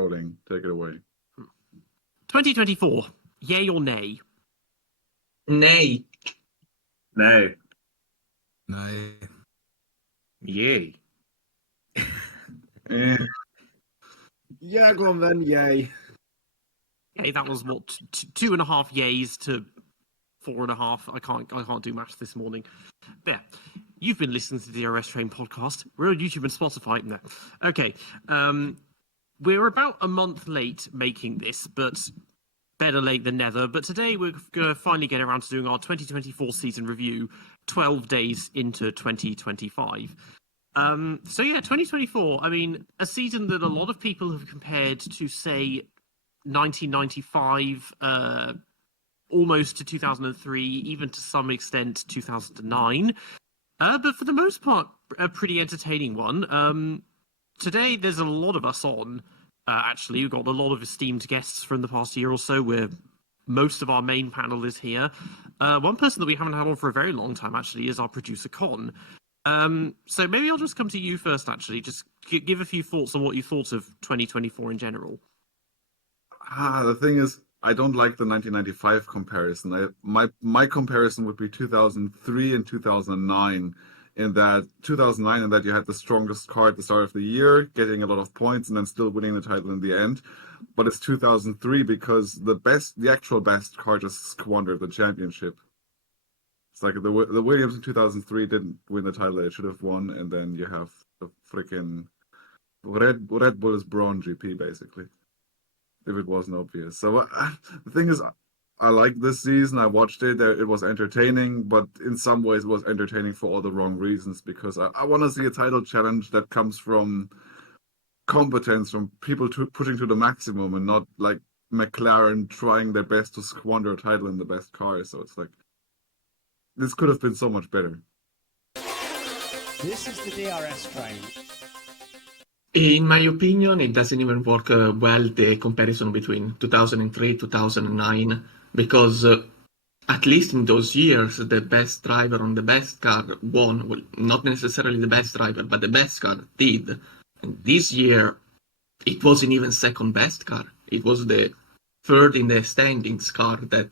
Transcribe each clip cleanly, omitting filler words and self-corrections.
rolling. Take it away. 2024, yay or nay? Nay. Nay. Nay. Yay. Yeah, go on then, yay. Okay, that was what, 2.5 yays to 4.5. I can't do maths this morning. But yeah, you've been listening to the DRS Train podcast. We're on YouTube and Spotify. No. Okay. We're about a month late making this, but better late than never. But today we're going to finally get around to doing our 2024 season review 12 days into 2025. So yeah, 2024, I mean, a season that a lot of people have compared to, say, 1995, almost to 2003, even to some extent 2009. But for the most part, a pretty entertaining one. Today, there's a lot of us on. Actually, we've got a lot of esteemed guests from the past year or so, where most of our main panel is here. One person that we haven't had on for a very long time, actually, is our producer, Con. So maybe I'll just come to you first, actually. Just give a few thoughts on what you thought of 2024 in general. The thing is, I don't like the 1995 comparison. My comparison would be 2003 and 2009. In that 2009, in that you had the strongest car at the start of the year, getting a lot of points, and then still winning the title in the end. But it's 2003 because the actual best car just squandered the championship. It's like the Williams in 2003 didn't win the title they should have won, and then you have the freaking Red Bull's Brawn GP, basically, if it wasn't obvious. So the thing is, I like this season. I watched it. It was entertaining, but in some ways it was entertaining for all the wrong reasons, because I want to see a title challenge that comes from competence, from people pushing to the maximum, and not like McLaren trying their best to squander a title in the best car. So it's like, this could have been so much better. This is the DRS train. In my opinion, it doesn't even work well, the comparison between 2003 2009, because at least in those years, the best driver on the best car won. Well, not necessarily the best driver, but the best car did. And this year, it wasn't even second best car. It was the third in the standings car that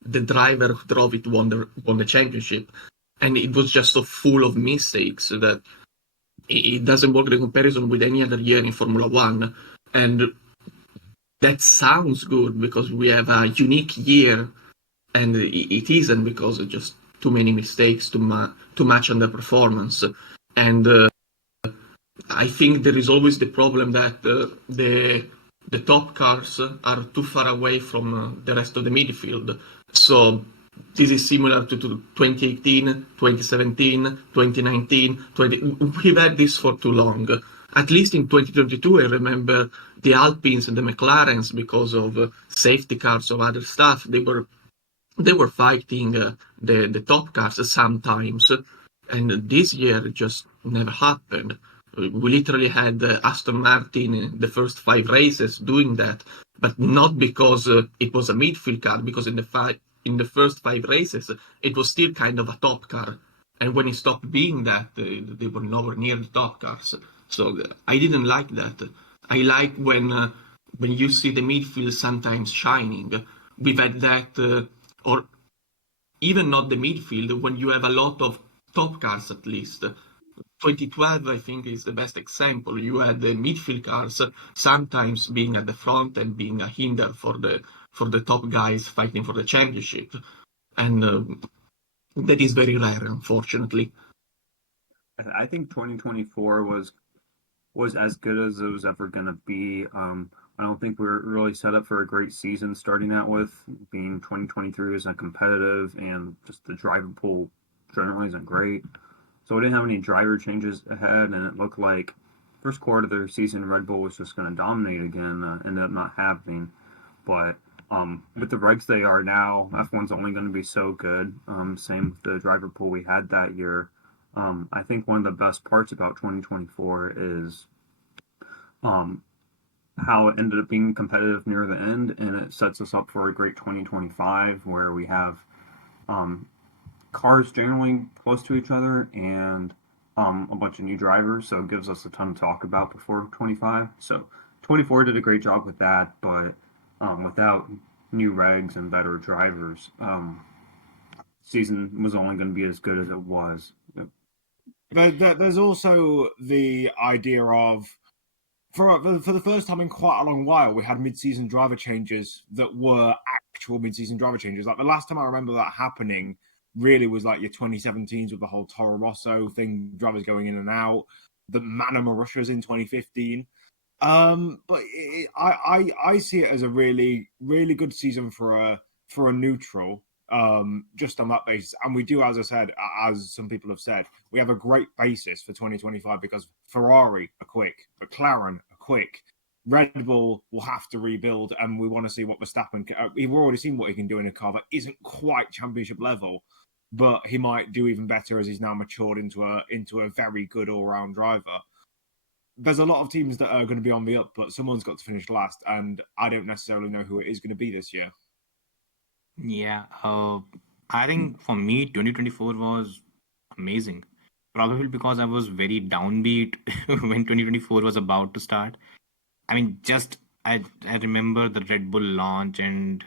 the driver who drove it won the championship. And it was just so full of mistakes that it doesn't work the comparison with any other year in Formula One. And that sounds good because we have a unique year, and it isn't, because of just too many mistakes, too much underperformance. And I think there is always the problem that the top cars are too far away from the rest of the midfield. So this is similar to 2018, 2017, 2019, we've had this for too long. At least in 2022, I remember the Alpines and the McLarens, because of safety cars or other stuff, they were fighting the top cars sometimes. And this year it just never happened. We literally had Aston Martin in the first 5 races doing that, but not because it was a midfield car, because in the first 5 races, it was still kind of a top car. And when it stopped being that, they were nowhere near the top cars. So I didn't like that. I like when you see the midfield sometimes shining. We've had that, or even not the midfield, when you have a lot of top cars at least. 2012, I think, is the best example. You had the midfield cars sometimes being at the front and being a hinder for the top guys fighting for the championship. And that is very rare, unfortunately. I think 2024 was as good as it was ever going to be. I don't think we're really set up for a great season starting out with, being 2023 isn't competitive, and just the driver pool generally isn't great. So we didn't have any driver changes ahead, and it looked like first quarter of their season Red Bull was just going to dominate again. Ended up not happening. But with the regs they are now, F1's only going to be so good. Same with the driver pool we had that year. I think one of the best parts about 2024 is how it ended up being competitive near the end, and it sets us up for a great 2025 where we have cars generally close to each other and a bunch of new drivers, so it gives us a ton to talk about before 25. So 24 did a great job with that, but without new regs and better drivers, season was only going to be as good as it was. There's also the idea of for the first time in quite a long while, we had mid-season driver changes that were actual mid-season driver changes. Like the last time I remember that happening really was like your 2017s with the whole Toro Rosso thing, drivers going in and out. The Manama Russias in 2015. But I see it as a really good season for a neutral. Just on that basis, and we do, as I said, as some people have said, we have a great basis for 2025 because Ferrari are quick, McLaren are quick, Red Bull will have to rebuild, and we want to see what Verstappen. We've already seen what he can do in a car that isn't quite championship level, but he might do even better as he's now matured into a very good all-round driver. There's a lot of teams that are going to be on the up, but someone's got to finish last, and I don't necessarily know who it is going to be this year. Yeah, I think for me, 2024 was amazing. Probably because I was very downbeat when 2024 was about to start. I mean, I remember the Red Bull launch, and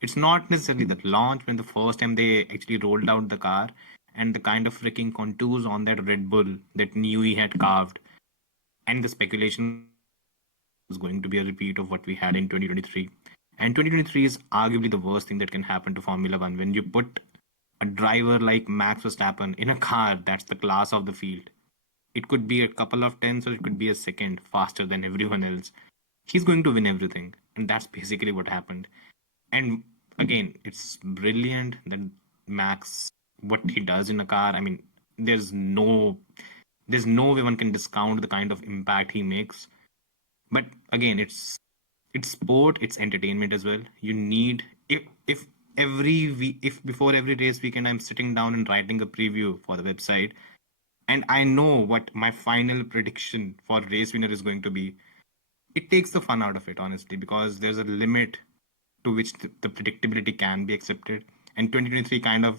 it's not necessarily the launch when the first time they actually rolled out the car and the kind of freaking contours on that Red Bull that Newey had carved, and the speculation was going to be a repeat of what we had in 2023. And 2023 is arguably the worst thing that can happen to Formula One when you put a driver like Max Verstappen in a car that's the class of the field. It could be a couple of tenths or it could be a second faster than everyone else. He's going to win everything. And that's basically what happened. And again, it's brilliant that Max, what he does in a car, I mean, there's no way one can discount the kind of impact he makes. But again, it's sport, it's entertainment as well. You need if before every race weekend I'm sitting down and writing a preview for the website, and I know what my final prediction for race winner is going to be. It takes the fun out of it, honestly, because there's a limit to which the predictability can be accepted. And 2023 kind of,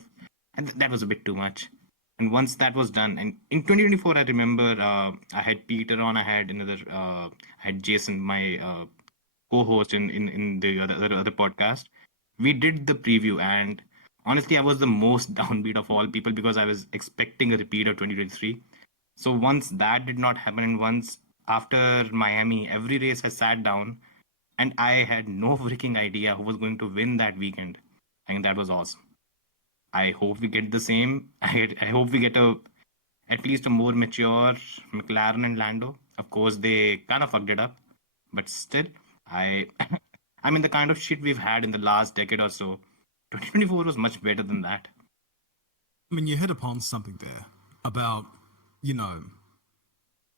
and that was a bit too much. And once that was done, and in 2024, I remember I had Peter on, I had I had Jason, my co-host in the other podcast. We did the preview, and honestly, I was the most downbeat of all people because I was expecting a repeat of 2023. So once that did not happen, and once after Miami, every race I sat down, and I had no freaking idea who was going to win that weekend. I think that was awesome. I hope we get the same. I hope we get at least a more mature McLaren and Lando. Of course, they kind of fucked it up, but still, I mean, the kind of shit we've had in the last decade or so, 2024 was much better than that. I mean, you hit upon something there about,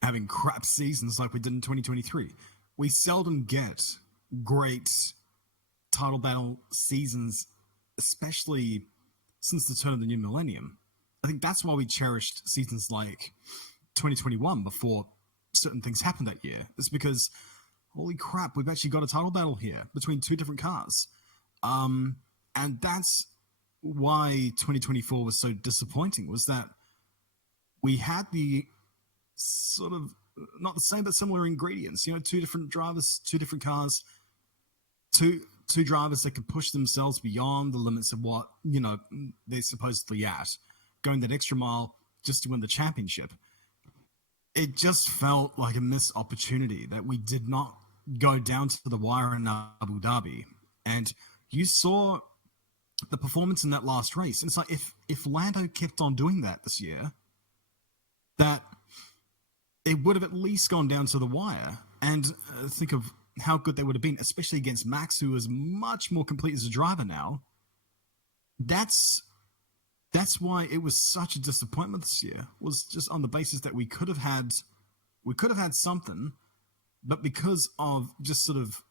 having crap seasons like we did in 2023. We seldom get great title battle seasons, especially since the turn of the new millennium. I think that's why we cherished seasons like 2021 before certain things happened that year. It's because, holy crap, we've actually got a title battle here between two different cars. And that's why 2024 was so disappointing, was that we had the sort of, not the same, but similar ingredients. Two different drivers, two different cars, two drivers that could push themselves beyond the limits of what, they're supposedly at, going that extra mile just to win the championship. It just felt like a missed opportunity that we did not go down to the wire in Abu Dhabi. And you saw the performance in that last race. And it's like, if Lando kept on doing that this year, that it would have at least gone down to the wire. And think of how good they would have been, especially against Max, who is much more complete as a driver now. That's why it was such a disappointment this year, was just on the basis that we could have had something, but because of just sort of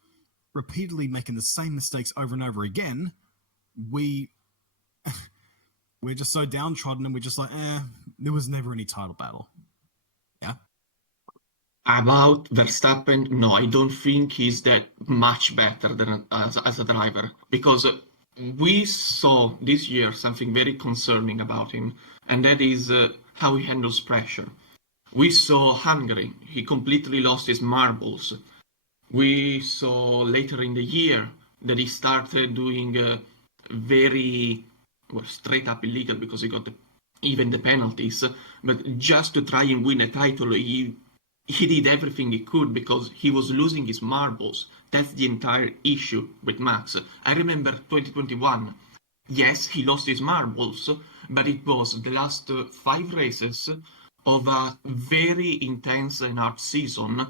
repeatedly making the same mistakes over and over again, we're just so downtrodden, and we're just like, there was never any title battle. Yeah. About Verstappen, no, I don't think he's that much better than as a driver, because we saw this year something very concerning about him, and that is how he handles pressure. We saw Hungary; he completely lost his marbles. We saw later in the year that he started doing very straight up illegal because he got even the penalties. But just to try and win a title, he did everything he could because he was losing his marbles. That's the entire issue with Max. I remember 2021. Yes, he lost his marbles, but it was the last 5 races of a very intense and hard season.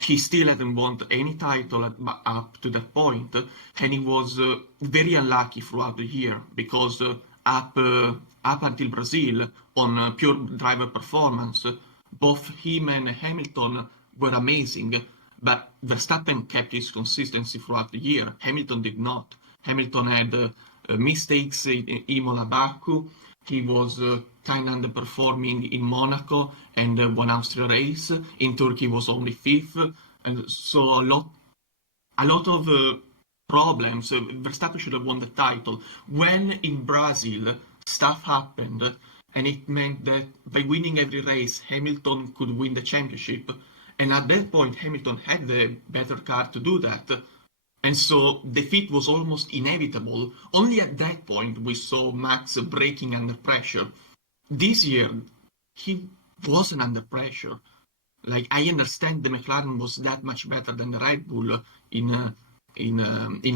He still hadn't won any title up to that point, and he was very unlucky throughout the year because up until Brazil, on pure driver performance, both him and Hamilton were amazing, but Verstappen kept his consistency throughout the year. Hamilton did not. Hamilton had mistakes in Imola Baku. He was kind of underperforming in Monaco and one Austria race. In Turkey was only 5th, and so a lot of problems. Verstappen should have won the title. When in Brazil stuff happened, and it meant that by winning every race, Hamilton could win the championship. And at that point, Hamilton had the better car to do that. And so defeat was almost inevitable. Only at that point we saw Max breaking under pressure. This year, he wasn't under pressure. Like, I understand the McLaren was that much better than the Red Bull in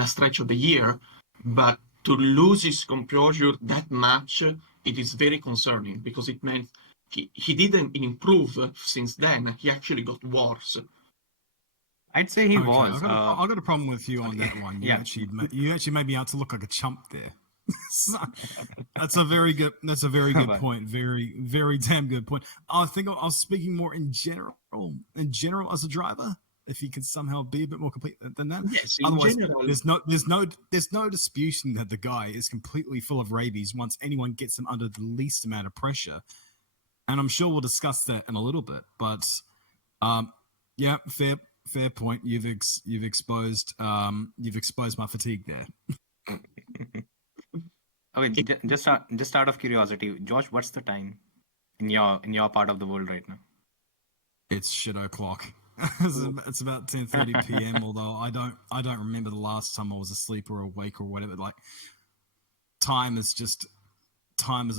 a stretch of the year, but to lose his composure that much, it is very concerning because it meant he didn't improve since then. He actually got worse. I'd say he Okay, was. I've got a problem with you on that one. Yeah. You actually made me out to look like a chump there. So, that's a very good point. Very damn good point. I think I was speaking more in general as a driver. If he could somehow be a bit more complete than that. Yes, otherwise general, there's no disputing that the guy is completely full of rabies once anyone gets him under the least amount of pressure. And I'm sure we'll discuss that in a little bit. But yeah, fair point. You've exposed my fatigue there. Okay, just out of curiosity, Josh, what's the time in your part of the world right now? It's shit o'clock. It's about 10:30 p.m. Although I don't remember the last time I was asleep or awake or whatever. Like, time is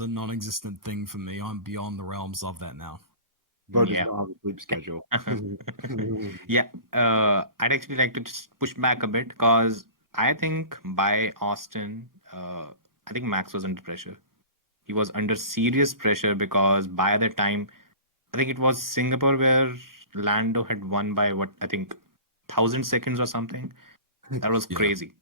a non-existent thing for me. I'm beyond the realms of that now. Bro does Yeah. not have a sleep schedule. Yeah, I'd actually like to just push back a bit because I think by Austin, I think Max was under pressure. He was under serious pressure because by the time, I think it was Singapore where Lando had won by 1,000 seconds or something. That was Yeah. crazy.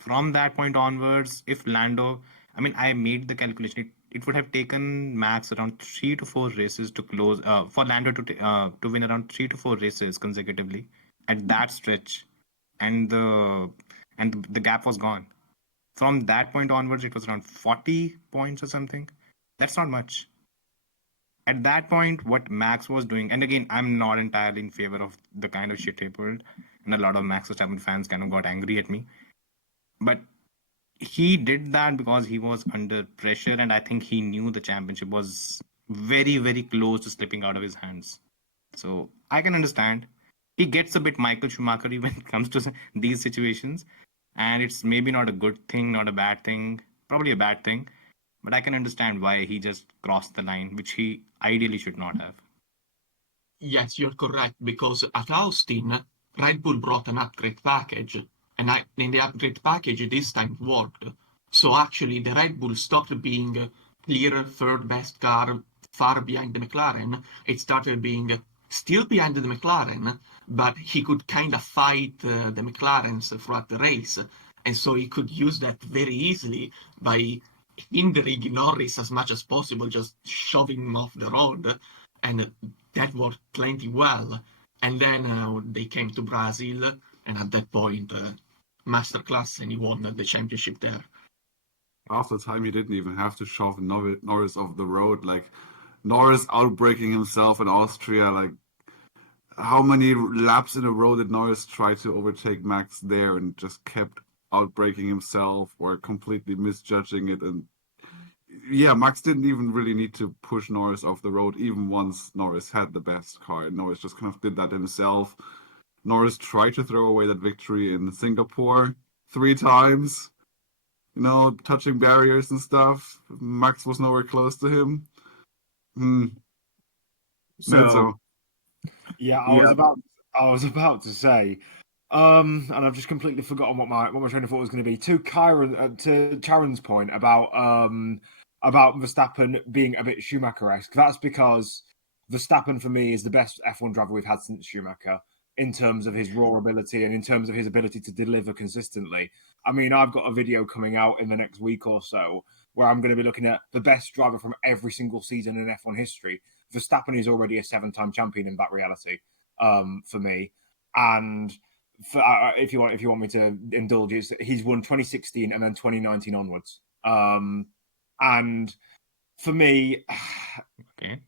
From that point onwards, if Lando, I made the calculation, it would have taken Max around 3 to 4 races to close, for Lando to win around 3 to 4 races consecutively at that stretch, and the gap was gone. From that point onwards, it was around 40 points or something. That's not much. At that point, what Max was doing, and again, I'm not entirely in favor of the kind of shit he pulled, and a lot of Max Verstappen fans kind of got angry at me. But he did that because he was under pressure, and I think he knew the championship was very, very close to slipping out of his hands. So I can understand. He gets a bit Michael Schumacher when it comes to these situations, and it's maybe not a good thing, not a bad thing, probably a bad thing. But I can understand why he just crossed the line, which he ideally should not have. yes, you're correct, because at Austin, Red Bull brought an upgrade package, and in the upgrade package this time it worked. So actually, the Red Bull stopped being clear third best car far behind the McLaren. It started being still behind the McLaren, but he could kind of fight the McLarens throughout the race. And so he could use that very easily by hindering Norris as much as possible, just shoving him off the road. And that worked plenty well. And then they came to Brazil, and at that point, masterclass, and he won the championship there. Half the time, he didn't even have to shove Norris off the road. Like, Norris outbraking himself in Austria. Like, how many laps in a row did Norris try to overtake Max there and just kept outbraking himself or completely misjudging it? And yeah, Max didn't even really need to push Norris off the road, even once Norris had the best car. Norris just kind of did that himself. Norris tried to throw away that victory in Singapore 3 times, touching barriers and stuff. Max was nowhere close to him. So Nedzo. Yeah, I was about to say, and I've just completely forgotten what my train of thought was going to be. To Charon's point about Verstappen being a bit Schumacher-esque, that's because Verstappen for me is the best F1 driver we've had since Schumacher in terms of his raw ability and in terms of his ability to deliver consistently. I mean, I've got a video coming out in the next week or so where I'm going to be looking at the best driver from every single season in F1 history. Verstappen is already a 7-time champion in that reality, for me. And if you want me to indulge, he's won 2016 and then 2019 onwards. And for me, Okay.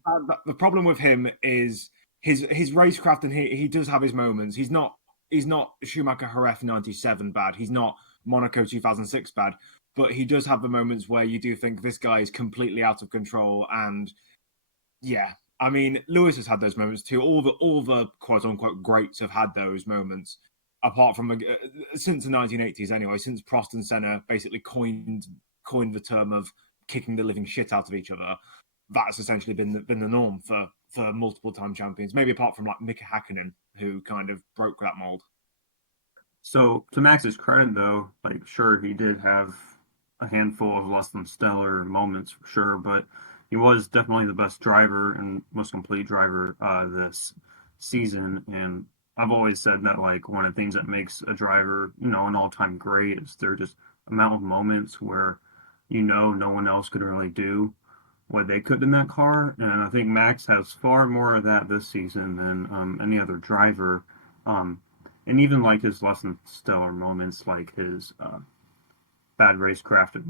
the problem with him is his racecraft, and he does have his moments. He's not Schumacher Jerez 97 bad. He's not Monaco 2006 bad. But he does have the moments where you do think this guy is completely out of control. And yeah, I mean, Lewis has had those moments too. All the quote unquote greats have had those moments. Apart from since the 1980s, anyway, since Prost and Senna basically coined the term of kicking the living shit out of each other, that's essentially been the norm for multiple time champions. Maybe apart from like Mika Hakkinen, who kind of broke that mold. So to Max's credit, though, like sure he did have a handful of less than stellar moments for sure, but he was definitely the best driver and most complete driver this season. And I've always said that like one of the things that makes a driver, an all-time great is their just amount of moments where no one else could really do what they could in that car. And I think Max has far more of that this season than any other driver. And even like his less than stellar moments, like his bad racecraft at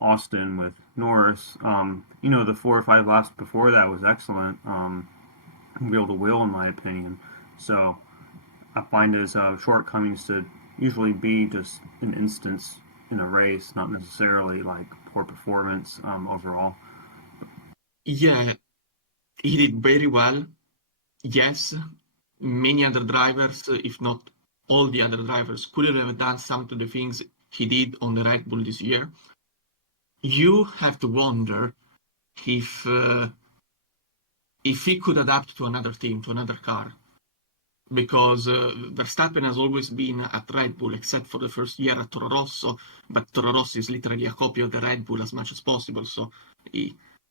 Austin with Norris. The 4 or 5 laps before that was excellent, wheel to wheel in my opinion. So I find his shortcomings to usually be just an instance in a race, not necessarily like poor performance overall. Yeah, he did very well. Yes, many other drivers, if not all the other drivers, couldn't have done some of the things he did on the Red Bull this year. You have to wonder if he could adapt to another team, to another car. Because Verstappen has always been at Red Bull, except for the first year at Toro Rosso, but Toro Rosso is literally a copy of the Red Bull as much as possible. So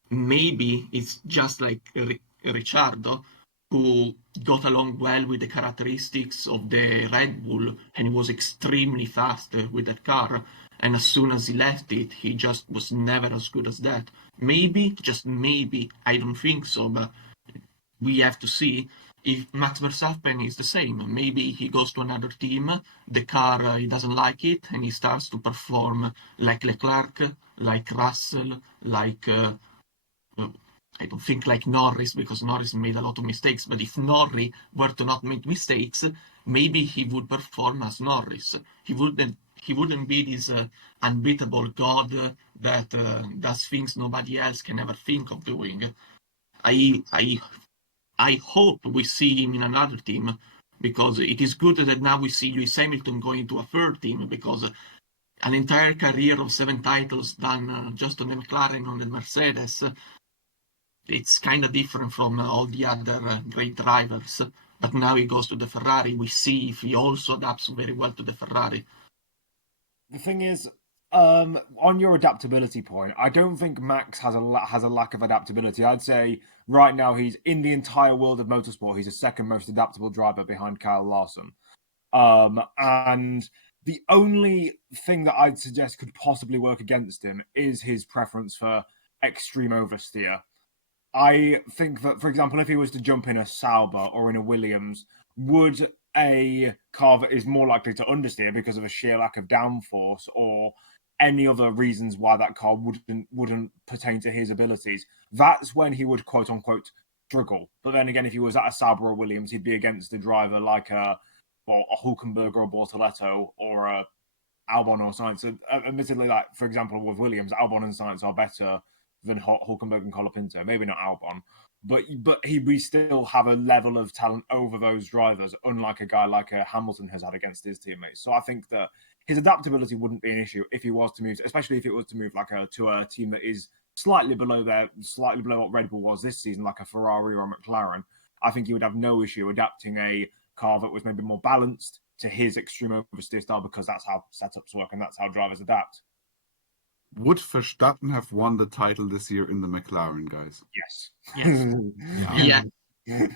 maybe it's just like Ricciardo, who got along well with the characteristics of the Red Bull, and he was extremely fast with that car. And as soon as he left it, he just was never as good as that. Maybe, just maybe, I don't think so, but we have to see. If Max Verstappen is the same, maybe he goes to another team, the car, he doesn't like it, and he starts to perform like Leclerc, like Russell, like, I don't think like Norris, because Norris made a lot of mistakes, but if Norris were to not make mistakes, maybe he would perform as Norris. He wouldn't be this unbeatable god that does things nobody else can ever think of doing. I hope we see him in another team, because it is good that now we see Lewis Hamilton going to a third team, because an entire career of 7 titles done just on the McLaren, on the Mercedes, it's kind of different from all the other great drivers. But now he goes to the Ferrari. We see if he also adapts very well to the Ferrari. The thing is, on your adaptability point, I don't think Max has a lack of adaptability. I'd say right now he's in the entire world of motorsport, he's the second most adaptable driver behind Kyle Larson. And the only thing that I'd suggest could possibly work against him is his preference for extreme oversteer. I think that, for example, if he was to jump in a Sauber or in a Williams, would a car that is more likely to understeer because of a sheer lack of downforce or any other reasons why that car wouldn't pertain to his abilities, that's when he would quote unquote struggle. But then again, if he was at a Sauber or Williams, he'd be against a driver like a Hulkenberg or a Bortoletto or a Albon or Sainz. So, admittedly, like for example with Williams, Albon and Sainz are better than Hulkenberg and Colapinto. Maybe not Albon, but we still have a level of talent over those drivers, unlike a guy like Hamilton has had against his teammates. So I think that his adaptability wouldn't be an issue if he was to move, especially if it was to move to a team that is slightly below what Red Bull was this season, like a Ferrari or a McLaren. I think he would have no issue adapting a car that was maybe more balanced to his extreme oversteer style, because that's how setups work and that's how drivers adapt. Would Verstappen have won the title this year in the McLaren, guys? Yes. Yes. Yeah.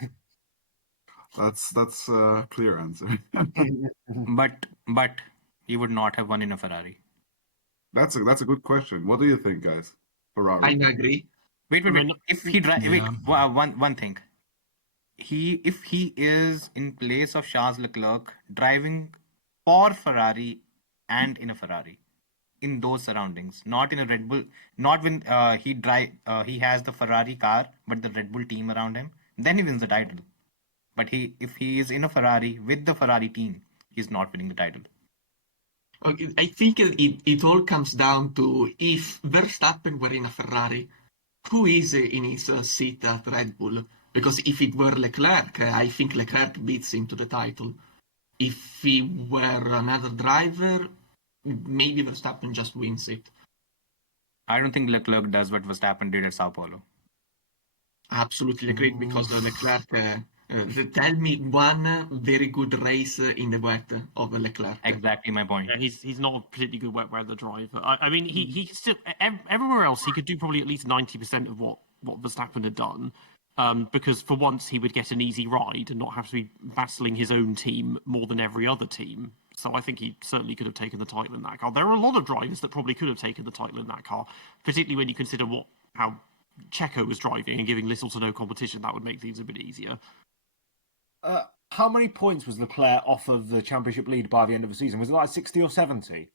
That's a clear answer. But he would not have won in a Ferrari. That's a good question. What do you think, guys? Ferrari. I agree. Wait. If he Yeah. one thing. If he is in place of Charles Leclerc driving for Ferrari and in a Ferrari, in those surroundings, not in a Red Bull, not when he has the Ferrari car, but the Red Bull team around him, then he wins the title. But if he is in a Ferrari with the Ferrari team, he's not winning the title. Okay, I think it all comes down to if Verstappen were in a Ferrari, who is in his seat at Red Bull? Because if it were Leclerc, I think Leclerc beats him to the title. If he were another driver, maybe Verstappen just wins it. I don't think Leclerc does what Verstappen did at Sao Paulo. Absolutely agree, because Leclerc. Tell me one very good race in the wet of Leclerc. Exactly my point. Yeah, he's not a particularly good wet weather driver. I mean, he still everywhere else he could do probably at least 90% of what Verstappen had done, because for once he would get an easy ride and not have to be battling his own team more than every other team. So I think he certainly could have taken the title in that car. There are a lot of drivers that probably could have taken the title in that car, particularly when you consider how Checo was driving and giving little to no competition. That would make things a bit easier. How many points was Leclerc off of the championship lead by the end of the season? Was it like 60 or 70?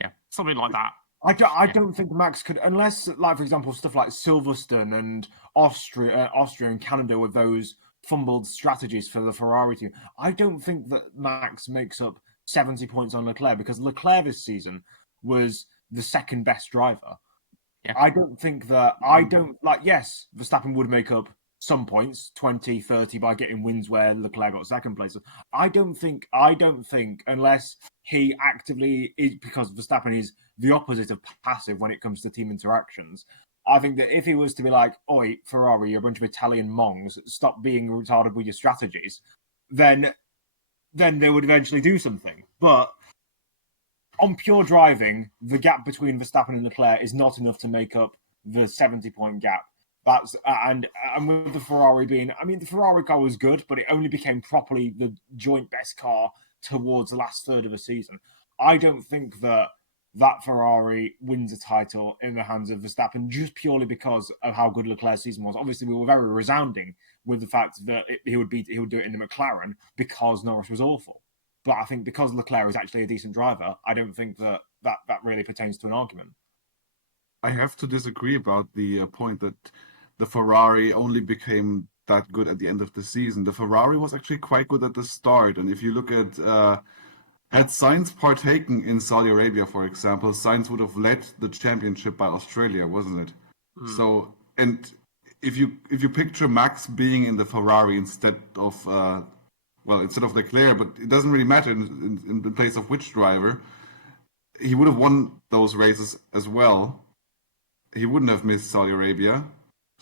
Yeah, something like that. I don't think Max could, unless, like, for example, stuff like Silverstone and Austria and Canada with those fumbled strategies for the Ferrari team. I don't think that Max makes up 70 points on Leclerc, because Leclerc this season was the second best driver. Yeah. I don't think that, yes, Verstappen would make up some points, 20, 30, by getting wins where Leclerc got second place. I don't think, unless he actively is, because Verstappen is the opposite of passive when it comes to team interactions. I think that if he was to be like, oi, Ferrari, you're a bunch of Italian mongs, stop being retarded with your strategies, then they would eventually do something. But on pure driving, the gap between Verstappen and Leclerc is not enough to make up the 70-point gap. That's and with the Ferrari being, the Ferrari car was good, but it only became properly the joint best car towards the last third of the season. I don't think that Ferrari wins a title in the hands of Verstappen just purely because of how good Leclerc's season was. Obviously, we were very resounding with the fact that he would do it in the McLaren because Norris was awful. But I think because Leclerc is actually a decent driver, I don't think that really pertains to an argument. I have to disagree about the point that the Ferrari only became that good at the end of the season. The Ferrari was actually quite good at the start. And if you look at, had Sainz partaken in Saudi Arabia, for example, Sainz would have led the championship by Australia, wasn't it? So, and if you picture Max being in the Ferrari instead of Leclerc, but it doesn't really matter in the place of which driver, he would have won those races as well. He wouldn't have missed Saudi Arabia.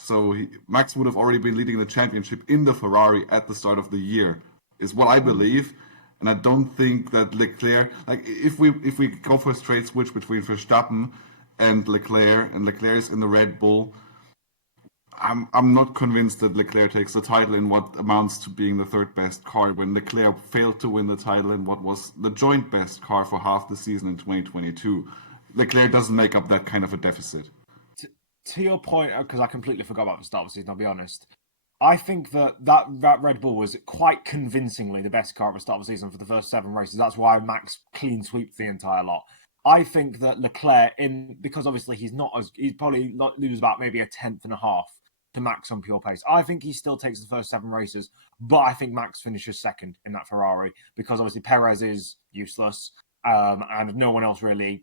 So Max would have already been leading the championship in the Ferrari at the start of the year, is what I believe. And I don't think that Leclerc, like if we go for a straight switch between Verstappen and Leclerc is in the Red Bull, I'm not convinced that Leclerc takes the title in what amounts to being the third best car, when Leclerc failed to win the title in what was the joint best car for half the season in 2022. Leclerc doesn't make up that kind of a deficit. To your point, because I completely forgot about the start of the season, I'll be honest. I think that Red Bull was quite convincingly the best car at the start of the season for the first 7 races. That's why Max clean sweeps the entire lot. I think that Leclerc, because obviously he's probably lose about maybe a tenth and a half to Max on pure pace. I think he still takes the first 7 races, but I think Max finishes second in that Ferrari, because obviously Perez is useless, and no one else really,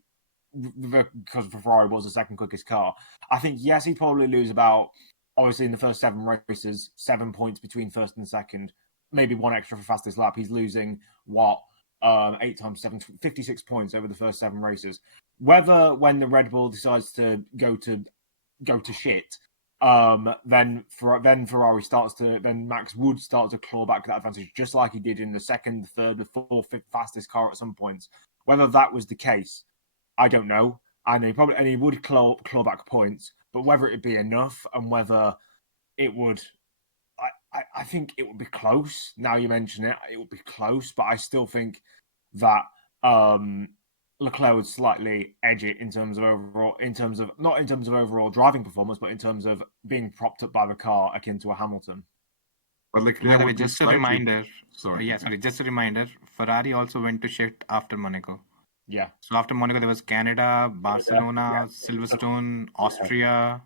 because Ferrari was the second quickest car. I think, yes, he'd probably lose about obviously in the first 7 races, 7 points between first and second, maybe 1 extra for fastest lap. He's losing 8 times 7, 56 points over the first 7 races. Whether when the Red Bull decides to go to shit, then Max would start to claw back that advantage, just like he did in the second, third, the fourth, fifth fastest car at some points. Whether that was the case, I don't know. And he would claw back points, but whether it'd be enough and whether it would, I think it would be close. Now you mention it, it would be close, but I still think that Leclerc would slightly edge it not in terms of overall driving performance, but in terms of being propped up by the car, akin to a Hamilton. But Leclerc By the way, would be just a slightly- reminder. Sorry. Just a reminder. Ferrari also went to shit after Monaco. Yeah. So after Monaco, there was Canada, Barcelona, Silverstone, Austria.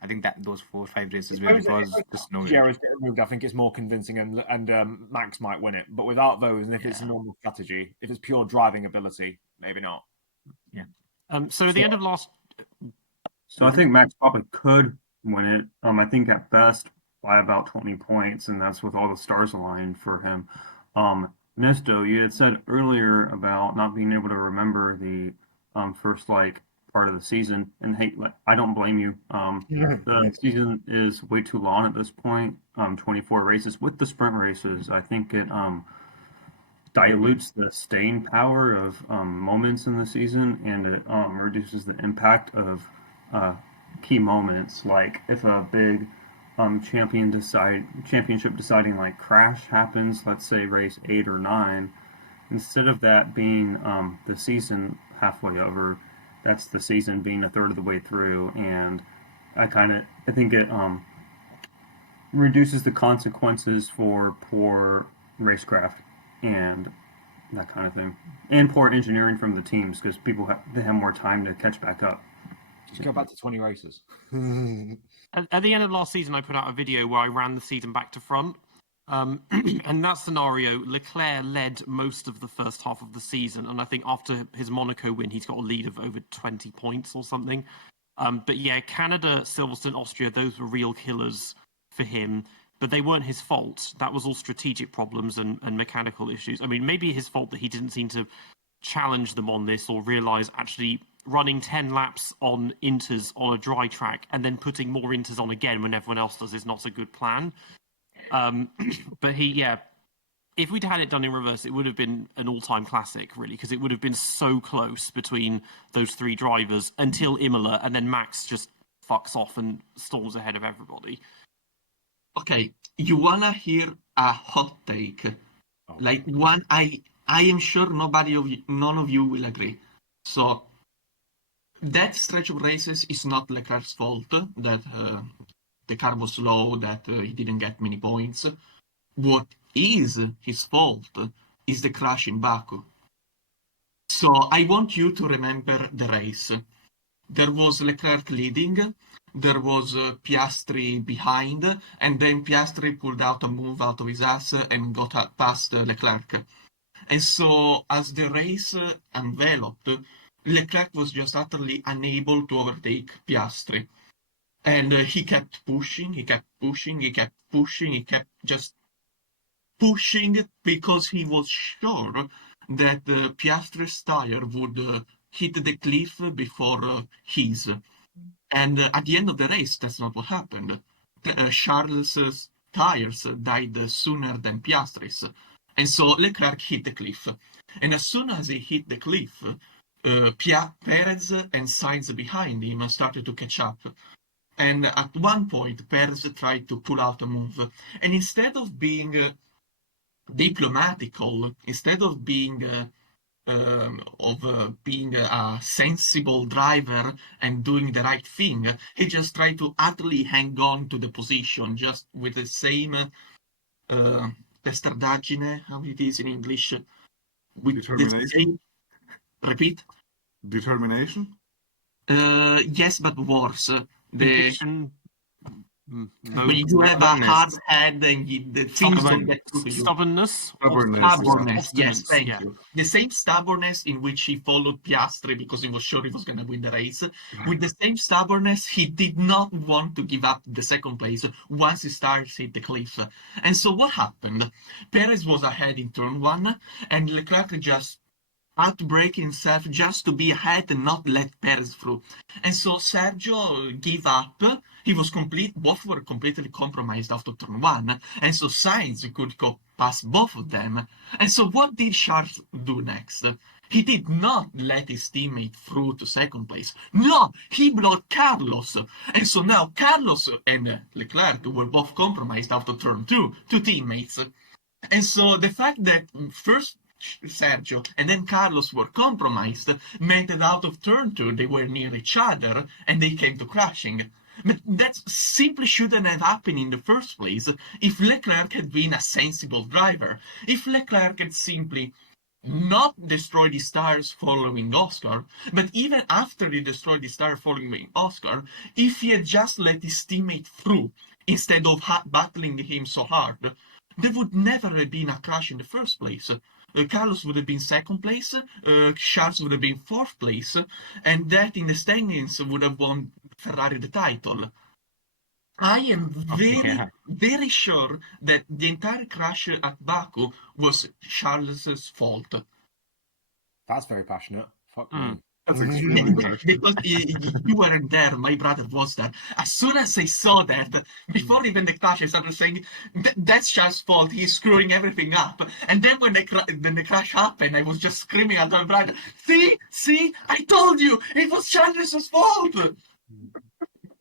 I think that those 4 or 5 races where it was just no. Sierra's getting removed. I think it's more convincing, and Max might win it. But without those, and if it's a normal strategy, if it's pure driving ability, maybe not. Yeah. So at the end of last, So I think Max probably could win it. I think at best by about 20 points, and that's with all the stars aligned for him. Nesto, you had said earlier about not being able to remember the first part of the season, and hey, I don't blame you. The season is way too long at this point. 24 races with the sprint races. I think it dilutes the staying power of moments in the season, and it reduces the impact of key moments. Like if a big championship deciding crash happens, let's say race 8 or 9, instead of that being the season halfway over, that's the season being a third of the way through, and I think it reduces the consequences for poor racecraft and that kind of thing, and poor engineering from the teams, because people have more time to catch back up. Just go back to 20 races. at the end of last season, I put out a video where I ran the season back to front. And that scenario, Leclerc led most of the first half of the season, and I think after his Monaco win, he's got a lead of over 20 points or something. But yeah, Canada, Silverstone, Austria, those were real killers for him, but they weren't his fault. That was all strategic problems and mechanical issues. I mean, maybe his fault that he didn't seem to challenge them on this or realise actually running 10 laps on inters on a dry track and then putting more inters on again when everyone else does is not a good plan. But if we'd had it done in reverse, it would have been an all-time classic, really, because it would have been so close between those 3 drivers until Imola, and then Max just fucks off and stalls ahead of everybody. Okay, you wanna hear a hot take? Like one, I am sure none of you will agree. So that stretch of races is not Leclerc's fault that the car was slow, that he didn't get many points. What is his fault is the crash in Baku. So I want you to remember the race. There was Leclerc leading, there was Piastri behind, and then Piastri pulled out a move out of his ass and got past Leclerc. And so as the race enveloped, Leclerc was just utterly unable to overtake Piastri. And he kept pushing, he kept just pushing because he was sure that Piastri's tire would hit the cliff before his. And at the end of the race, that's not what happened. Charles's tires died sooner than Piastri's. And so Leclerc hit the cliff. And as soon as he hit the cliff, Perez and Sainz behind him started to catch up. And at one point, Perez tried to pull out a move. And instead of being diplomatical, instead of being a sensible driver and doing the right thing, he just tried to utterly hang on to the position, just with the same testardaggine, how it is in English. With Determination? Repeat? Determination? Yes, but worse. Conviction? No When you have a Stubbornness. hard head and the things don't get through to you. stubbornness. Stubbornness, yes, Obstinance, thank yeah. you. The same stubbornness in which he followed Piastri because he was sure he was going to win the race. With the same stubbornness, he did not want to give up the second place once he started to hit the cliff. And so what happened? Perez was ahead in turn one, and Leclerc just had to break himself just to be ahead and not let Perez through. And so Sergio gave up. He was both were completely compromised after turn one. And so Sainz could go past both of them. And so what did Charles do next? He did not let his teammate through to second place. No, he blocked Carlos. And so now Carlos and Leclerc were both compromised after turn two teammates. And so the fact that first Sergio and then Carlos were compromised meant that out of turn two they were near each other and they came to crashing. But that simply shouldn't have happened in the first place if Leclerc had been a sensible driver. If Leclerc had simply not destroyed his tires following Oscar, but even after he destroyed his tire following Oscar, if he had just let his teammate through instead of battling him so hard, there would never have been a crash in the first place. Carlos would have been second place, Charles would have been fourth place, and that in the standings would have won Ferrari the title. I am very sure that the entire crash at Baku was Charles's fault. That's very passionate. Fuck me. That's extremely harsh. Because you weren't there, my brother was there. As soon as I saw that, before even the crash, I started saying, that's Charles' fault, he's screwing everything up. And then when the crash happened, I was just screaming at my brother, see, I told you, it was Charles' fault!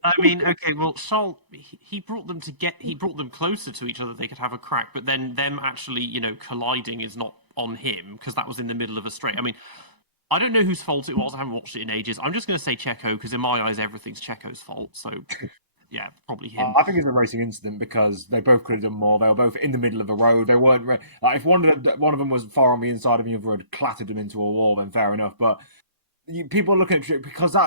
I mean, okay, well, Charles, he brought them closer to each other. They could have a crack, but then them actually, colliding is not on him because that was in the middle of a straight. I mean, I don't know whose fault it was. I haven't watched it in ages. I'm just going to say Checo because in my eyes, everything's Checo's fault. So, yeah, probably him. I think it's a racing incident because they both could have done more. They were both in the middle of the road. They weren't like if one of them was far on the inside of the other had clattered them into a wall, then fair enough. But people are looking at it because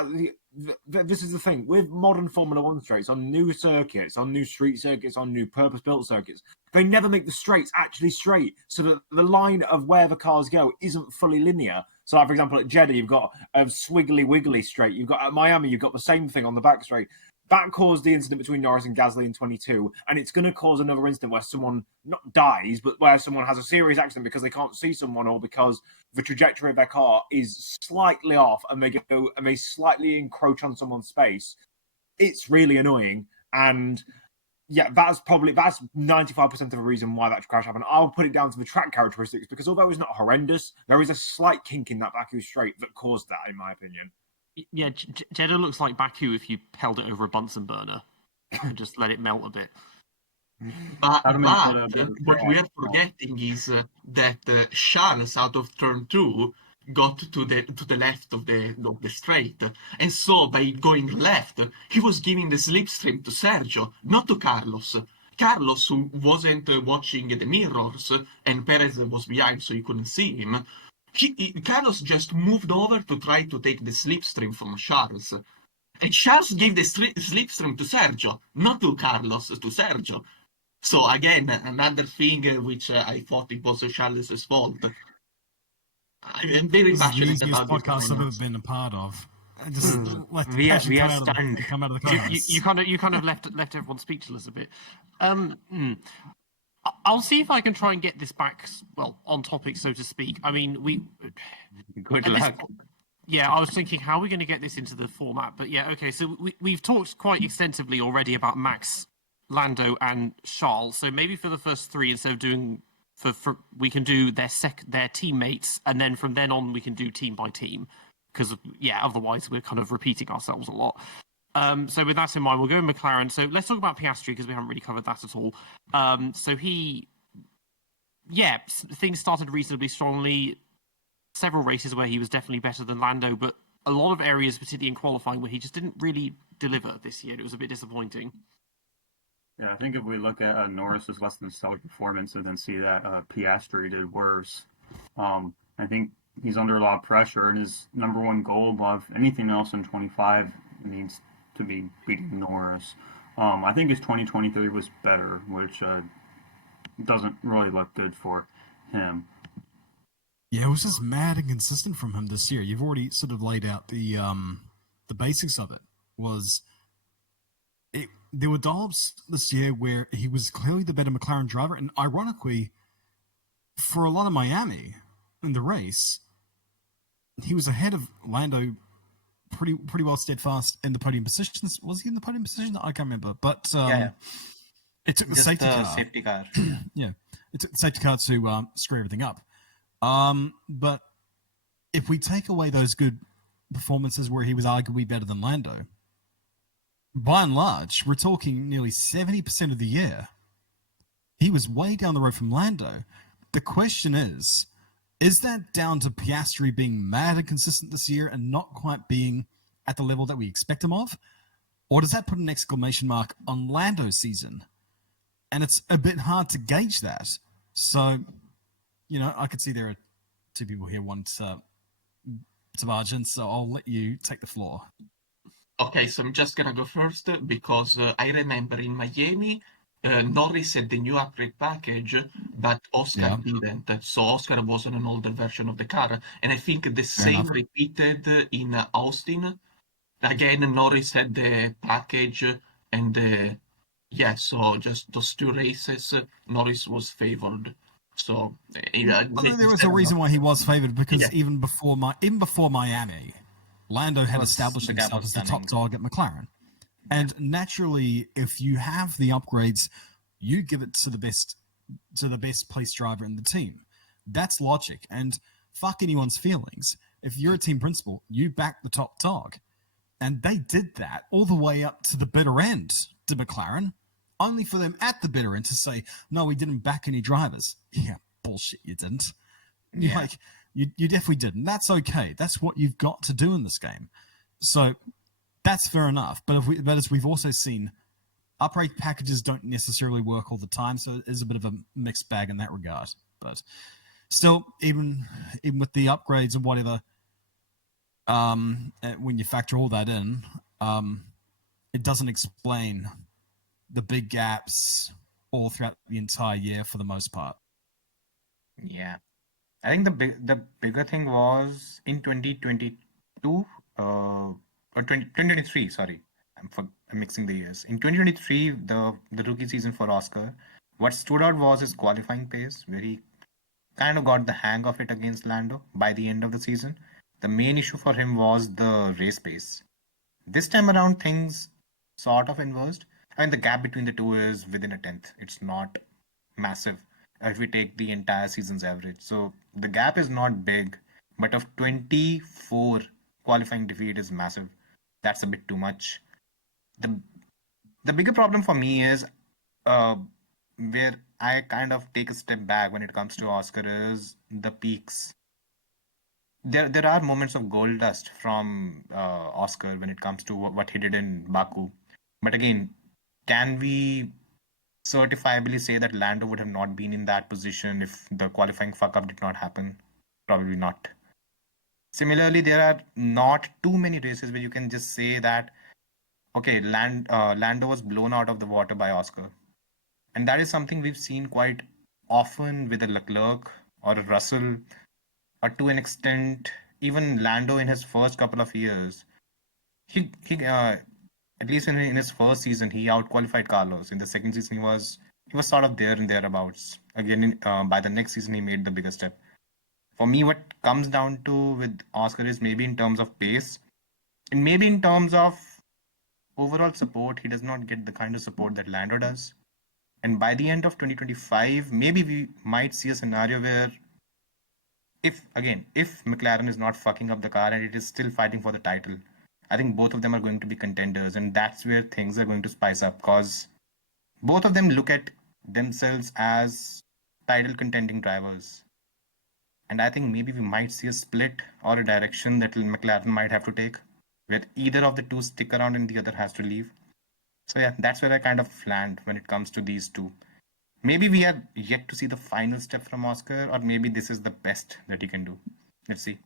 this is the thing with modern Formula One straights on new circuits, on new street circuits, on new purpose-built circuits. They never make the straights actually straight, so that the line of where the cars go isn't fully linear. So, like, for example, at Jeddah, you've got a swiggly wiggly straight. You've got at Miami, you've got the same thing on the back straight. That caused the incident between Norris and Gasly in 22, and it's going to cause another incident where someone not dies, but where someone has a serious accident because they can't see someone or because the trajectory of their car is slightly off and they slightly encroach on someone's space. It's really annoying, and yeah, that's 95% of the reason why that crash happened. I'll put it down to the track characteristics because although it's not horrendous, there is a slight kink in that Baku straight that caused that, in my opinion. Yeah, Jeddah looks like Baku if you held it over a Bunsen burner and just let it melt a bit. But what we are forgetting is that Charles, out of turn two, got to the left of the straight, and so by going left, he was giving the slipstream to Sergio, not to Carlos. Carlos, who wasn't watching the mirrors, and Perez was behind, so he couldn't see him. Carlos just moved over to try to take the slipstream from Charles. And Charles gave the slipstream to Sergio, not to Carlos, to Sergio. So again, another thing which I thought it was Charles' fault. I'm very passionate about this. Podcast I've ever been a part of. Just let the We are passion stunned. come out of the cars. You kind of left everyone speechless a bit. I'll see if I can try and get this back, well, on topic, so to speak. I mean, Good luck. Yeah, I was thinking, how are we going to get this into the format? But yeah, okay, so we've talked quite extensively already about Max, Lando, and Charles. So maybe for the first three, instead of doing we can do their teammates, and then from then on we can do team by team, because otherwise we're kind of repeating ourselves a lot. So with that in mind, we'll go with McLaren. So let's talk about Piastri because we haven't really covered that at all. So things started reasonably strongly. Several races where he was definitely better than Lando, but a lot of areas, particularly in qualifying, where he just didn't really deliver this year. It was a bit disappointing. Yeah, I think if we look at Norris's less than stellar performance and then see that Piastri did worse, I think he's under a lot of pressure, and his number one goal above anything else in 25 needs to be beating Norris. I think his 2023 was better, which doesn't really look good for him. Yeah, it was just mad inconsistent from him this year. You've already sort of laid out the basics of it. There were dollops this year where he was clearly the better McLaren driver, and ironically, for a lot of Miami in the race, he was ahead of Lando pretty well steadfast in the podium positions. Was he in the podium position? I can't remember. But it took the Just safety the car. safety car. Yeah, it took the safety car to screw everything up. But if we take away those good performances where he was arguably better than Lando, by and large, we're talking nearly 70% of the year, he was way down the road from Lando. The question is that down to Piastri being mad and consistent this year and not quite being at the level that we expect him of? Or does that put an exclamation mark on Lando's season? And it's a bit hard to gauge that. So, I could see there are two people here want to barge in, so I'll let you take the floor. Okay, so I'm just gonna go first because I remember in Miami, Norris had the new upgrade package, but Oscar didn't. So Oscar was on an older version of the car, and I think the same repeated in Austin. Again, Norris had the package, and so just those two races, Norris was favored. So there was a reason why he was favored because even before Miami, Lando had established himself as the top dog at McLaren. And naturally, if you have the upgrades, you give it to the best place driver in the team. That's logic. And fuck anyone's feelings. If you're a team principal, you back the top dog. And they did that all the way up to the bitter end to McLaren, only for them at the bitter end to say, no, we didn't back any drivers. Yeah, bullshit, you didn't. Yeah. You definitely didn't. That's okay. That's what you've got to do in this game. So that's fair enough. But as we've also seen, upgrade packages don't necessarily work all the time, so it is a bit of a mixed bag in that regard. But still, even with the upgrades and whatever, when you factor all that in, it doesn't explain the big gaps all throughout the entire year for the most part. Yeah. I think the bigger thing was in 2022 or 2023. Sorry, I'm mixing the years. In 2023, the rookie season for Oscar, what stood out was his qualifying pace, where he kind of got the hang of it against Lando by the end of the season. The main issue for him was the race pace. This time around, things sort of inversed. I mean, the gap between the two is within a tenth. It's not massive if we take the entire season's average. So the gap is not big, but of 24 qualifying defeat is massive. That's a bit too much. The bigger problem for me is where I kind of take a step back when it comes to Oscar is the peaks. There are moments of gold dust from Oscar when it comes to what he did in Baku. But again, can we certifiably say that Lando would have not been in that position if the qualifying fuck up did not happen? Probably not. Similarly, there are not too many races where you can just say that, okay, Lando was blown out of the water by Oscar. And that is something we've seen quite often with a Leclerc or a Russell, or to an extent, even Lando in his first couple of years. He at least in his first season, he outqualified Carlos. In the second season, he was sort of there and thereabouts. Again, by the next season, he made the bigger step. For me, what comes down to with Oscar is maybe in terms of pace, and maybe in terms of overall support, he does not get the kind of support that Lando does. And by the end of 2025, maybe we might see a scenario where if McLaren is not fucking up the car and it is still fighting for the title, I think both of them are going to be contenders, and that's where things are going to spice up, because both of them look at themselves as title contending drivers. And I think maybe we might see a split or a direction that McLaren might have to take, where either of the two stick around and the other has to leave. So yeah, that's where I kind of land when it comes to these two. Maybe we are yet to see the final step from Oscar, or maybe this is the best that he can do. Let's see.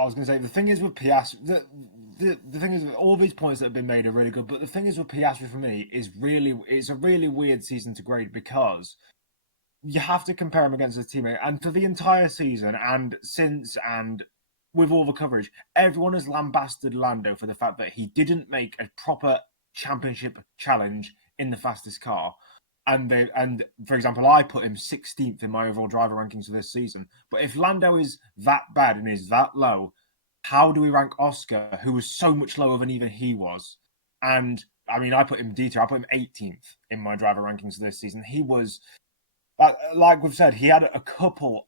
I was going to say the thing is with Piastri, the thing is all these points that have been made are really good, but the thing is with Piastri for me is it's a really weird season to grade because you have to compare him against his teammate, and for the entire season and since and with all the coverage, everyone has lambasted Lando for the fact that he didn't make a proper championship challenge in the fastest car. And for example, I put him 16th in my overall driver rankings for this season. But if Lando is that bad and is that low, how do we rank Oscar, who was so much lower than even he was? And I mean, I put him D tier. I put him 18th in my driver rankings for this season. He was, like we've said, he had a couple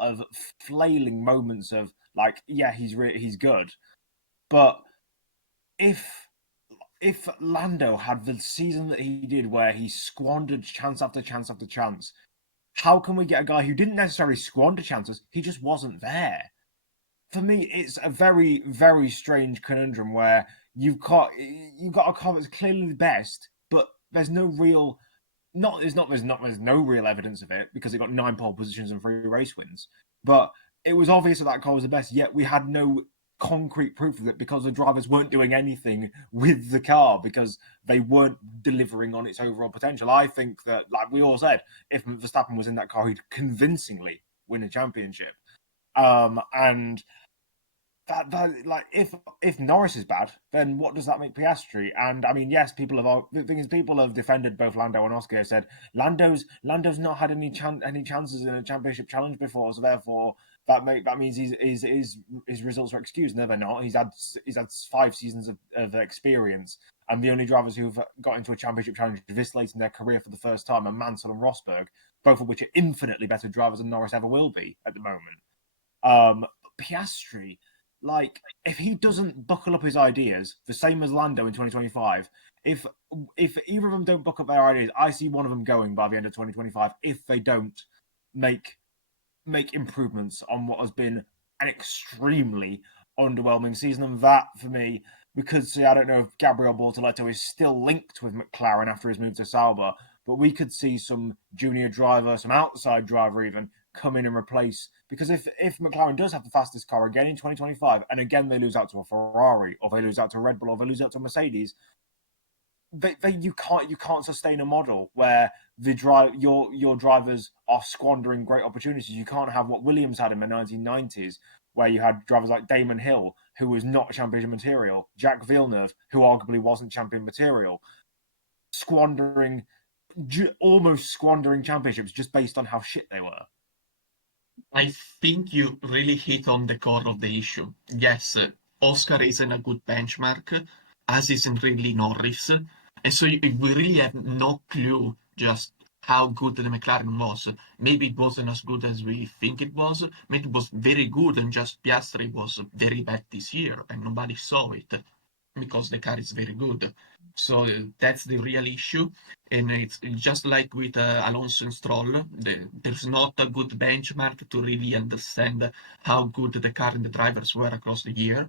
of flailing moments of like, yeah, he's good, but if Lando had the season that he did where he squandered chance after chance after chance, how can we get a guy who didn't necessarily squander chances, he just wasn't there? For me, it's a very, very strange conundrum where you've got a car that's clearly the best, but there's no real there's no real evidence of it because it got 9 pole positions and 3 race wins. But it was obvious that car was the best, yet we had no concrete proof of it because the drivers weren't doing anything with the car because they weren't delivering on its overall potential. I think that, like we all said, if Verstappen was in that car, he'd convincingly win a championship. And that like if Norris is bad, then what does that make Piastri? And I mean, yes, people have defended both Lando and Oscar. Said Lando's not had any chances in a championship challenge before, so therefore that means his results are excused. No, they're not. He's had 5 seasons of experience, and the only drivers who've got into a championship challenge this late in their career for the first time are Mansell and Rosberg, both of which are infinitely better drivers than Norris ever will be at the moment. Piastri, like, if he doesn't buckle up his ideas, the same as Lando in 2025, if either of them don't buckle up their ideas, I see one of them going by the end of 2025 if they don't make improvements on what has been an extremely underwhelming season. And that, for me, because I don't know if Gabriel Bortoleto is still linked with McLaren after his move to Sauber, but we could see some junior driver, some outside driver even, come in and replace, because if McLaren does have the fastest car again in 2025 and again they lose out to a Ferrari or they lose out to Red Bull or they lose out to Mercedes, you can't sustain a model where your drivers are squandering great opportunities. You can't have what Williams had in the 1990s, where you had drivers like Damon Hill, who was not championship material, Jacques Villeneuve, who arguably wasn't champion material, almost squandering championships just based on how shit they were. I think you really hit on the core of the issue. Yes, Oscar isn't a good benchmark, as isn't really Norris. And so we really have no clue just how good the McLaren was. Maybe it wasn't as good as we think it was. Maybe it was very good and just Piastri was very bad this year and nobody saw it because the car is very good. So that's the real issue. And it's just like with Alonso and Stroll, there's not a good benchmark to really understand how good the car and the drivers were across the year.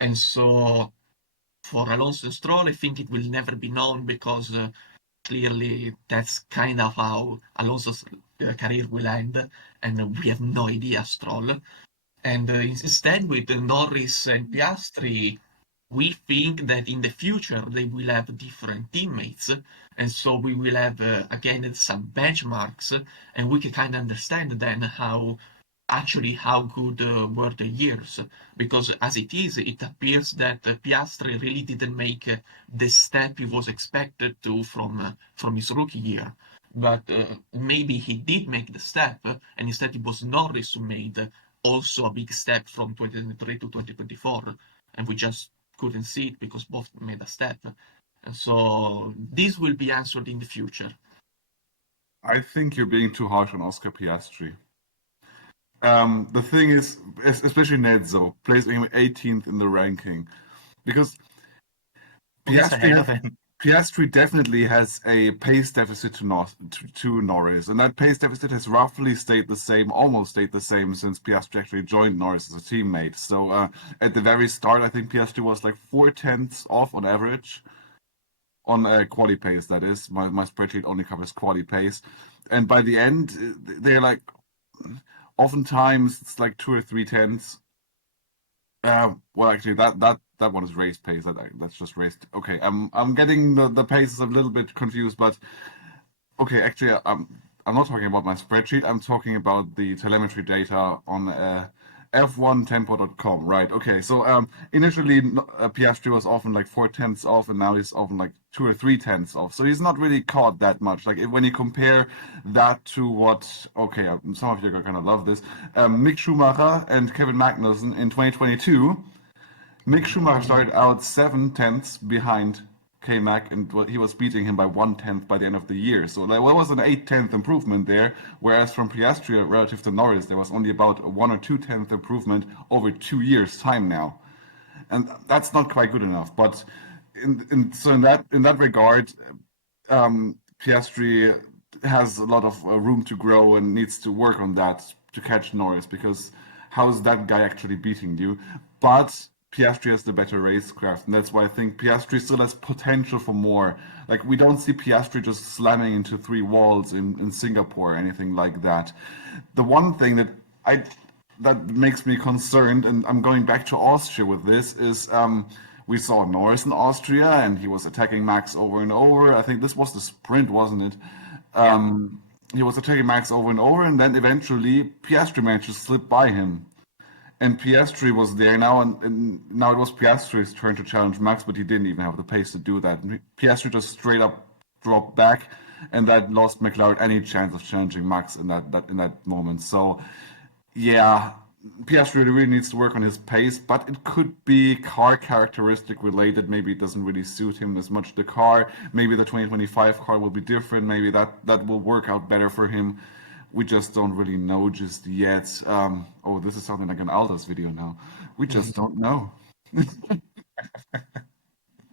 And so for Alonso and Stroll, I think it will never be known because clearly that's kind of how Alonso's career will end, and we have no idea, Stroll. And instead, with Norris and Piastri, we think that in the future they will have different teammates, and so we will have again some benchmarks, and we can kind of understand then how good were the years, because as it is, it appears that Piastri really didn't make the step he was expected to from his rookie year. But maybe he did make the step, and instead it was Norris who made also a big step from 2023 to 2024, and we just couldn't see it because both made a step. And so this will be answered in the future. I think you're being too harsh on Oscar Piastri. The thing is, especially Nedzo, placing him 18th in the ranking, because Piastri definitely has a pace deficit to Norris, and that pace deficit has roughly almost stayed the same since Piastri actually joined Norris as a teammate. So at the very start, I think Piastri was like 0.4 off on average on quali pace. That is, my spreadsheet only covers quali pace, and by the end, they're like. Oftentimes it's like 2 or 3 tenths Well, actually, that one is race pace. That's just race. Okay, I'm getting the paces a little bit confused, but okay, actually, I'm not talking about my spreadsheet. I'm talking about the telemetry data on F1tempo.com. Right. Okay. So initially, Piastri was often like 4/10ths off, and now he's often like 2 or 3/10ths off. So he's not really caught that much. Like when you compare that to what, okay, some of you are gonna love this. Mick Schumacher and Kevin Magnussen in 2022. Mick Schumacher started out 7/10ths behind K-Mac, and he was beating him by 1/10 by the end of the year. So there was an 8/10 improvement there, whereas from Piastri relative to Norris, there was only about a 1 or 2/10 improvement over 2 years' time now, and that's not quite good enough. But in that regard, Piastri has a lot of room to grow and needs to work on that to catch Norris, because how is that guy actually beating you? But Piastri has the better racecraft, and that's why I think Piastri still has potential for more. Like, we don't see Piastri just slamming into 3 walls in Singapore or anything like that. The one thing that makes me concerned, and I'm going back to Austria with this, is we saw Norris in Austria, and he was attacking Max over and over. I think this was the sprint, wasn't it? He was attacking Max over and over, and then eventually Piastri managed to slip by him. And Piastri was there now, and now it was Piastri's turn to challenge Max, but he didn't even have the pace to do that. Piastri just straight up dropped back, and that lost McLaren any chance of challenging Max in that moment. So, yeah, Piastri really needs to work on his pace, but it could be car characteristic related. Maybe it doesn't really suit him as much, the car. Maybe the 2025 car will be different. Maybe that will work out better for him. We just don't really know just yet. Oh, this is something like an Aldous video now. We just don't know.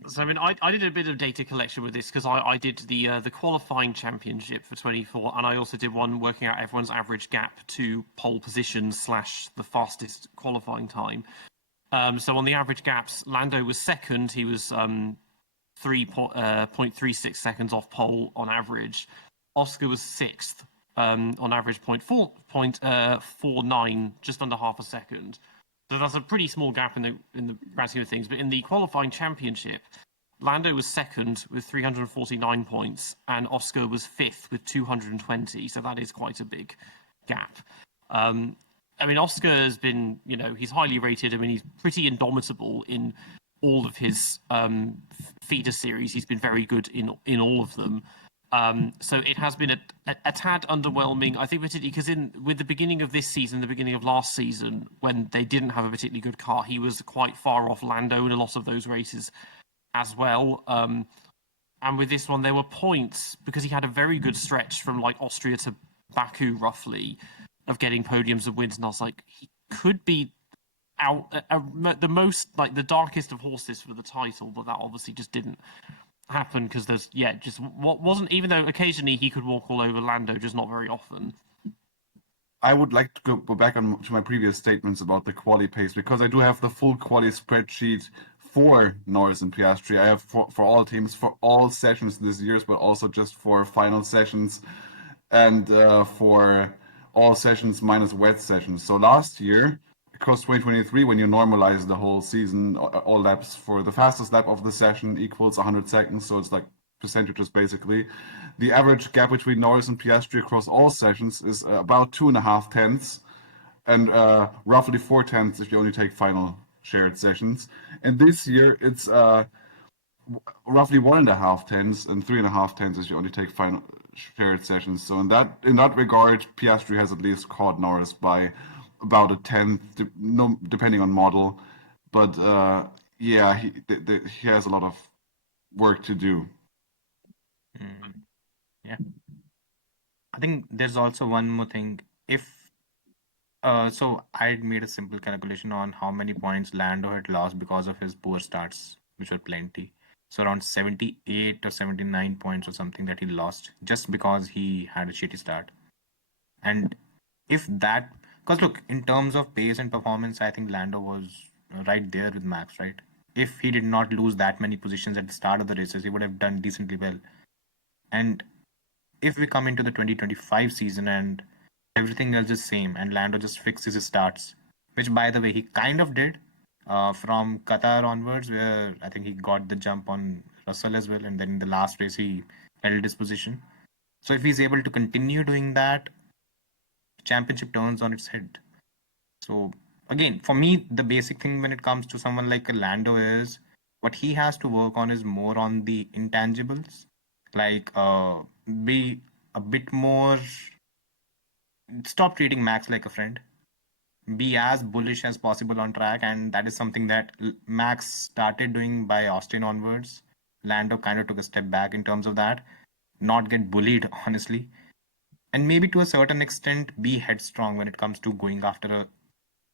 So I mean, I did a bit of data collection with this because I did the qualifying championship for 24, and I also did one working out everyone's average gap to pole position / the fastest qualifying time. So on the average gaps, Lando was second. He was 3.36 seconds off pole on average. Oscar was sixth. On average 0.49, just under half a second. So that's a pretty small gap in the grand scheme of things. But in the qualifying championship, Lando was second with 349 points, and Oscar was fifth with 220. So that is quite a big gap. I mean, Oscar has been, he's highly rated. I mean, he's pretty indomitable in all of his feeder series. He's been very good in all of them. So it has been a tad underwhelming, I think, particularly because with the beginning of this season, the beginning of last season, when they didn't have a particularly good car, he was quite far off Lando in a lot of those races as well. And with this one, there were points, because he had a very good stretch from like Austria to Baku, roughly, of getting podiums and wins. And I was like, he could be out the most, like the darkest of horses for the title, but that obviously just didn't happen because just what wasn't, even though occasionally he could walk all over Lando, just not very often. I would like to go back to my previous statements about the quali pace, because I do have the full quali spreadsheet for Norris and Piastri. I have for all teams, for all sessions this year, but also just for final sessions, and for all sessions minus wet sessions. So last year, because 2023, when you normalize the whole season, all laps, for the fastest lap of the session equals 100 seconds, so it's like percentages basically. The average gap between Norris and Piastri across all sessions is about 2.5 tenths, and roughly 4 tenths if you only take final shared sessions. And this year it's roughly 1.5 tenths and 3.5 tenths if you only take final shared sessions. So in that regard, Piastri has at least caught Norris by about a tenth, depending on model, but yeah, he has a lot of work to do. Yeah, I think there's also one more thing. So I made a simple calculation on how many points Lando had lost because of his poor starts, which were plenty. So around 78 or 79 points or something that he lost just because he had a shitty start. And if that, because look, in terms of pace and performance, I think Lando was right there with Max, right? If he did not lose that many positions at the start of the races, he would have done decently well. And if we come into the 2025 season and everything else is same and Lando just fixes his starts, which by the way he kind of did, from Qatar onwards, where I think he got the jump on Russell as well, and then in the last race he held his position. So if he's able to continue doing that, championship turns on its head. So again, for me, the basic thing when it comes to someone like a Lando is what he has to work on is more on the intangibles, like be a bit more. Stop treating Max like a friend. Be as bullish as possible on track, and that is something that Max started doing by Austin onwards. Lando kind of took a step back in terms of that, not get bullied, honestly, and maybe to a certain extent be headstrong when it comes to going after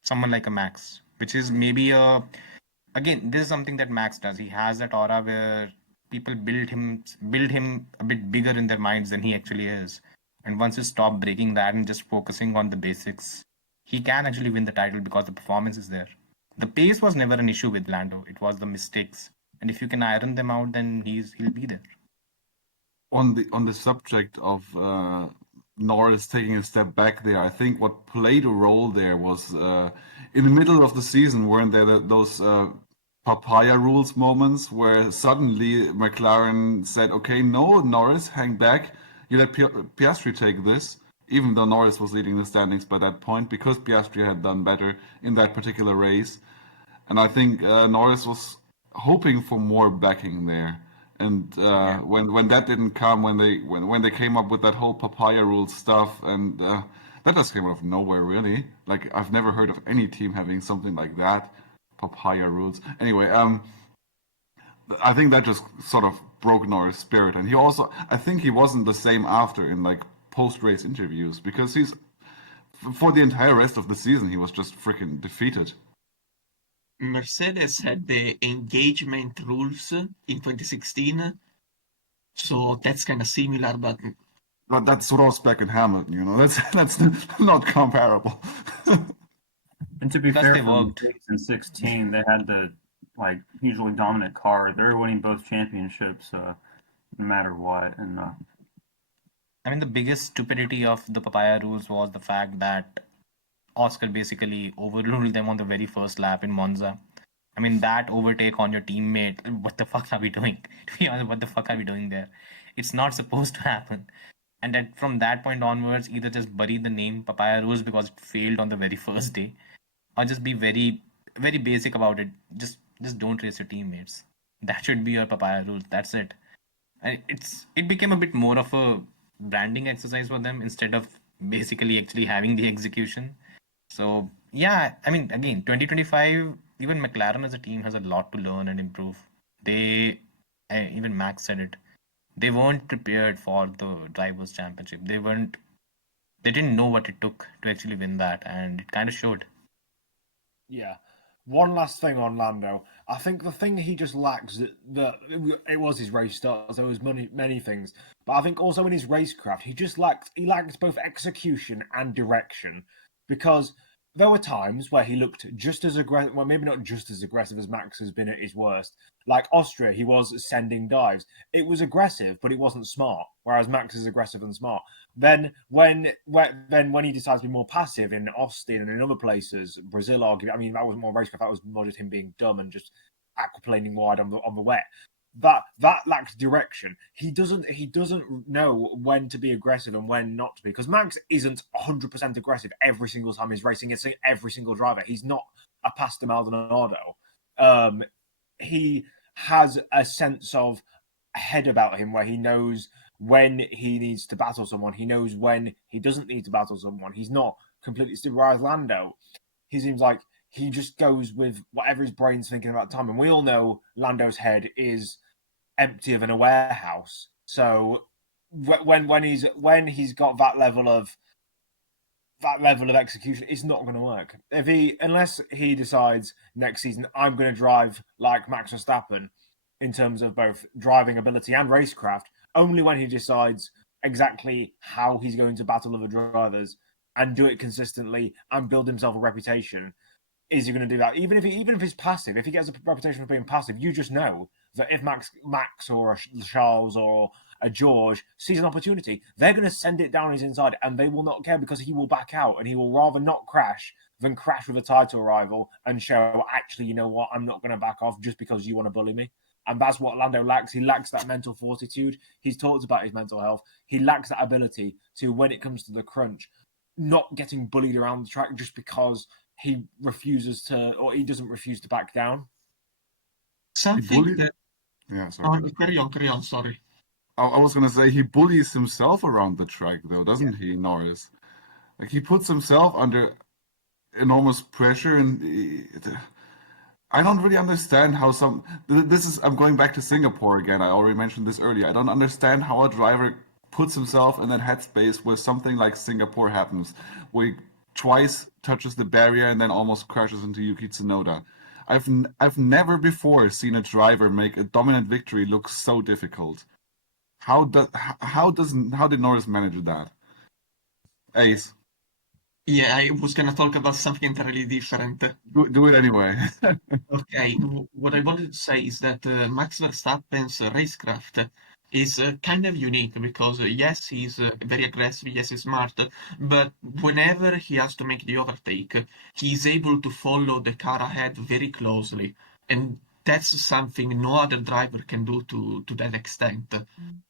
someone like a Max, which is maybe again, this is something that Max does. He has that aura where people build him a bit bigger in their minds than he actually is. And once you stop breaking that and just focusing on the basics, he can actually win the title because the performance is there. The pace was never an issue with Lando. It was the mistakes. And if you can iron them out, then he'll be there. On the subject of Norris taking a step back there, I think what played a role there was in the middle of the season, weren't there those papaya rules moments where suddenly McLaren said, okay, no, Norris, hang back. You let Piastri take this, even though Norris was leading the standings by that point, because Piastri had done better in that particular race. And I think Norris was hoping for more backing there. And when that didn't come, when they came up with that whole papaya rules stuff, and that just came out of nowhere, really. Like, I've never heard of any team having something like that, papaya rules. Anyway, I think that just sort of broke Norris' spirit, and I think he wasn't the same after in like post-race interviews, because for the entire rest of the season he was just freaking defeated. Mercedes had the engagement rules in 2016, so that's kind of similar, but that's Rosberg and Hamilton, that's not comparable. And to be Plus fair, they for worked. Mercedes in 16, they had the hugely dominant car. They were winning both championships, no matter what. And I mean, the biggest stupidity of the papaya rules was the fact that Oscar basically overruled them on the very first lap in Monza. I mean, that overtake on your teammate, what the fuck are we doing? To be honest, what the fuck are we doing there? It's not supposed to happen. And then from that point onwards, either just bury the name papaya rules because it failed on the very first day, or just be very, very basic about it. Just don't race your teammates. That should be your papaya rules. That's it. And it became a bit more of a branding exercise for them instead of basically actually having the execution. So yeah, I mean, again, 2025, even McLaren as a team has a lot to learn and improve. Even Max said it. They weren't prepared for the drivers' championship. They didn't know what it took to actually win that, and it kind of showed. Yeah. One last thing on Lando. I think the thing he just lacks, it was his race starts. There was many things, but I think also in his racecraft, he lacks both execution and direction, because there were times where he looked just as aggressive. Well, maybe not just as aggressive as Max has been at his worst. Like Austria, he was sending dives. It was aggressive, but it wasn't smart. Whereas Max is aggressive and smart. Then when he decides to be more passive in Austin and in other places, Brazil, arguably, I mean, that wasn't more racecraft. That was more just him being dumb and just aquaplaning wide on the wet. That lacks direction. He doesn't know when to be aggressive and when not to be, because Max isn't 100% aggressive every single time he's racing against every single driver. He's not a Pastor Maldonado. He has a sense of head about him where he knows when he needs to battle someone. He knows when he doesn't need to battle someone. He's not completely stupid. Whereas Lando, he seems like he just goes with whatever his brain's thinking about the time. And we all know Lando's head is emptier than a warehouse. So when he's got that level of execution, it's not going to work. Unless he decides next season, I'm going to drive like Max Verstappen in terms of both driving ability and racecraft. Only when he decides exactly how he's going to battle other drivers and do it consistently and build himself a reputation, is he going to do that? Even if he's passive, if he gets a reputation for being passive, you just know that if Max or a Charles or a George sees an opportunity, they're going to send it down his inside, and they will not care, because he will back out and he will rather not crash than crash with a title rival and show, actually, you know what, I'm not going to back off just because you want to bully me. And that's what Lando lacks. He lacks that mental fortitude. He's talked about his mental health. He lacks that ability to, when it comes to the crunch, not getting bullied around the track just because he refuses to, or he doesn't refuse to back down. Something that... Yeah, sorry. Carry on, sorry. I was going to say, he bullies himself around the track, though, doesn't he, Norris? Like, he puts himself under enormous pressure, and I don't really understand how I'm going back to Singapore again. I already mentioned this earlier. I don't understand how a driver puts himself in that headspace where something like Singapore happens, where he twice touches the barrier and then almost crashes into Yuki Tsunoda. I've never before seen a driver make a dominant victory look so difficult. How did Norris manage that? Ace. Yeah, I was gonna talk about something entirely different. Do it anyway. Okay, what I wanted to say is that Max Verstappen's racecraft is kind of unique because, yes, he's very aggressive, yes, he's smart, but whenever he has to make the overtake, he's able to follow the car ahead very closely. And that's something no other driver can do to that extent.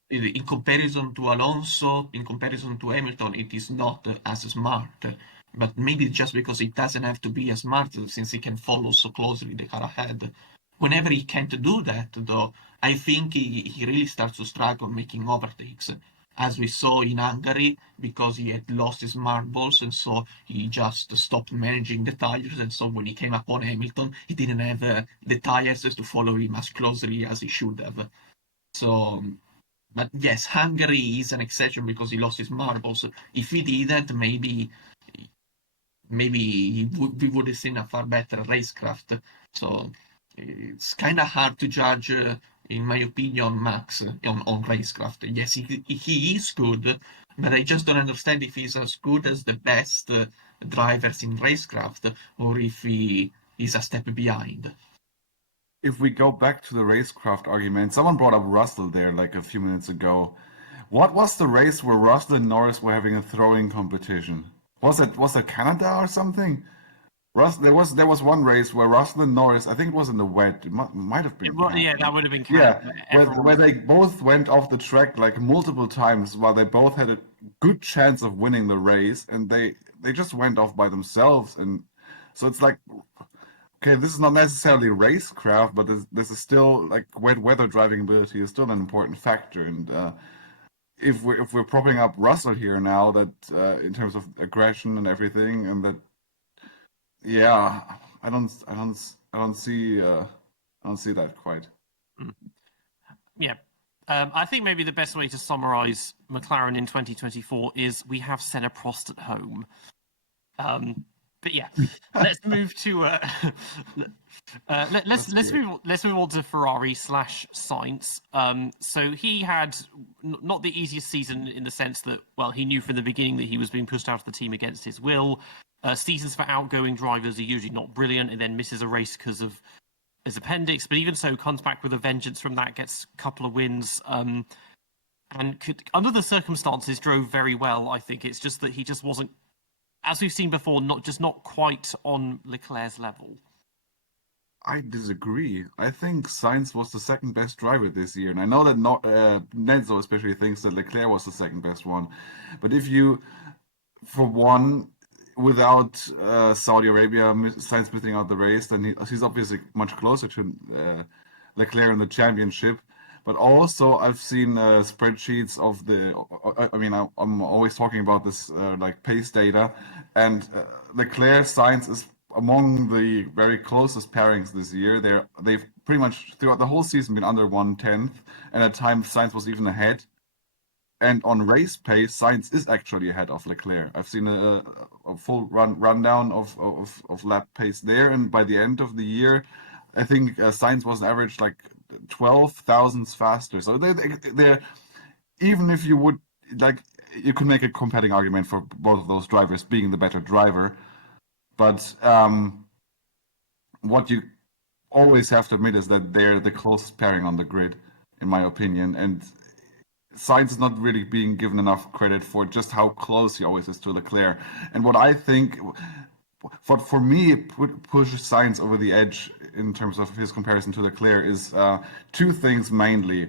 In comparison to Alonso, in comparison to Hamilton, it is not as smart. But maybe just because it doesn't have to be as smart since he can follow so closely the car ahead. Whenever he can't do that, though, I think he really starts to struggle making overtakes. As we saw in Hungary, because he had lost his marbles, and so he just stopped managing the tires. And so when he came upon Hamilton, he didn't have the tires to follow him as closely as he should have. So... But yes, Hungary is an exception because he lost his marbles. If he didn't, maybe we would have seen a far better racecraft. So it's kind of hard to judge, in my opinion, Max on racecraft. Yes, he is good, but I just don't understand if he's as good as the best drivers in racecraft or if he is a step behind. If we go back to the racecraft argument, someone brought up Russell there like a few minutes ago. What was the race where Russell and Norris were having a throwing competition? Was it Canada or something? There was one race where Russell and Norris, I think it was in the wet. It might have been. Yeah, that would have been Canada. Yeah, where they both went off the track like multiple times while they both had a good chance of winning the race, and they just went off by themselves. And so it's like, okay, this is not necessarily racecraft, but this is still like wet weather driving ability is still an important factor. And if we're propping up Russell here now, that in terms of aggression and everything, and that, yeah, I don't see that quite. Yeah. I think maybe the best way to summarize McLaren in 2024 is we have Senna Prost at home. But yeah, let's move to let's move on to Ferrari / Sainz. So he had not the easiest season in the sense that, well, he knew from the beginning that he was being pushed out of the team against his will. Seasons for outgoing drivers are usually not brilliant, and then misses a race because of his appendix. But even so, comes back with a vengeance from that, gets a couple of wins, and under the circumstances drove very well. I think it's just that he just wasn't, as we've seen before, not quite on Leclerc's level. I disagree. I think Sainz was the second best driver this year, and I know that Nedzo especially thinks that Leclerc was the second best one. But if you, for one, without Saudi Arabia, Sainz missing out the race, then he's obviously much closer to Leclerc in the championship. But also, I've seen spreadsheets of I'm always talking about this like pace data, and Leclerc Sainz is among the very closest pairings this year. They've pretty much throughout the whole season been under 1/10, and at times Sainz was even ahead. And on race pace, Sainz is actually ahead of Leclerc. I've seen a full rundown of lap pace there, and by the end of the year, I think Sainz was an average like 12 thousandths faster. So they're even if you would like, you could make a competing argument for both of those drivers being the better driver, but what you always have to admit is that they're the closest pairing on the grid, in my opinion, and Sainz is not really being given enough credit for just how close he always is to Leclerc. And what I think, for me, it pushes Sainz over the edge in terms of his comparison to Leclerc is two things mainly.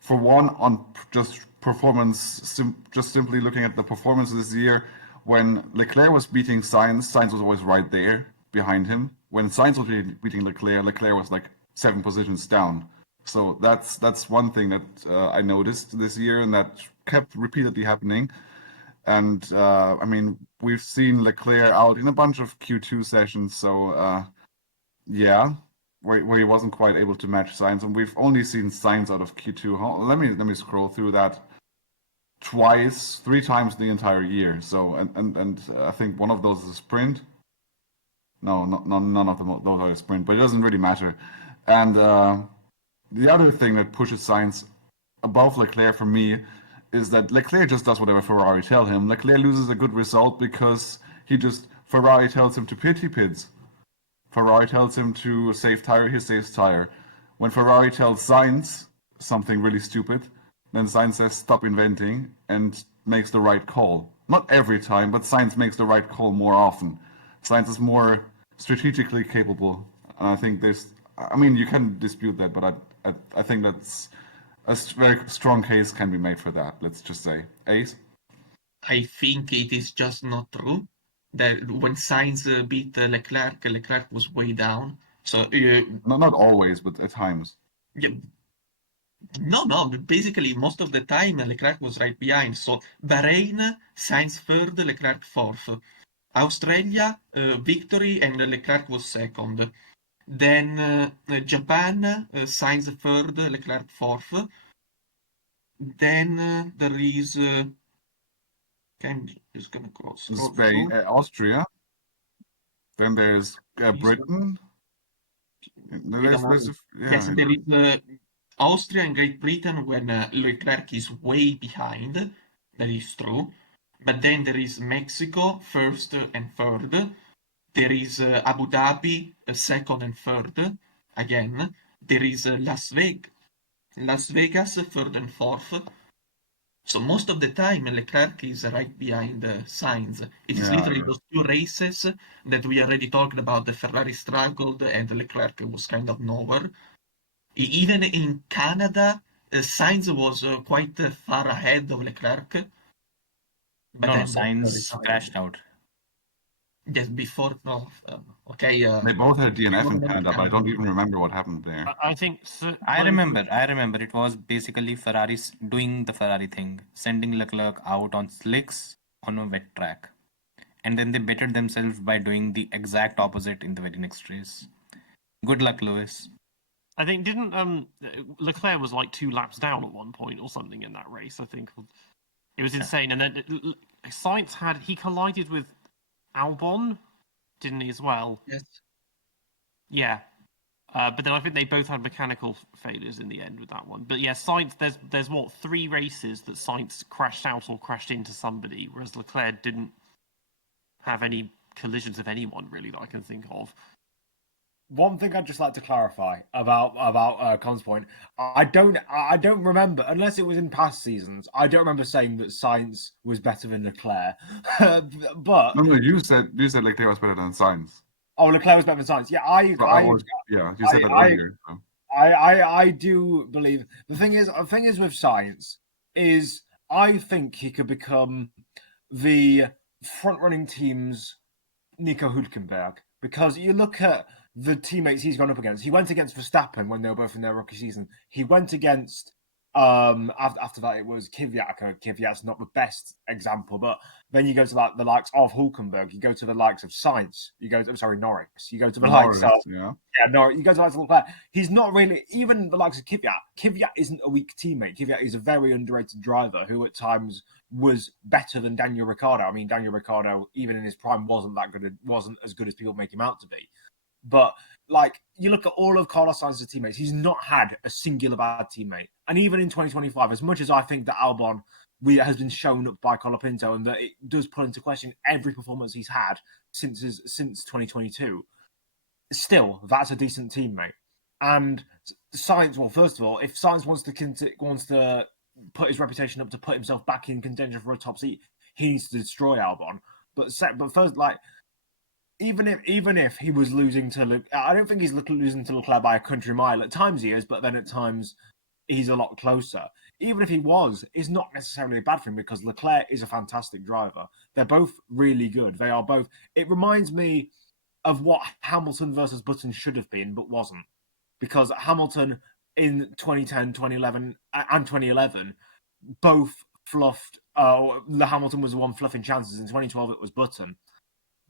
For one, on just performance, just simply looking at the performance this year, when Leclerc was beating Sainz, Sainz was always right there behind him. When Sainz was beating Leclerc, Leclerc was like 7 positions down. So that's one thing that I noticed this year, and that kept repeatedly happening. And I mean, we've seen Leclerc out in a bunch of Q2 sessions, so yeah, where he wasn't quite able to match Sainz, and we've only seen Sainz out of Q2. Let me scroll through that. Twice, 3 times the entire year. So and I think one of those is a sprint. No, none of them those are a sprint, but it doesn't really matter. And the other thing that pushes Sainz above Leclerc for me is that Leclerc just does whatever Ferrari tell him. Leclerc loses a good result because Ferrari tells him to pit, he pits. Ferrari tells him to save tire, he saves tire. When Ferrari tells Sainz something really stupid, then Sainz says stop inventing and makes the right call. Not every time, but Sainz makes the right call more often. Sainz is more strategically capable. And I think you can dispute that, but I think that's a very strong case can be made for that, let's just say. Ace? I think it is just not true that when Sainz beat Leclerc, Leclerc was way down. So Not always, but at times. yeah, no. Basically, most of the time Leclerc was right behind. So Bahrain, Sainz third, Leclerc fourth. Australia, victory, and Leclerc was second. Then Japan, Sainz third, Leclerc fourth. Then there is. I'm just gonna scroll Spain, through. Austria. Then there's Britain. Yes, there is Austria and Great Britain when Leclerc is way behind. That is true. But then there is Mexico, first and third. There is Abu Dhabi, second and third. Again, there is Las Vegas, third and fourth. So most of the time, Leclerc is right behind Sainz. It is literally those 2 races that we already talked about. The Ferrari struggled and Leclerc was kind of nowhere. Even in Canada, Sainz was quite far ahead of Leclerc. But No, then Sainz crashed out. Yes, before. No, okay. They both had DNF in Canada, but I don't even remember what happened there. I think so, I remember. It was basically Ferrari's doing the Ferrari thing, sending Leclerc out on slicks on a wet track. And then they bettered themselves by doing the exact opposite in the very next race. Good luck, Lewis. I think didn't Leclerc was like 2 laps down at one point or something in that race. I think it was insane. And then Sainz he collided with Albon, didn't he as well? Yes. Yeah. But then I think they both had mechanical failures in the end with that one. But yeah, Sainz, there's 3 races that Sainz crashed out or crashed into somebody, whereas Leclerc didn't have any collisions of anyone really that I can think of. One thing I'd just like to clarify about Con's point, I don't remember, unless it was in past seasons, I don't remember saying that Sainz was better than Leclerc. But no, you said Leclerc was better than Sainz. Oh, Leclerc was better than Sainz. Yeah, you said that earlier. So. I do believe the thing is with Sainz is I think he could become the front running team's Nico Hülkenberg, because you look at the teammates he's gone up against. He went against Verstappen when they were both in their rookie season. He went against after that it was Kvyat. Kvyat's not the best example, but then you go to the likes of Hülkenberg. You go to the likes of Sainz. Norris. You go to the likes of Norris. You go to the likes of Leclerc. He's not really even the likes of Kvyat. Kvyat isn't a weak teammate. Kvyat is a very underrated driver who at times was better than Daniel Ricciardo. I mean, Daniel Ricciardo, even in his prime, wasn't as good as people make him out to be. But you look at all of Carlos Sainz's teammates, he's not had a singular bad teammate. And even in 2025, as much as I think that Albon has been shown up by Colapinto and that it does put into question every performance he's had since 2022, still, that's a decent teammate. And Sainz, well, first of all, if Sainz wants to put his reputation up to put himself back in contention for a top seat, he needs to destroy Albon. But first, even if he was losing to, I don't think he's losing to Leclerc by a country mile. At times he is, but then at times he's a lot closer. Even if he was, it's not necessarily a bad thing because Leclerc is a fantastic driver. They're both really good. They are both. It reminds me of what Hamilton versus Button should have been, but wasn't. Because Hamilton in 2010, 2011, and 2011 both fluffed. The Hamilton was the one fluffing chances. In 2012, it was Button.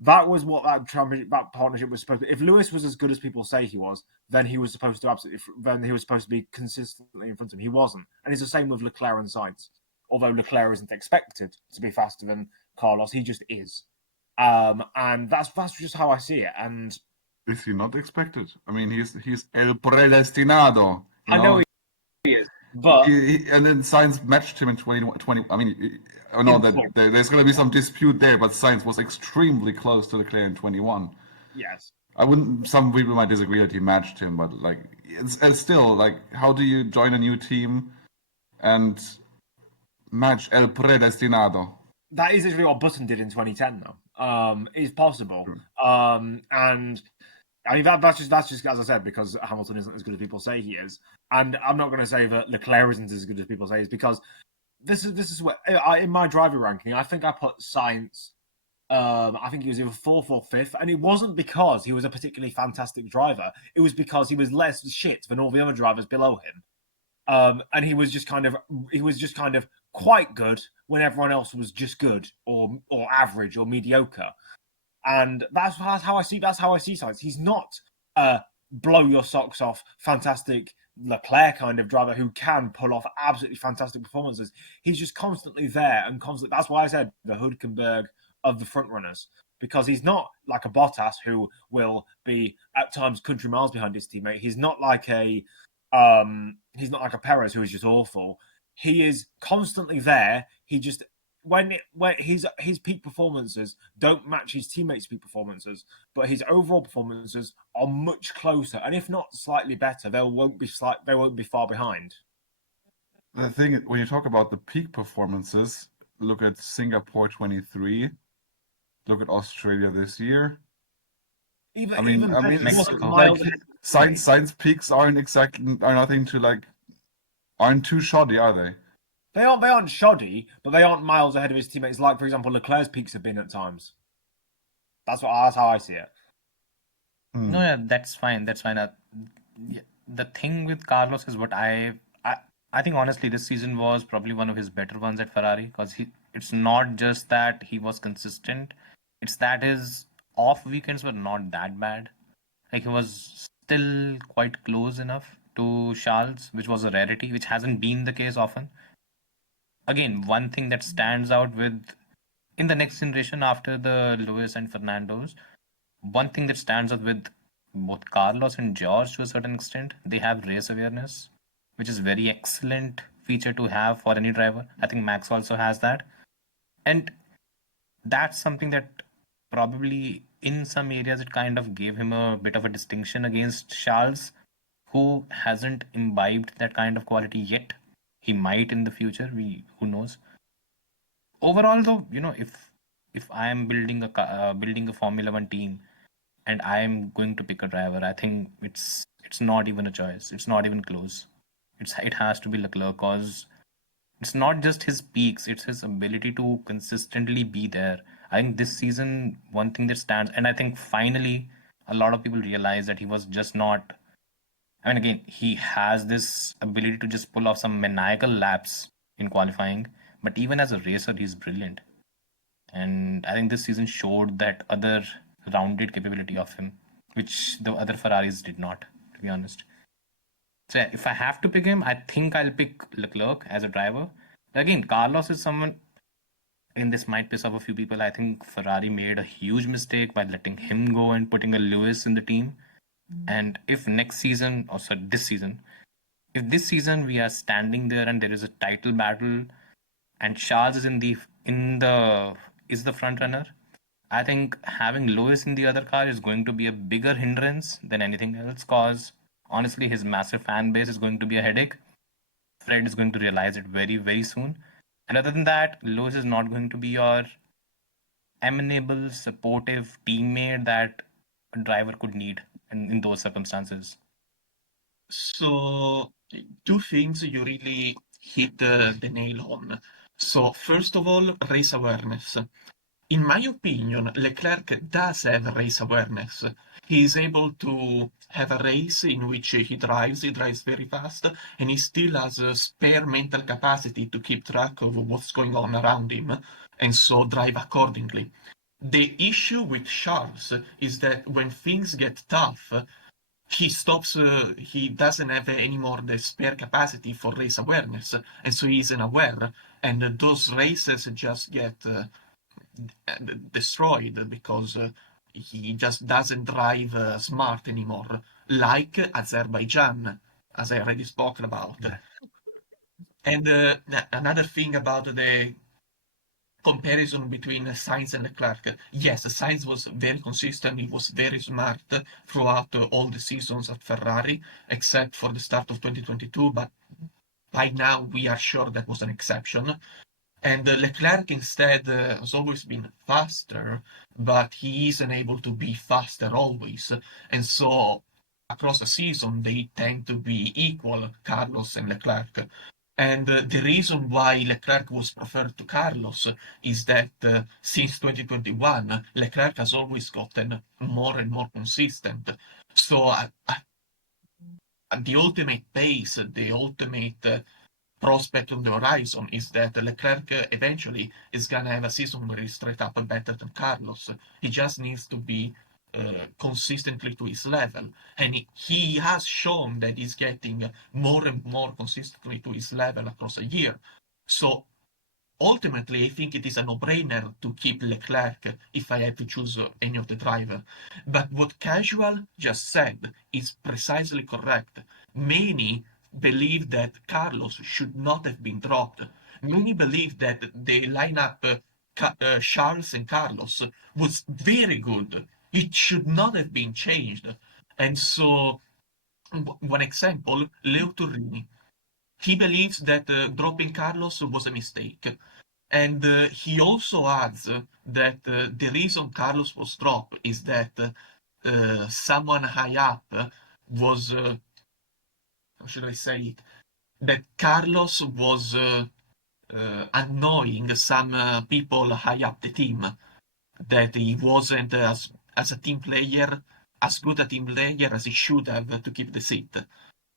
That was what that partnership was supposed to be. If Lewis was as good as people say he was, then he was supposed to be consistently in front of him. He wasn't. And it's the same with Leclerc and Sainz. Although Leclerc isn't expected to be faster than Carlos, he just is. And that's just how I see it. And is he not expected? I mean, he's el predestinado. I know he is, but and then Sainz matched him in 2020. I mean, I know that there's going to be some dispute there, but Sainz was extremely close to Leclerc in 21. Yes. I wouldn't. Some people might disagree that he matched him, but like, it's still like, how do you join a new team and match el predestinado? That is literally what Button did in 2010, though. It's possible. And I mean that's just as I said, because Hamilton isn't as good as people say he is, and I'm not going to say that Leclerc isn't as good as people say he is, because this is what in my driver ranking, I think I put Sainz. I think he was either 4th or 5th, and it wasn't because he was a particularly fantastic driver. It was because he was less shit than all the other drivers below him, and he was just kind of quite good when everyone else was just good or average or mediocre. And that's how I see Sainz. He's not a blow your socks off, fantastic Leclerc kind of driver who can pull off absolutely fantastic performances. He's just constantly there and constantly. That's why I said the Hülkenberg of the front runners, because he's not like a Bottas who will be at times country miles behind his teammate. He's not like a Perez who is just awful. He is constantly there. He just when his peak performances don't match his teammates' peak performances, but his overall performances are much closer, and if not slightly better, they won't be far behind. The thing, when you talk about the peak performances, look at Singapore 23, look at Australia this year. Science peaks aren't too shoddy, are they? They aren't shoddy, but they aren't miles ahead of his teammates. Like, for example, Leclerc's peaks have been at times. That's how I see it. No, yeah, that's fine. That's fine. The thing with Carlos is what I think honestly this season was probably one of his better ones at Ferrari, because it's not just that he was consistent, it's that his off weekends were not that bad. Like, he was still quite close enough to Charles, which was a rarity, which hasn't been the case often. Again, one thing that stands out in the next generation after the Lewis and Fernandos, one thing that stands out with both Carlos and George to a certain extent, they have race awareness, which is very excellent feature to have for any driver. I think Max also has that. And that's something that probably in some areas it kind of gave him a bit of a distinction against Charles, who hasn't imbibed that kind of quality yet. He might in the future. Who knows? Overall, though, if I am building a Formula One team and I am going to pick a driver, I think it's not even a choice. It's not even close. It has to be Leclerc, because it's not just his peaks, it's his ability to consistently be there. I think this season, one thing that stands, and I think finally a lot of people realize that he was just not. I mean, again, he has this ability to just pull off some maniacal laps in qualifying, but even as a racer, he's brilliant. And I think this season showed that other rounded capability of him, which the other Ferraris did not, to be honest. So if I have to pick him, I think I'll pick Leclerc as a driver. Again, Carlos is someone, and this might piss off a few people, I think Ferrari made a huge mistake by letting him go and putting a Lewis in the team. And if this season we are standing there and there is a title battle and Charles is is the front runner, I think having Lewis in the other car is going to be a bigger hindrance than anything else, because honestly his massive fan base is going to be a headache. Fred is going to realize it very, very soon. And other than that, Lewis is not going to be your amenable, supportive teammate that a driver could need in those circumstances? So, two things you really hit the nail on. So, first of all, race awareness. In my opinion, Leclerc does have race awareness. He is able to have a race in which he drives very fast, and he still has a spare mental capacity to keep track of what's going on around him, and so drive accordingly. The issue with Charles is that when things get tough, he stops, he doesn't have any more the spare capacity for race awareness, and so he isn't aware, and those races just get destroyed because he just doesn't drive smart anymore, like Azerbaijan, as I already spoke about. Yeah. And another thing about the comparison between Sainz and Leclerc. Yes, Sainz was very consistent. He was very smart throughout all the seasons at Ferrari, except for the start of 2022. But by now, we are sure that was an exception. And Leclerc instead has always been faster, but he isn't able to be faster always. And so across the season, they tend to be equal, Carlos and Leclerc. And the reason why Leclerc was preferred to Carlos is that since 2021, Leclerc has always gotten more and more consistent. So at the ultimate pace, the ultimate prospect on the horizon is that Leclerc eventually is going to have a season where he's straight up better than Carlos. He just needs to be consistently to his level. And he has shown that he's getting more and more consistently to his level across a year. So ultimately, I think it is a no-brainer to keep Leclerc if I had to choose any of the driver. But what Casual just said is precisely correct. Many believe that Carlos should not have been dropped. Many believe that the lineup Charles and Carlos was very good. It should not have been changed. And so, one example, Leo Turrini. He believes that dropping Carlos was a mistake. And he also adds that the reason Carlos was dropped is that someone high up was, how should I say it, that Carlos was annoying some people high up the team, that he wasn't as a team player, as good a team player as he should have to keep the seat.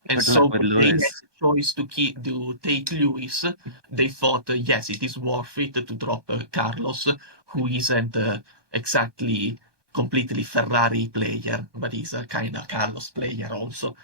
And But so with when they had Lewis, the choice to take Lewis, they thought, yes, it is worth it to drop Carlos, who isn't exactly completely Ferrari player, but he's a kind of Carlos player also.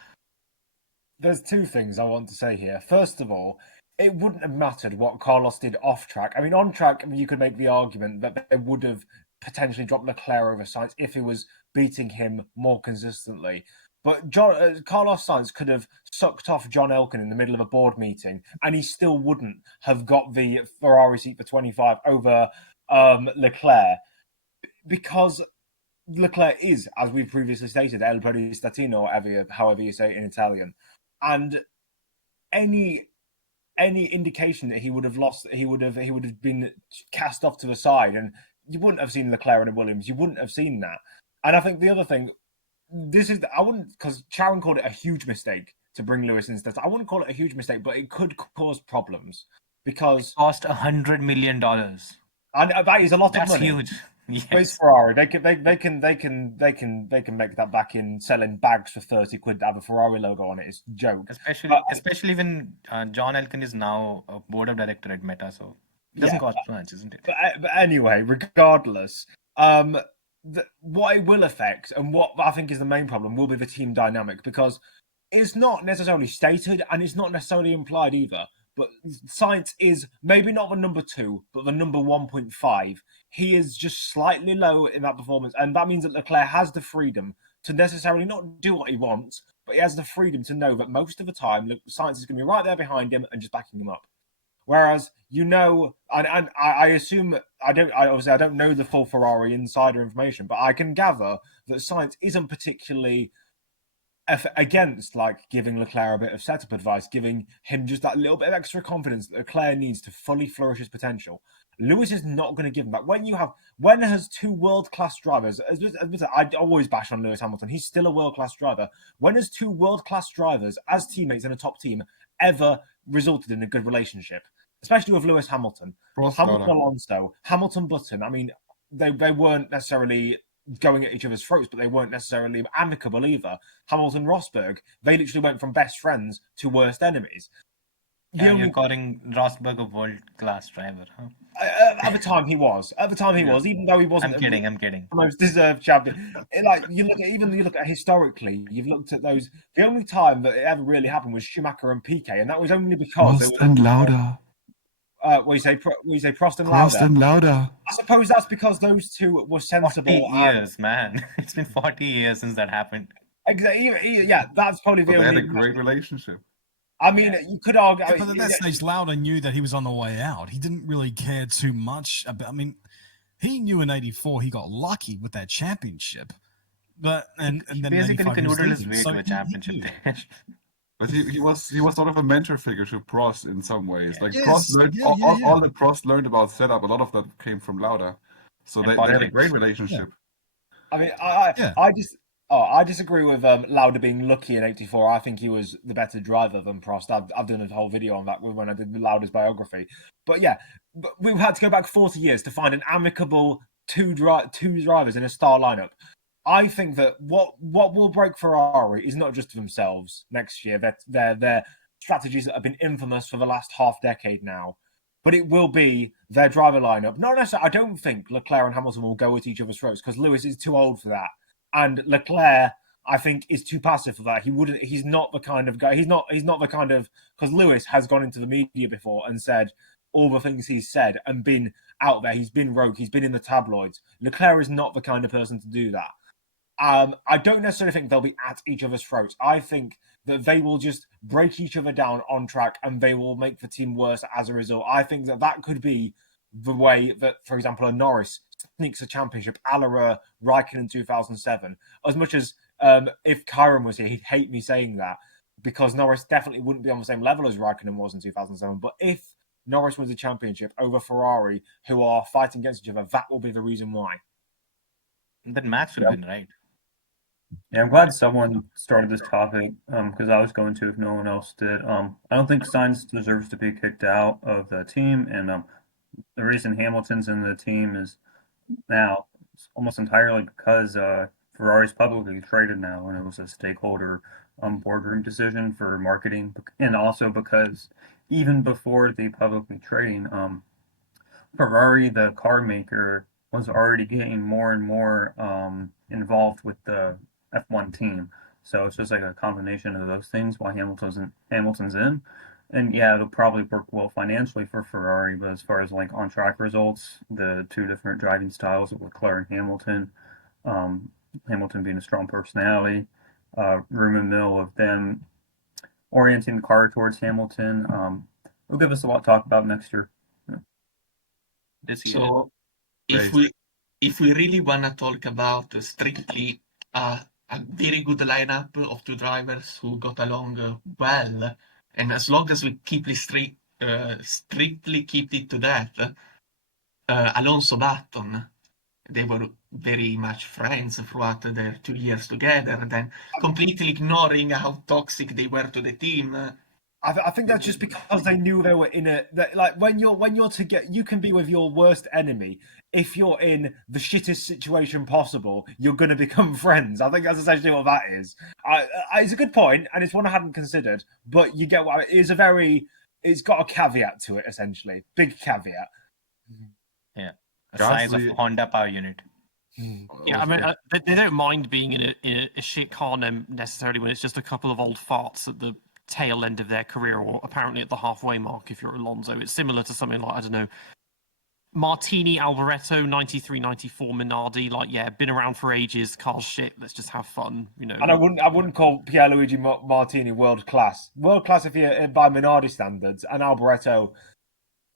There's two things I want to say here. First of all, it wouldn't have mattered what Carlos did off track. I mean, on track, you could make the argument that they would have potentially dropped Leclerc over Sainz if he was beating him more consistently. But Carlos Sainz could have sucked off John Elkann in the middle of a board meeting, and he still wouldn't have got the Ferrari seat for 25 over Leclerc, because Leclerc is, as we've previously stated, El Prestatino, or however you say it in Italian. And any indication that he would have lost, he would have been cast off to the side, and you wouldn't have seen Leclerc and Williams. You wouldn't have seen that. And I think the other thing, I wouldn't, because Ciaron called it a huge mistake to bring Lewis instead. I wouldn't call it a huge mistake, but it could cause problems because cost $100 million. and that is a lot That's of money. huge. But it's Yes. Ferrari. They can make that back in selling bags for 30 quid to have a Ferrari logo on it. It's a joke. Especially when John Elkann is now a board of director at Meta, so it doesn't cost much, isn't it? But anyway, regardless, what it will affect and what I think is the main problem will be the team dynamic, because it's not necessarily stated and it's not necessarily implied either. But Sainz is maybe not the number 2, but the number 1.5. He is just slightly low in that performance, and that means that Leclerc has the freedom to necessarily not do what he wants, but he has the freedom to know that most of the time Sainz is going to be right there behind him and just backing him up. Whereas, and I assume I don't know the full Ferrari insider information, but I can gather that Sainz isn't particularly against like giving Leclerc a bit of setup advice, giving him just that little bit of extra confidence that Leclerc needs to fully flourish his potential. Lewis is not going to give him that. When has two world-class drivers, I always bash on Lewis Hamilton, he's still a world-class driver. When has two world-class drivers as teammates in a top team ever resulted in a good relationship? Especially with Lewis Hamilton. Hamilton Alonso, Hamilton Button. I mean, they weren't necessarily going at each other's throats, but they weren't necessarily amicable either. Hamilton Rosberg, they literally went from best friends to worst enemies. You're calling Rosberg a world-class driver, huh? At the time he was. Even though he wasn't. I'm kidding. The most deserved champion. You look at historically, you've looked at those. The only time that it ever really happened was Schumacher and Piquet, and that was only because Prost and Lauda. We say Prost and Prost Lauda. and Lauda. I suppose that's because those two were sensible. 40 years, man. It's been 40 years since that happened. Exactly. Yeah, that's probably the But only. they had a great relationship. I mean, you could argue. Yeah, but at that stage, Lauda knew that he was on the way out. He didn't really care too much about. I mean, he knew in '84 he got lucky with that championship, but and then basically converted his leaving, way so to a championship there. But he was sort of a mentor figure to Prost in some ways. Like Yes, Prost learned yeah. all that Prost learned about setup. A lot of that came from Lauda, so they had a great relationship. I mean, I disagree with Lauda being lucky in '84. I think he was the better driver than Prost. I've done a whole video on that when I did Lauda's biography. But yeah, we had to go back 40 years to find an amicable two drivers in a star lineup. I think that what will break Ferrari is not just themselves next year. Their strategies that have been infamous for the last half decade now. But it will be their driver lineup. Not necessarily. I don't think Leclerc and Hamilton will go at each other's throats because Lewis is too old for that. And Leclerc, I think, is too passive for that. He's not the kind of guy. He's not the kind of, because Lewis has gone into the media before and said all the things he's said and been out there. He's been rogue. He's been in the tabloids. Leclerc is not the kind of person to do that. I don't necessarily think they'll be at each other's throats. I think that they will just break each other down on track and they will make the team worse as a result. I think that could be the way that, for example, a Norris sneaks a championship, a la Raikkonen in 2007. As much as if Ciaron was here, he'd hate me saying that because Norris definitely wouldn't be on the same level as Raikkonen was in 2007. But if Norris wins a championship over Ferrari, who are fighting against each other, that will be the reason why. That Max would have been right. Yeah, I'm glad someone started this topic because I was going to if no one else did. I don't think Sainz deserves to be kicked out of the team, and the reason Hamilton's in the team is now almost entirely because Ferrari's publicly traded now, and it was a stakeholder boardroom decision for marketing, and also because even before the publicly trading, Ferrari, the car maker, was already getting more and more involved with the F1 team. So it's just like a combination of those things why Hamilton's in. And yeah, it'll probably work well financially for Ferrari, but as far as like on track results, the two different driving styles of Leclerc and Hamilton, Hamilton being a strong personality, room and mill of them orienting the car towards Hamilton, will give us a lot to talk about next year. This year. So if we really want to talk about strictly a very good lineup of two drivers who got along well, and as long as we keep strictly keep it to that, Alonso Button, they were very much friends throughout their 2 years together, and then completely ignoring how toxic they were to the team. I think that's just because they knew they were in like when you're together, you can be with your worst enemy. If you're in the shittest situation possible, you're going to become friends. I think that's essentially what that is. It's a good point, and it's one I hadn't considered. But you get what it's it's got a caveat to it, essentially, big caveat. Yeah, the size of Honda power unit. Yeah, I mean, they don't mind being in a shit car necessarily when it's just a couple of old farts at the tail end of their career, or apparently at the halfway mark if you're Alonso. It's similar to something like, I don't know, Martini Alboreto, 93, 94, Minardi. Like, yeah, been around for ages, car's shit, let's just have fun, you know. And I wouldn't call Pierluigi Martini world class if you're by Minardi standards, and Alboreto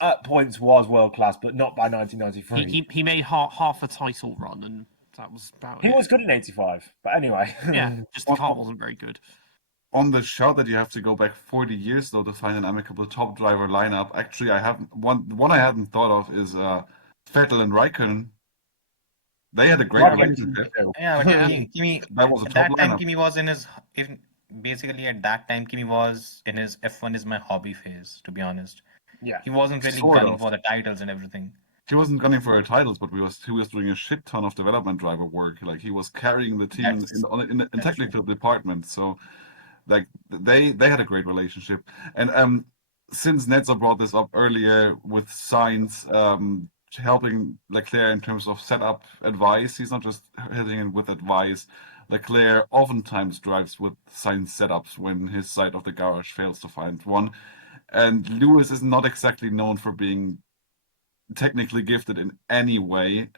at points was world class, but not by 1993. He made half a title run, and that was about it. He was good in '85, but anyway. Yeah, just the car wasn't very good. on the show that you have to go back 40 years though to find an amicable top driver lineup. Actually, I haven't one I hadn't thought of is Vettel and Raikkonen. They had a great relationship. Yeah, but Yeah. Kimi, That was a at top that time, lineup. Kimi was in his. Basically, at that time, Kimi was in his F1 is my hobby phase. To be honest, Yeah. he wasn't really Sort gunning of. for the titles and everything. He wasn't gunning for the titles, but he was doing a shit ton of development driver work. Like he was carrying the team in technical department. So like they had a great relationship. And since Nedzo brought this up earlier with Sainz helping Leclerc in terms of setup advice, he's not just hitting it with advice. Leclerc oftentimes drives with Sainz setups when his side of the garage fails to find one. And Lewis is not exactly known for being technically gifted in any way.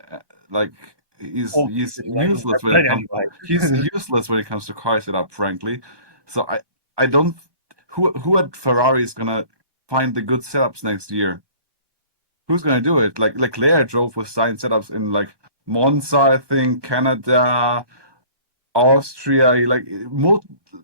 Like he's useless when it comes. He's useless when it comes to car setup, frankly. So I don't. Who at Ferrari is gonna find the good setups next year? Who's gonna do it? Like Leclerc drove with Sainz setups in like Monza, I think, Canada, Austria.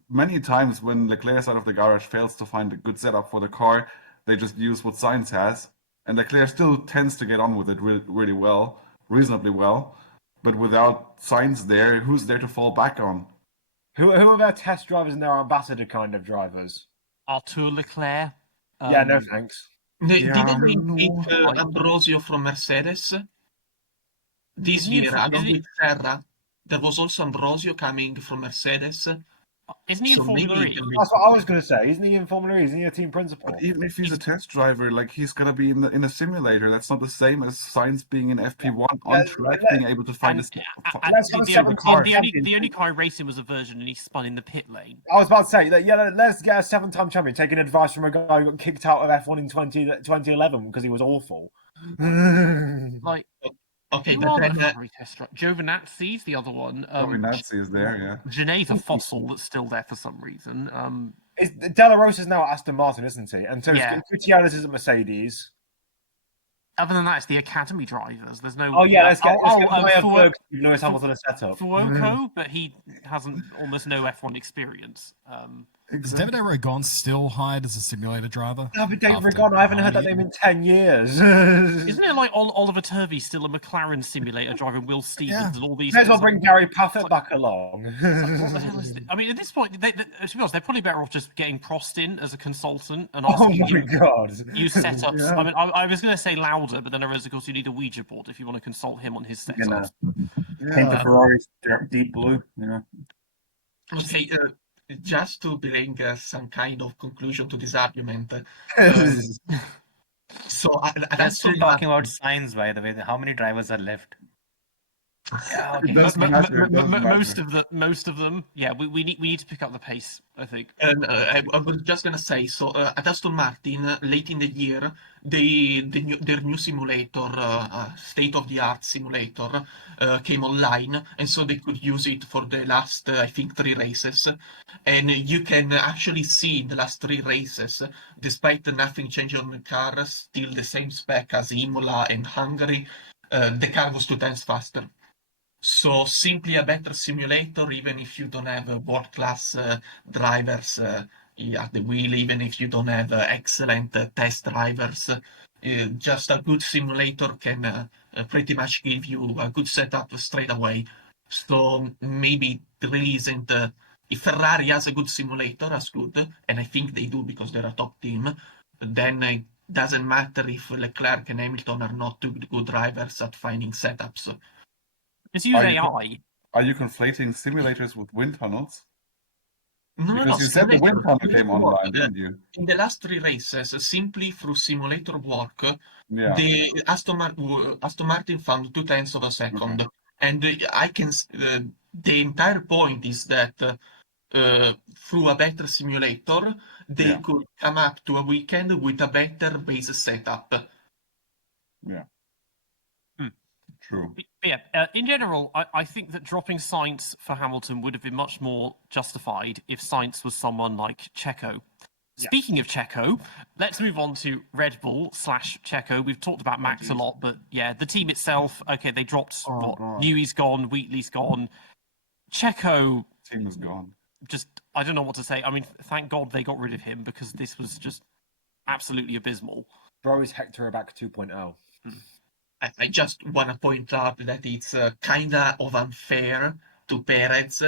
Many times when Leclerc's out of the garage fails to find a good setup for the car, they just use what Sainz has, and Leclerc still tends to get on with it really well, reasonably well. But without Sainz there, who's there to fall back on? Who are their test drivers and their ambassador kind of drivers? Arthur Leclerc. Yeah, no thanks. Didn't they pick I- Ambrosio from Mercedes this Isn't he in year, Fo- along isn't he- with Serra? There was also Ambrosio coming from Mercedes. Isn't he in So Formula maybe E? it can be- That's what I was going to say. Isn't he in Formula E? Isn't he a team principal? But even if he's a test driver, like he's gonna be in a simulator. That's not the same as Sainz being in FP1 on track, being able to find And, Let's have a seven car the only car racing was a version, and he spun in the pit lane. I was about to say that. Yeah, let's get a 7-time champion taking advice from a guy who got kicked out of F1 in 2011 because he was awful. Like, Okay, who but are the then Ferrari test drivers? Giovinazzi's the other one. Giovinazzi is there, yeah. Gené's a fossil that's still there for some reason. De La Rosa's now at Aston Martin, isn't he? And so Yeah. Gutierrez is at Mercedes. Other than that, it's the academy drivers. There's no. Oh yeah, let's get Maya Fuo- Berg, Lewis Hamilton a setup. Fuoco, but he hasn't almost no F1 experience. Is David Aragon still hired as a simulator driver? David after Regan, I haven't heard that Ferrari? name in 10 years. Isn't it like Oliver Turvey still a McLaren simulator driving Will Stevens Yeah. and all these? May as well guys? bring Gary Paffett back along. What the hell is this? I mean, at this point, to be honest, they're probably better off just getting Prost in as a consultant and Oh asking my you god. use setups. Yeah. I mean, I was going to say louder, but then I realized, of course, you need a Ouija board if you want to consult him on his setups. Paint the Ferraris deep blue, you know. okay, just to bring some kind of conclusion to this argument. So I'm still talking about Sainz, by the way. How many drivers are left? Yeah, It doesn't matter. It doesn't matter. Most of them, yeah. We need to pick up the pace, I think. And I was just gonna say, so at Aston Martin, late in the year, their new simulator, state-of-the-art simulator, came online, and so they could use it for the last, I think, 3 races. And you can actually see in the last 3 races, despite nothing changing on the car, still the same spec as Imola and Hungary, the car was 2 times faster. So simply a better simulator, even if you don't have world-class drivers at the wheel, even if you don't have excellent test drivers, just a good simulator can pretty much give you a good setup straight away. So maybe there really isn't. If Ferrari has a good simulator, as good, and I think they do because they're a top team, then it doesn't matter if Leclerc and Hamilton are not two good drivers at finding setups. Just use Are you- AI. Are you conflating simulators with wind tunnels? No, Because you said the wind tunnel came online, didn't you? In the last 3 races, simply through simulator work, Yeah. the Aston Martin found 2/10 of a second, and the entire point is that through a better simulator, they Yeah. could come up to a weekend with a better base setup. True. But yeah, in general, I think that dropping Sainz for Hamilton would have been much more justified if Sainz was someone like Checo. Speaking of Checo, let's move on to Red Bull / Checo. We've talked about Max a lot, but yeah, the team itself, okay, they dropped God. Newey's gone, Wheatley's gone. Checo, Team is gone. I don't know what to say. I mean, thank God they got rid of him because this was just absolutely abysmal. Bro is Hector back 2.0. I just want to point out that it's kind of unfair to Perez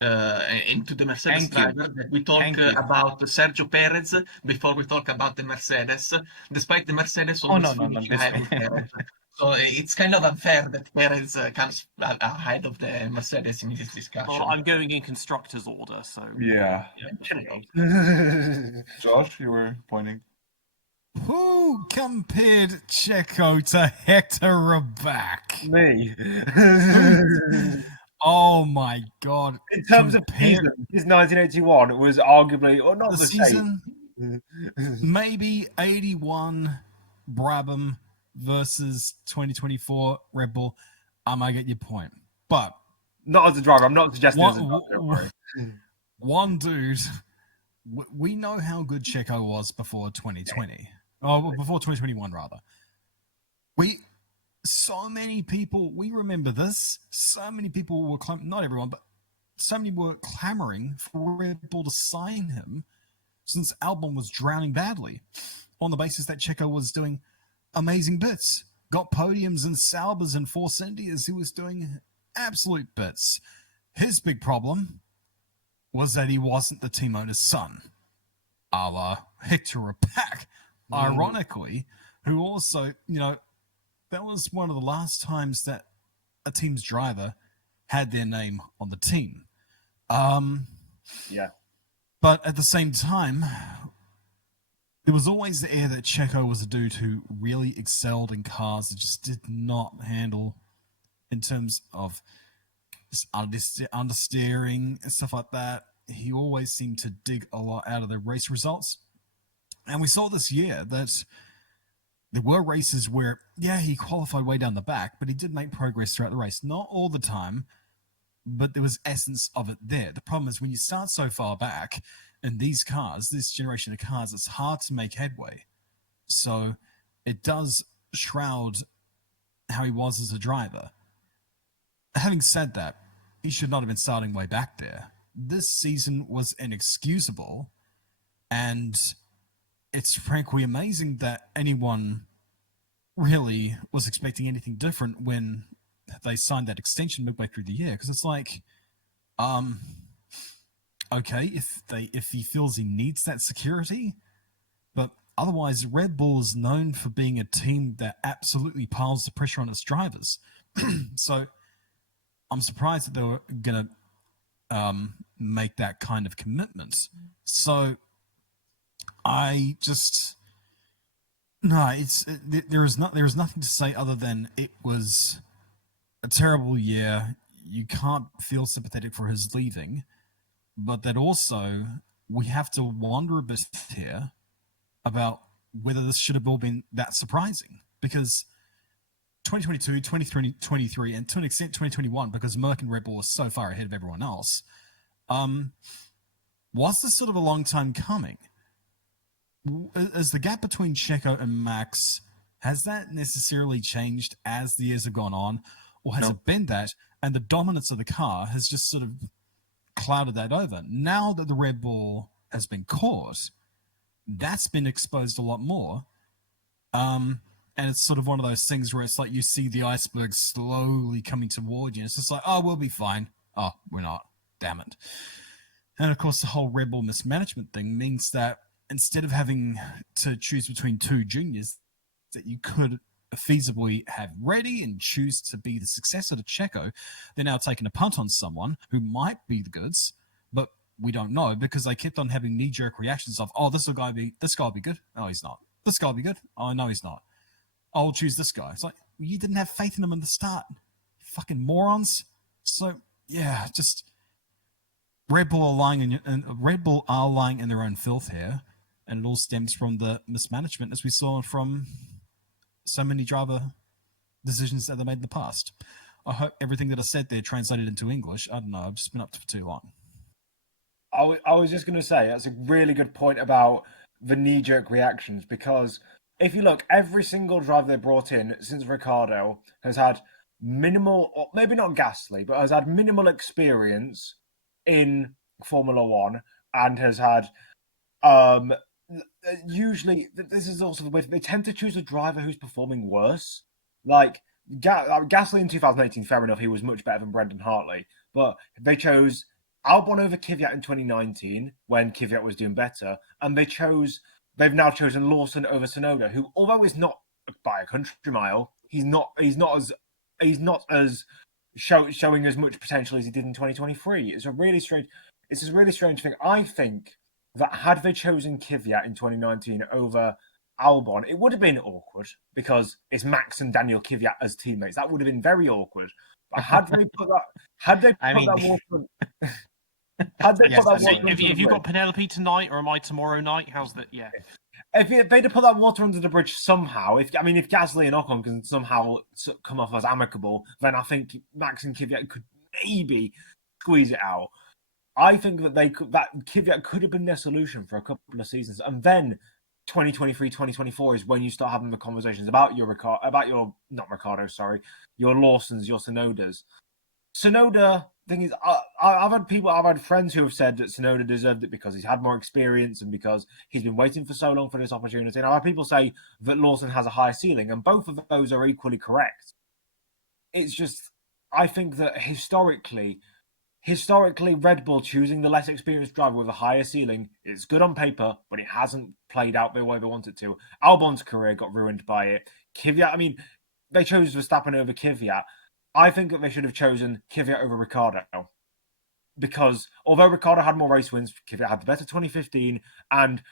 and to the Mercedes Thank you. driver that we talk Thank you. about Sergio Perez before we talk about the Mercedes, despite the Mercedes Oh, always no, finishing this ahead of Perez. So it's kind of unfair that Perez comes ahead of the Mercedes in this discussion. Well, I'm going in constructors order, so Yeah. Yeah. Josh, you were pointing. Who compared Checo to Hector Raback? Me. Oh my god. In terms of season, his 1981 was arguably, or not The the season, same. maybe 81 Brabham versus 2024 Red Bull. I might get your point. But Not as a driver. I'm not suggesting as a driver. Don't worry. one dude, we know how good Checo was before 2020. Oh, before 2021, rather. So many people, we remember this. So many people were, not everyone, but so many were clamoring for Red Bull to sign him since Albon was drowning badly on the basis that Checo was doing amazing bits. Got podiums and Saubers and Force Indias. He was doing absolute bits. His big problem was that he wasn't the team owner's son, a la Hector Rapac, ironically, who also, that was one of the last times that a team's driver had their name on the team. Yeah. But at the same time, there was always the air that Checo was a dude who really excelled in cars that just did not handle in terms of understeering and stuff like that. He always seemed to dig a lot out of the race results. And we saw this year that there were races where, he qualified way down the back, but he did make progress throughout the race. Not all the time, but there was essence of it there. The problem is when you start so far back in these cars, this generation of cars, it's hard to make headway. So it does shroud how he was as a driver. Having said that, he should not have been starting way back there. This season was inexcusable, and it's frankly amazing that anyone really was expecting anything different when they signed that extension midway through the year. Because it's like, okay, if he feels he needs that security, but otherwise Red Bull is known for being a team that absolutely piles the pressure on its drivers. So I'm surprised that they were gonna make that kind of commitment. So I just there is nothing to say other than it was a terrible year. You can't feel sympathetic for his leaving, but that also we have to wonder a bit here about whether this should have all been that surprising, because 2022, 2023, and to an extent 2021, because Merck and Red Bull are so far ahead of everyone else, was this sort of a long time coming? Is the gap between Checo and Max, has that necessarily changed as the years have gone on, or has it been that, and the dominance of the car has just sort of clouded that over? Now that the Red Bull has been caught, that's been exposed a lot more. And it's sort of one of those things where it's like you see the iceberg slowly coming toward you. It's just like, oh, we'll be fine. Oh, we're not. Damn it. And of course, the whole Red Bull mismanagement thing means that instead of having to choose between two juniors that you could feasibly have ready and choose to be the successor to Checo, they're now taking a punt on someone who might be the goods, but we don't know because they kept on having knee-jerk reactions of, oh, this guy will be good. Oh, he's not. This guy will be good. Oh, no, he's not. I'll choose this guy. It's like, you didn't have faith in him in the start. Fucking morons. So, yeah, just Red Bull are lying in their own filth here, and it all stems from the mismanagement, as we saw from so many driver decisions that they made in the past. I hope everything that I said there translated into English. I don't know. I've just been up for too long. I was just going to say, that's a really good point about the knee-jerk reactions, because if you look, every single driver they brought in since Ricciardo has had minimal, or maybe not ghastly, but has had minimal experience in Formula One and has had usually this is also the way they tend to choose a driver who's performing worse. Like Gasly in 2018, fair enough, he was much better than Brendan Hartley, but they chose Albon over Kvyat in 2019 when Kvyat was doing better, and they've now chosen Lawson over Tsunoda, who, although is not by a country mile, he's not as showing as much potential as he did in 2023. It's a really strange thing. I think that had they chosen Kvyat in 2019 over Albon, it would have been awkward because it's Max and Daniel Kvyat as teammates. That would have been very awkward. But had they put that water, had they put that water, have you got Penelope tonight, or am I tomorrow night? How's that? Yeah. If they'd have put that water under the bridge somehow, if Gasly and Ocon can somehow come off as amicable, then I think Max and Kvyat could maybe squeeze it out. I think that Kvyat could have been their solution for a couple of seasons, and then 2023, 2024 is when you start having the conversations about your Lawsons, your Tsunodas. Tsunoda, thing is, I've had friends who have said that Tsunoda deserved it because he's had more experience and because he's been waiting for so long for this opportunity. And I've had people say that Lawson has a higher ceiling, and both of those are equally correct. It's just, I think that historically, Red Bull choosing the less experienced driver with a higher ceiling, it's good on paper, but it hasn't played out the way they want it to. Albon's career got ruined by it. Kvyat, they chose Verstappen over Kvyat. I think that they should have chosen Kvyat over Ricciardo. Because although Ricciardo had more race wins, Kvyat had the better 2015, and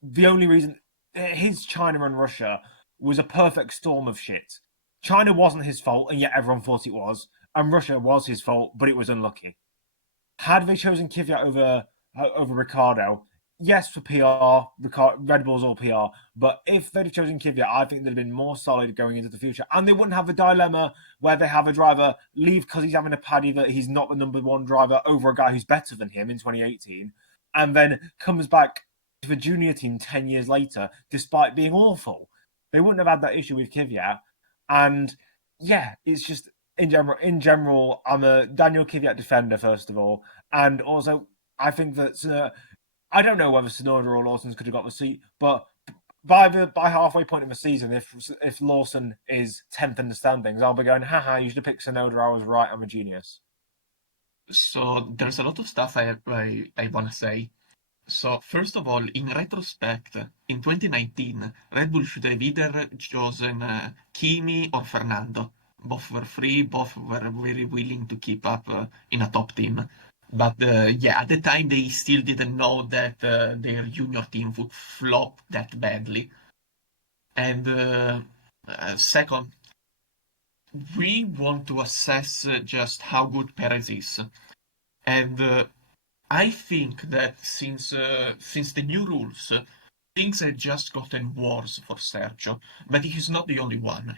the only reason his China and Russia was a perfect storm of shit. China wasn't his fault, and yet everyone thought it was, and Russia was his fault, but it was unlucky. Had they chosen Kvyat over Ricciardo, yes, for PR, Red Bull's all PR, but if they'd have chosen Kvyat, I think they'd have been more solid going into the future, and they wouldn't have the dilemma where they have a driver leave because he's having a paddy that he's not the number one driver over a guy who's better than him in 2018, and then comes back to the junior team 10 years later, despite being awful. They wouldn't have had that issue with Kvyat, and yeah, it's just... In general, I'm a Daniel Kvyat defender, first of all. And also, I think that I don't know whether Tsunoda or Lawson could have got the seat, but by halfway point in the season, if Lawson is 10th in the standings, I'll be going, haha, you should have picked Tsunoda, I was right, I'm a genius. So there's a lot of stuff I want to say. So first of all, in retrospect, in 2019, Red Bull should have either chosen Kimi or Fernando. Both were free, both were very willing to keep up in a top team. But at the time they still didn't know that their junior team would flop that badly. And second, we want to assess just how good Perez is. And I think that since the new rules, things have just gotten worse for Sergio, but he's not the only one.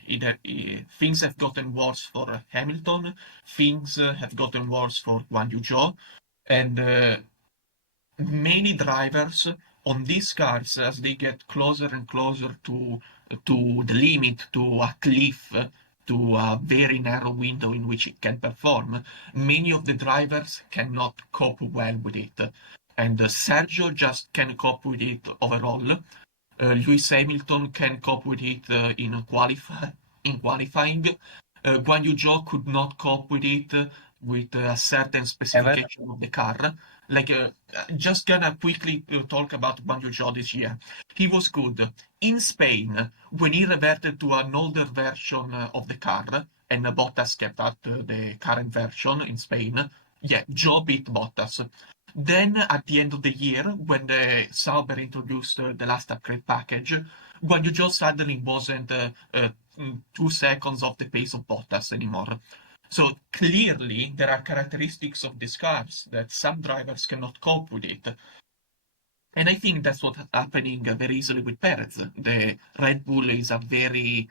Things have gotten worse for Hamilton, things have gotten worse for Guan Yu Zhou, and many drivers on these cars, as they get closer and closer to the limit, to a cliff, to a very narrow window in which it can perform, many of the drivers cannot cope well with it. And Sergio just can cope with it overall. Lewis Hamilton can cope with it in qualifying. Guan Yu Zhou could not cope with it with a certain specification of the car. Just gonna quickly talk about Guan Yu Zhou this year. He was good in Spain when he reverted to an older version of the car, and Bottas kept at the current version in Spain. Yeah, Zhou beat Bottas. Then, at the end of the year, when the Sauber introduced the last upgrade package, Guan Yu Zhou suddenly wasn't 2 seconds off the pace of Bottas anymore. So clearly, there are characteristics of these cars that some drivers cannot cope with it. And I think that's what's happening very easily with Perez. The Red Bull is a very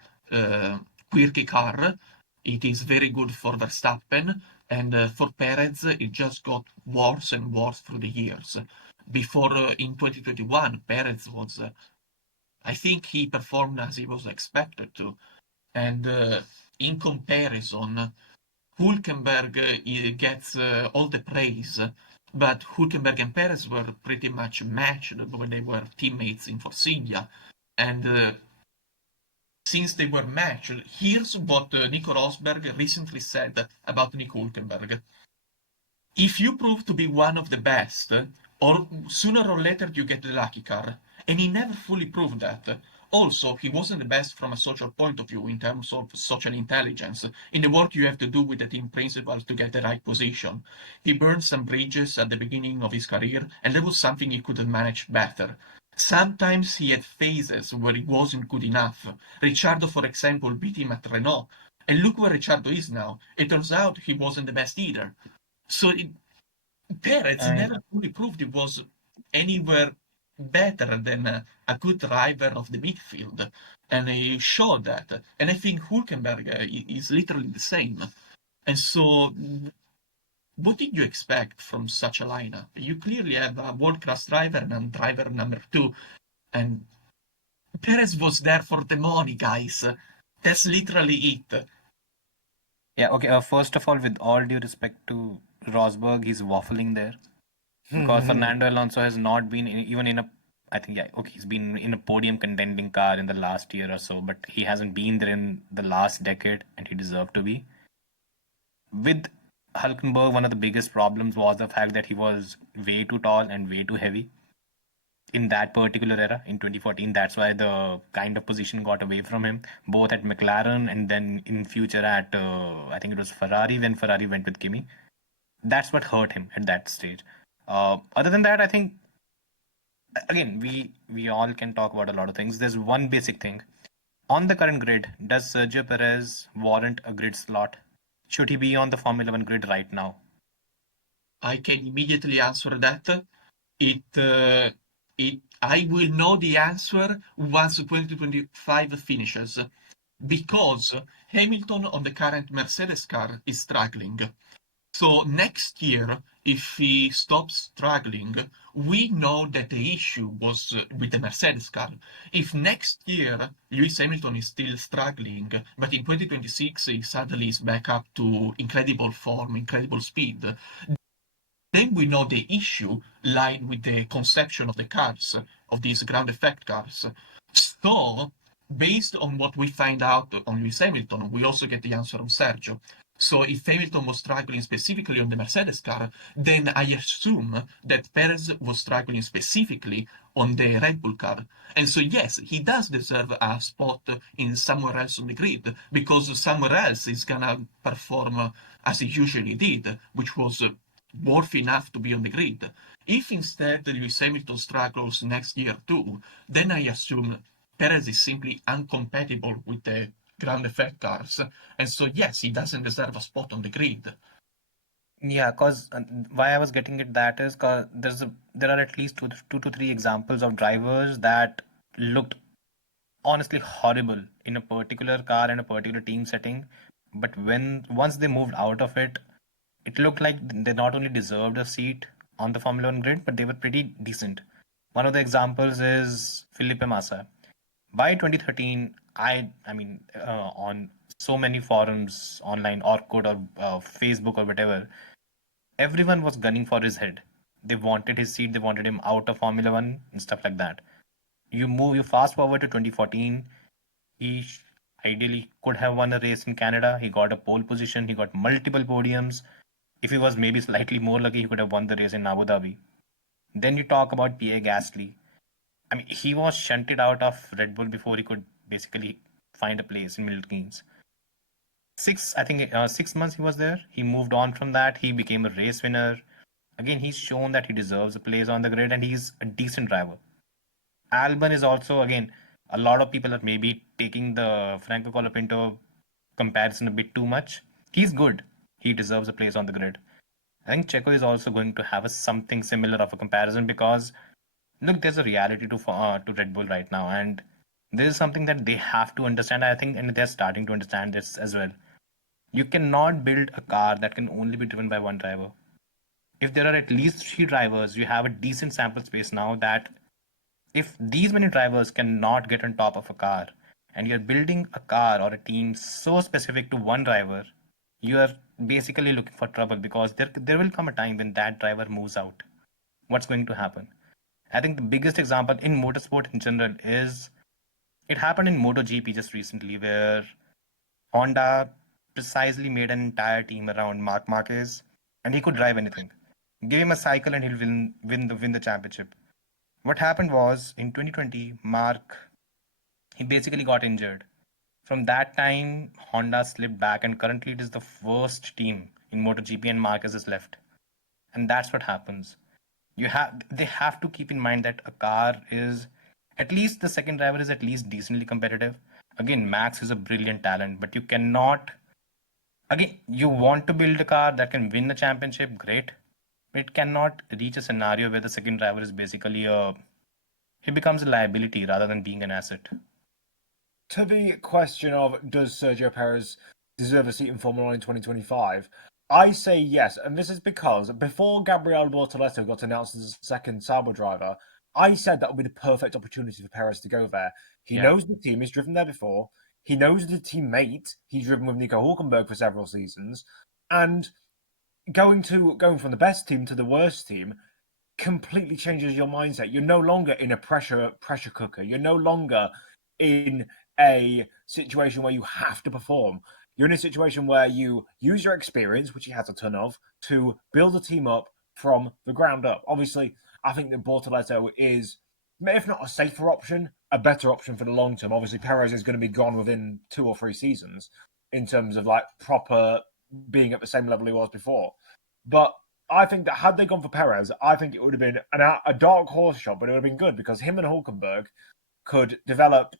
quirky car. It is very good for Verstappen. And for Perez, it just got worse and worse through the years. Before, in 2021, Perez was... I think he performed as he was expected to. And in comparison, Hülkenberg gets all the praise but Hülkenberg and Perez were pretty much matched when they were teammates in Force India. And since they were matched, here's what Nico Rosberg recently said about Nico Hülkenberg. If you prove to be one of the best, or sooner or later you get the lucky car. And he never fully proved that. Also, he wasn't the best from a social point of view in terms of social intelligence, in the work you have to do with the team principals to get the right position. He burned some bridges at the beginning of his career, and that was something he could have managed better. Sometimes he had phases where he wasn't good enough. Ricciardo, for example, beat him at Renault. And look where Ricciardo is now. It turns out he wasn't the best either. So Perez And never fully proved he was anywhere better than a good driver of the midfield, and he showed that. And I think Hülkenberg is literally the same. And so, what did you expect from such a lineup? You clearly have a world-class driver and driver number two, and Perez was there for the money, guys. That's literally it. yeah, okay. First of all, with all due respect to Rosberg, he's waffling there because Fernando Alonso has not been even in a. I think yeah, okay, he's been in a podium contending car in the last year or so, but he hasn't been there in the last decade, and he deserved to be. With Hulkenberg, one of the biggest problems was the fact that he was way too tall and way too heavy in that particular era in 2014. That's why the kind of position got away from him, both at McLaren and then in future at I think it was Ferrari when Ferrari went with Kimi. That's what hurt him at that stage. Other than that, I think again we all can talk about a lot of things. There's one basic thing on the current grid. Does Sergio Perez warrant a grid slot? Should he be on the Formula One grid right now? I can immediately answer that. I will know the answer once 2025 finishes, because Hamilton on the current Mercedes car is struggling. So next year, if he stops struggling, we know that the issue was with the Mercedes car. If next year Lewis Hamilton is still struggling, but in 2026 he suddenly is back up to incredible form, incredible speed, then we know the issue lied with the conception of the cars, of these ground effect cars. So, based on what we find out on Lewis Hamilton, we also get the answer on Sergio. So, if Hamilton was struggling specifically on the Mercedes car, then I assume that Perez was struggling specifically on the Red Bull car. And so, yes, he does deserve a spot in somewhere else on the grid, because somewhere else he's gonna perform as he usually did, which was worth enough to be on the grid. If instead Lewis Hamilton struggles next year too, then I assume Perez is simply uncompatible with the ground effect cars, and so yes, he doesn't deserve a spot on the grid. Yeah, cause why I was getting at that is cause there are at least two to three examples of drivers that looked honestly horrible in a particular car and a particular team setting, but once they moved out of it, it looked like they not only deserved a seat on the Formula One grid, but they were pretty decent. One of the examples is Felipe Massa. By 2013, I mean, on so many forums online, Orkut or Facebook or whatever, everyone was gunning for his head. They wanted his seat, they wanted him out of Formula One and stuff like that. You fast forward to 2014, he ideally could have won a race in Canada. He got a pole position, he got multiple podiums. If he was maybe slightly more lucky, he could have won the race in Abu Dhabi. Then you talk about Pierre Gasly. I mean, he was shunted out of Red Bull before he could basically find a place in Milton 6 months he was there. He moved on from that. He became a race winner. Again, he's shown that he deserves a place on the grid and he's a decent driver. Albon is also, again, a lot of people are maybe taking the Franco Colapinto comparison a bit too much. He's good. He deserves a place on the grid. I think Checo is also going to have something similar of a comparison because, look, there's a reality to Red Bull right now, and this is something that they have to understand, I think, and they're starting to understand this as well. You cannot build a car that can only be driven by one driver. If there are at least 3 drivers, you have a decent sample space now that if these many drivers cannot get on top of a car, and you're building a car or a team so specific to one driver, you are basically looking for trouble because there will come a time when that driver moves out. What's going to happen? I think the biggest example in motorsport in general is it happened in MotoGP just recently, where Honda precisely made an entire team around Marc Marquez, and he could drive anything. Give him a cycle and he'll win the championship. What happened was in 2020, Marc, he basically got injured. From that time, Honda slipped back, and currently it is the worst team in MotoGP, and Marquez is left. And that's what happens. They have to keep in mind that a car is at least the second driver is at least decently competitive. Again, Max is a brilliant talent, but you cannot. Again, you want to build a car that can win the championship, great. But it cannot reach a scenario where the second driver is basically he becomes a liability rather than being an asset. To the question of does Sergio Perez deserve a seat in Formula 1 in 2025, I say yes, and this is because before Gabriel Bortoleto got announced as a second Sauber driver, I said that would be the perfect opportunity for Perez to go there. He knows the team, he's driven there before, he knows the teammate, he's driven with Nico Hülkenberg for several seasons, and going from the best team to the worst team completely changes your mindset. You're no longer in a pressure cooker. You're no longer in a situation where you have to perform. You're in a situation where you use your experience, which he has a ton of, to build a team up from the ground up. Obviously, I think that Bortoleto is, if not a safer option, a better option for the long term. Obviously, Perez is going to be gone within 2 or 3 seasons in terms of like proper being at the same level he was before. But I think that had they gone for Perez, I think it would have been a dark horse shot, but it would have been good because him and Hülkenberg could develop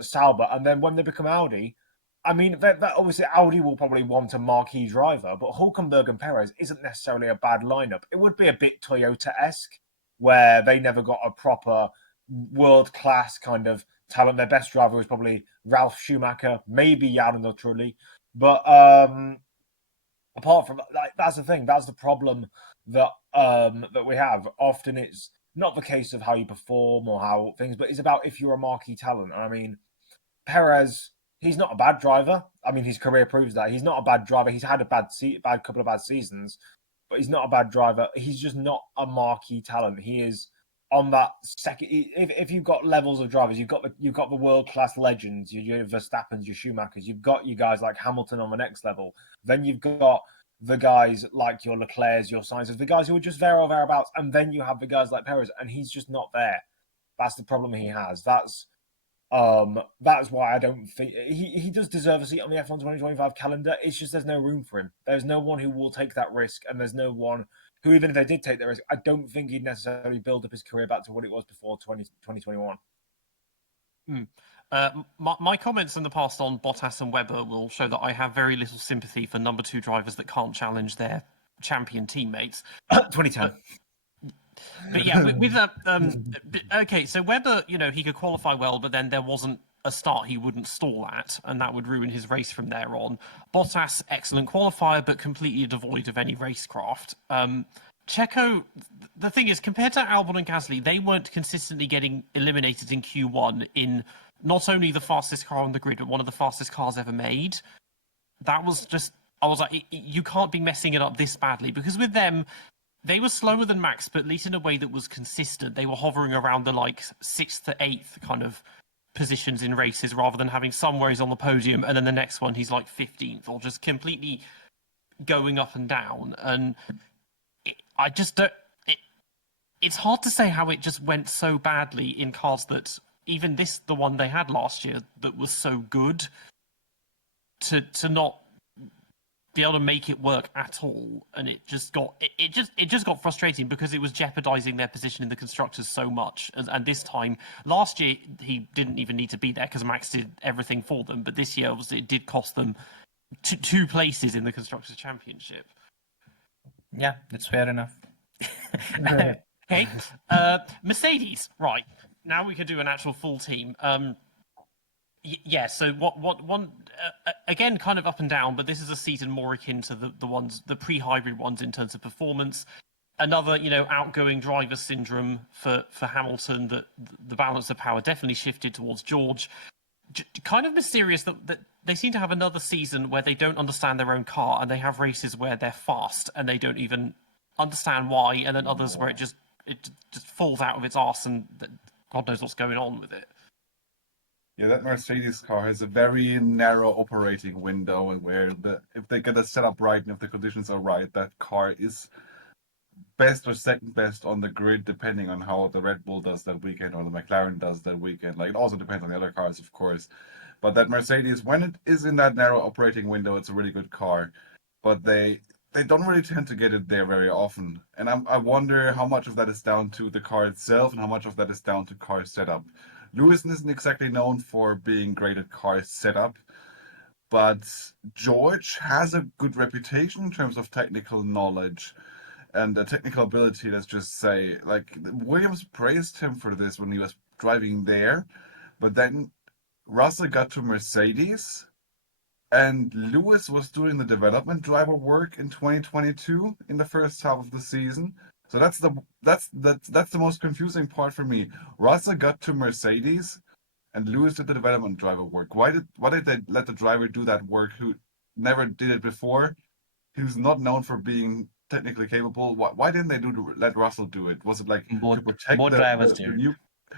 Sauber, and then when they become Audi, I mean, that obviously Audi will probably want a marquee driver, but Hülkenberg and Perez isn't necessarily a bad lineup. It would be a bit Toyota-esque, where they never got a proper world-class kind of talent. Their best driver was probably Ralf Schumacher, maybe Jarno Trulli, but apart from that, that's the thing. That's the problem that we have. Often it's not the case of how you perform or how things, but it's about if you're a marquee talent. I mean, Perez, he's not a bad driver. I mean, his career proves that. He's not a bad driver. He's had a bad couple of bad seasons, but he's not a bad driver. He's just not a marquee talent. He is on that second. If you've got levels of drivers, you've got the world class legends, your Verstappens, your Schumachers. You've got you guys like Hamilton on the next level. Then you've got the guys like your Leclercs, your Sainz's, the guys who are just there or thereabouts, and then you have the guys like Perez, and he's just not there. That's the problem he has. That's why I don't think he does deserve a seat on the F1 2025 calendar. It's just there's no room for him. There's no one who will take that risk, and there's no one who, even if they did take that risk, I don't think he'd necessarily build up his career back to what it was before 2021. My comments in the past on Bottas and Webber will show that I have very little sympathy for number 2 drivers that can't challenge their champion teammates. 2010. But yeah, with that, okay, so Webber, he could qualify well, but then there wasn't a start he wouldn't stall at, and that would ruin his race from there on. Bottas, excellent qualifier, but completely devoid of any racecraft. Checo, the thing is, compared to Albon and Gasly, they weren't consistently getting eliminated in Q1 in not only the fastest car on the grid, but one of the fastest cars ever made. That was just, I was like, you can't be messing it up this badly, because with them, they were slower than Max, but at least in a way that was consistent. They were hovering around the 6th to 8th kind of positions in races, rather than having some where he's on the podium and then the next one he's 15th, or just completely going up and down. And I just don't. It's hard to say how it just went so badly in cars that even the one they had last year, that was so good, to not be able to make it work at all. And it just got frustrating because it was jeopardizing their position in the constructors so much. And this time, last year he didn't even need to be there because Max did everything for them. But this year, obviously, it did cost them 2 places in the constructors championship. Yeah, that's fair enough. Okay, Mercedes. Right, now we can do an actual full team. Yeah, so one again, kind of up and down, but this is a season more akin to the pre-hybrid ones in terms of performance. Another, outgoing driver syndrome for Hamilton, that the balance of power definitely shifted towards George. kind of mysterious that they seem to have another season where they don't understand their own car, and they have races where they're fast and they don't even understand why, and then others where it just falls out of its arse and God knows what's going on with it. Yeah, that Mercedes car has a very narrow operating window, and where if they get it set up right and if the conditions are right, that car is best or second best on the grid, depending on how the Red Bull does that weekend or the McLaren does that weekend. Like, it also depends on the other cars, of course. But that Mercedes, when it is in that narrow operating window, it's a really good car. But they don't really tend to get it there very often. And I wonder how much of that is down to the car itself and how much of that is down to car setup. Lewis isn't exactly known for being great at car setup, but George has a good reputation in terms of technical knowledge and technical ability. Let's just say, like, Williams praised him for this when he was driving there, but then Russell got to Mercedes, and Lewis was doing the development driver work in 2022 in the first half of the season. So that's the most confusing part for me. Russell got to Mercedes, and Lewis did the development driver work. Why did they let the driver do that work who never did it before? Who's not known for being technically capable. Why didn't they let Russell do it? Was it like to protect both drivers did. new?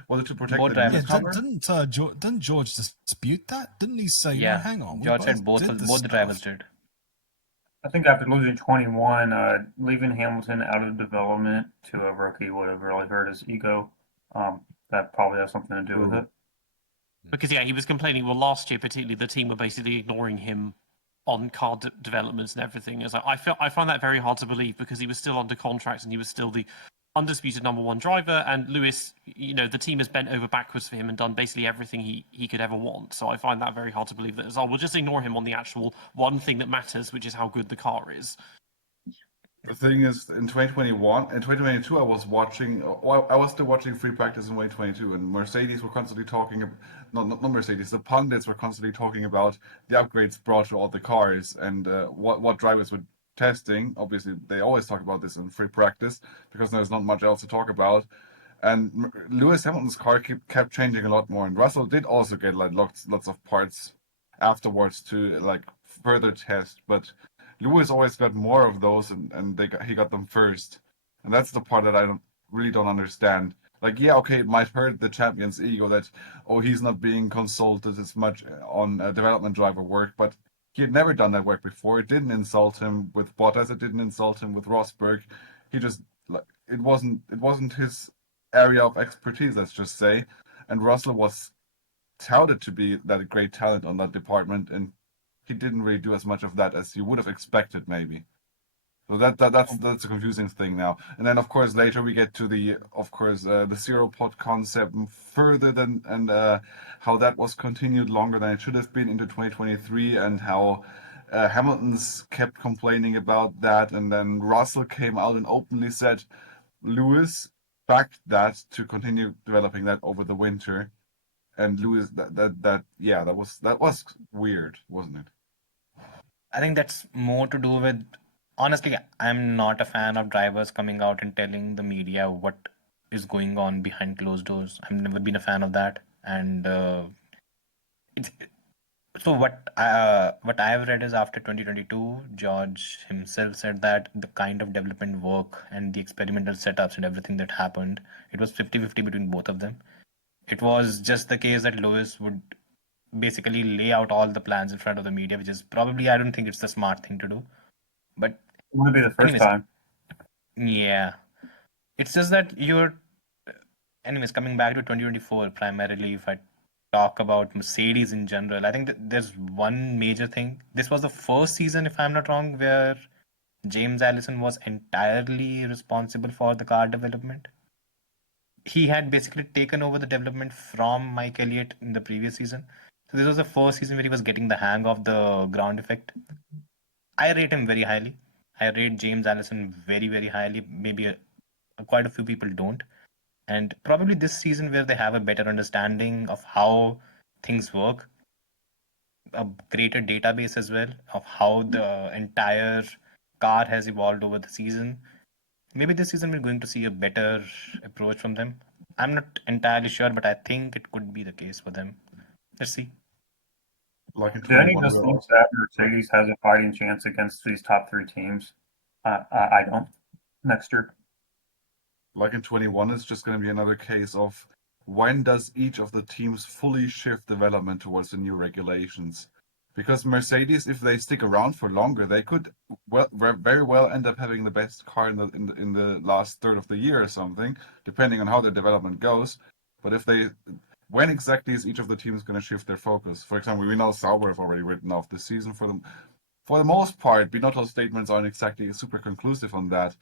Was it to protect Both the drivers newcomer? Didn't George dispute that? Didn't he say, no, Yeah, hang on, we George both said both did this the stuff. drivers did. I think after losing 21, leaving Hamilton out of development to a rookie would have really hurt his ego. That probably has something to do with it. Because he was complaining. Well, last year particularly, the team were basically ignoring him on car developments and everything. I find that very hard to believe, because he was still under contract and he was still the undisputed number one driver. And Lewis, the team has bent over backwards for him and done basically everything he could ever want. So I find that very hard to believe that we'll just ignore him on the actual one thing that matters, which is how good the car is. The thing is, in 2022, I was still watching free practice in 2022, and Mercedes were constantly talking, not Mercedes, the pundits were constantly talking about the upgrades brought to all the cars and what drivers were testing. Obviously, they always talk about this in free practice because there's not much else to talk about. And Lewis Hamilton's car kept changing a lot more, and Russell did also get like lots of parts afterwards to like further test, but Lewis always got more of those, and he got them first, and that's the part that I really don't understand. Like, yeah, okay, it might hurt the champion's ego that, oh, he's not being consulted as much on development driver work, but he had never done that work before. It didn't insult him with Bottas. It didn't insult him with Rosberg. He just it wasn't his area of expertise, let's just say. And Russell was touted to be that great talent on that department, and he didn't really do as much of that as you would have expected, maybe. So that's a confusing thing now. And then of course later we get to the zero pod concept further than and how that was continued longer than it should have been into 2023, and how Hamilton's kept complaining about that, and then Russell came out and openly said Lewis backed that to continue developing that over the winter. And Lewis, that was weird, wasn't it? I think that's more to do with, honestly, I'm not a fan of drivers coming out and telling the media what is going on behind closed doors. I've never been a fan of that. And so what I've read is after 2022, George himself said that the kind of development work and the experimental setups and everything that happened, it was 50-50 between both of them. It was just the case that Lewis would basically lay out all the plans in front of the media, which is probably, I don't think it's the smart thing to do. But It wouldn't be the first time. Yeah. It's just that anyways, coming back to 2024, primarily, if I talk about Mercedes in general, I think that there's one major thing. This was the first season, if I'm not wrong, where James Allison was entirely responsible for the car development. He had basically taken over the development from Mike Elliott in the previous season. So this was the first season where he was getting the hang of the ground effect. I rate him very highly. I rate James Allison very, very highly. Maybe quite a few people don't. And probably this season where they have a better understanding of how things work, a greater database as well of how the entire car has evolved over the season. Maybe this season we're going to see a better approach from them. I'm not entirely sure, but I think it could be the case for them. Let's see. Like in Do any 21, just we're think also that Mercedes has a fighting chance against these top three teams? I don't. Next year. like in 21, it's just going to be another case of when does each of the teams fully shift development towards the new regulations? Because Mercedes, if they stick around for longer, they could very well end up having the best car in the last third of the year or something, depending on how their development goes. But when exactly is each of the teams going to shift their focus? For example, we know Sauber have already written off this season for them. For the most part, Binotto's statements aren't exactly super conclusive on that.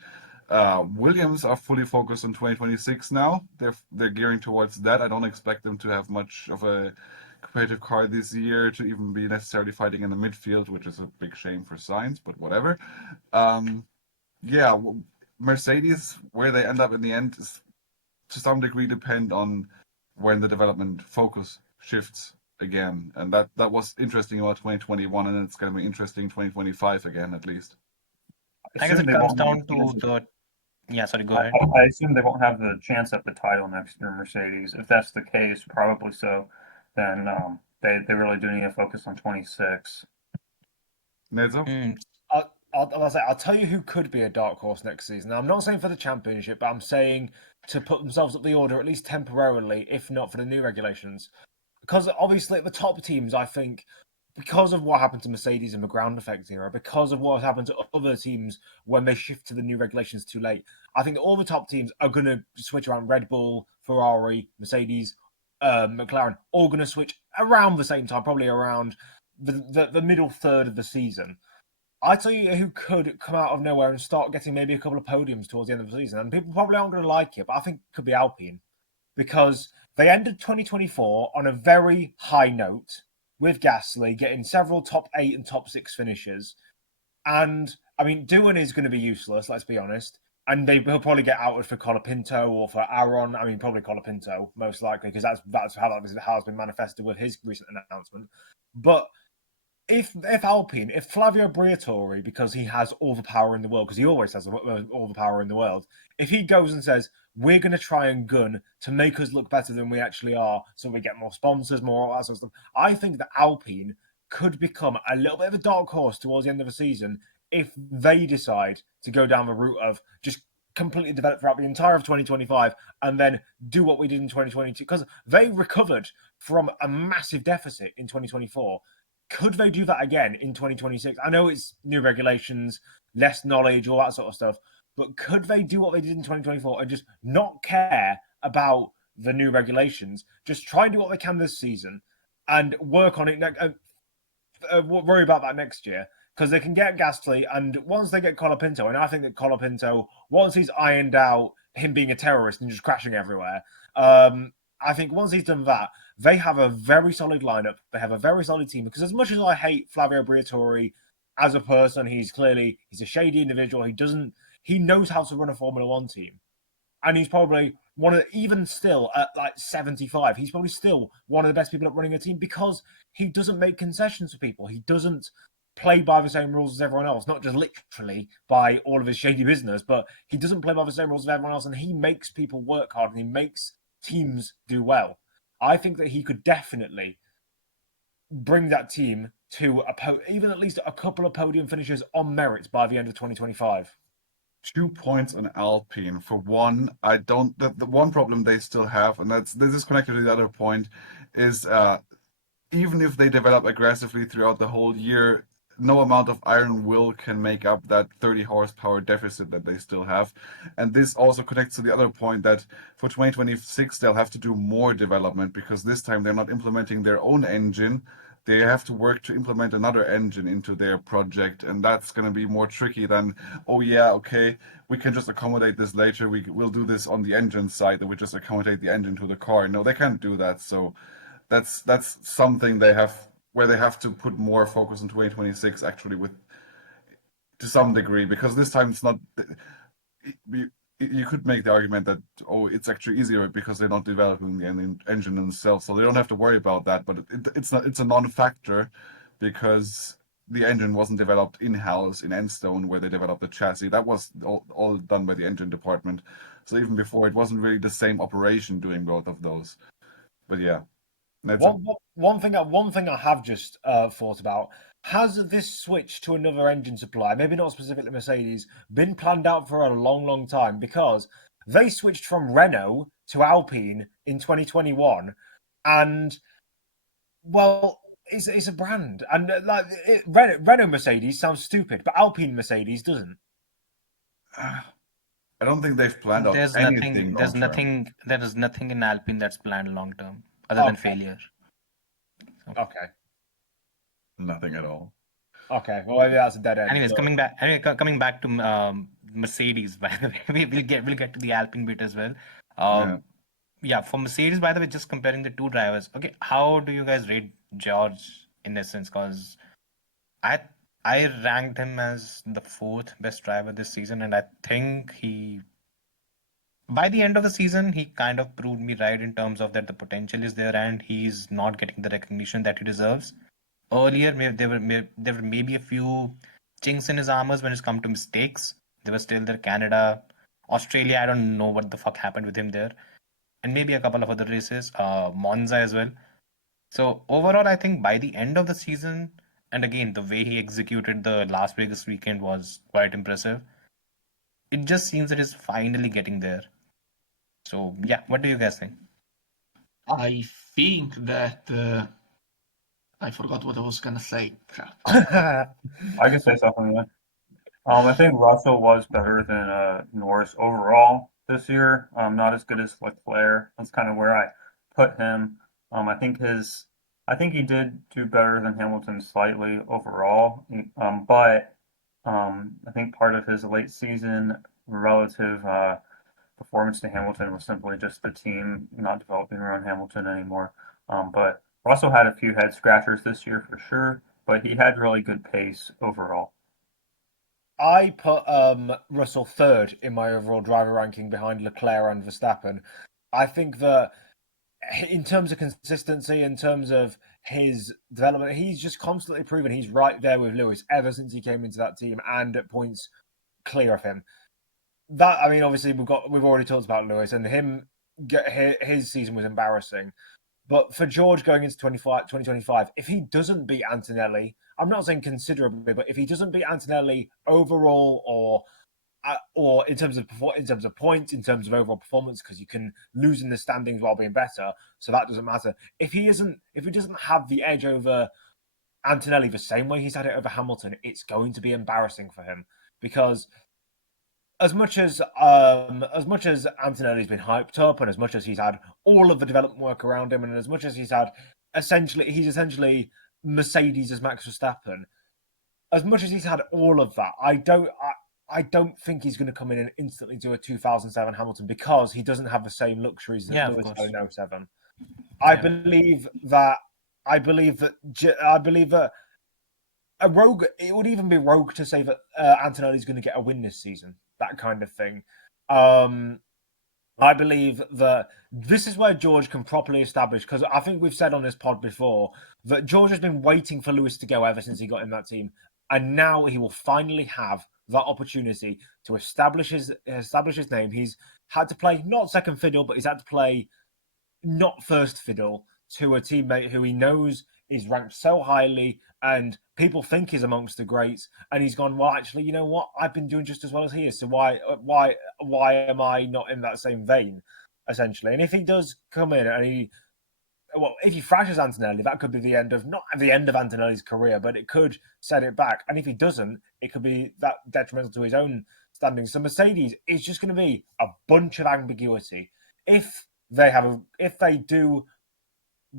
Williams are fully focused on 2026 now. They're gearing towards that. I don't expect them to have much of a competitive car this year to even be necessarily fighting in the midfield, which is a big shame for Sainz, but whatever. Yeah, Mercedes, where they end up in the end, is to some degree depend on when the development focus shifts again, and that was interesting about 2021, and it's going to be interesting 2025 again at least. I guess Assume it they comes won't have down the to chance. the. Yeah, sorry, go I, ahead. I assume they won't have the chance at the title next year, Mercedes. If that's the case, probably so. Then they really do need to focus on 26. Nedzo? Hmm. I'll tell you who could be a dark horse next season. Now, I'm not saying for the championship, but I'm saying to put themselves up the order at least temporarily, if not for the new regulations. Because obviously, at the top teams, I think because of what happened to Mercedes in the ground effect era, because of what happened to other teams when they shift to the new regulations too late, I think all the top teams are going to switch around. Red Bull, Ferrari, Mercedes, McLaren, all going to switch around the same time, probably around the middle third of the season. I tell you who could come out of nowhere and start getting maybe a couple of podiums towards the end of the season, and people probably aren't going to like it, but I think it could be Alpine because they ended 2024 on a very high note with Gasly getting several top 8 and top 6 finishes. And I mean, Doohan is going to be useless, let's be honest. And he'll probably get outed for Colapinto or for Aaron. I mean, probably Colapinto, most likely, because that's how that has been manifested with his recent announcement. But if Alpine, if Flavio Briatore, because he has all the power in the world, because he always has all the power in the world, if he goes and says, we're going to try and gun to make us look better than we actually are, so we get more sponsors, more all that sort of stuff, I think that Alpine could become a little bit of a dark horse towards the end of the season if they decide to go down the route of just completely develop throughout the entire of 2025 and then do what we did in 2022, because they recovered from a massive deficit in 2024. Could they do that again in 2026? I know it's new regulations, less knowledge, all that sort of stuff, but could they do what they did in 2024 and just not care about the new regulations? Just try and do what they can this season and work on it. Worry about that next year because they can get Gasly, and once they get Colapinto, and I think that Colapinto, once he's ironed out him being a terrorist and just crashing everywhere, I think once he's done that, they have a very solid lineup. They have a very solid team. Because as much as I hate Flavio Briatore as a person, he's a shady individual. He knows how to run a Formula One team, and he's probably even still at like 75. He's probably still one of the best people at running a team because he doesn't make concessions for people. He doesn't play by the same rules as everyone else, not just literally by all of his shady business, but he doesn't play by the same rules as everyone else, and he makes people work hard and he makes teams do well. I think that he could definitely bring that team to even at least a couple of podium finishes on merit by the end of 2025. 2 points on Alpine. For one, I don't. The one problem they still have, and this is connected to the other point, is even if they develop aggressively throughout the whole year, no amount of iron will can make up that 30 horsepower deficit that they still have. And this also connects to the other point that for 2026 they'll have to do more development because this time they're not implementing their own engine. They have to work to implement another engine into their project, and that's going to be more tricky than, oh yeah, okay, we can just accommodate this later. We'll do this on the engine side, and we just accommodate the engine to the car. No, they can't do that. So that's something they have where they have to put more focus in 2026 actually to some degree, because this time it's not. You could make the argument that it's actually easier because they're not developing the engine themselves, so they don't have to worry about that. But it's a non-factor because the engine wasn't developed in-house in Enstone where they developed the chassis. That was all done by the engine department. So even before, it wasn't really the same operation doing both of those. But yeah. Nedzo. One thing I have just thought about: has this switch to another engine supply, maybe not specifically Mercedes, been planned out for a long, long time? Because they switched from Renault to Alpine in 2021, and well, it's a brand, and Renault Mercedes sounds stupid, but Alpine Mercedes doesn't. I don't think they've planned out There's anything nothing. long term. There is nothing in Alpine that's planned long term, other than Okay. failure. Okay. Nothing at all. Okay. Well, maybe that's a dead end. Anyways, but- coming back to Mercedes. By the way, we'll get to the Alpine bit as well. Yeah, for Mercedes, by the way, just comparing the two drivers. Okay, how do you guys rate George in essence? Because I I ranked him as the fourth best driver this season, and I think by the end of the season, he kind of proved me right in terms of that the potential is there and he's not getting the recognition that he deserves. Earlier, there were maybe a few chinks in his armors when it's come to mistakes. They were still there. Canada, Australia, I don't know what the fuck happened with him there, and maybe a couple of other races, Monza as well. So overall, I think by the end of the season, and again, the way he executed the Las Vegas weekend was quite impressive. It just seems that he's finally getting there. So yeah, what do you guys think? I think that I forgot what I was gonna say. Crap. I can say something. Yeah. I think Russell was better than Norris overall this year. Not as good as Leclerc. That's kind of where I put him. I think he did do better than Hamilton slightly overall. But I think part of his late season relative performance to Hamilton was simply just the team not developing around Hamilton anymore. But Russell had a few head scratchers this year for sure, but he had really good pace overall. I put Russell third in my overall driver ranking behind Leclerc and Verstappen. I think that in terms of consistency, in terms of his development, he's just constantly proven he's right there with Lewis ever since he came into that team and at points clear of him. That, I mean, obviously we've already talked about Lewis and his season was embarrassing. But for George going into 2025, if he doesn't beat Antonelli, I'm not saying considerably, but if he doesn't beat Antonelli overall or in terms of points, in terms of overall performance, because you can lose in the standings while being better, so that doesn't matter. If he doesn't have the edge over Antonelli the same way he's had it over Hamilton, it's going to be embarrassing for him because as much as Antonelli's been hyped up, and as much as he's had all of the development work around him, and as much as he's essentially Mercedes as Max Verstappen, as much as he's had all of that, I don't think he's going to come in and instantly do a 2007 Hamilton because he doesn't have the same luxuries that Lewis had in 07. I believe that a rogue. It would even be rogue to say that Antonelli's going to get a win this season. That kind of thing. I believe that this is where George can properly establish, because I think we've said on this pod before that George has been waiting for Lewis to go ever since he got in that team, and now he will finally have that opportunity to establish his name. He's had to play not second fiddle, but he's had to play not first fiddle to a teammate who he knows is ranked so highly and people think he's amongst the greats, and he's gone, well, actually, you know what? I've been doing just as well as he is, so why am I not in that same vein, essentially? And if he does come in and if he thrashes Antonelli, that could be the end of, not the end of Antonelli's career, but it could set it back. And if he doesn't, it could be that detrimental to his own standing. So Mercedes is just going to be a bunch of ambiguity. If they do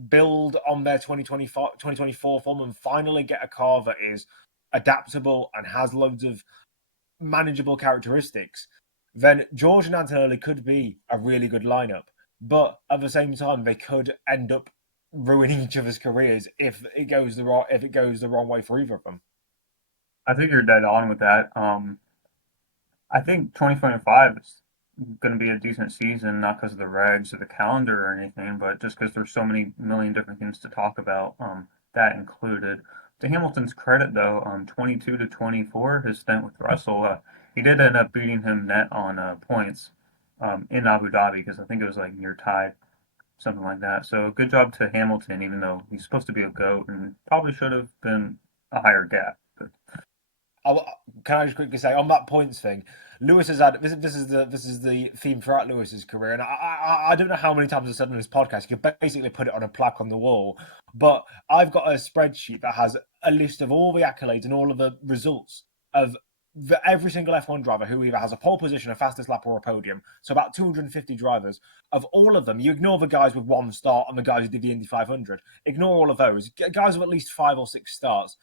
build on their 2024 form and finally get a car that is adaptable and has loads of manageable characteristics, then George and Antonelli could be a really good lineup. But at the same time, they could end up ruining each other's careers if it goes the wrong way for either of them. I think you're dead on with that. I think 2025 is going to be a decent season, not because of the regs or the calendar or anything, but just because there's so many million different things to talk about, that included. To Hamilton's credit, though, 22 to 24, his stint with Russell, he did end up beating him net on points in Abu Dhabi, because I think it was like near tied. something like that. So good job to Hamilton, even though he's supposed to be a GOAT and probably should have been a higher gap. But Can I just quickly say on that points thing? Lewis has had this is the theme throughout Lewis's career, and I don't know how many times I've said on this podcast. You could basically put it on a plaque on the wall, but I've got a spreadsheet that has a list of all the accolades and all of the results of every single F1 driver who either has a pole position, a fastest lap, or a podium. So about 250 drivers. Of all of them, you ignore the guys with one start and the guys who did the Indy 500. Ignore all of those guys with at least 5 or 6 starts.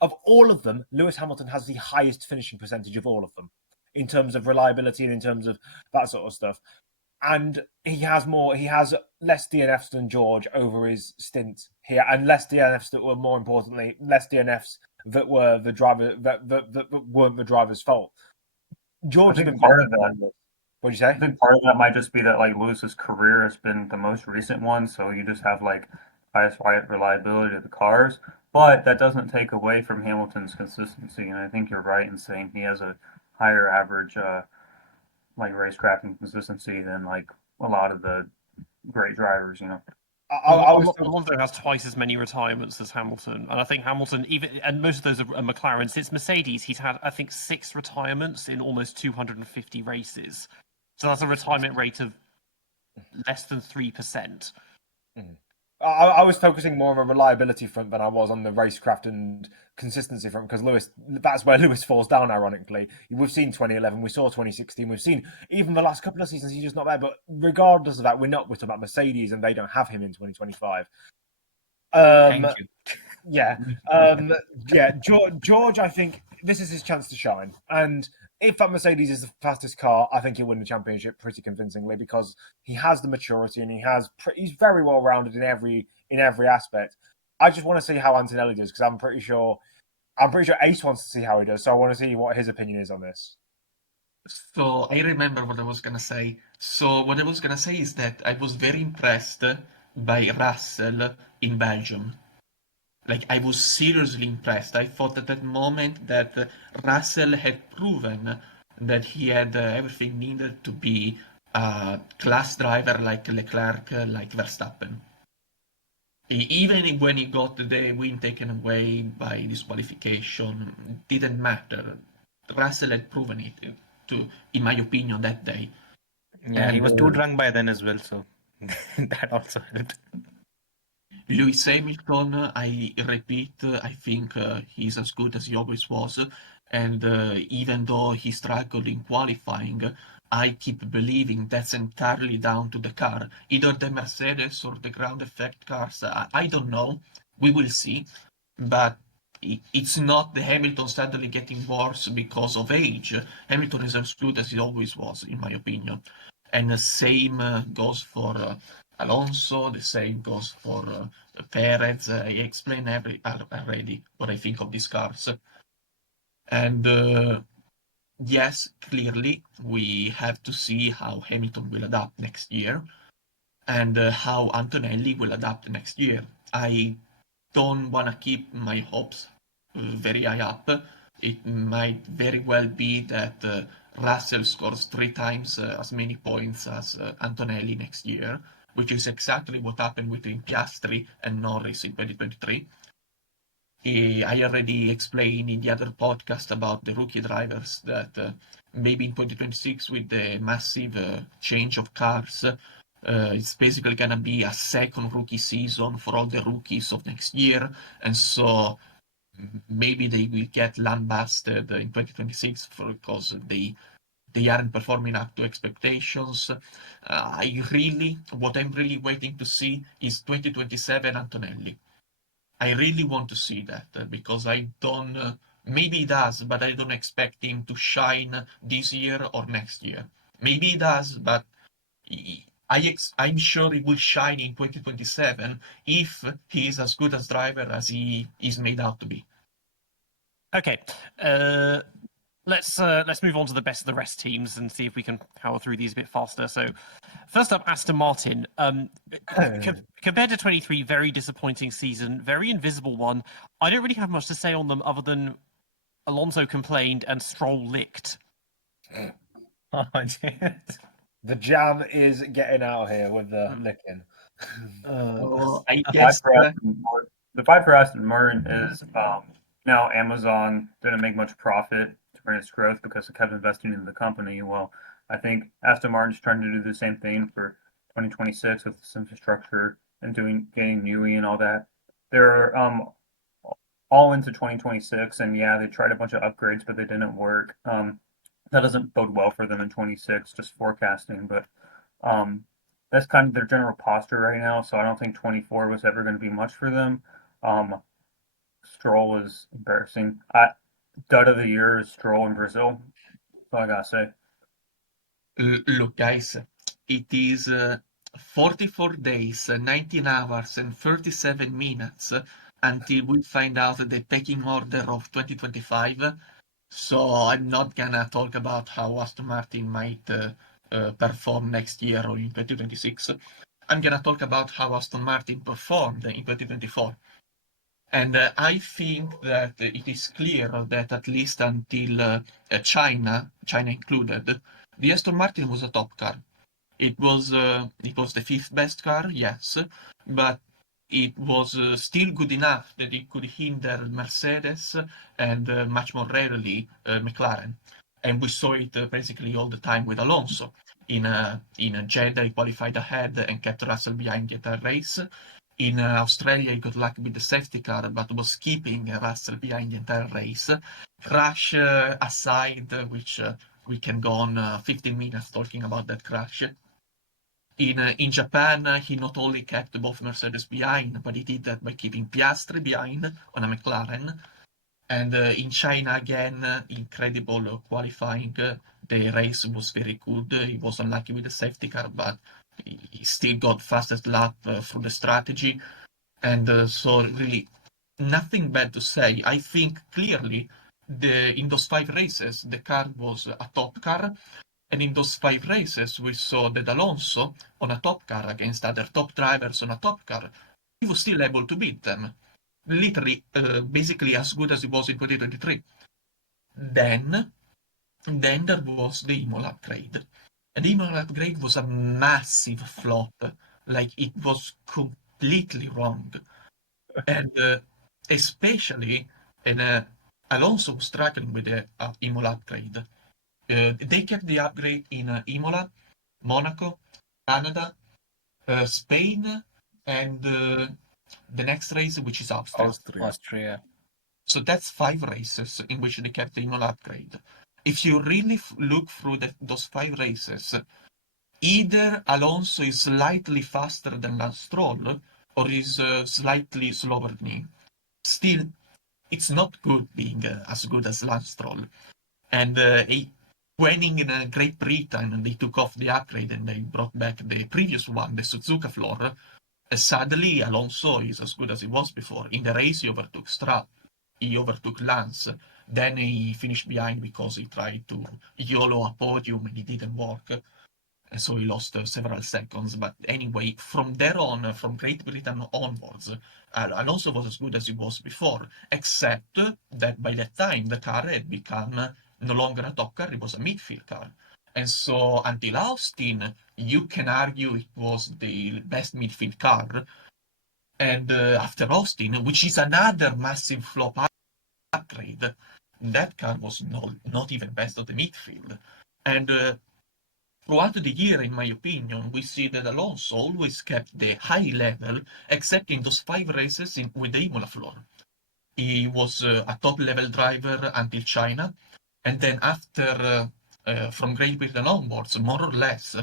Of all of them, Lewis Hamilton has the highest finishing percentage of all of them in terms of reliability and in terms of that sort of stuff. And he has less DNFs than George over his stint here, and less DNFs that were, more importantly, less DNFs that were the driver that weren't the driver's fault. George has been part of that. What'd you say? I think part of that might just be that like Lewis's career has been the most recent one, so you just have like highest reliability of the cars. But that doesn't take away from Hamilton's consistency, and I think you're right in saying he has a higher average like racecraft and consistency than like a lot of the great drivers, you know. Alonso has twice as many retirements as Hamilton, and I think Hamilton, and most of those are McLaren. Since Mercedes, he's had, I think, 6 retirements in almost 250 races. So that's a retirement rate of less than 3%. I was focusing more on a reliability front than I was on the racecraft and consistency front, because that's where Lewis falls down, ironically. We've seen 2011, we saw 2016, we've seen even the last couple of seasons, he's just not there. But regardless of that, we're talking about Mercedes, and they don't have him in 2025. Thank you. Yeah. George, I think this is his chance to shine. And if that Mercedes is the fastest car, I think he'll win the championship pretty convincingly, because he has the maturity and he's very well rounded in every aspect. I just want to see how Antonelli does, because I'm pretty sure Ace wants to see how he does. So I want to see what his opinion is on this. So I remember what I was gonna say. So what I was gonna say is that I was very impressed by Russell in Belgium. Like, I was seriously impressed. I thought at that moment that Russell had proven that he had everything needed to be a class driver like Leclerc, like Verstappen. Even when he got the win taken away by disqualification, it didn't matter. Russell had proven it, in my opinion, that day. Yeah, he was too drunk by then as well, so that also helped. Lewis Hamilton, I repeat, I think he's as good as he always was. And even though he struggled in qualifying, I keep believing that's entirely down to the car. Either the Mercedes or the ground effect cars, I don't know. We will see. But it's not the Hamilton suddenly getting worse because of age. Hamilton is as good as he always was, in my opinion. And the same goes for Alonso, the same goes for Perez. I explained already what I think of these cars. And yes, clearly, we have to see how Hamilton will adapt next year and how Antonelli will adapt next year. I don't want to keep my hopes very high up. It might very well be that Russell scores 3 times as many points as Antonelli next year, which is exactly what happened between Piastri and Norris in 2023. I already explained in the other podcast about the rookie drivers that maybe in 2026, with the massive change of cars, it's basically going to be a second rookie season for all the rookies of next year. And so maybe they will get lambasted in 2026 because they aren't performing up to expectations. What I'm really waiting to see is 2027 Antonelli. I really want to see that because I don't. Maybe he does, but I don't expect him to shine this year or next year. Maybe he does, but I'm sure he will shine in 2027 if he is as good a driver as he is made out to be. Okay, let's move on to the best of the rest teams and see if we can power through these a bit faster. So, first up, Aston Martin. Compared to 23, very disappointing season, very invisible one. I don't really have much to say on them other than Alonso complained and Stroll licked. Oh, jeez. The jam is getting out here with the licking. I The fight guess for Aston Martin, the fight for Aston Martin is now Amazon didn't make much profit to bring its growth because it kept investing in the company. Well, I think Aston Martin's trying to do the same thing for 2026 with this infrastructure and getting Newey and all that. They're all into 2026, and yeah, they tried a bunch of upgrades, but they didn't work. That doesn't bode well for them in 26, just forecasting, but that's kind of their general posture right now. So I don't think 24 was ever going to be much for them. Stroll is embarrassing. Dud of the year is Stroll in Brazil. That's all I gotta say. Look, guys, it is 44 days, 19 hours, and 37 minutes until we find out the pecking order of 2025. So I'm not gonna talk about how Aston Martin might perform next year or in 2026. I'm gonna talk about how Aston Martin performed in 2024. And I think that it is clear that at least until China included, the Aston Martin was a top car. It was the fifth best car, yes, but it was still good enough that it could hinder Mercedes and much more rarely McLaren. And we saw it basically all the time with Alonso. In Jeddah, he qualified ahead and kept Russell behind the entire race. In Australia, he got lucky with the safety car, but was keeping Russell behind the entire race. Crash aside, which we can go on 15 minutes talking about that crash. In Japan, he not only kept both Mercedes behind, but he did that by keeping Piastri behind on a McLaren. And in China, again, incredible qualifying. The race was very good. He was unlucky with the safety car, but he still got fastest lap through the strategy. And so really nothing bad to say. I think clearly in those 5 races, the car was a top car. And in those 5 races, we saw that Alonso, on a top car against other top drivers on a top car, he was still able to beat them. Literally, basically as good as he was in 2023. Then there was the Imola upgrade. And the Imola upgrade was a massive flop. Like, it was completely wrong. And especially, Alonso was struggling with the Imola upgrade. They kept the upgrade in Imola, Monaco, Canada, Spain, and the next race, which is Austria. So that's 5 races in which they kept the Imola upgrade. If you really look through those 5 races, either Alonso is slightly faster than Lance Stroll, or is slightly slower than him. Still, it's not good being as good as Lance Stroll. And winning in Great Britain, they took off the upgrade and they brought back the previous one, the Suzuka floor. Sadly, Alonso is as good as he was before. In the race, he overtook Stroll. He overtook Lance. Then he finished behind because he tried to YOLO a podium and it didn't work. And so he lost several seconds. But anyway, from there on, from Great Britain onwards, Alonso was as good as he was before, except that by that time the car had become no longer a top car, it was a midfield car. And so until Austin, you can argue it was the best midfield car. And after Austin, which is another massive flop upgrade, that car was not even best of the midfield. And throughout the year, in my opinion, we see that Alonso always kept the high level, except in those 5 races with the Imola floor. He was a top-level driver until China, and then after, from Great Britain onwards, more or less,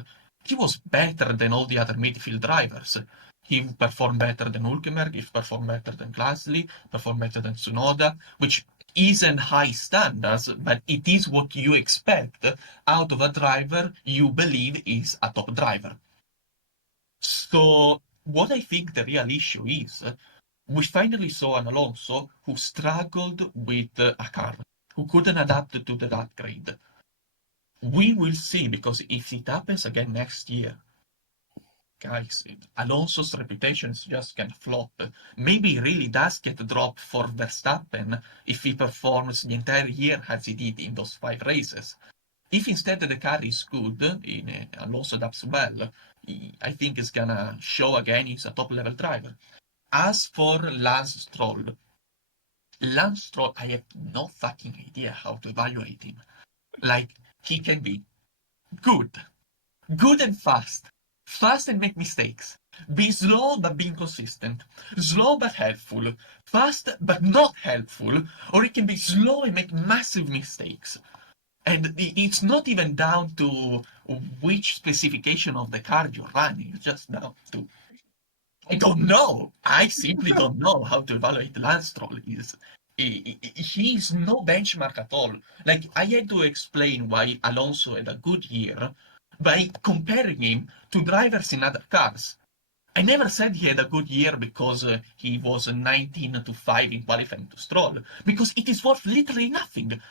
he was better than all the other midfield drivers. He performed better than Hülkenberg, he performed better than Gasly, performed better than Tsunoda, which isn't high standards, but it is what you expect out of a driver you believe is a top driver. So what I think the real issue is, we finally saw an Alonso who struggled with a car, who couldn't adapt to the upgrade. We will see, because if it happens again next year, guys, Alonso's reputation is just gonna flop. Maybe he really does get dropped for Verstappen if he performs the entire year as he did in those 5 races. If instead the car is good, Alonso does well, I think he's gonna show again he's a top level driver. As for Lance Stroll, I have no fucking idea how to evaluate him. Like, he can be good and fast and make mistakes, be slow but being consistent, slow but helpful, fast but not helpful, or it can be slow and make massive mistakes. And it's not even down to which specification of the car you're running, it's just down to I don't know. I simply don't know how to evaluate Lance Stroll. He's no benchmark at all. Like, I had to explain why Alonso had a good year by comparing him to drivers in other cars. I never said he had a good year because he was 19-5 in qualifying to Stroll, because it is worth literally nothing.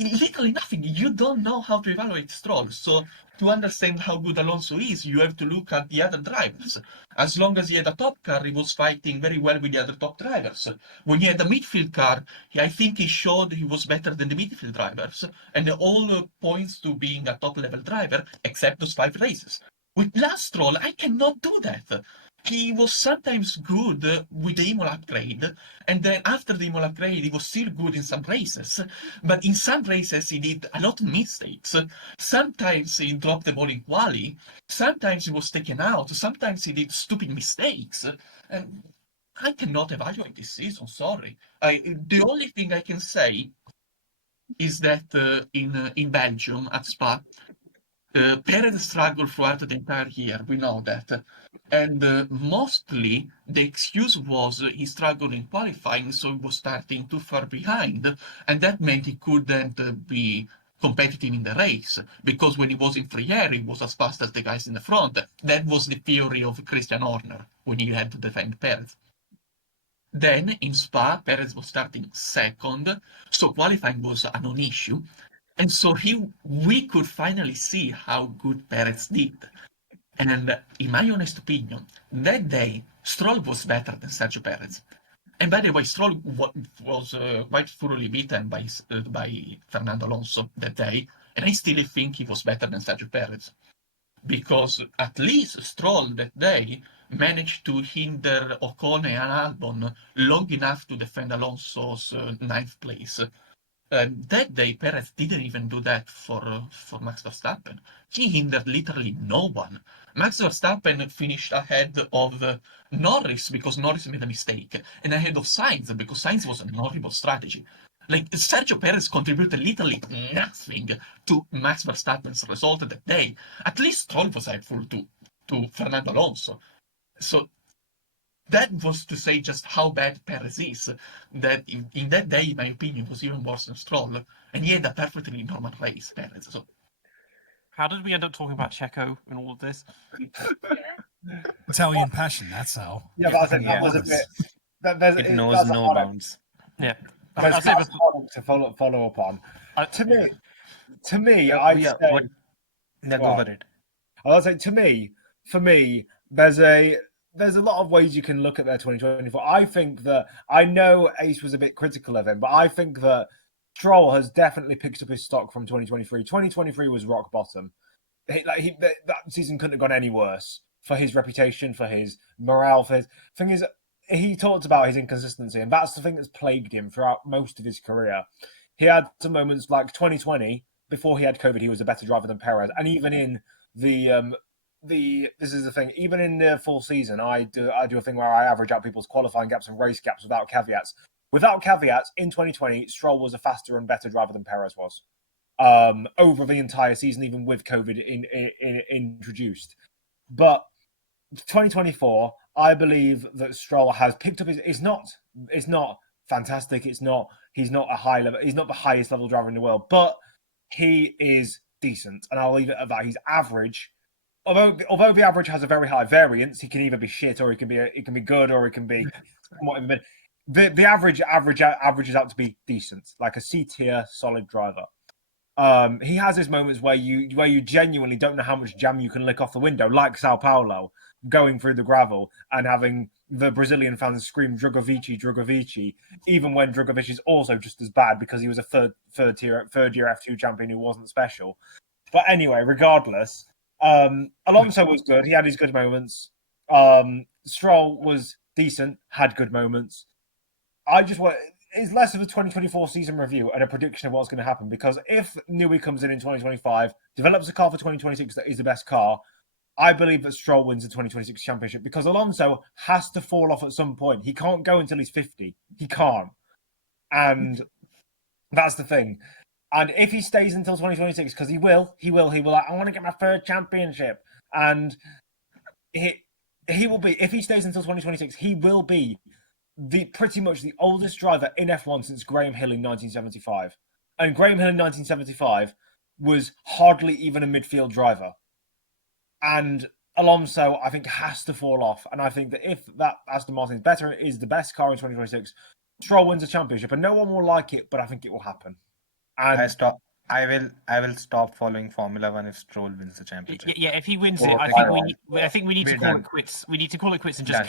Literally nothing. You don't know how to evaluate Stroll. So to understand how good Alonso is, you have to look at the other drivers. As long as he had a top car, he was fighting very well with the other top drivers. When he had a midfield car, I think he showed he was better than the midfield drivers. And all points to being a top level driver, except those 5 races. With Lance Stroll, I cannot do that. He was sometimes good with the Imola upgrade, and then after the Imola upgrade, he was still good in some races. But in some races, he did a lot of mistakes. Sometimes he dropped the ball in quali, sometimes he was taken out, sometimes he did stupid mistakes. And I cannot evaluate this season, sorry. The only thing I can say is that in Belgium, at Spa, Perez struggled throughout the entire year, we know that. And mostly the excuse was he struggled in qualifying, so he was starting too far behind, and that meant he couldn't be competitive in the race, because when he was in free air, he was as fast as the guys in the front. That was the theory of Christian Horner when he had to defend Perez. Then in Spa, Perez was starting second, so qualifying was a non-issue. And so we could finally see how good Perez did. And in my honest opinion, that day, Stroll was better than Sergio Perez. And by the way, Stroll was quite thoroughly beaten by Fernando Alonso that day. And I still think he was better than Sergio Perez. Because at least Stroll that day managed to hinder Ocon and Albon long enough to defend Alonso's 9th place. That day, Perez didn't even do that for Max Verstappen. He hindered literally no one. Max Verstappen finished ahead of Norris because Norris made a mistake, and ahead of Sainz because Sainz was an horrible strategy. Like, Sergio Perez contributed literally nothing to Max Verstappen's result that day. At least Stroll was helpful to Fernando Alonso. So that was to say just how bad Perez is. That in that day, in my opinion, was even worse than Stroll. And he had a perfectly normal race, Perez. So how did we end up talking about Checo in all of this? Italian passion, that's how. Yeah, but I think that was a bit. It knows no bounds. Yeah. That's to follow up on. To me, I'd say. Go for it. I'll say for me, there's a lot of ways you can look at their 2024. I think that I know Ace was a bit critical of him, but I think that Stroll has definitely picked up his stock from 2023. 2023 was rock bottom. That season couldn't have gone any worse for his reputation, for his morale. For his thing is, he talked about his inconsistency, and that's the thing that's plagued him throughout most of his career. He had some moments like 2020 before he had COVID. He was a better driver than Perez, and even in this is the thing. Even in the full season, I do a thing where I average out people's qualifying gaps and race gaps without caveats. Without caveats, in 2020, Stroll was a faster and better driver than Perez was over the entire season, even with COVID introduced. But 2024, I believe that Stroll has picked up his. It's not fantastic. He's not a high level. He's not the highest level driver in the world, but he is decent, and I'll leave it at that. He's average. Although the average has a very high variance, he can either be shit or he can be good or he can be somewhat in the middle. The average averages out to be decent, like a C tier solid driver. He has his moments where you genuinely don't know how much jam you can lick off the window, like Sao Paulo, going through the gravel and having the Brazilian fans scream Drogovici, Drogovici, even when Drogovic is also just as bad because he was a third year F2 champion who wasn't special. But anyway, regardless, Alonso was good. He had his good moments. Stroll was decent, had good moments. It's less of a 2024 season review and a prediction of what's going to happen, because if Newey comes in 2025, develops a car for 2026 that is the best car, I believe that Stroll wins the 2026 championship, because Alonso has to fall off at some point. He can't go until he's 50. He can't. And that's the thing. And if he stays until 2026, because he will, like, I want to get my third championship. And he will be, if he stays until 2026, he will be pretty much the oldest driver in F1 since Graham Hill in 1975. And Graham Hill in 1975 was hardly even a midfield driver. And Alonso, I think, has to fall off. And I think that if that Aston Martin is better and is the best car in 2026, Stroll wins a championship. And no one will like it, but I think it will happen. And I will stop following Formula One if Stroll wins the championship. Yeah, if he wins Well, it, I think we need to We're call done. it quits. We need to call it quits and just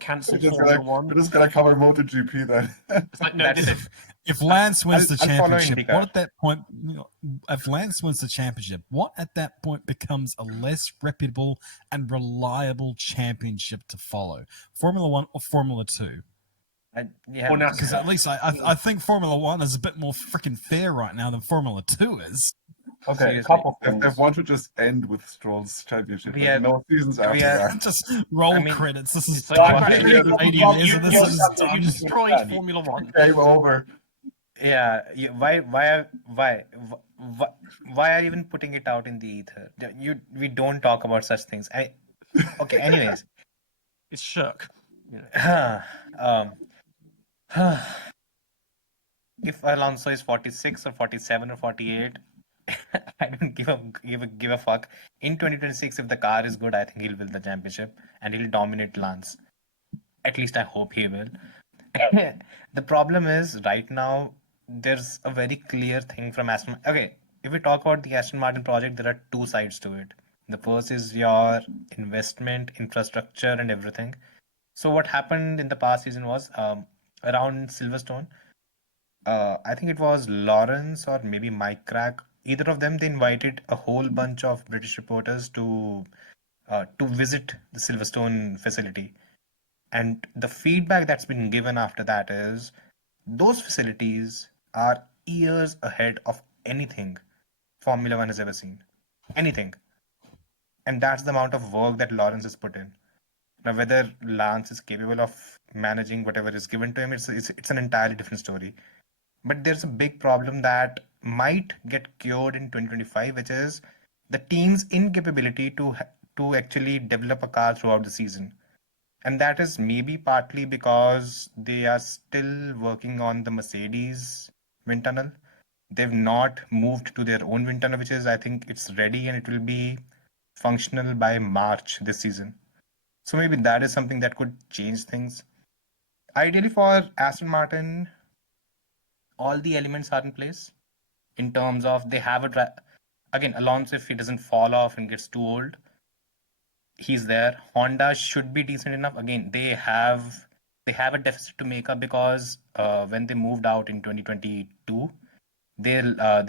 cancel We're Formula One. just gonna cover MotoGP then. It's like, no, That's it. If Lance wins the I'll follow championship, IndyCar. what at that point? If Lance wins the championship, what at that point becomes a less reputable and reliable championship to follow? Formula One or Formula Two? Or NASCAR. Because at least I think Formula One is a bit more freaking fair right now than Formula Two is. Okay, a Seriously. couple things. If one should just end with Stroll's championship, We like, are- no seasons we after are- that. Just roll I mean, credits. This is It's like, done. you- This is you done. destroyed Formula One. Game over. Yeah, why are you even putting it out in the ether? We don't talk about such things. Okay, anyways. It's Shirk. If Alonso is 46 or 47 or 48, I don't give a fuck. In 2026, if the car is good, I think he'll win the championship and he'll dominate Lance. At least I hope he will. The problem is right now there's a very clear thing from Aston. Okay, if we talk about the Aston Martin project, there are two sides to it. The first is your investment, infrastructure, and everything. So what happened in the past season was around Silverstone. I think it was Lawrence or maybe Mike Crack. Either of them, they invited a whole bunch of British reporters to visit the Silverstone facility. And the feedback that's been given after that is those facilities are years ahead of anything Formula One has ever seen. Anything. And that's the amount of work that Lawrence has put in. Now, whether Lance is capable of managing whatever is given to him, it's an entirely different story. But there's a big problem that might get cured in 2025, which is the team's incapability to actually develop a car throughout the season. And that is maybe partly because they are still working on the Mercedes wind tunnel. They've not moved to their own wind tunnel, which is, I think it's ready and it will be functional by March this season. So maybe that is something that could change things. Ideally for Aston Martin, all the elements are in place in terms of they have again, Alonso, if he doesn't fall off and gets too old, he's there. Honda should be decent enough. Again, they have a deficit to make up because when they moved out in 2022, they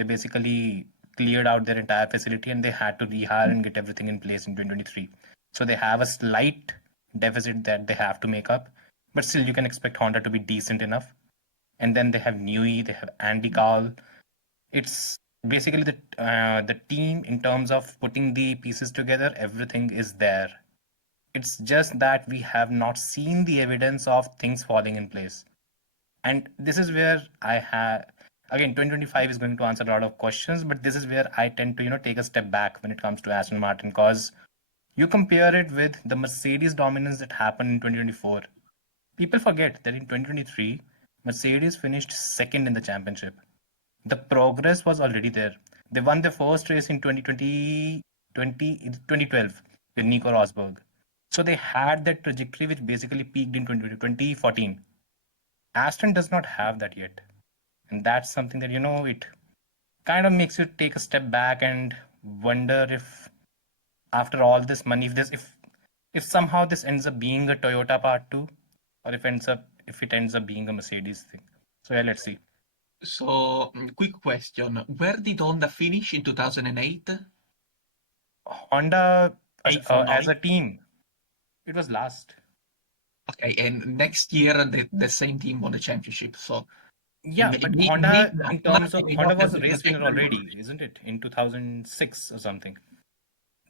basically cleared out their entire facility and they had to rehire and get everything in place in 2023. So they have a slight deficit that they have to make up, but still you can expect Honda to be decent enough. And then they have Newey, they have Andy Cowell. It's basically the team in terms of putting the pieces together, everything is there. It's just that we have not seen the evidence of things falling in place. And this is where again, 2025 is going to answer a lot of questions, but this is where I tend to, take a step back when it comes to Aston Martin, because you compare it with the Mercedes dominance that happened in 2024. People forget that in 2023, Mercedes finished second in the championship. The progress was already there. They won their first race in 2012 with Nico Rosberg. So they had that trajectory which basically peaked in 2014. Aston does not have that yet. And that's something that, it kind of makes you take a step back and wonder if after all this money, if somehow this ends up being a Toyota Part 2, or if it ends up being a Mercedes thing. So yeah, let's see. So, quick question. Where did Honda finish in 2008? Honda Eight for as a nine? team, it was last. Okay, and next year the same team won the championship. So Yeah, but maybe Honda in terms of Martin may Honda not have was a the race winner trajectory. already, isn't it? In 2006 or something.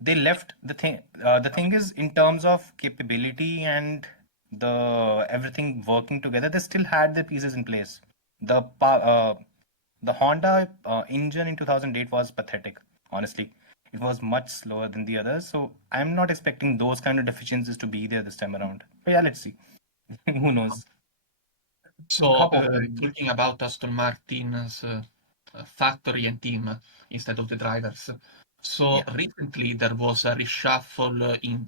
They left the thing. The thing is, in terms of capability and the everything working together, they still had the pieces in place. The Honda engine in 2008 was pathetic. Honestly, it was much slower than the others. So I'm not expecting those kind of deficiencies to be there this time around. But yeah, let's see. Who knows? So, talking about Aston Martin's factory and team instead of the drivers. So Yeah. recently there was a reshuffle in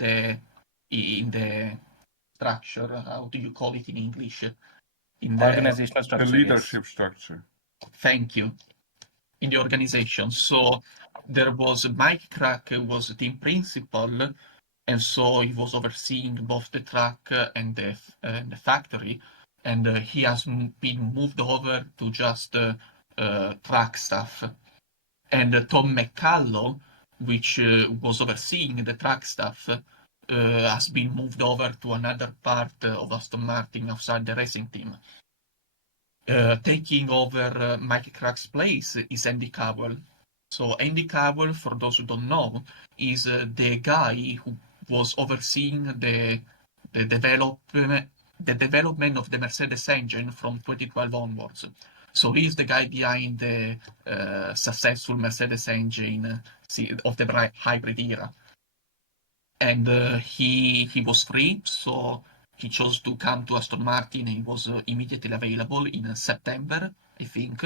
the structure. How do you call it in English? In the Organizational The structure, yes. leadership structure. Thank you. In the organization. So there was Mike Crack was the team principal, and so he was overseeing both the track and the factory, and he has been moved over to just track stuff. And Tom McCullough, which was overseeing the track stuff, has been moved over to another part of Aston Martin outside the racing team. Taking over Mike Crack's place is Andy Cowell. So Andy Cowell, for those who don't know, is the guy who was overseeing the development of the Mercedes engine from 2012 onwards. So he's the guy behind the successful Mercedes engine of the hybrid era. And he was free, so he chose to come to Aston Martin. He was immediately available in September, I think.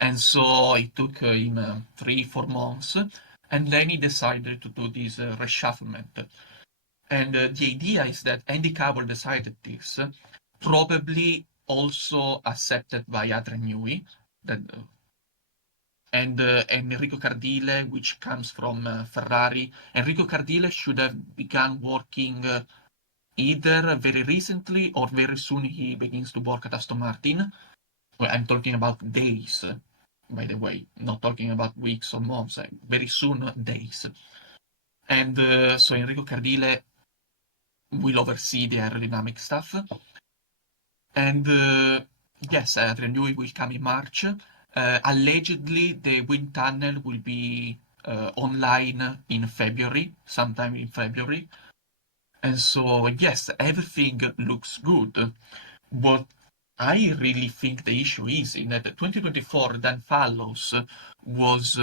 And so it took him 3-4 months, and then he decided to do this reshufflement. And the idea is that Andy Cowell decided this, probably also accepted by Adrian Newey, and Enrico Cardile, which comes from Ferrari. Enrico Cardile should have begun working either very recently or very soon he begins to work at Aston Martin. Well, I'm talking about days, by the way, not talking about weeks or months, very soon days. And so Enrico Cardile will oversee the aerodynamic stuff. And yes, Adrian Newey will come in March. Allegedly, the wind tunnel will be online in February, sometime in February. And so, yes, everything looks good. What I really think the issue is in that 2024, Dan Fallows was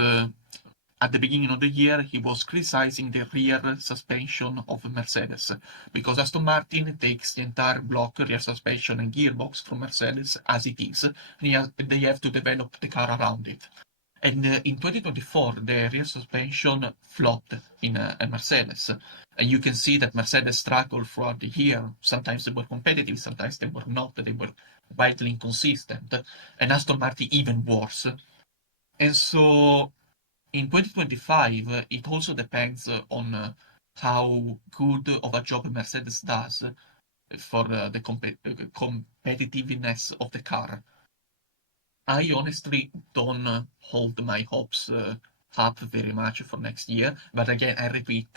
at the beginning of the year, he was criticizing the rear suspension of Mercedes because Aston Martin takes the entire block, rear suspension, and gearbox from Mercedes as it is, and they have to develop the car around it. And in 2024, the rear suspension flopped in a Mercedes. And you can see that Mercedes struggled throughout the year. Sometimes they were competitive, sometimes they were not. They were widely inconsistent. And Aston Martin even worse. And so in 2025, it also depends on how good of a job Mercedes does for the competitiveness of the car. I honestly don't hold my hopes up very much for next year, but again, I repeat,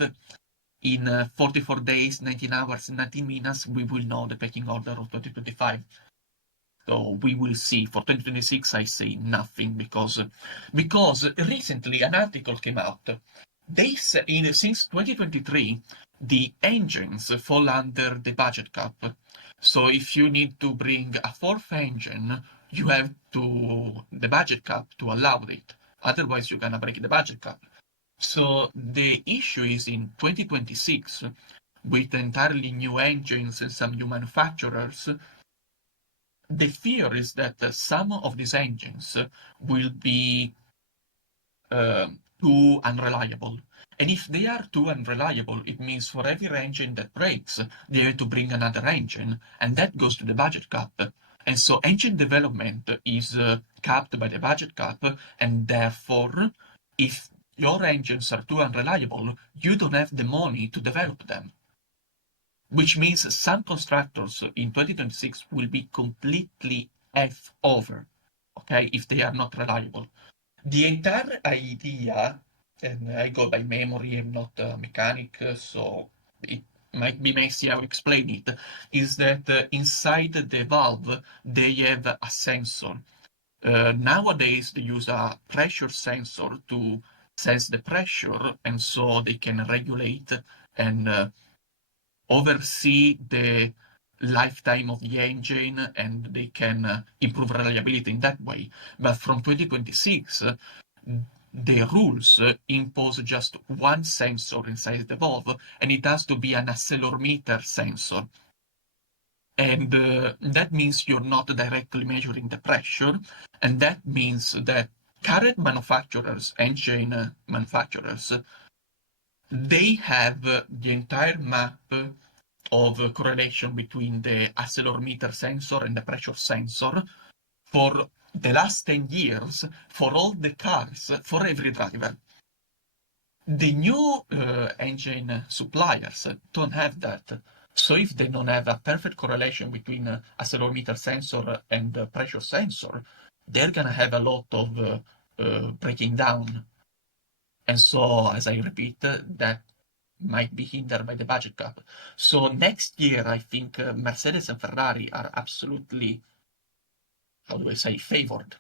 in 44 days, 19 hours, and 19 minutes, we will know the pecking order of 2025. So we will see. For 2026, I say nothing because recently an article came out. Since 2023, the engines fall under the budget cap. So if you need to bring a fourth engine, you have the budget cap to allow it. Otherwise, you're gonna break the budget cap. So the issue is in 2026, with entirely new engines and some new manufacturers, the fear is that some of these engines will be too unreliable. And if they are too unreliable, it means for every engine that breaks, they have to bring another engine, and that goes to the budget cap. And so engine development is capped by the budget cap, and therefore, if your engines are too unreliable, you don't have the money to develop them. which means some constructors in 2026 will be completely F over, okay, if they are not reliable. The entire idea, and I go by memory, I'm not a mechanic, so it might be messy how to explain it, is that inside the valve they have a sensor. Nowadays they use a pressure sensor to sense the pressure, and so they can regulate and oversee the lifetime of the engine, and they can improve reliability in that way. But from 2026, the rules impose just one sensor inside the valve, and it has to be an accelerometer sensor. And that means you're not directly measuring the pressure, and that means that current manufacturers, engine manufacturers, they have the entire map of correlation between the accelerometer sensor and the pressure sensor for the last 10 years for all the cars, for every driver. The new engine suppliers don't have that. So if they don't have a perfect correlation between accelerometer sensor and pressure sensor, they're gonna have a lot of breaking down. And so, as I repeat, that might be hindered by the budget cap. So next year, I think Mercedes and Ferrari are absolutely, how do I say, favored.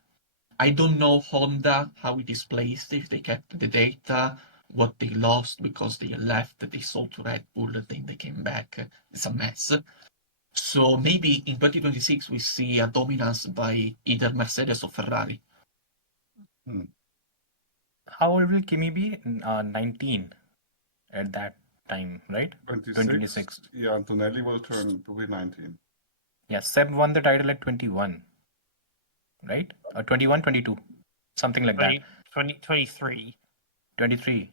I don't know Honda, how it is placed, if they kept the data, what they lost because they left, they sold to Red Bull, then they came back. It's a mess. So maybe in 2026 we see a dominance by either Mercedes or Ferrari. How old will Kimi be? 19 at that time, right? 26. Yeah, Antonelli will be 19. Yeah, Seb won the title at 21, right? 21, 22, something like that. 23. 23.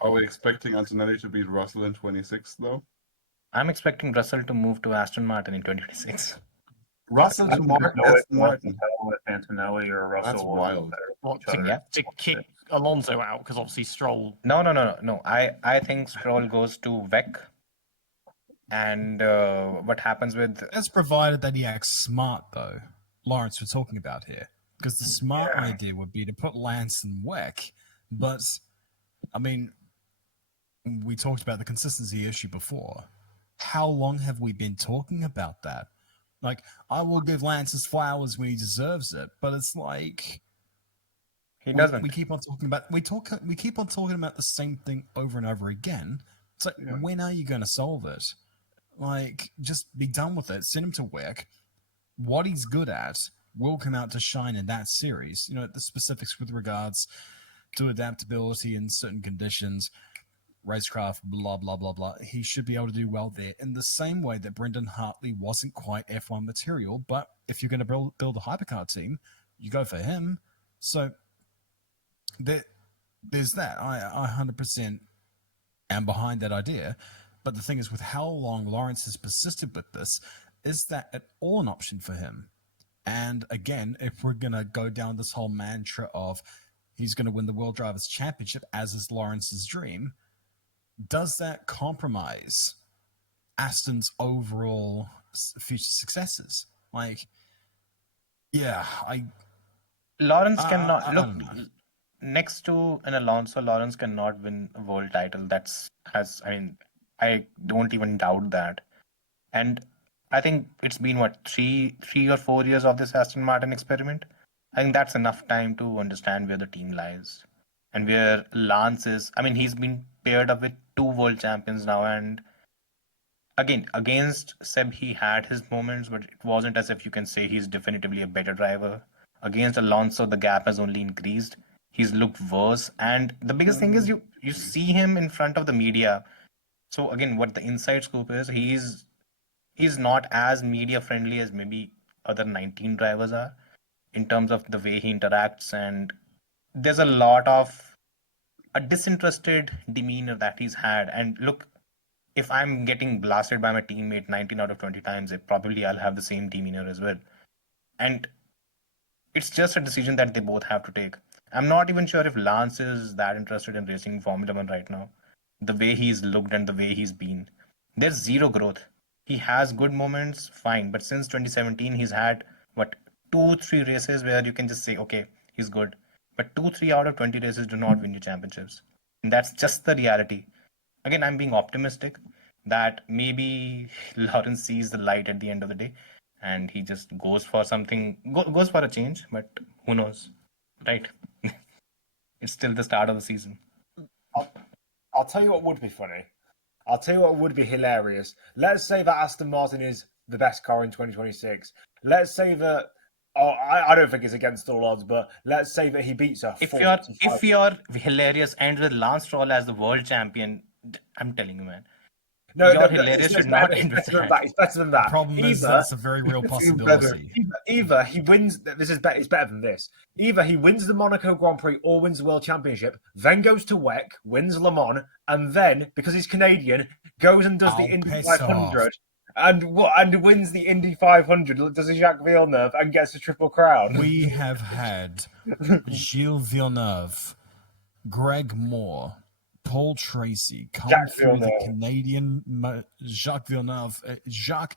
Are we expecting Antonelli to beat Russell in 26 though? I'm expecting Russell to move to Aston Martin in 2026. Russell to Aston Martin. With Antonelli or Russell. That's wild. What, to kick Alonso out because obviously Stroll. No. I think Stroll goes to VEC. And what happens with... That's provided that he acts smart, though. Lawrence, we're talking about here. Because the smart idea would be to put Lance in WEC. But, I mean, we talked about the consistency issue before. How long have we been talking about that? Like, I will give Lance his flowers when he deserves it, but it's like he doesn't. We keep on talking about we keep on talking about the same thing over and over again. It's like, when are you going to solve it? Like, just be done with it. Send him to work. What he's good at will come out to shine in that series. You know, the specifics with regards to adaptability in certain conditions, racecraft, blah, blah, blah, blah. He should be able to do well there in the same way that Brendan Hartley wasn't quite F1 material. But if you're going to build a hypercar team, you go for him. So there's that. I 100% am behind that idea. But the thing is, with how long Lawrence has persisted with this, is that at all an option for him? And again, if we're going to go down this whole mantra of he's going to win the World Drivers' Championship, as is Lawrence's dream, does that compromise Aston's overall future successes? Like, Lawrence cannot look next to an Alonso. Lawrence cannot win a world title. I don't even doubt that. And I think it's been three or 4 years of this Aston Martin experiment. I think that's enough time to understand where the team lies and where Lance is. I mean, he's been paired up with 2 world champions now, and again, against Seb, he had his moments, but it wasn't as if you can say he's definitively a better driver. Against Alonso, the gap has only increased. He's looked worse, and the biggest thing is you see him in front of the media. So again, what the inside scoop is, he's not as media friendly as maybe other 19 drivers are in terms of the way he interacts, and there's a lot of a disinterested demeanor that he's had. And look, if I'm getting blasted by my teammate 19 out of 20 times, I'll have the same demeanor as well. And it's just a decision that they both have to take. I'm not even sure if Lance is that interested in racing Formula 1 right now. The way he's looked and the way he's been. There's zero growth. He has good moments, fine, but since 2017, he's had what 2-3 races where you can just say, okay, he's good. But 2-3 out of 20 races do not win you championships. And that's just the reality. Again, I'm being optimistic that maybe Lawrence sees the light at the end of the day and he just goes for something, goes for a change, but who knows, right? It's still the start of the season. I'll tell you what would be funny. I'll tell you what would be hilarious. Let's say that Aston Martin is the best car in 2026. Let's say that. Oh, I don't think it's against all odds, but let's say that he beats a. If you're hilarious and with Lance Stroll as the world champion, I'm telling you, man. No, Your hilarious should not end with that. It's better than that. The problem is that's a very real possibility. Either he wins. This is better. It's better than this. Either he wins the Monaco Grand Prix or wins the World Championship, then goes to WEC, wins Le Mans, and then because he's Canadian, goes and does the Indy 500 and wins the Indy 500. Does a Jacques Villeneuve and gets a triple crown. We have had Gilles Villeneuve, Greg Moore, Paul Tracy come through the Canadian Jacques Villeneuve. Jacques,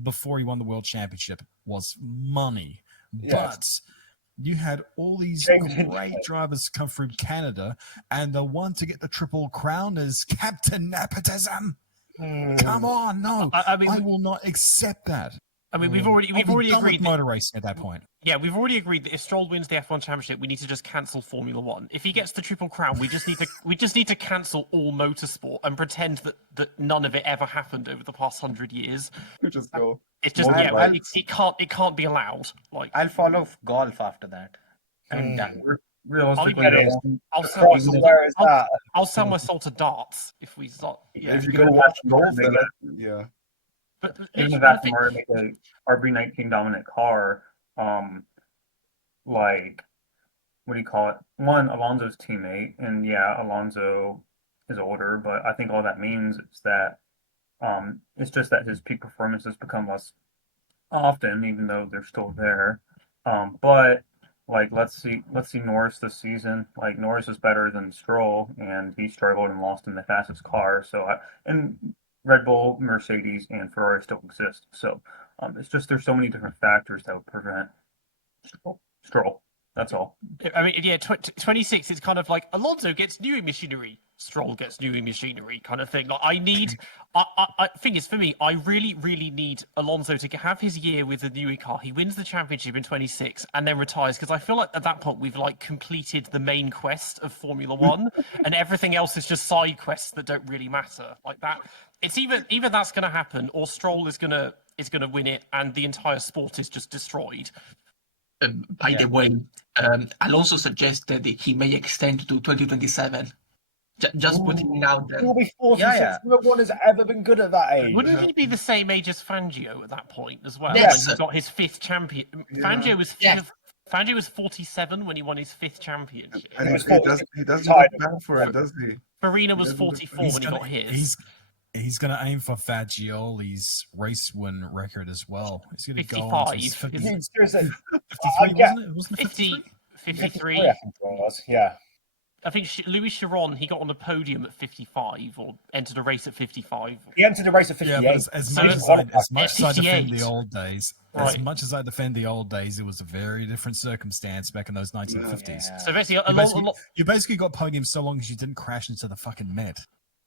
before he won the World Championship, was money. Yes. But you had all these great drivers come through Canada, and the one to get the triple crown is Captain Nepotism. Come on, no. I will not accept that. I mean, we've already agreed motor racing at that point. Yeah, we've already agreed that if Stroll wins the F1 Championship, we need to just cancel Formula One. If he gets the triple crown, we just need to cancel all motorsport and pretend that none of it ever happened over the past 100 years. Just go. It's just it can't be allowed. Like I'll follow golf after that. I'm done. I'll sell my soul to darts if we start. Yeah, if you go watch golf, then yeah. But even if Aston Martin make an RB19 dominant car, like what do you call it? One, Alonso's teammate, and yeah, Alonso is older, but I think all that means is that it's just that his peak performances become less often, even though they're still there. But like let's see Norris this season. Like Norris is better than Stroll, and he struggled and lost in the fastest car. So and Red Bull, Mercedes, and Ferrari still exist. So it's just there's so many different factors that would prevent Stroll. That's all. I mean, yeah, 26 is kind of like Alonso gets new machinery, Stroll gets new machinery kind of thing. Like thing is, for me, I really, really need Alonso to have his year with the new car. He wins the championship in 26 and then retires, because I feel like at that point we've like completed the main quest of Formula One and everything else is just side quests that don't really matter. Like that, it's either that's going to happen or Stroll is going to win it and the entire sport is just destroyed. By the way, Alonso suggested that he may extend to 2027. Just putting it out there. He'll be 46. No one has ever been good at that age. Wouldn't he be the same age as Fangio at that point as well? Yes. When he got his fifth champion. Yeah. Fangio was 47 when he won his fifth championship. And he doesn't look bad for it, does he? Farina was 44 when he got his. He's going to aim for Fagioli's race win record as well. He's going to 55. go on to 53, wasn't it? Wasn't it 53? I think it was, yeah. I think Louis Chiron, he got on the podium at 55 or entered a race at 55. He entered a race at 58. Yeah, but as much as I defend the old days, as much as I defend the old days, it was a very different circumstance back in those 1950s. Yeah. So basically, you basically got podium so long as you didn't crash into the fucking net.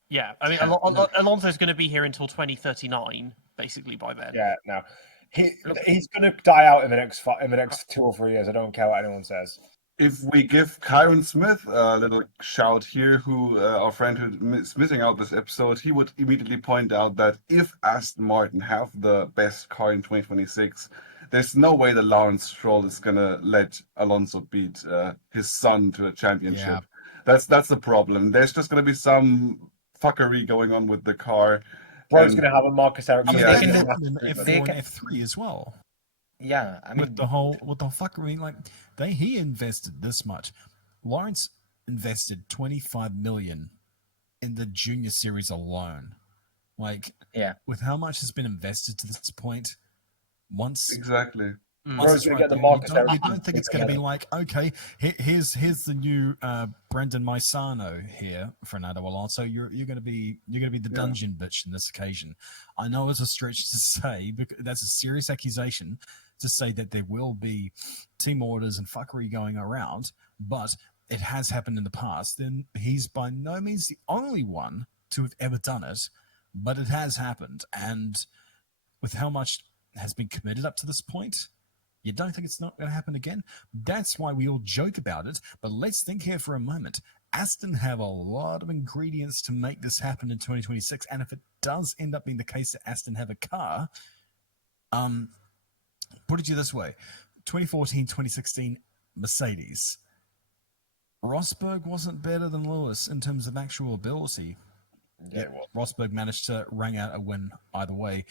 Yeah, I mean, Alonso's going to be here until 2039, basically, by then. Yeah, no. He's going to die out in the next 2 or 3 years. I don't care what anyone says. If we give Kyron Smith a little shout here, who our friend who is missing out this episode, he would immediately point out that if Aston Martin have the best car in 2026, there's no way that Lawrence Stroll is going to let Alonso beat his son to a championship. Yeah. That's the problem. There's just going to be some fuckery going on with the car. Bro's going to have a Marcus Ericsson. Yeah, they can F4 and F3 as well. Yeah, I mean, with the fuckery, like he invested this much. Lawrence invested 25 million in the junior series alone. Like, yeah, with how much has been invested to this point, once exactly Once it's Bro's going right to get the there, Marcus you don't think it's going to be like, okay, here's the new Brendan Maisano here, Fernando Alonso. You're going to be the dungeon bitch in this occasion. I know it's a stretch to say, because that's a serious accusation to say that there will be team orders and fuckery going around, but it has happened in the past. And he's by no means the only one to have ever done it, but it has happened. And with how much has been committed up to this point, you don't think it's not going to happen again? That's why we all joke about it. But let's think here for a moment. Aston have a lot of ingredients to make this happen in 2026. And if it does end up being the case that Aston have a car, put it to you this way. 2014, 2016 Mercedes. Rosberg wasn't better than Lewis in terms of actual ability. Yet Rosberg managed to wring out a win either way.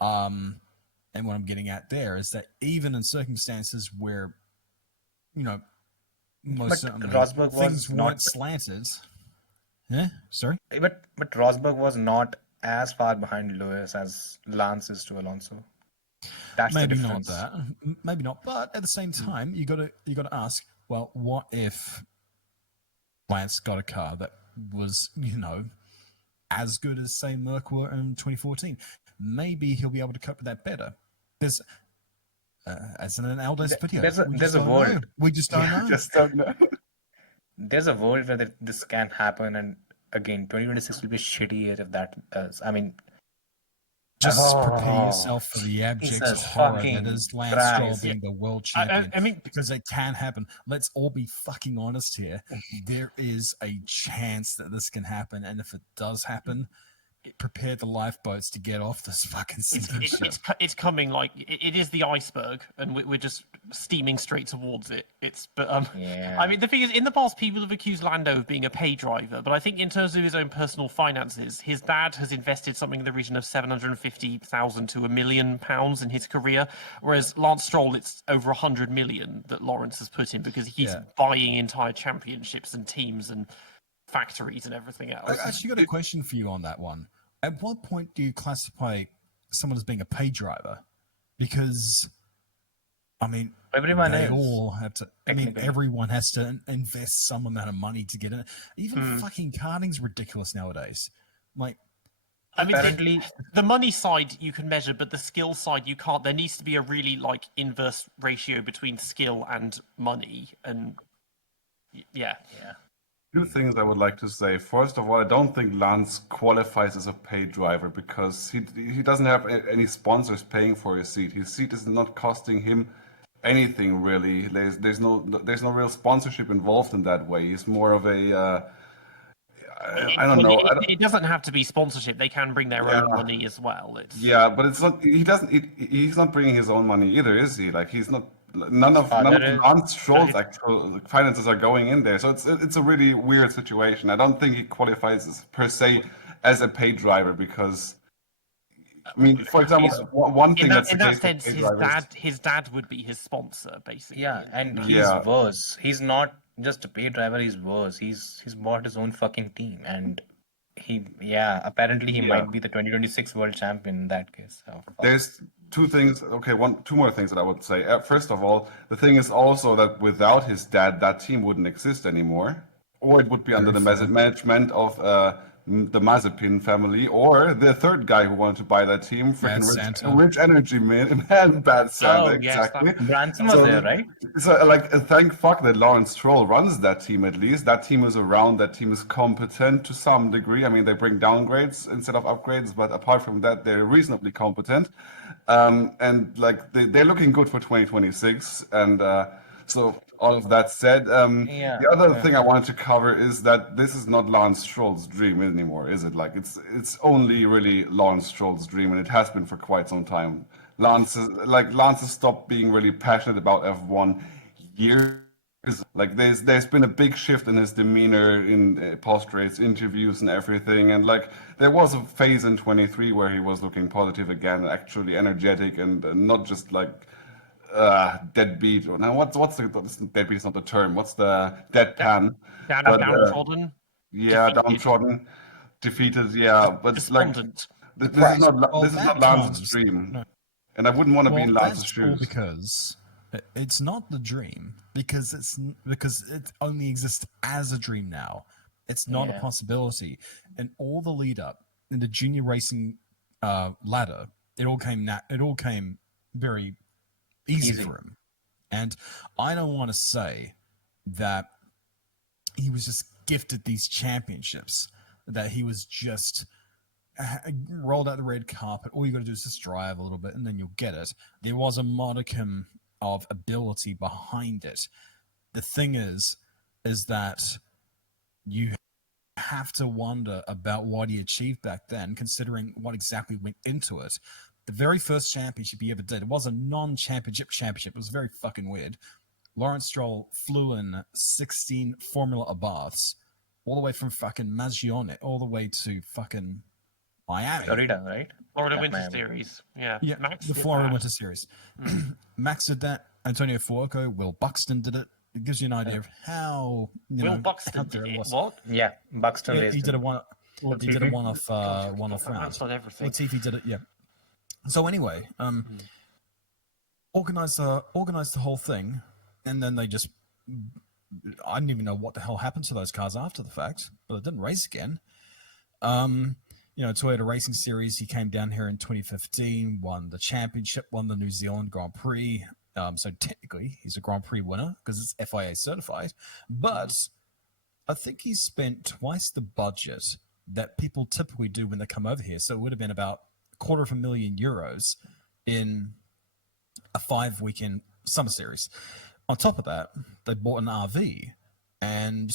And what I'm getting at there is that even in circumstances where, most certainly things weren't slanted. Yeah, sorry? But Rosberg was not as far behind Lewis as Lance is to Alonso. That's maybe the difference. not that. Maybe not. But at the same time, you got to ask, well, what if Lance got a car that was, as good as, say, Merc were in 2014? Maybe he'll be able to cope with that better. There's, as in an Aldo's video, there's a world. We just don't know. Just don't know. There's a world where this can happen, and again, 2026 will be shittier if that does. I mean, just prepare yourself for the abject horror that is Lance Stroll being the world champion. I mean, because it can happen. Let's all be fucking honest here. There is a chance that this can happen, and if it does happen, prepare the lifeboats to get off this fucking steamship. It's coming. Like it is the iceberg, and we're just steaming straight towards it. I mean, the thing is, in the past, people have accused Lando of being a pay driver, but I think in terms of his own personal finances, his dad has invested something in the region of £750,000 to £1 million in his career, whereas Lance Stroll, it's over 100 million that Lawrence has put in because he's buying entire championships and teams and factories and everything else. I actually got a question for you on that one. At what point do you classify someone as being a pay driver? Because, I mean, everyone all have to. I mean, everyone has to invest some amount of money to get in. Even fucking karting's ridiculous nowadays. Like, I mean, apparently, the money side you can measure, but the skill side you can't. There needs to be a really inverse ratio between skill and money, and yeah. Two things I would like to say. First of all, I don't think Lance qualifies as a paid driver because he doesn't have any sponsors paying for his seat. His seat is not costing him anything really. There's no real sponsorship involved in that way. He's more of a I don't know. It doesn't have to be sponsorship. They can bring their own money as well. But it's not. He's not bringing his own money either, is he? Like he's not. None of Lance Stroll's actual finances are going in there, so it's a really weird situation. I don't think he qualifies per se as a paid driver because, I mean, for example, one thing that's in that sense, his dad would be his sponsor, basically. Yeah, and he's worse. He's not just a paid driver. He's worse. He's bought his own fucking team, and apparently he might be the 2026 world champion in that case. So, there's two more things that I would say. First of all, the thing is also that without his dad, that team wouldn't exist anymore, or it would be under the management of the Mazepin family, or the third guy who wanted to buy that team, freaking Rich Energy man, Bad Santa, exactly. Branson was there, right? So, thank fuck that Lawrence Stroll runs that team at least. That team is around, that team is competent to some degree. I mean, they bring downgrades instead of upgrades, but apart from that, they're reasonably competent. And they're looking good for 2026. And so all of that said, the other thing I wanted to cover is that this is not Lance Stroll's dream anymore, is it? Like it's only really Lawrence Stroll's dream, and it has been for quite some time. Lance has stopped being really passionate about F1 years. Like there's been a big shift in his demeanor in post-race interviews and everything, and there was a phase in 23 where he was looking positive again, actually energetic, and not just deadbeat. Now what's the deadbeat is not the term. What's the deadpan? Downtrodden. Downtrodden, defeated. Yeah, but despondent. This is not Lance's dream. And I wouldn't want to be in Lance's that's all shoes. because it's not the dream, because it only exists as a dream now. It's not a possibility. And all the lead up in the junior racing ladder, it all came very easy for him. And I don't want to say that he was just gifted these championships, that he was just rolled out the red carpet. All you got to do is just drive a little bit and then you'll get it. There was a modicum of ability behind it. The thing is that you have to wonder about what he achieved back then, considering what exactly went into it. The very first championship he ever did, it was a non-championship championship. It was very fucking weird. Lawrence Stroll flew in 16 Formula baths, all the way from fucking Maggione, all the way to fucking Miami. Florida, right? Florida At Winter Miami. Series. Yeah. Yeah, Max the did Florida that. Winter Series. Max did that. Antonio Fuoco, Will Buxton did it. It gives you an idea of how Will Buxton out there did it it. was. What? Yeah, Buxton Yeah, raced he did a him. one. He did a one-off round. That's not everything. Latifi did it. Yeah. So anyway, organized the whole thing, and then they just. I didn't even know what the hell happened to those cars after the fact, but it didn't race again. Toyota Racing Series, he came down here in 2015, won the championship, won the New Zealand Grand Prix. So technically, he's a Grand Prix winner because it's FIA certified. But I think he spent twice the budget that people typically do when they come over here. So it would have been about €250,000 in a 5-weekend summer series. On top of that, they bought an RV, and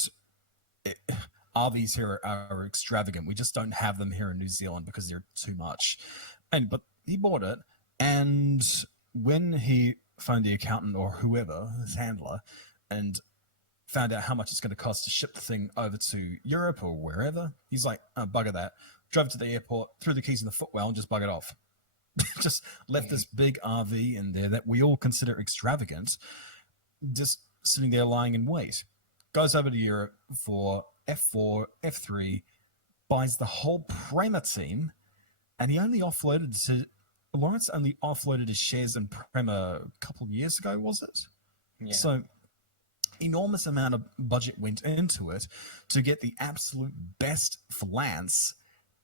RVs here are extravagant. We just don't have them here in New Zealand because they're too much. But he bought it, and when he phoned the accountant or whoever, his handler, and found out how much it's going to cost to ship the thing over to Europe or wherever, he's like, oh, bugger that. Drove to the airport, threw the keys in the footwell, and just buggered off. Just left this big RV in there that we all consider extravagant, just sitting there lying in wait. Goes over to Europe for F4, F3, buys the whole Prema team, and Lawrence only offloaded his shares in Prema a couple of years ago, was it? Yeah. So, enormous amount of budget went into it to get the absolute best for Lance,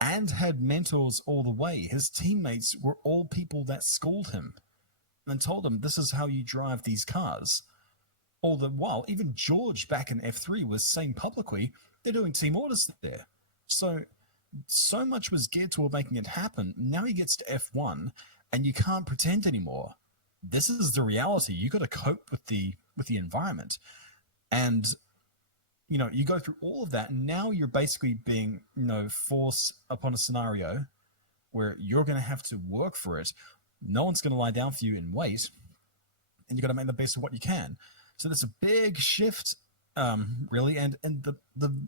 and had mentors all the way. His teammates were all people that schooled him and told him, this is how you drive these cars. All the while, even George back in F3 was saying publicly, they're doing team orders there. So much was geared toward making it happen. Now he gets to F1, and you can't pretend anymore. This is the reality. You got to cope with the environment. And, you go through all of that, and now you're basically being, forced upon a scenario where you're going to have to work for it. No one's going to lie down for you and wait, and you got to make the best of what you can. So there's a big shift, really, and the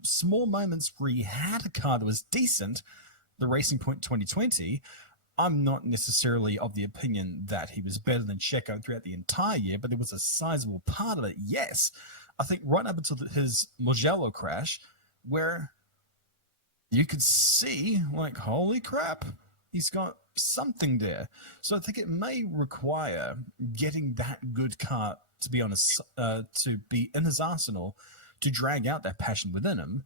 small moments where he had a car that was decent, the Racing Point 2020, I'm not necessarily of the opinion that he was better than Checo throughout the entire year, but there was a sizable part of it, yes. I think right up until his Mugello crash, where you could see, like, holy crap, he's got something there. So I think it may require getting that good car to be to be in his arsenal to drag out that passion within him.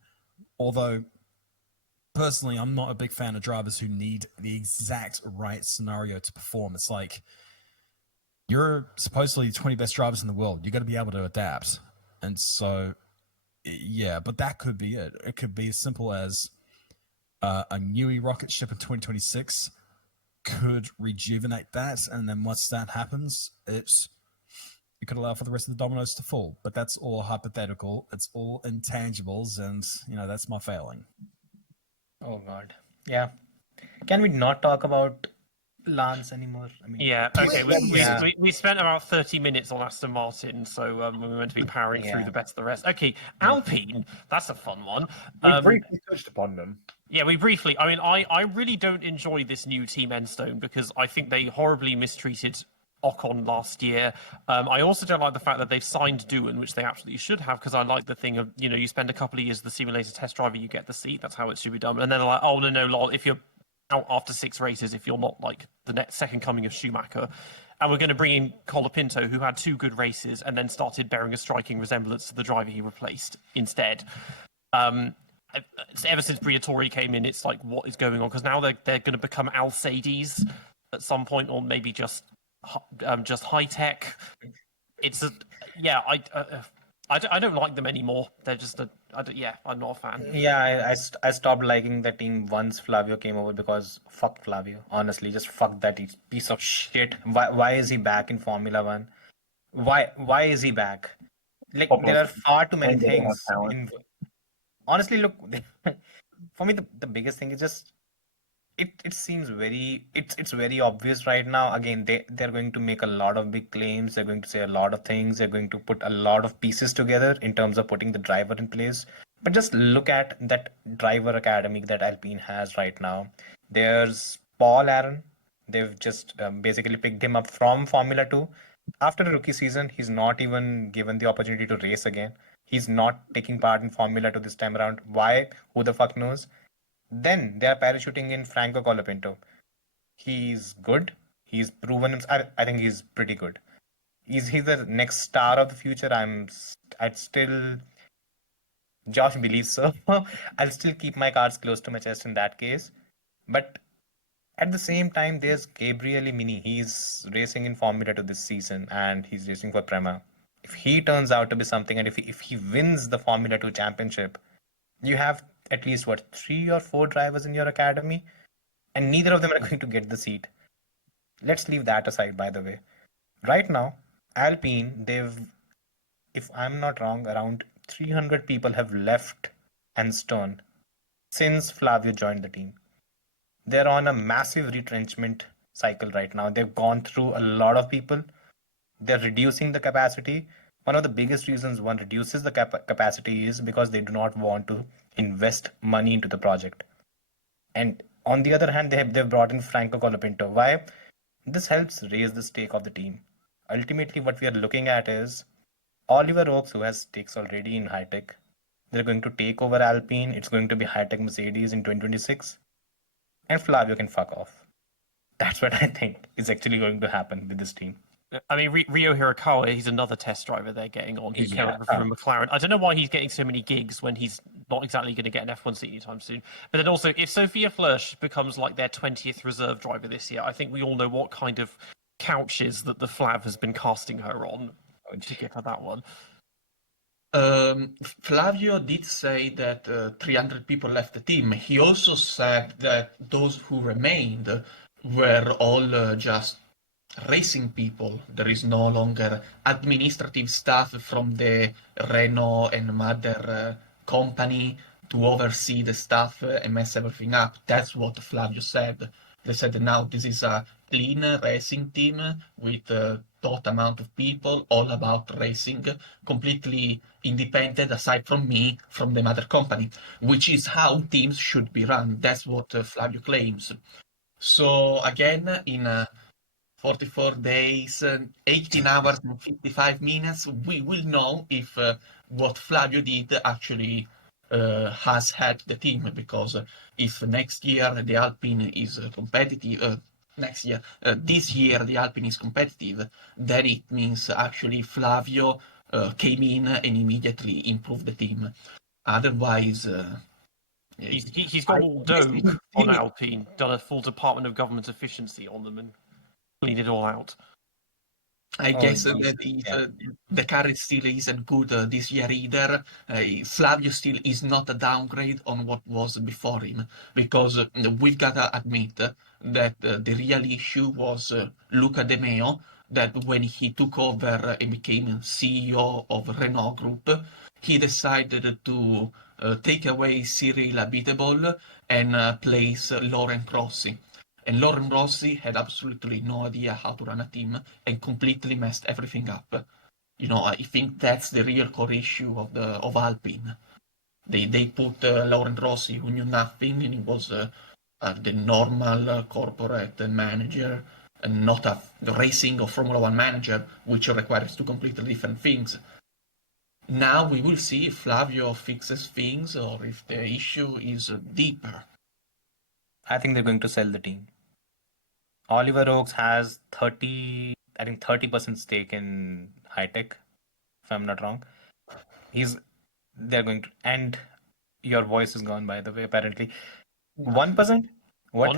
Although, personally, I'm not a big fan of drivers who need the exact right scenario to perform. It's like, you're supposedly the 20 best drivers in the world. You got to be able to adapt. And so, yeah, but that could be it. It could be as simple as a Newey rocket ship in 2026 could rejuvenate that. And then once that happens, it could allow for the rest of the dominoes to fall. But that's all hypothetical. It's all intangibles. And, that's my failing. Oh God. Yeah. Can we not talk about Lance anymore? I mean, Yeah, okay. Yeah. We spent about 30 minutes on Aston Martin, so we were meant to be powering through Yeah. the best of the rest. Okay, Alpine, that's a fun one. We briefly touched upon them. Yeah, we briefly. I mean, I really don't enjoy this new Team Enstone because I think they horribly mistreated Ocon last year. I also don't like the fact that they've signed Doohan, which they absolutely should have, because I like the thing of, you spend a couple of years as the simulator test driver, you get the seat. That's how it should be done. And then they're like, oh, no, lol, if you're out after 6 races if you're not like the next second coming of Schumacher. And we're going to bring in Colapinto, who had 2 good races and then started bearing a striking resemblance to the driver he replaced instead. Ever since Briatore came in, it's like, what is going on? Because now they're going to become Alcides at some point, or maybe just high tech. It's I don't like them anymore. They're just I'm not a fan. Yeah, I stopped liking the team once Flavio came over because fuck Flavio. Honestly, just fuck that piece of shit. Why is he back in Formula One? Why is he back? Like there are far too many things. Honestly, look, for me the biggest thing is just it seems it's very obvious right now. Again, they're going to make a lot of big claims. They're going to say a lot of things. They're going to put a lot of pieces together in terms of putting the driver in place. But just look at that driver academy that Alpine has right now. There's Paul Aaron. They've just basically picked him up from Formula 2. After a rookie season, he's not even given the opportunity to race again. He's not taking part in Formula 2 this time around. Why? Who the fuck knows? Then they are parachuting in Franco Colapinto. He's good. He's proven himself. I think he's pretty good. He's the next star of the future. I'd still. Josh believes so. I'll still keep my cards close to my chest in that case. But at the same time, there's Gabriele Mini. He's racing in Formula 2 this season, and he's racing for Prema. If he turns out to be something, and if he wins the Formula 2 championship, you have at least 3 or 4 drivers in your academy, and neither of them are going to get the seat. Let's leave that aside, by the way. Right now, Alpine, if I'm not wrong, around 300 people have left Aston since Flavio joined the team. They're on a massive retrenchment cycle right now. They've gone through a lot of people. They're reducing the capacity. One of the biggest reasons one reduces the capacity is because they do not want to invest money into the project. And on the other hand, they've brought in Franco Colapinto. Why? This helps raise the stake of the team. Ultimately, what we are looking at is Oliver Oaks, who has stakes already in high-tech. They're going to take over Alpine. It's going to be high-tech Mercedes in 2026. And Flavio can fuck off. That's what I think is actually going to happen with this team. I mean, Rio Hirakawa, he's another test driver they're getting on. He's coming from McLaren. I don't know why he's getting so many gigs when he's not exactly going to get an F1 seat anytime soon. But then also, if Sophia Flörsch becomes like their 20th reserve driver this year, I think we all know what kind of couches that the Flav has been casting her on to give her that one. Flavio did say that 300 people left the team. He also said that those who remained were all just racing people. There is no longer administrative staff from the Renault and mother company to oversee the stuff and mess everything up. That's what Flavio said. They said now this is a clean racing team with a tot amount of people, all about racing, completely independent aside from me, from the mother company, which is how teams should be run. That's what Flavio claims. So again, in 44 days, 18 hours and 55 minutes, we will know if what Flavio did actually has helped the team, because if next year the Alpine is competitive, this year the Alpine is competitive, then it means actually Flavio came in and immediately improved the team. Otherwise, he's got all Doge on Alpine, done a full Department of Government Efficiency on them and cleaned it all out. I guess that if the car still isn't good this year either, Flavio still is not a downgrade on what was before him, because we've got to admit that the real issue was Luca De Meo, that when he took over and became CEO of Renault Group, he decided to take away Cyril Abiteboul and place Laurent Rossi. And Laurent Rossi had absolutely no idea how to run a team and completely messed everything up. You know, I think that's the real core issue of Alpine. They put Laurent Rossi, who knew nothing, and he was the normal corporate manager, and not a racing or Formula One manager, which requires two completely different things. Now we will see if Flavio fixes things or if the issue is deeper. I think they're going to sell the team. Oliver Oaks has 30% stake in high tech, if I'm not wrong. They're going to, and your voice is gone, by the way, apparently. 1%? What?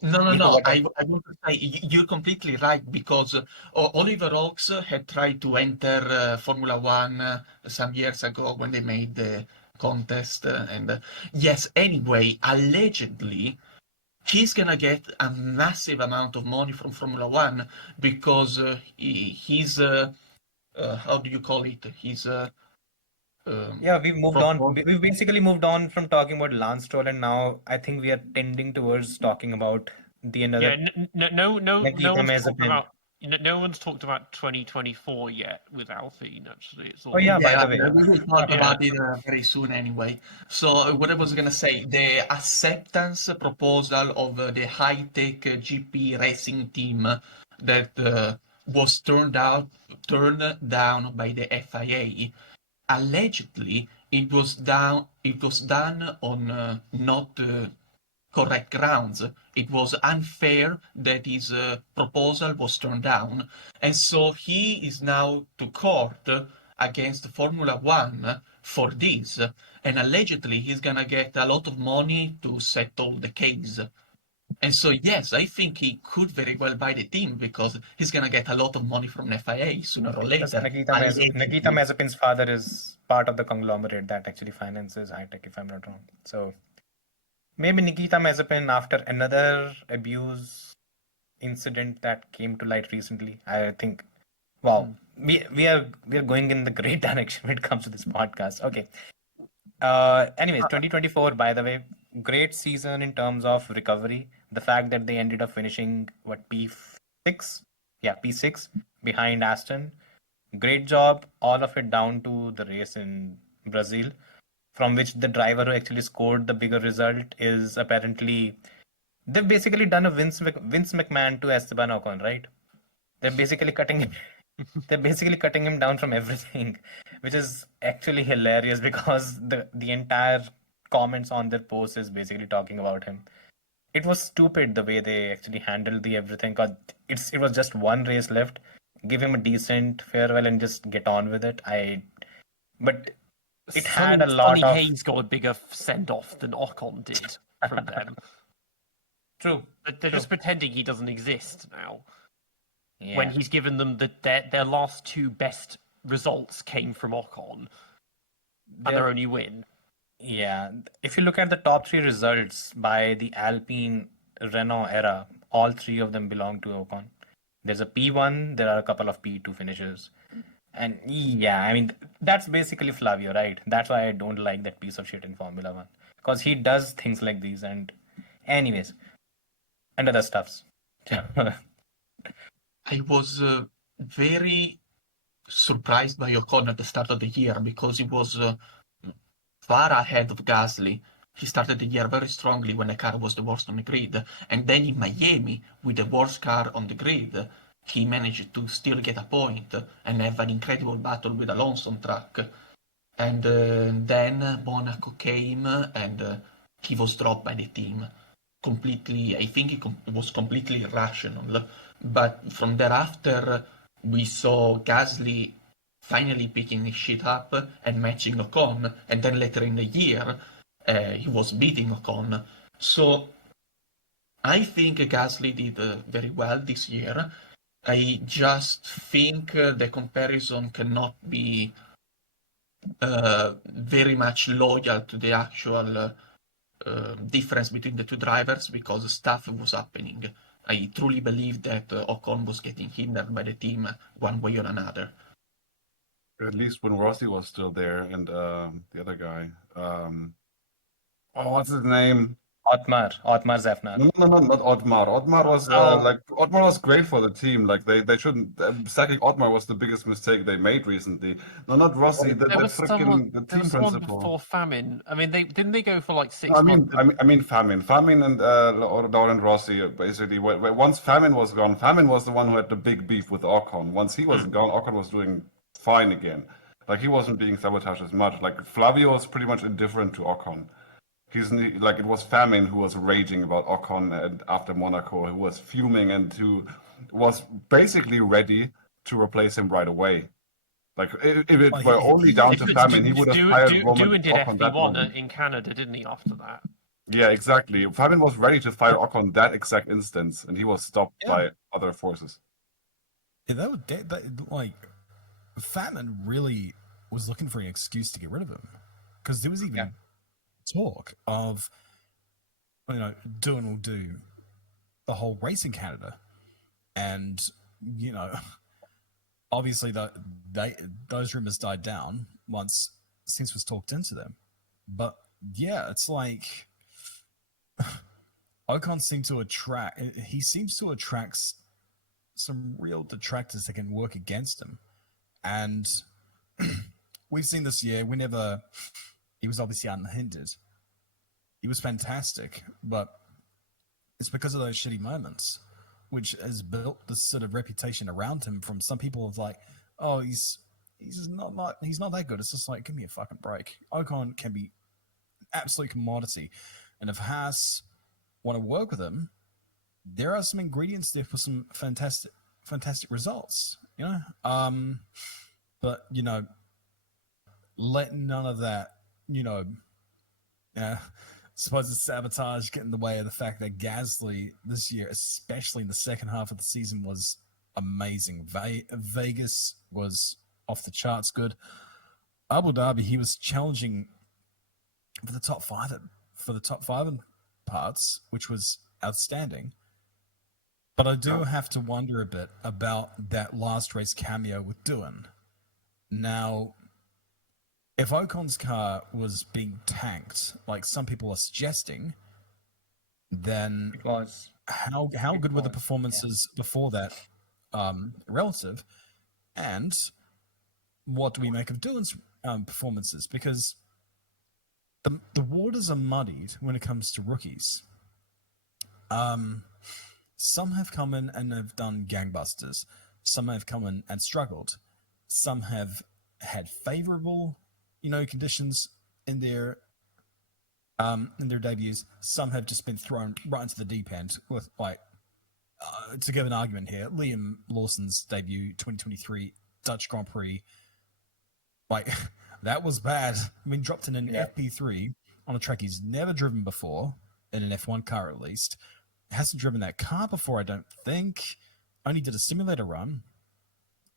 No. Yeah, what? I want to say you're completely right because Oliver Oaks had tried to enter Formula One some years ago when they made the contest. And yes, anyway, allegedly, he's gonna get a massive amount of money from Formula One because he's how do you call it? He's Yeah, we've moved on. proposed. We've basically moved on from talking about Lance Stroll, and now I think we are tending towards talking about the Yeah, another no Nikita one's talked Mazepin. about no one's talked about 2024 yet with Alpine. Actually, it's all. Oh yeah, by Yeah, the way. we will talk Yeah. about it very soon anyway. So what I was gonna say, the acceptance proposal of the high-tech GP racing team that was turned down by the FIA. Allegedly, it was done on not correct grounds. It was unfair that his proposal was turned down, and so he is now to court against Formula One for this, and allegedly he's gonna get a lot of money to settle the case. And so, yes, I think he could very well buy the team because he's gonna get a lot of money from FIA sooner or Because later. Nikita Mazepin's father is part of the conglomerate that actually finances high tech, if I'm not wrong. So maybe Nikita Mazepin, after another abuse incident that came to light recently, I think, wow, we are going in the great direction when it comes to this podcast. Okay. Anyways, 2024, by the way, great season in terms of recovery. The fact that they ended up finishing P6, yeah, P6 behind Aston. Great job, all of it down to the race in Brazil, from which the driver who actually scored the bigger result is apparently, they've basically done a Vince McMahon to Esteban Ocon, right? They're basically cutting him down from everything, which is actually hilarious because the entire comments on their post is basically talking about him. It was stupid the way they actually handled the everything, because it was just one race left. Give him a decent farewell and just get on with it. But it had a lot of. Hayes got a bigger send off than Ocon did from them. True. They're just pretending he doesn't exist now. Yeah. When he's given them their last two best results came from Ocon, and their only win. Yeah, if you look at the top three results by the Alpine Renault era, all three of them belong to Ocon. There's a P1, there are a couple of P2 finishes. And yeah, I mean, that's basically Flavio, right? That's why I don't like that piece of shit in Formula One. Because he does things like these. And anyways, and other stuffs. I was very surprised by Ocon at the start of the year because he was far ahead of Gasly. He started the year very strongly when the car was the worst on the grid. And then in Miami, with the worst car on the grid, he managed to still get a point and have an incredible battle with Alonso on track. And then Monaco came and he was dropped by the team. Completely, I think it was completely irrational. But from thereafter, we saw Gasly finally picking his shit up and matching Ocon, and then later in the year, he was beating Ocon. So I think Gasly did very well this year. I just think the comparison cannot be very much loyal to the actual difference between the two drivers because stuff was happening. I truly believe that Ocon was getting hindered by the team one way or another. At least when Rossi was still there and the other guy. What's his name? Otmar Zafnar. No, not Otmar. Otmar was Otmar was great for the team. Like they shouldn't. Sacking Otmar was the biggest mistake they made recently. No, not Rossi. The team principal. Before famine. I mean, didn't they go for like 6 months? I mean famine. Famine and Laurent Rossi basically. Once famine was gone, famine was the one who had the big beef with Ocon. Once he was gone, Ocon was doing fine again. Like he wasn't being sabotaged as much. Like Flavio was pretty much indifferent to Ocon. Like it was Famine who was raging about Ocon and after Monaco, who was fuming and who was basically ready to replace him right away. Like if it Well, were he- only he- down he- to he- Famine, he would have fired Doohan did Ocon that FP1 moment. in Canada, didn't he? After that, Yeah, exactly. Famine was ready to fire Ocon that exact instance, and he was stopped Yeah. by other forces. Yeah, they were like Fatman really was looking for an excuse to get rid of him, because there was even talk of, you know, Doohan will do the whole race in Canada, and you know, obviously those rumors died down once Sins was talked into them. But yeah, it's like Ocon seems to attract some real detractors that can work against him, and we've seen this year. Whenever he was obviously unhindered, he was fantastic, but it's because of those shitty moments, which has built this sort of reputation around him from some people of like, oh, he's not that good. It's just like, give me a fucking break. Ocon can be absolute commodity, and if Haas want to work with him, there are some ingredients there for some fantastic results, you know. But you know, let none of that, you know, supposed sabotage get in the way of the fact that Gasly this year, especially in the second half of the season, was amazing. Vegas was off the charts good. Abu Dhabi, he was challenging for the top five in parts, which was outstanding. But I do have to wonder a bit about that last race cameo with Doohan. Now, if Ocon's car was being tanked, like some people are suggesting, then It was. how good were the performances before that relative? And what do we make of Doohan's performances? Because the waters are muddied when it comes to rookies. Some have come in and have done gangbusters. Some have come in and struggled. Some have had favorable, you know, conditions in their debuts. Some have just been thrown right into the deep end with, like, to give an argument here, Liam Lawson's debut 2023 Dutch Grand Prix, like, that was bad. I mean, dropped in an FP3 on a track he's never driven before, in an F1 car at least. Hasn't driven that car before, I don't think. Only did a simulator run.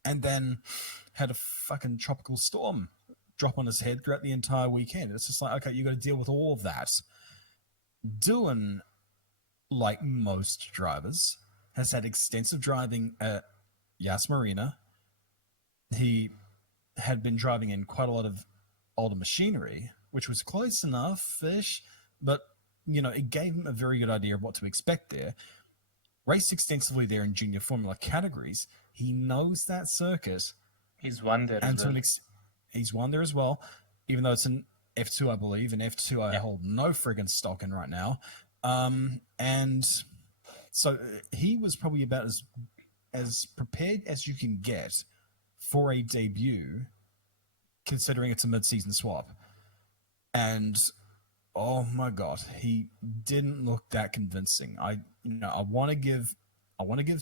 And then had a fucking tropical storm drop on his head throughout the entire weekend. It's just like, okay, you got to deal with all of that. Doohan, like most drivers, has had extensive driving at Yas Marina. He had been driving in quite a lot of older machinery, which was close enough-ish, but, you know, it gave him a very good idea of what to expect there. Raced extensively there in junior Formula categories. He knows that circuit. He's won there And as well. he's won there as well, even though it's an F2, I believe. An F2 I hold no friggin' stock in right now. And so he was probably about as prepared as you can get for a debut, considering it's a mid-season swap. And oh my god, he didn't look that convincing. I want to give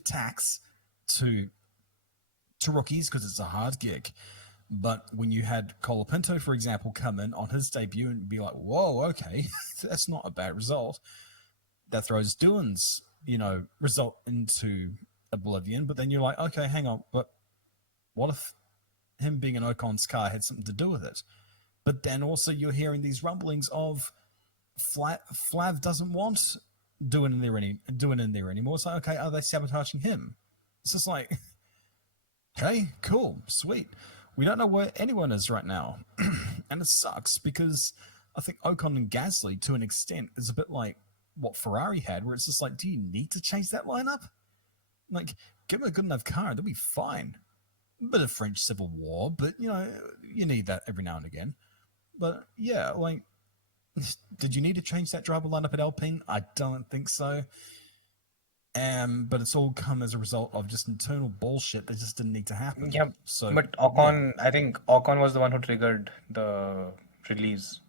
tax to rookies because it's a hard gig. But when you had Colapinto, for example, come in on his debut and be like, whoa, okay, that's not a bad result. That throws Doohan's, result into oblivion. But then you're like, okay, hang on, but what if him being an Ocon's car had something to do with it? But then also you're hearing these rumblings of Flav doesn't want Doohan in there anymore. So, okay, are they sabotaging him? It's just like, hey, cool, sweet. We don't know where anyone is right now. And it sucks because I think Ocon and Gasly, to an extent, is a bit like what Ferrari had, where it's just like, do you need to change that lineup? Like, give them a good enough car, they'll be fine. A bit of French Civil War, but, you need that every now and again. But, yeah, like, did you need to change that driver lineup at Alpine? I don't think so. But it's all come as a result of just internal bullshit that just didn't need to happen. Yeah, so, but Ocon, I think Ocon was the one who triggered the release.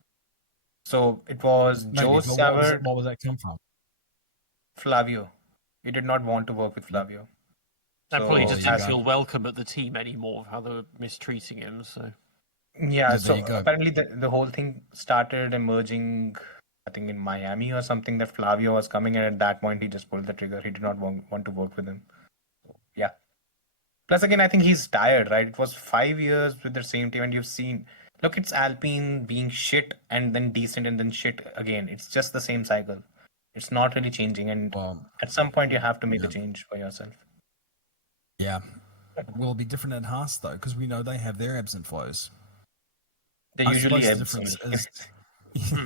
So it was Maybe, Joe but Sauber, what would that come from? Flavio. He did not want to work with Flavio. That probably So just there you didn't go. feel welcome at the team anymore, how they were mistreating him. So yeah, There so you go. apparently the whole thing started emerging, I think in Miami or something, that Flavio was coming, and at that point he just pulled the trigger. He did not want to work with him. Yeah. Plus, again, I think he's tired, right? It was 5 years with the same team, and you've seen, look, it's Alpine being shit and then decent and then shit again. It's just the same cycle. It's not really changing, and Well, at some point you have to make yeah. a change for yourself. Yeah. Will it be different at Haas, though? Because we know they have their ebbs and flows. They I usually suppose the ebbs difference only. is...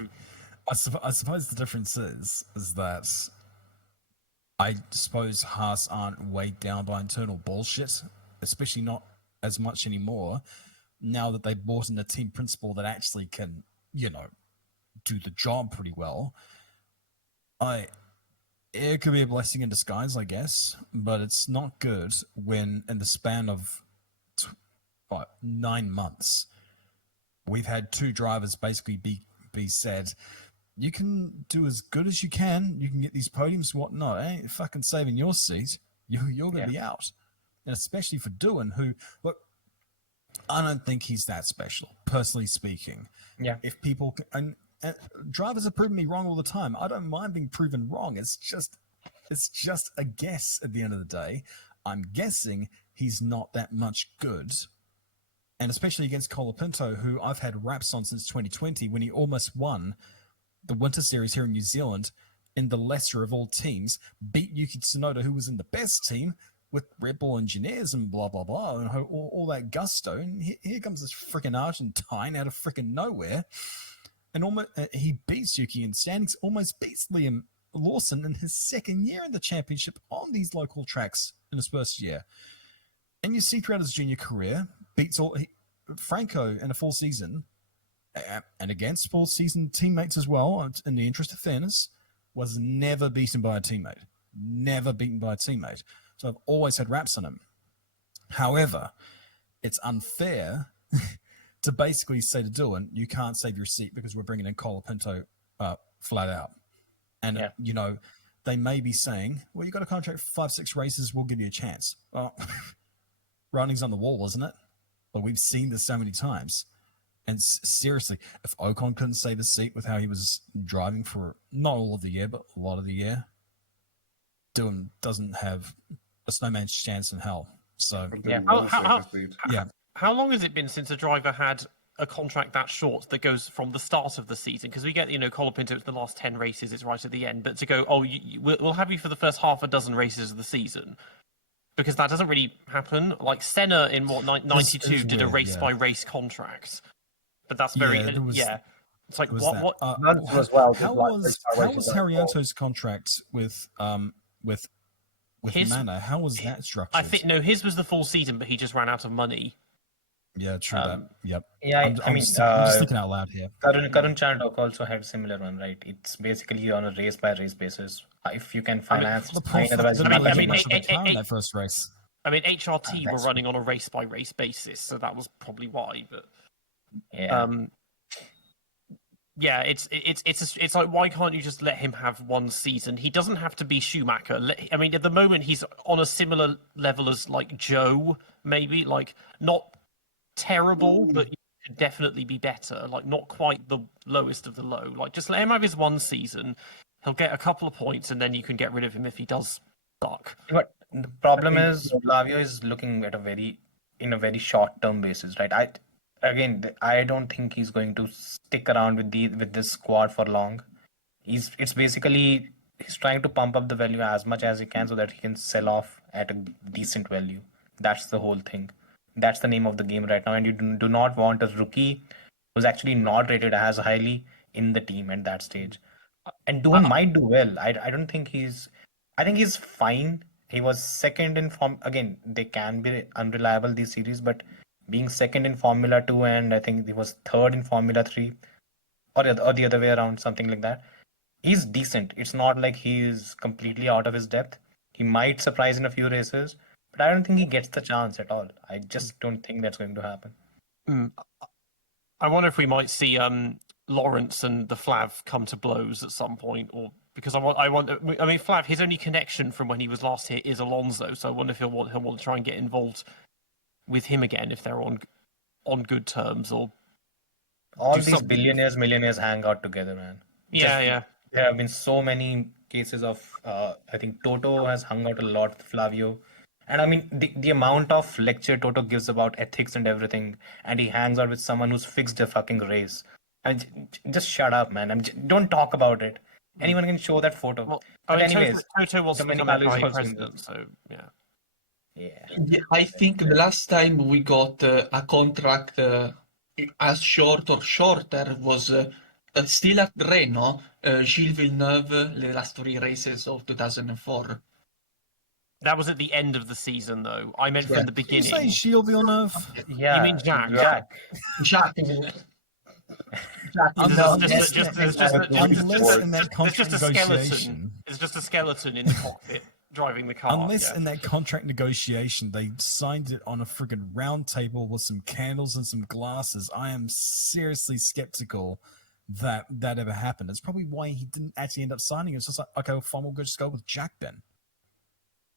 I suppose the difference is that I suppose Haas aren't weighed down by internal bullshit, especially not as much anymore, now that they've brought in a team principal that actually can, do the job pretty well. It could be a blessing in disguise, I guess, but it's not good when in the span of 9 months, we've had two drivers basically be said, you can do as good as you can get these podiums, whatnot, ain't fucking saving your seat. You're going to be out. And especially for Doohan, who, look, I don't think he's that special, personally speaking. Yeah. If people and drivers have proven me wrong all the time. I don't mind being proven wrong. It's just a guess at the end of the day. I'm guessing he's not that much good. And especially against Colapinto, who I've had raps on since 2020, when he almost won the Winter Series here in New Zealand in the lesser of all teams, beat Yuki Tsunoda, who was in the best team with Red Bull engineers and blah, blah, blah, and all that gusto. And here comes this freaking Argentine out of freaking nowhere. And almost he beats Yuki in standings, almost beats Liam Lawson in his second year in the championship on these local tracks in his first year. And you see throughout his junior career, beats Franco in a full season, and against full season teammates as well, in the interest of fairness, was never beaten by a teammate. Never beaten by a teammate. So I've always had raps on him. However, it's unfair to basically say to Doohan, you can't save your seat because we're bringing in Colapinto flat out. And, they may be saying, well, you got a contract for 5-6 races, we'll give you a chance. Well, writing's on the wall, isn't it? But we've seen this so many times. And seriously, if Ocon couldn't save his seat with how he was driving for not all of the year, but a lot of the year, Doohan doesn't have a snowman's chance in hell. So, How long has it been since a driver had a contract that short that goes from the start of the season? Because we get, Colapinto, it's the last 10 races, it's right at the end. But to go, we'll have you for the first half a dozen races of the season. Because that doesn't really happen. Like Senna in 92 did a race-by-race contract. But that's very, It's like, what? as well. How was Harrieto's contract with Manor? How was that structured? I think, his was the full season, but he just ran out of money. Yeah, true that. Yep. Yeah, I'm just thinking out loud here. Current Chandok also had a similar one, right? It's basically on a race-by-race basis. If you can finance, otherwise that first race. I mean, HRT were running on a race-by-race basis, so that was probably why. But it's like, why can't you just let him have one season? He doesn't have to be Schumacher. I mean, at the moment he's on a similar level as like Joe, maybe, like not terrible, but he could definitely be better. Like not quite the lowest of the low. Like just let him have his one season. He'll get a couple of points, and then you can get rid of him if he does suck. But the problem is Flavio is looking at a very short-term basis, right? I don't think he's going to stick around with this squad for long. He's trying to pump up the value as much as he can so that he can sell off at a decent value. That's the whole thing. That's the name of the game right now, and you do not want a rookie who's actually not rated as highly in the team at that stage. And Doohan might do well. I don't think I think he's fine. He was second in form. Again, they can be unreliable these series, but being second in Formula 2 and I think he was third in Formula 3 or the other way around, something like that. He's decent. It's not like he's completely out of his depth. He might surprise in a few races, but I don't think he gets the chance at all. I just don't think that's going to happen. I wonder if we might see Lawrence and the Flav come to blows at some point, or because I mean, Flav, his only connection from when he was last here is Alonso, so I wonder if he'll want to try and get involved with him again if they're on good terms, or All do these something. billionaires, millionaires hang out together, man. Yeah. There have been so many cases of, I think Toto has hung out a lot with Flavio. And I mean, the amount of lecture Toto gives about ethics and everything, and he hangs out with someone who's fixed a fucking race. And just shut up, man. Don't talk about it. Anyone can show that photo. Well, But I mean, anyways, Toto wants to become Domenicali is FIA also in president, so yeah. Yeah. I think the last time we got a contract as short or shorter was still at Renault, Gilles Villeneuve, the last 3 races of 2004. That was at the end of the season, though. I meant from the Did you beginning. say Gilles Villeneuve? Yeah. You mean Jack? Jacques. Unless in There's that contract just a skeleton. negotiation, There's just a skeleton in the cockpit driving the car. unless in that contract negotiation they signed it on a friggin' round table with some candles and some glasses, I am seriously skeptical that ever happened. It's probably why he didn't actually end up signing it. It's just like, okay, well, fine, we'll just go with Jack then.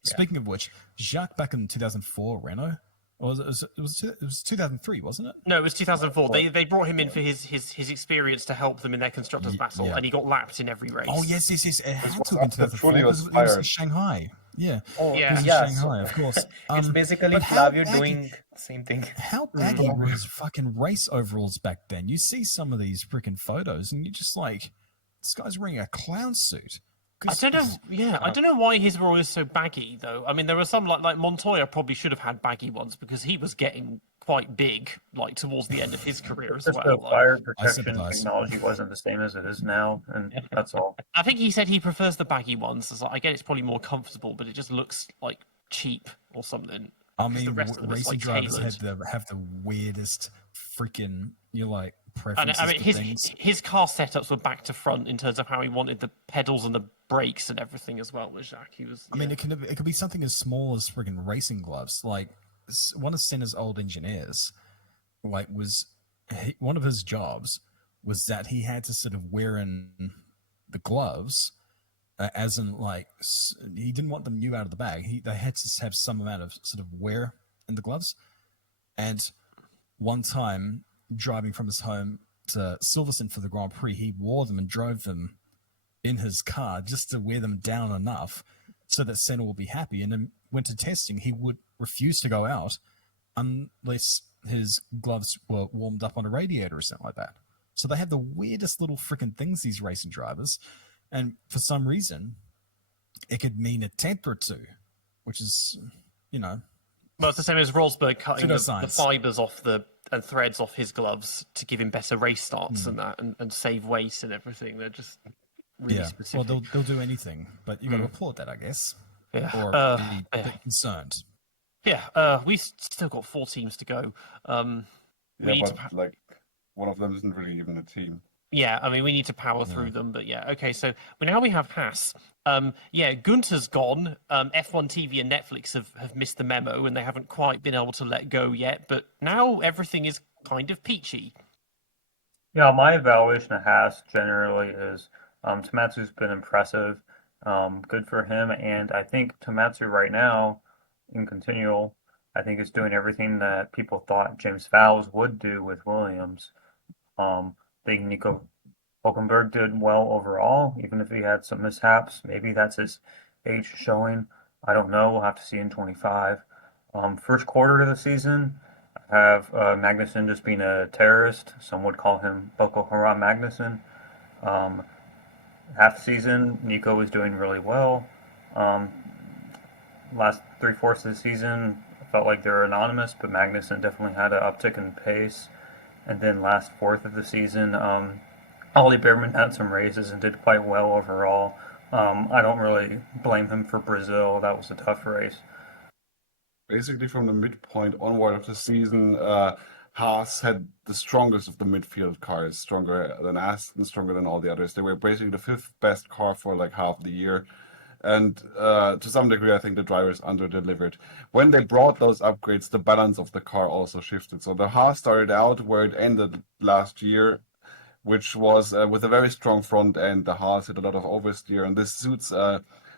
Yeah. Speaking of which, Jacques back in 2004, Renault, or it was 2003, wasn't it? No, it was 2004. They brought him in for his experience to help them in their constructors' battle, and he got lapped in every race. Oh yes. It had to was have been after 2004 Trulli was because it was in fired. Shanghai. Yeah, Oh, Yeah. it was in yeah. Shanghai, of course. It's basically but how Flavio baggy- doing the same thing. How baggy were his fucking race overalls back then? You see some of these freaking photos, and you're just like, this guy's wearing a clown suit. I don't know. Yeah, I don't know why his Roy is so baggy, though. I mean, there were some like Montoya probably should have had baggy ones because he was getting quite big, like towards the end of his career as Just well. the fire I protection sympathize. technology wasn't the same as it is now, and that's all. I think he said he prefers the baggy ones. As I get it's probably more comfortable, but it just looks like cheap or something. I 'Cause the mean, rest of them is, racing like, drivers tailored. have the weirdest freaking And preferences I mean, for things. his car setups were back to front in terms of how he wanted the pedals and the brakes and everything as well. With Jacques, he was. I mean, it could be something as small as freaking racing gloves. Like one of Senna's old engineers, one of his jobs was that he had to sort of wear in the gloves, as in he didn't want them new out of the bag. They had to have some amount of sort of wear in the gloves. And one time, driving from his home to Silverstone for the Grand Prix, he wore them and drove them in his car just to wear them down enough so that Senna will be happy. And then winter testing, he would refuse to go out unless his gloves were warmed up on a radiator or something like that. So they have the weirdest little freaking things, these racing drivers. And for some reason, it could mean a tenth or two, which is, Well, it's the same as Rosberg cutting the Pseudoscience. fibers off and threads off his gloves to give him better race starts and that, and save weight and everything. They're just really specific. Well, they'll do anything, but you got to applaud that, I guess, Yeah. or be a bit concerned. Yeah, we've still got 4 teams to go. We need but to like one of them isn't really even a team. Yeah, I mean, we need to power through them, but yeah, okay. So now we have Haas. Gunter's gone. F1 TV and Netflix have missed the memo, and they haven't quite been able to let go yet. But now everything is kind of peachy. Yeah, my evaluation of Haas generally is Tomatsu's been impressive. Good for him, and I think Tomatsu right now, in continual, I think is doing everything that people thought James Vowles would do with Williams. I think Nico Hulkenberg did well overall, even if he had some mishaps. Maybe that's his age showing. I don't know. We'll have to see in 25. First quarter of the season, I have Magnussen just being a terrorist. Some would call him Boko Haram Magnussen. Half the season, Nico was doing really well. Last 3/4 of the season, I felt like they were anonymous, but Magnussen definitely had an uptick in pace. And then last fourth of the season, Ollie Bearman had some races and did quite well overall. I don't really blame him for Brazil. That was a tough race. Basically, from the midpoint onward of the season, Haas had the strongest of the midfield cars, stronger than Aston, stronger than all the others. They were basically the 5th best car for like half the year. And to some degree, I think the drivers under-delivered. When they brought those upgrades, the balance of the car also shifted. So the Haas started out where it ended last year, which was with a very strong front end. The Haas had a lot of oversteer, and this suits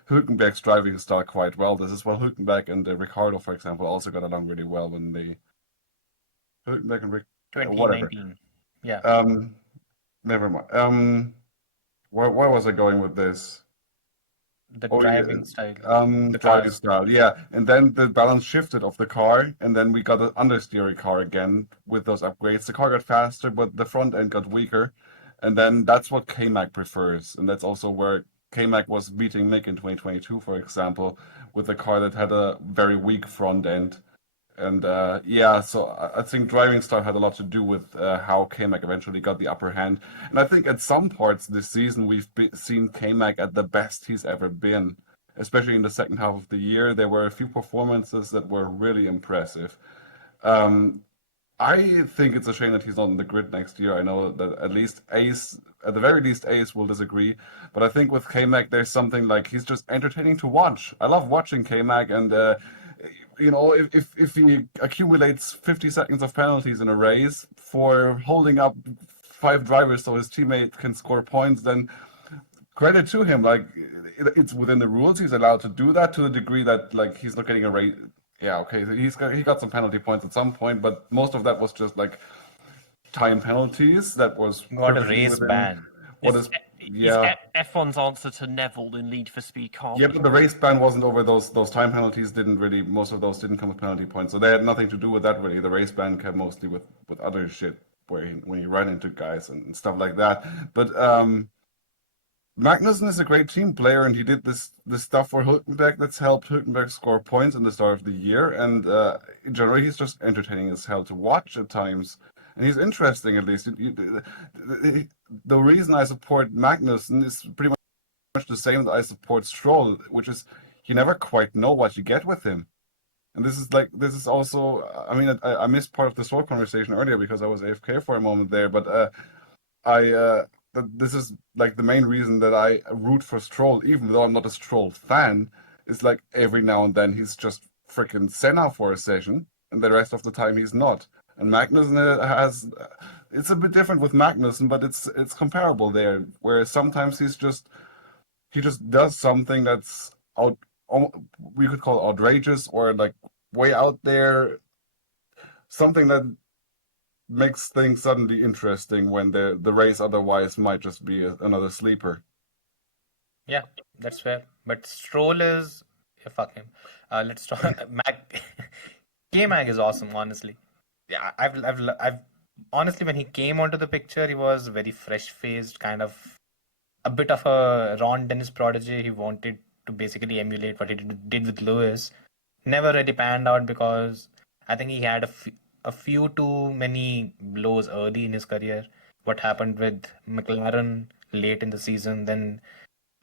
Hülkenberg's driving style quite well. This is why Hülkenberg and Ricardo, for example, also got along really well when they Hülkenberg and whatever. 2019. Yeah. Never mind. Where was I going with this? The Oh, yeah. driving style. The Driving cars. style, yeah. And then the balance shifted of the car, and then we got an understeery car again with those upgrades. The car got faster, but the front end got weaker. And then that's what K-Mag prefers. And that's also where K-Mag was beating Mick in 2022, for example, with a car that had a very weak front end. And yeah, so I think driving style had a lot to do with how K-Mag eventually got the upper hand. And I think at some parts this season we've seen K-Mag at the best he's ever been, especially in the second half of the year. There were a few performances that were really impressive. I think it's a shame that he's not on the grid next year. I know that at the very least Ace will disagree, but I think with K-Mag there's something like he's just entertaining to watch. I love watching K-Mag, and if he accumulates 50 seconds of penalties in a race for holding up 5 drivers so his teammate can score points, then credit to him. Like, it's within the rules. He's allowed to do that to the degree that, like, he's not getting a race. Yeah, okay, he got some penalty points at some point, but most of that was just like time penalties. That was Got a perfectly race within ban. what Is is yeah. F1's answer to Neville in Need for Speed car. Yeah, but the race ban wasn't over those time penalties. Most of those didn't come with penalty points, so they had nothing to do with that really. The race ban came mostly with other shit when he ran into guys and stuff like that. But Magnussen is a great team player, and he did this stuff for Hülkenberg that's helped Hülkenberg score points in the start of the year. And in general, he's just entertaining as hell to watch at times, and he's interesting at least. The reason I support Magnussen is pretty much the same that I support Stroll, which is you never quite know what you get with him. And this is also, I mean, I missed part of the Stroll conversation earlier because I was AFK for a moment there, but this is like the main reason that I root for Stroll, even though I'm not a Stroll fan, is like every now and then he's just freaking Senna for a session, and the rest of the time he's not. And Magnussen it's a bit different with Magnussen, but it's comparable there, where sometimes he just does something that's we could call outrageous or like way out there, something that makes things suddenly interesting when the race otherwise might just be another sleeper. Yeah, that's fair. But Stroll is fuck him. Let's talk. K-Mag is awesome, honestly. Yeah, I've honestly, when he came onto the picture, he was very fresh-faced, kind of a bit of a Ron Dennis prodigy. He wanted to basically emulate what he did with Lewis. Never really panned out because I think he had a few too many blows early in his career. What happened with McLaren late in the season, then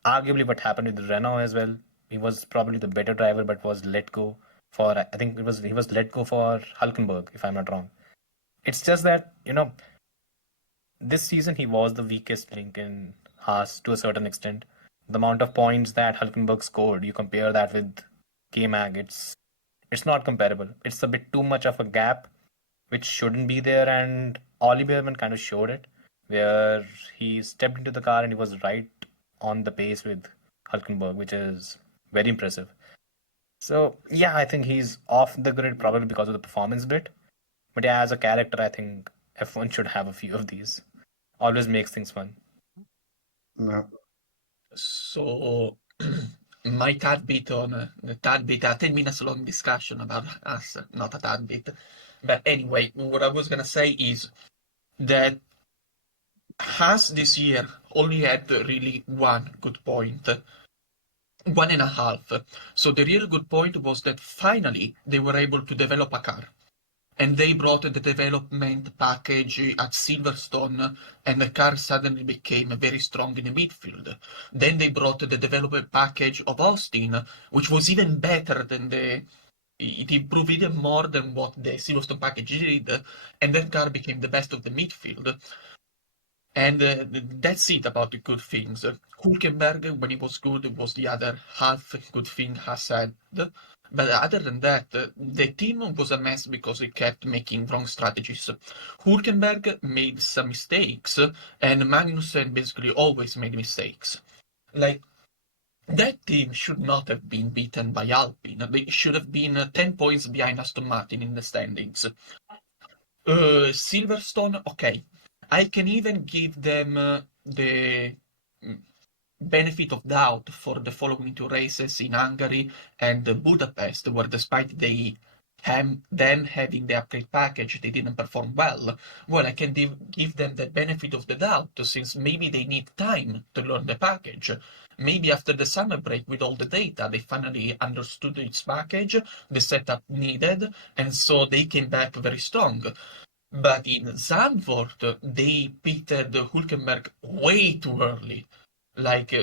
arguably what happened with Renault as well. He was probably the better driver, but was let go for, I think he was let go for Hülkenberg, if I'm not wrong. It's just that, this season he was the weakest link in Haas to a certain extent. The amount of points that Hülkenberg scored, you compare that with K-Mag, it's not comparable. It's a bit too much of a gap, which shouldn't be there, and Ollie Behrman kind of showed it, where he stepped into the car and he was right on the pace with Hülkenberg, which is very impressive. So, yeah, I think he's off the grid probably because of the performance bit. But yeah, as a character, I think F1 should have a few of these. Always makes things fun. No. So my tad bit a 10 minutes long discussion about us, not a tad bit. But anyway, what I was gonna say is that Haas this year only had really one good point, 1.5. So the real good point was that finally they were able to develop a car. And they brought the development package at Silverstone, and the car suddenly became very strong in the midfield. Then they brought the development package of Austin, which was even better than it improved even more than what the Silverstone package did, and that car became the best of the midfield. And that's it about the good things. Hulkenberg, when he was good, was the other half good thing I said. But other than that, the team was a mess because it kept making wrong strategies. Hulkenberg made some mistakes, and Magnussen basically always made mistakes. Like, that team should not have been beaten by Alpine. They should have been 10 points behind Aston Martin in the standings. Silverstone, okay. I can even give them the mm, benefit of doubt for the following two races in Hungary and Budapest, where despite them having the upgrade package, they didn't perform well. Well, I can give them the benefit of the doubt, since maybe they need time to learn the package. Maybe after the summer break, with all the data, they finally understood its package, the setup needed, and so they came back very strong. But in Zandvoort, they pitted Hulkenberg way too early. Like,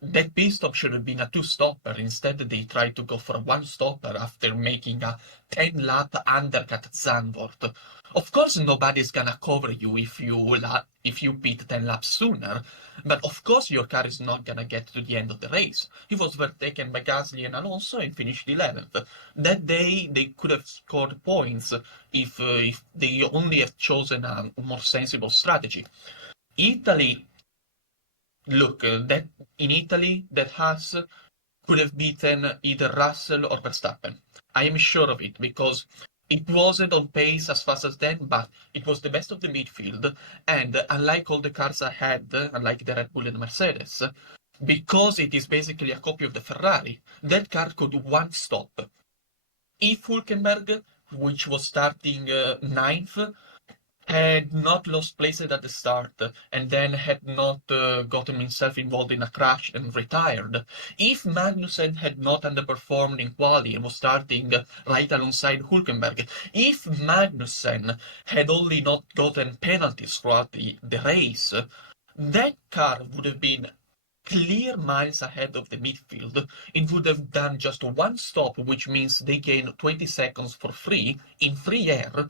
that pit stop should have been a two-stopper. Instead, they tried to go for a one-stopper after making a 10-lap undercut at Zandvoort. Of course, nobody's gonna cover you if you pit 10 laps sooner, but of course your car is not gonna get to the end of the race. He was overtaken by Gasly and Alonso and finished 11th. That day, they could have scored points if they only have chosen a more sensible strategy. Italy, look, that in Italy, that Haas could have beaten either Russell or Verstappen. I am sure of it, because it wasn't on pace as fast as them, but it was the best of the midfield. And unlike all the cars ahead, unlike the Red Bull and Mercedes, because it is basically a copy of the Ferrari, that car could do one stop. If Hulkenberg, which was starting ninth, had not lost places at the start and then had not gotten himself involved in a crash and retired, if Magnussen had not underperformed in quali and was starting right alongside Hulkenberg, if Magnussen had only not gotten penalties throughout the race, that car would have been clear miles ahead of the midfield. It would have done just one stop, which means they gain 20 seconds for free in free air.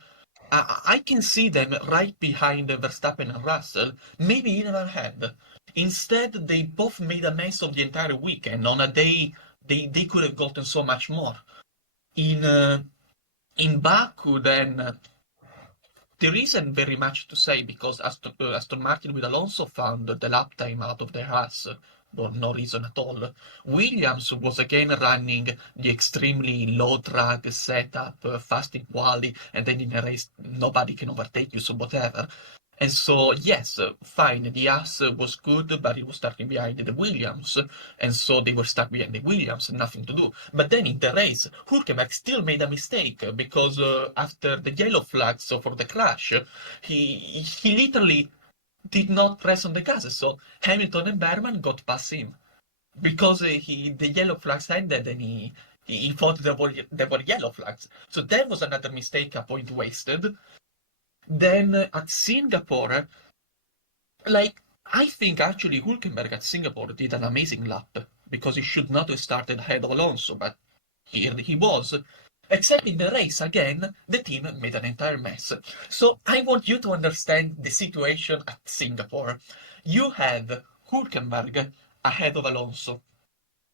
I can see them right behind Verstappen and Russell, maybe even ahead. Instead, they both made a mess of the entire weekend. On a day they could have gotten so much more. In Baku, then, there isn't very much to say, because Aston Martin with Alonso found the lap time out of their ass for no reason at all. Williams was again running the extremely low drag setup, fast in quali, and then in a race nobody can overtake you, so whatever. And so, yes, fine, the Haas was good, but it was starting behind the Williams, and so they were stuck behind the Williams, nothing to do. But then in the race, Hulkenberg still made a mistake, because after the yellow flag, so for the crash, he literally did not press on the gas, so Hamilton and Berman got past him. Because the yellow flags ended, and he thought there were yellow flags. So that was another mistake, a point wasted. Then at Singapore, like, I think actually Hulkenberg at Singapore did an amazing lap, because he should not have started ahead of Alonso, but here he was. Except in the race, again, the team made an entire mess. So I want you to understand the situation at Singapore. You have Hulkenberg ahead of Alonso.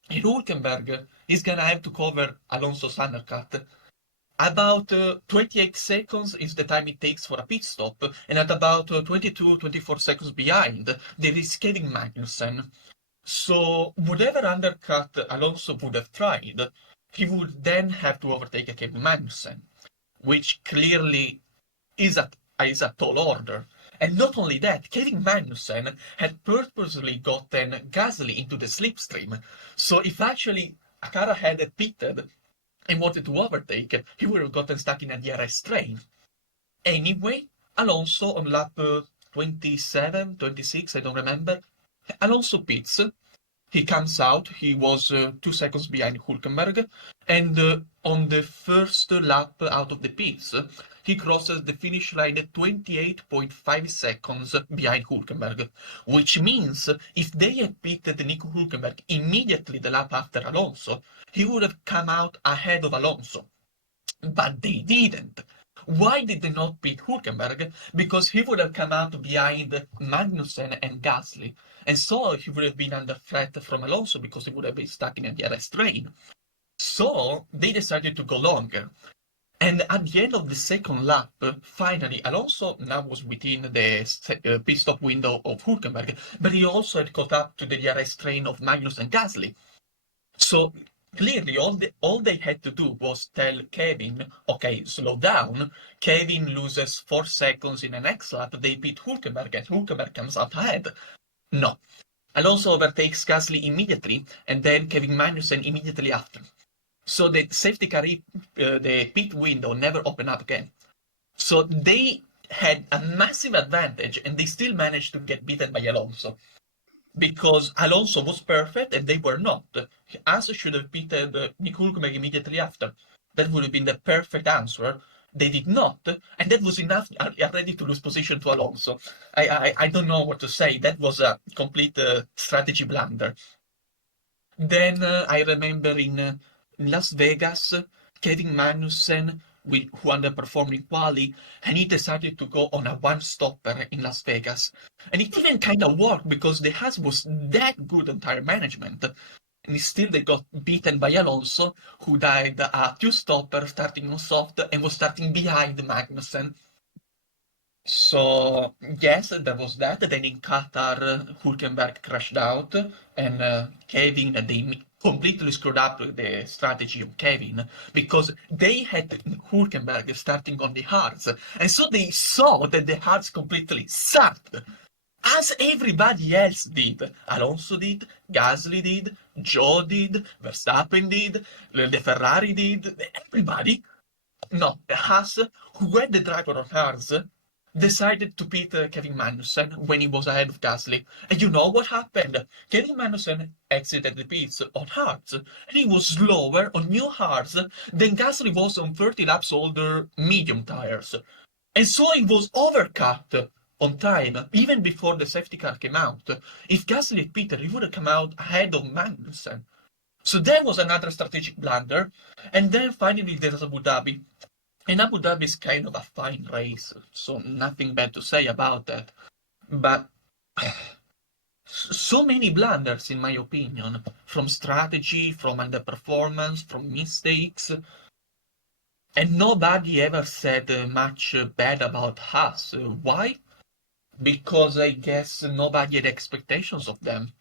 And Hulkenberg is gonna have to cover Alonso's undercut. About 28 seconds is the time it takes for a pit stop, and at about 22-24 seconds behind, there is Kevin Magnussen. So whatever undercut Alonso would have tried, he would then have to overtake Kevin Magnussen, which clearly is a tall order. And not only that, Kevin Magnussen had purposely gotten Gasly into the slipstream. So if actually a car ahead had pitted and wanted to overtake, he would have gotten stuck in a DRS train. Anyway, Alonso on lap 27, 26, I don't remember, Alonso pits. He comes out, he was 2 seconds behind Hulkenberg, and on the first lap out of the pits, he crosses the finish line at 28.5 seconds behind Hulkenberg, which means if they had pitted Nico Hulkenberg immediately the lap after Alonso, he would have come out ahead of Alonso. But they didn't. Why did they not beat Hülkenberg? Because he would have come out behind Magnussen and Gasly. And so he would have been under threat from Alonso because he would have been stuck in a DRS train. So they decided to go longer. And at the end of the second lap, finally, Alonso now was within the pit stop window of Hülkenberg, but he also had caught up to the DRS train of Magnus and Gasly. So clearly, all they had to do was tell Kevin, okay, slow down. Kevin loses 4 seconds in the next lap. They beat Hülkenberg, and Hülkenberg comes out ahead. No. Alonso overtakes Gasly immediately, and then Kevin Magnussen immediately after. So the safety car, the pit window never opened up again. So they had a massive advantage, and they still managed to get beaten by Alonso. Because Alonso was perfect and they were not. Haas should have beaten Nick Hülkenberg immediately after. That would have been the perfect answer. They did not, and that was enough already to lose position to Alonso. I don't know what to say. That was a complete strategy blunder. Then I remember in Las Vegas, Kevin Magnussen, who underperformed in quali, and he decided to go on a one-stopper in Las Vegas. And it even kind of worked because the Haas was that good on tire management. And still they got beaten by Alonso, who died a two-stopper starting on soft and was starting behind Magnussen. So, yes, there was that. Then in Qatar, Hülkenberg crashed out, and Kevin, they completely screwed up the strategy of Kevin because they had Hülkenberg starting on the hards, and so they saw that the hards completely sucked, as everybody else did. Alonso did, Gasly did, Joe did, Verstappen did, the Ferrari did, everybody. No, the Haas, who had the driver on hards, decided to beat Kevin Magnussen when he was ahead of Gasly. And you know what happened? Kevin Magnussen exited the pits on hards, and he was slower on new hards than Gasly was on 30 laps older medium tires. And so he was overcut on time, even before the safety car came out. If Gasly had pitted, he would have come out ahead of Magnussen. So that was another strategic blunder. And then finally there's Abu Dhabi. And Abu Dhabi is kind of a fine race, so nothing bad to say about that. But so many blunders, in my opinion, from strategy, from underperformance, from mistakes. And nobody ever said much bad about Haas. Why? Because I guess nobody had expectations of them.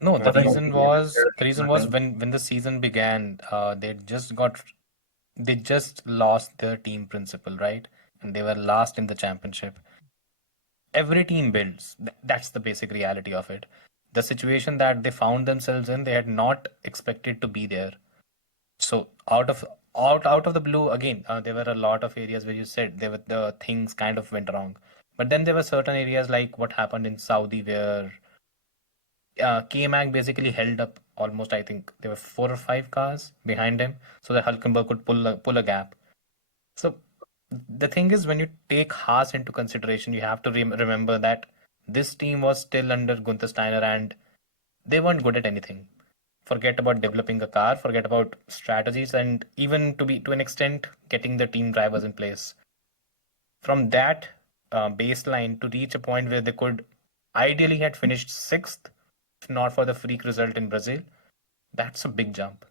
No, the Nothing reason else. was when the season began, they just lost their team principle, right? And they were last in the championship. Every team builds. That's the basic reality of it. The situation that they found themselves in, they had not expected to be there. So out of the blue, again, there were a lot of areas where you said the things kind of went wrong. But then there were certain areas like what happened in Saudi where K-Mag basically held up almost, I think there were 4 or 5 cars behind him so that Hülkenberg could pull a gap. So the thing is, when you take Haas into consideration, you have to remember that this team was still under Gunther Steiner and they weren't good at anything. Forget about developing a car, forget about strategies, and even to an extent getting the team drivers in place. From that baseline to reach a point where they could ideally had finished 6th, if not for the freak result in Brazil, that's a big jump.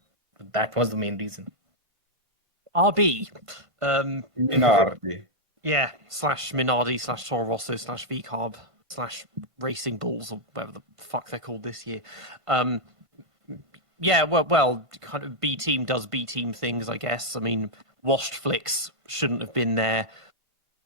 That was the main reason. RB. Minardi. Yeah, /Minardi /Toro Rosso /VCarb /Racing Bulls, or whatever the fuck they're called this year. Yeah, well, kind of B team does B team things, I guess. I mean, Washed Flicks shouldn't have been there.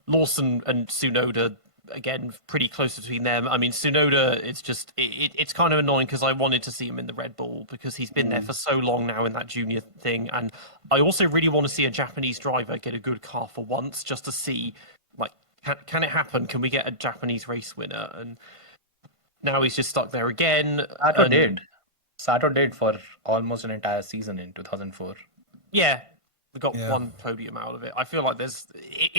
Lawson and Tsunoda, again, pretty close between them. I mean, Tsunoda, it's kind of annoying because I wanted to see him in the Red Bull because he's been there for so long now in that junior thing. And I also really want to see a Japanese driver get a good car for once, just to see, like, can it happen? Can we get a Japanese race winner? And now he's just stuck there again. Sato did for almost an entire season in 2004. Yeah. We got one podium out of it. I feel like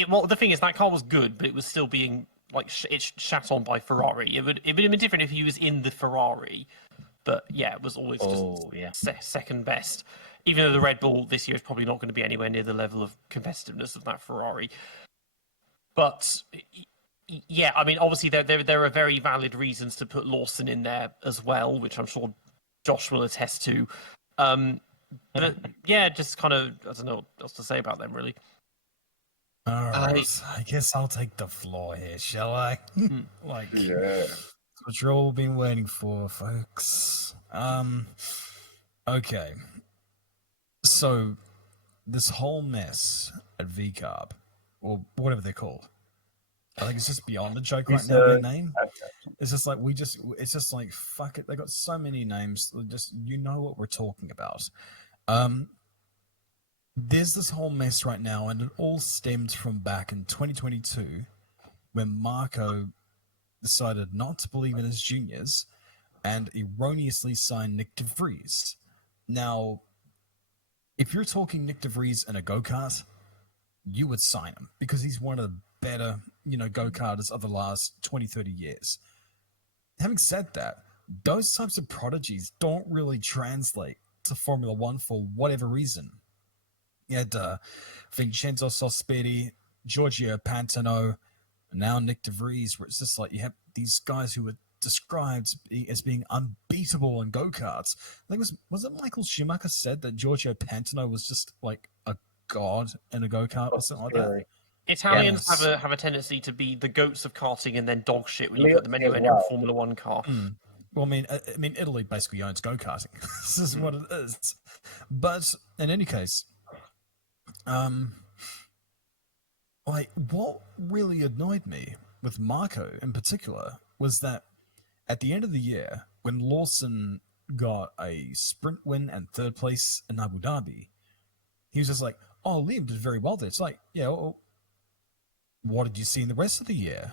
well, the thing is, that car was good, but it was still being, like, it's shat on by Ferrari. It would have been different if he was in the Ferrari, But yeah, it was always Oh, just yeah. second best. Even though the Red Bull this year is probably not going to be anywhere near the level of competitiveness of that Ferrari. But yeah, I mean, obviously there are very valid reasons to put Lawson in there as well, which I'm sure Josh will attest to. But yeah, just kind of, I don't know what else to say about them, really. All right, I guess I'll take the floor here, shall I? Like, Yeah. that's what you've all been waiting for, folks. Okay. So, this whole mess at VCarb, or whatever they're called, I think it's just beyond a joke right now, their name. It's just like, it's just like, fuck it, they got so many names, just, you know what we're talking about. There's this whole mess right now, and it all stemmed from back in 2022, when Marco decided not to believe in his juniors and erroneously signed Nick de Vries. Now, if you're talking Nick de Vries in a go-kart, you would sign him because he's one of the better, go-karters of the last 20, 30 years. Having said that, those types of prodigies don't really translate to Formula One for whatever reason. You had Vincenzo Sospiri, Giorgio Pantano, and now Nick de Vries, where it's just like you have these guys who were described as being unbeatable in go-karts. I think was it Michael Schumacher said that Giorgio Pantano was just like a god in a go-kart or something like that? Italians Yes. have a tendency to be the goats of karting and then dog shit when you Leo put them anywhere as near a well. Formula One car. Well, I mean, Italy basically owns go-karting. This is what it is. But in any case, like what really annoyed me with Marco in particular was that at the end of the year, when Lawson got a sprint win and third place in Abu Dhabi, he was just like, "Oh, Liam did very well there." It's like, yeah, well, what did you see in the rest of the year?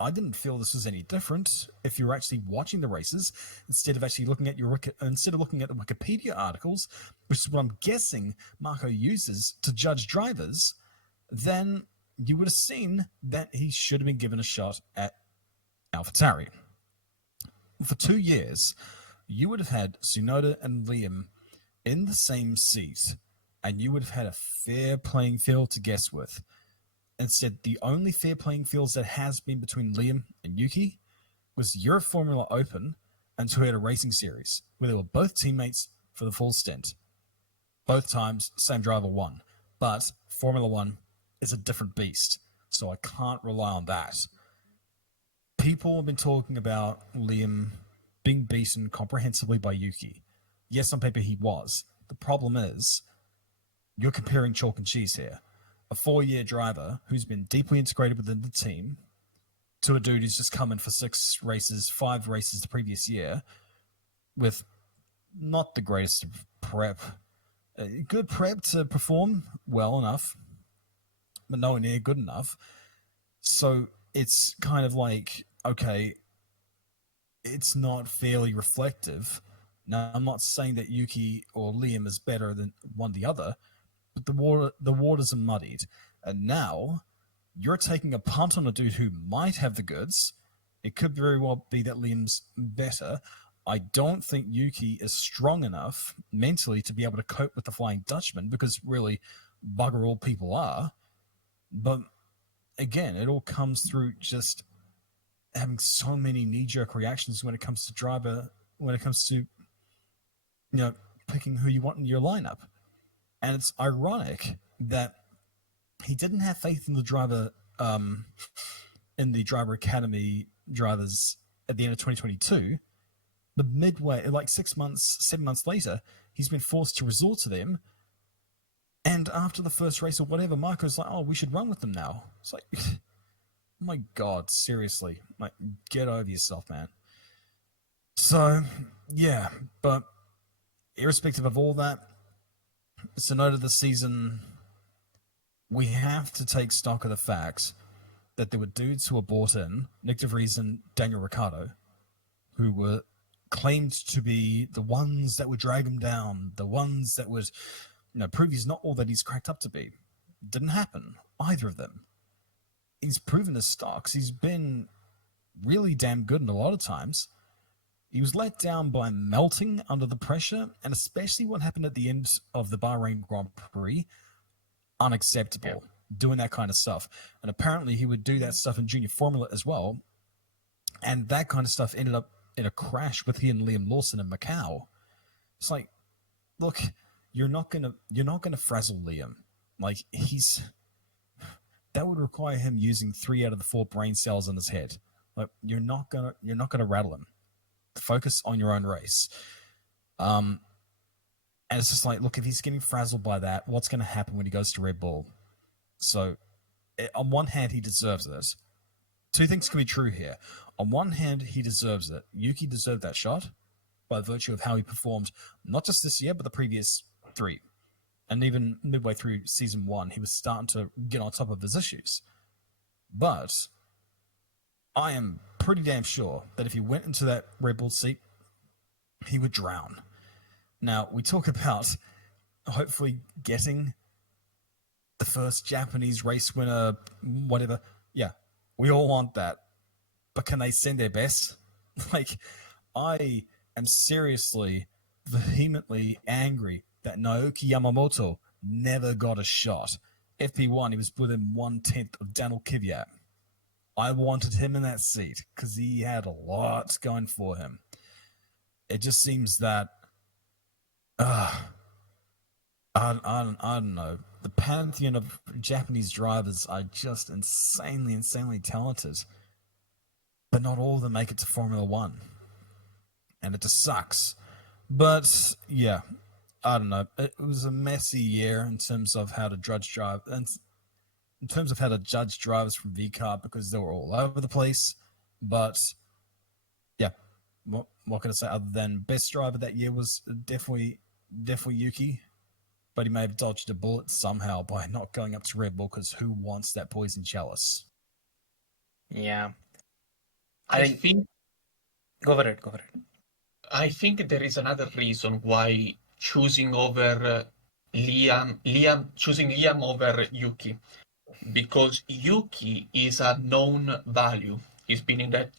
I didn't feel this was any different if you're actually watching the races instead of actually looking at the Wikipedia articles, which is what I'm guessing Marco uses to judge drivers. Then you would have seen that he should have been given a shot at AlphaTauri. For 2 years, you would have had Tsunoda and Liam in the same seat, and you would have had a fair playing field to guess with. Instead, the only fair playing fields that has been between Liam and Yuki was Euro Formula Open and Toyota Racing Series, where they were both teammates for the full stint. Both times, same driver won. But Formula One is a different beast, so I can't rely on that. People have been talking about Liam being beaten comprehensively by Yuki. Yes, on paper he was. The problem is, you're comparing chalk and cheese here. A 4-year driver who's been deeply integrated within the team to a dude who's just come in for 5 races the previous year with not the greatest of prep. Good prep to perform well enough, but nowhere near good enough. So it's kind of like, okay, it's not fairly reflective. Now, I'm not saying that Yuki or Liam is better than one or the other, but the waters are muddied. And now you're taking a punt on a dude who might have the goods. It could very well be that Liam's better. I don't think Yuki is strong enough mentally to be able to cope with the Flying Dutchman, because really, bugger all people are. But again, it all comes through just having so many knee-jerk reactions when it comes to picking who you want in your lineup. And it's ironic that he didn't have faith in the driver academy drivers at the end of 2022. But midway, like 7 months later, he's been forced to resort to them. And after the first race or whatever, Marco's like, "Oh, we should run with them now." It's like, oh my God, seriously, like, get over yourself, man. So, yeah, but irrespective of all that, it's a note of the season. We have to take stock of the fact that there were dudes who were bought in, Nick de Vries and Daniel Ricciardo, who were claimed to be the ones that would drag him down, the ones that would, prove he's not all that he's cracked up to be. Didn't happen, either of them. He's proven his stocks. He's been really damn good in a lot of times. He was let down by melting under the pressure, and especially what happened at the end of the Bahrain Grand Prix. Unacceptable, doing that kind of stuff. And apparently he would do that stuff in junior formula as well. And that kind of stuff ended up in a crash with he and Liam Lawson in Macau. It's like, look, you're not gonna frazzle Liam. Like, that would require him using 3 out of the 4 brain cells in his head. Like, you're not gonna rattle him. Focus on your own race. And it's just like, look, if he's getting frazzled by that, what's going to happen when he goes to Red Bull? So, on one hand, he deserves it. 2 things can be true here. On one hand, he deserves it. Yuki deserved that shot by virtue of how he performed, not just this year, but the previous 3. And even midway through season 1, he was starting to get on top of his issues. But I am pretty damn sure that if he went into that Red Bull seat, he would drown. Now, we talk about hopefully getting the first Japanese race winner, whatever. Yeah, we all want that. But can they send their best? Like, I am seriously, vehemently angry that Naoki Yamamoto never got a shot. FP1, he was within 1/10 of Daniel Kvyat. I wanted him in that seat because he had a lot going for him. It just seems that I don't know. The pantheon of Japanese drivers are just insanely talented. But not all of them make it to Formula One. And it just sucks. But, yeah, I don't know. It was a messy year in terms of how to judge drivers from VCAR because they were all over the place. But, yeah, what can I say other than best driver that year was definitely Yuki, but he may have dodged a bullet somehow by not going up to Red Bull because who wants that poison chalice? Yeah. I think Go for it. I think there is another reason why choosing Liam over Yuki, because Yuki is a known value. He's been in that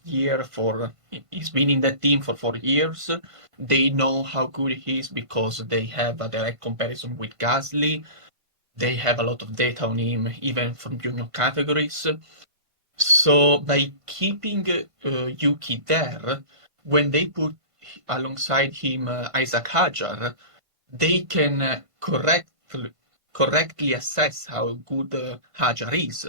team for 4 years. They know how good he is because they have a direct comparison with Gasly. They have a lot of data on him, even from junior categories. So by keeping Yuki there, when they put alongside him Isaac Hajar, they can correctly assess how good Hajar is.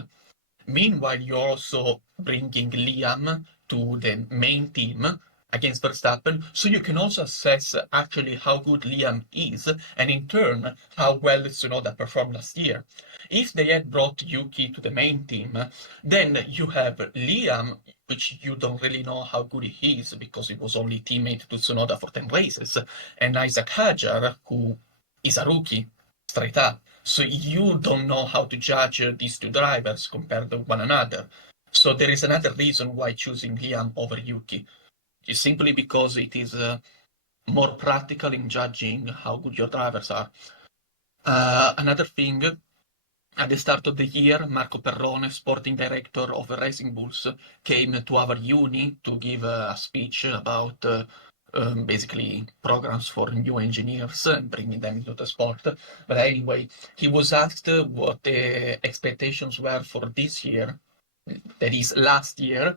Meanwhile, you're also bringing Liam to the main team against Verstappen, so you can also assess actually how good Liam is, and in turn, how well Tsunoda performed last year. If they had brought Yuki to the main team, then you have Liam, which you don't really know how good he is because he was only teammate to Tsunoda for 10 races, and Isaac Hajar, who is a rookie, straight up. So you don't know how to judge these 2 drivers compared to one another. So there is another reason why choosing Liam over Yuki. It's simply because it is more practical in judging how good your drivers are. Another thing, at the start of the year, Marco Perrone, sporting director of Racing Bulls, came to our uni to give a speech about basically programs for new engineers and bringing them into the sport. But anyway, he was asked what the expectations were for this year, that is last year,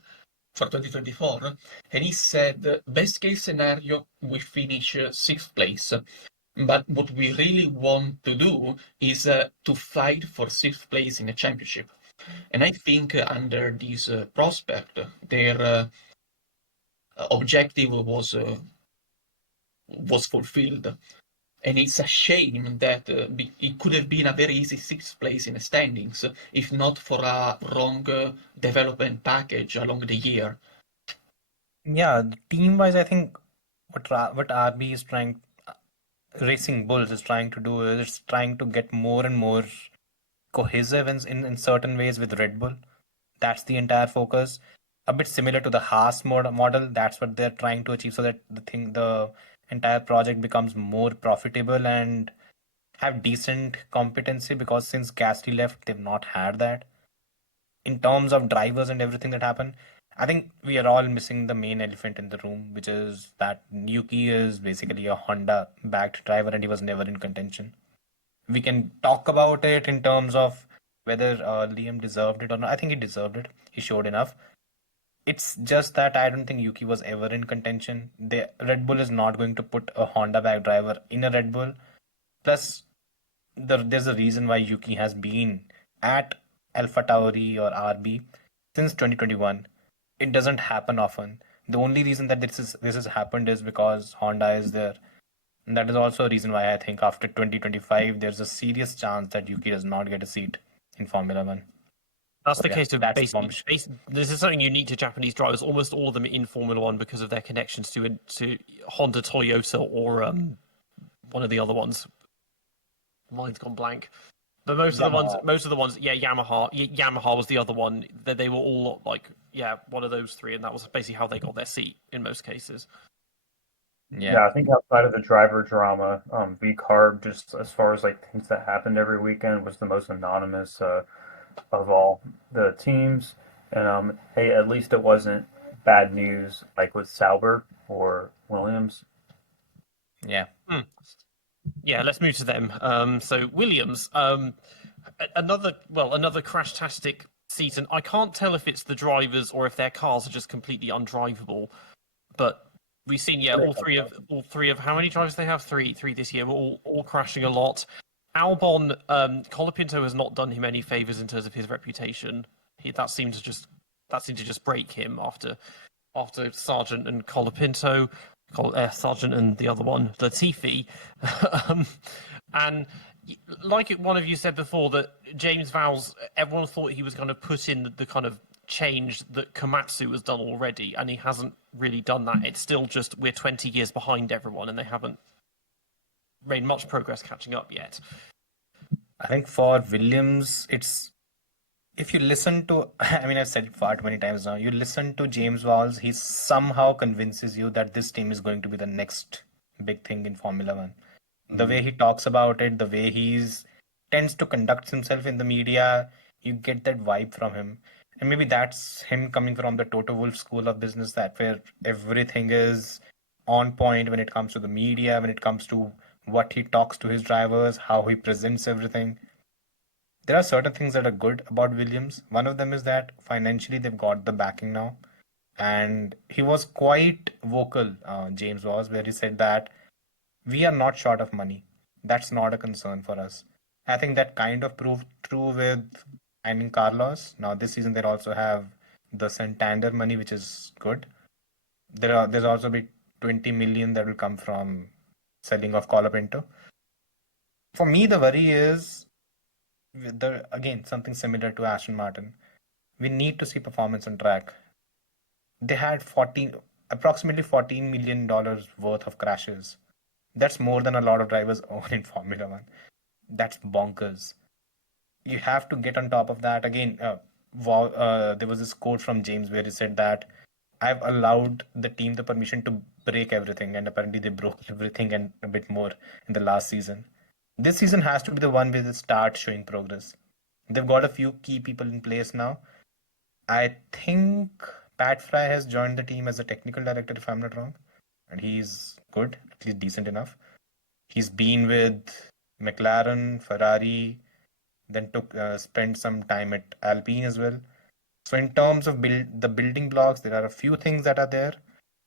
for 2024, and he said, best case scenario, we finish 6th place. But what we really want to do is to fight for 6th place in a championship. And I think under this prospect, their objective was fulfilled. And it's a shame that it could have been a very easy 6th place in the standings, if not for a wrong development package along the year. Yeah, team-wise, I think what RB is Racing Bulls is trying to do is it's trying to get more and more cohesive in certain ways with Red Bull. That's the entire focus. A bit similar to the Haas model. That's what they're trying to achieve, so that the entire project becomes more profitable and have decent competency, because since Gasly left, they've not had that. In terms of drivers and everything that happened, I think we are all missing the main elephant in the room, which is that Yuki is basically a Honda-backed driver and he was never in contention. We can talk about it in terms of whether Liam deserved it or not. I think he deserved it. He showed enough. It's just that I don't think Yuki was ever in contention. Red Bull is not going to put a Honda-backed driver in a Red Bull. Plus, there's a reason why Yuki has been at AlphaTauri or RB since 2021. It doesn't happen often. The only reason that this has happened is because Honda is there. And that is also a reason why I think after 2025, there's a serious chance that Yuki does not get a seat in Formula One. That's So the yeah, case of that's basically, bombshell. this is something unique to Japanese drivers. Almost all of them are in Formula One because of their connections to Honda, Toyota, or one of the other ones. Mine's gone blank. But most of the ones, yeah, Yamaha. Yamaha was the other one. They were all like, yeah, one of those three, and that was basically how they got their seat in most cases. Yeah, I think outside of the driver drama, V-Carb, just as far as like things that happened every weekend, was the most anonymous of all the teams. And hey, at least it wasn't bad news like with Sauber or Williams. Yeah. Yeah, let's move to them. So Williams, another crash-tastic season. I can't tell if it's the drivers or if their cars are just completely undrivable, but we've seen all three of how many drivers they have? Three this year. We're all crashing a lot. Albon, Colapinto has not done him any favors in terms of his reputation. That seemed to just break him after Sargent and Colapinto. Sargent and the other one, Latifi. And like one of you said before, that James Vowles, everyone thought he was going to put in the kind of change that Komatsu has done already, and he hasn't really done that. It's still just we're 20 years behind everyone, and they haven't made much progress catching up yet. I think for Williams, it's if you listen to, I mean, I've said it far too many times now. You listen to James Vowles, he somehow convinces you that this team is going to be the next big thing in Formula One. The way he talks about it, the way tends to conduct himself in the media, you get that vibe from him. And maybe that's him coming from the Toto Wolff school of business, that where everything is on point when it comes to the media, when it comes to what he talks to his drivers, how he presents everything. There are certain things that are good about Williams. One of them is that financially they've got the backing now. And he was quite vocal, James was, where he said that we are not short of money. That's not a concern for us. I think that kind of proved true with signing Carlos. Now this season they also have the Santander money, which is good. There's also be 20 million that will come from selling of Colapinto. For me, the worry is again something similar to Aston Martin. We need to see performance on track. They had approximately $14 million worth of crashes. That's more than a lot of drivers own in Formula One. That's bonkers. You have to get on top of that. Again, there was this quote from James where he said that I've allowed the team the permission to break everything, and apparently they broke everything and a bit more in the last season. This season has to be the one where they start showing progress. They've got a few key people in place now. I think Pat Fry has joined the team as a technical director, if I'm not wrong, and he's good, at least decent enough. He's been with McLaren, Ferrari, then spent some time at Alpine as well. So in terms of the building blocks, there are a few things that are there.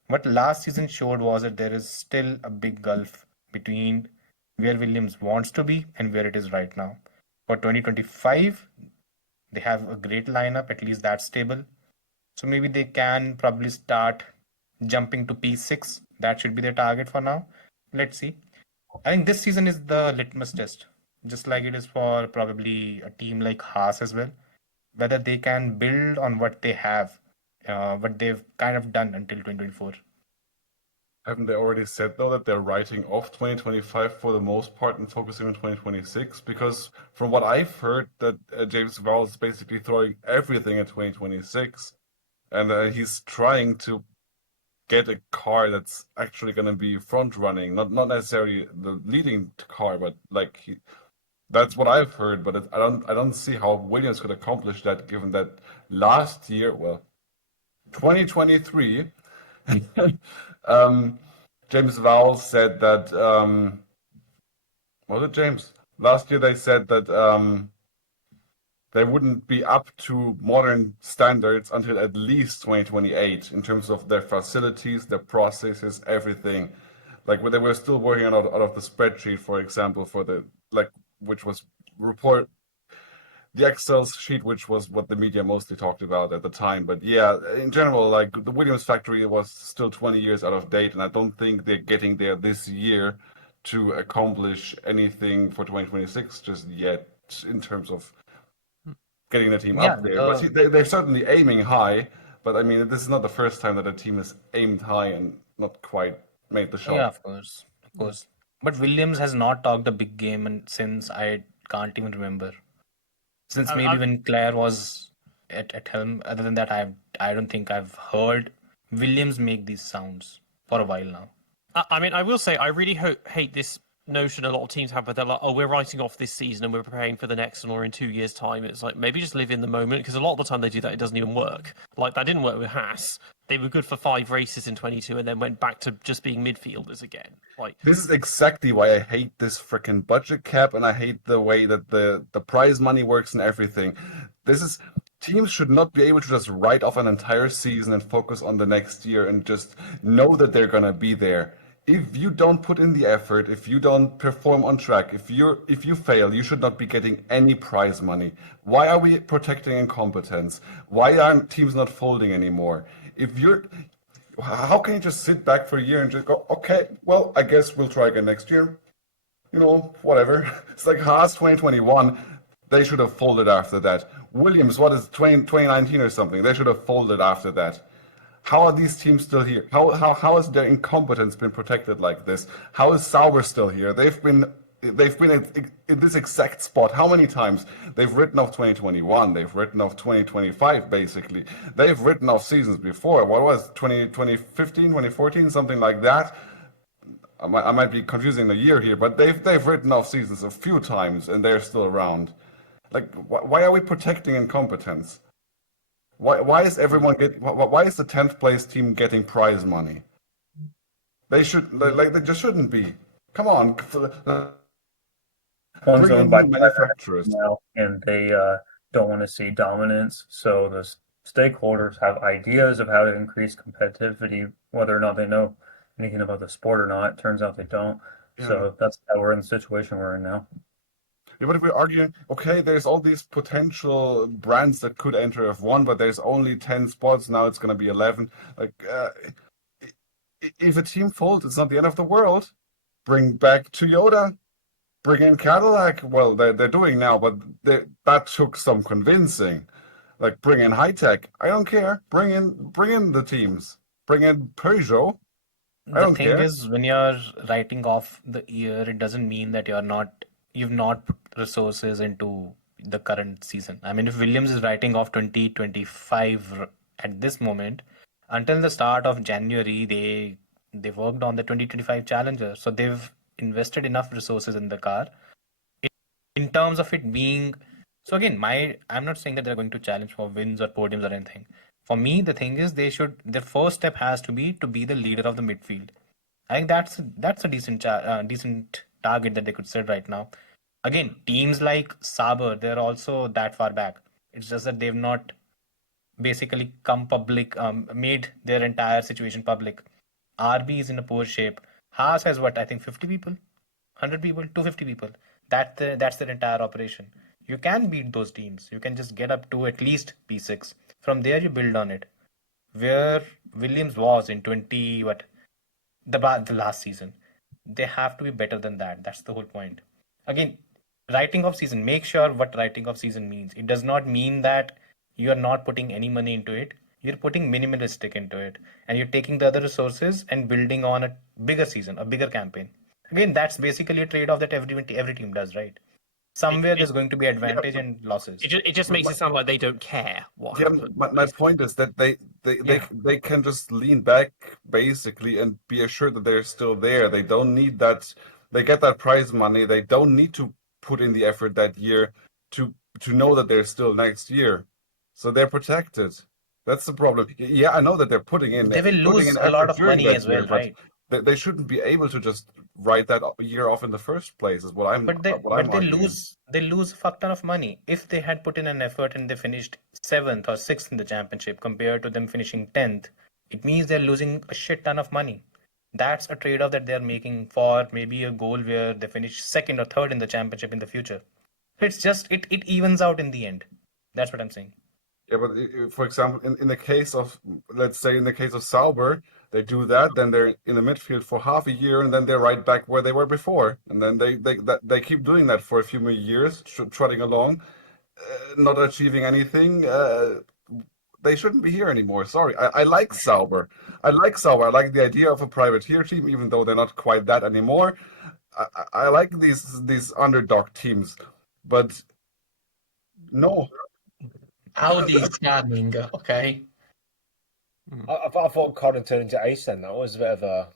What last season showed was that there is still a big gulf between where Williams wants to be and where it is right now. For 2025, they have a great lineup, at least that's stable. So maybe they can probably start jumping to P6. That should be their target for now. Let's see. I think this season is the litmus test, just like it is for probably a team like Haas as well, whether they can build on what they have, what they've kind of done until 2024. Haven't they already said, though, that they're writing off 2025 for the most part and focusing on 2026? Because from what I've heard, that James Vowles is basically throwing everything at 2026. And he's trying to get a car that's actually going to be front-running, not necessarily the leading car, but like that's what I've heard. But I don't see how Williams could accomplish that, given that last year, well, 2023, James Vowell said that, was it James? Last year they said that they wouldn't be up to modern standards until at least 2028 in terms of their facilities, their processes, everything. Like they were still working out of the spreadsheet, for example, for the which was the Excel sheet, which was what the media mostly talked about at the time. But yeah, in general, like the Williams factory was still 20 years out of date, and I don't think they're getting there this year to accomplish anything for 2026 just yet in terms of getting the team up there. But they're certainly aiming high, but I mean, this is not the first time that a team has aimed high and not quite made the shot. Yeah, of course. But Williams has not talked a big game since I can't even remember. Since maybe when Claire was at helm. Other than that, I don't think I've heard Williams make these sounds for a while now. I mean, I will say I really hate this notion a lot of teams have, but they're like, oh, we're writing off this season and we're preparing for the next one, or in 2 years' time. It's like, maybe just live in the moment, because a lot of the time they do that, it doesn't even work. Like, that didn't work with Haas. They were good for 5 races in 22 and then went back to just being midfielders again. Like, this is exactly why I hate this freaking budget cap, and I hate the way that the prize money works and everything. Teams should not be able to just write off an entire season and focus on the next year and just know that they're gonna be there. If you don't put in the effort, if you don't perform on track, if you fail, you should not be getting any prize money. Why are we protecting incompetence? Why aren't teams not folding anymore? How can you just sit back for a year and just go, okay, well, I guess we'll try again next year. You know, whatever. It's like Haas 2021, they should have folded after that. Williams, what is 2019 or something? They should have folded after that. How are these teams still here? How has their incompetence been protected like this? How is Sauber still here? They've been in this exact spot. How many times? They've written off 2021. They've written off 2025, basically. They've written off seasons before. What was 2015, 2014, something like that? I might be confusing the year here, but they've written off seasons a few times, and they're still around. Like, why are we protecting incompetence? Why is everyone why is the 10th place team getting prize money? They just shouldn't be. Come on. One's owned by manufacturers now, and they don't want to see dominance. So the stakeholders have ideas of how to increase competitivity, whether or not they know anything about the sport or not. It turns out they don't. Yeah. So that's how we're in the situation we're in now. Yeah, but if we're arguing, okay, there's all these potential brands that could enter F1, but there's only 10 spots, now it's going to be 11. Like, if a team folds, it's not the end of the world. Bring back Toyota, bring in Cadillac. Well, they're doing now, but that took some convincing. Like, bring in High Tech. I don't care. Bring in the teams. Bring in Peugeot. I don't care. The thing is, when you're writing off the year, it doesn't mean that you've not put resources into the current season. I mean, if Williams is writing off 2025 at this moment, until the start of January, they worked on the 2025 Challenger. So they've invested enough resources in the car. In terms of it being... So again, I'm not saying that they're going to challenge for wins or podiums or anything. For me, the thing is, their first step has to be the leader of the midfield. I think that's a decent target that they could set right now. Again, teams like Sauber, they're also that far back. It's just that they've not basically come public, made their entire situation public. RB is in a poor shape. Haas has I think 50 people, 100 people, 250 people. That's their entire operation. You can beat those teams. You can just get up to at least P6. From there, you build on it. Where Williams was in the last season, they have to be better than that. That's the whole point. Again, writing off season, make sure what writing off season means. It does not mean that you are not putting any money into it. You're putting minimalistic into it. And you're taking the other resources and building on a bigger season, a bigger campaign. Again, that's basically a trade-off that every team does, right? Somewhere there's going to be advantage and losses. It just makes it sound like they don't care what happens. My point is that they can just lean back basically and be assured that they're still there. They don't need that. They get that prize money. They don't need to put in the effort that year to know that they're still next year. So they're protected. That's the problem. Yeah, I know that they're putting in They will lose a lot effort of during money that as year, well, but right? they shouldn't be able to just write that year off in the first place. Is what I'm But they arguing. lose a fuck ton of money. If they had put in an effort and they finished 7th or 6th in the championship compared to them finishing 10th, it means they're losing a shit ton of money. That's a trade-off that they're making for maybe a goal where they finish 2nd or 3rd in the championship in the future. It's just it evens out in the end. That's what I'm saying. Yeah, but for example, in the case of, let's say, in the case of Sauber, they do that, then they're in the midfield for half a year, and then they're right back where they were before, and then they keep doing that for a few more years, trotting along, not achieving anything. They shouldn't be here anymore. Sorry, I like Sauber. I like Sauber. I like the idea of a privateer team, even though they're not quite that anymore. I like these underdog teams, but no. Audi is coming, okay? I thought Connor turned into Ace then. That was a bit of a.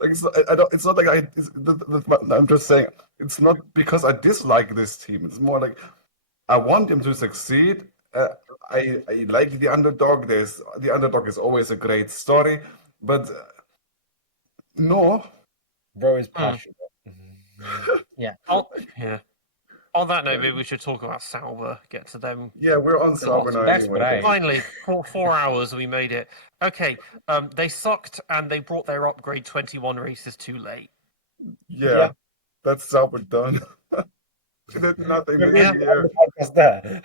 Like I don't. It's not like I'm just saying. It's not because I dislike this team. It's more like I want him to succeed. I like the underdog. The underdog is always a great story, but no. Bro is passionate. Yeah. Yeah. On that note, maybe we should talk about Sauber. Get to them. Yeah, we're on Sauber now That's anyway. right. Finally, 4 hours we made it. Okay, they sucked and they brought their upgrade 21 races too late. Yeah, that's Sauber done. She did nothing this year. Is that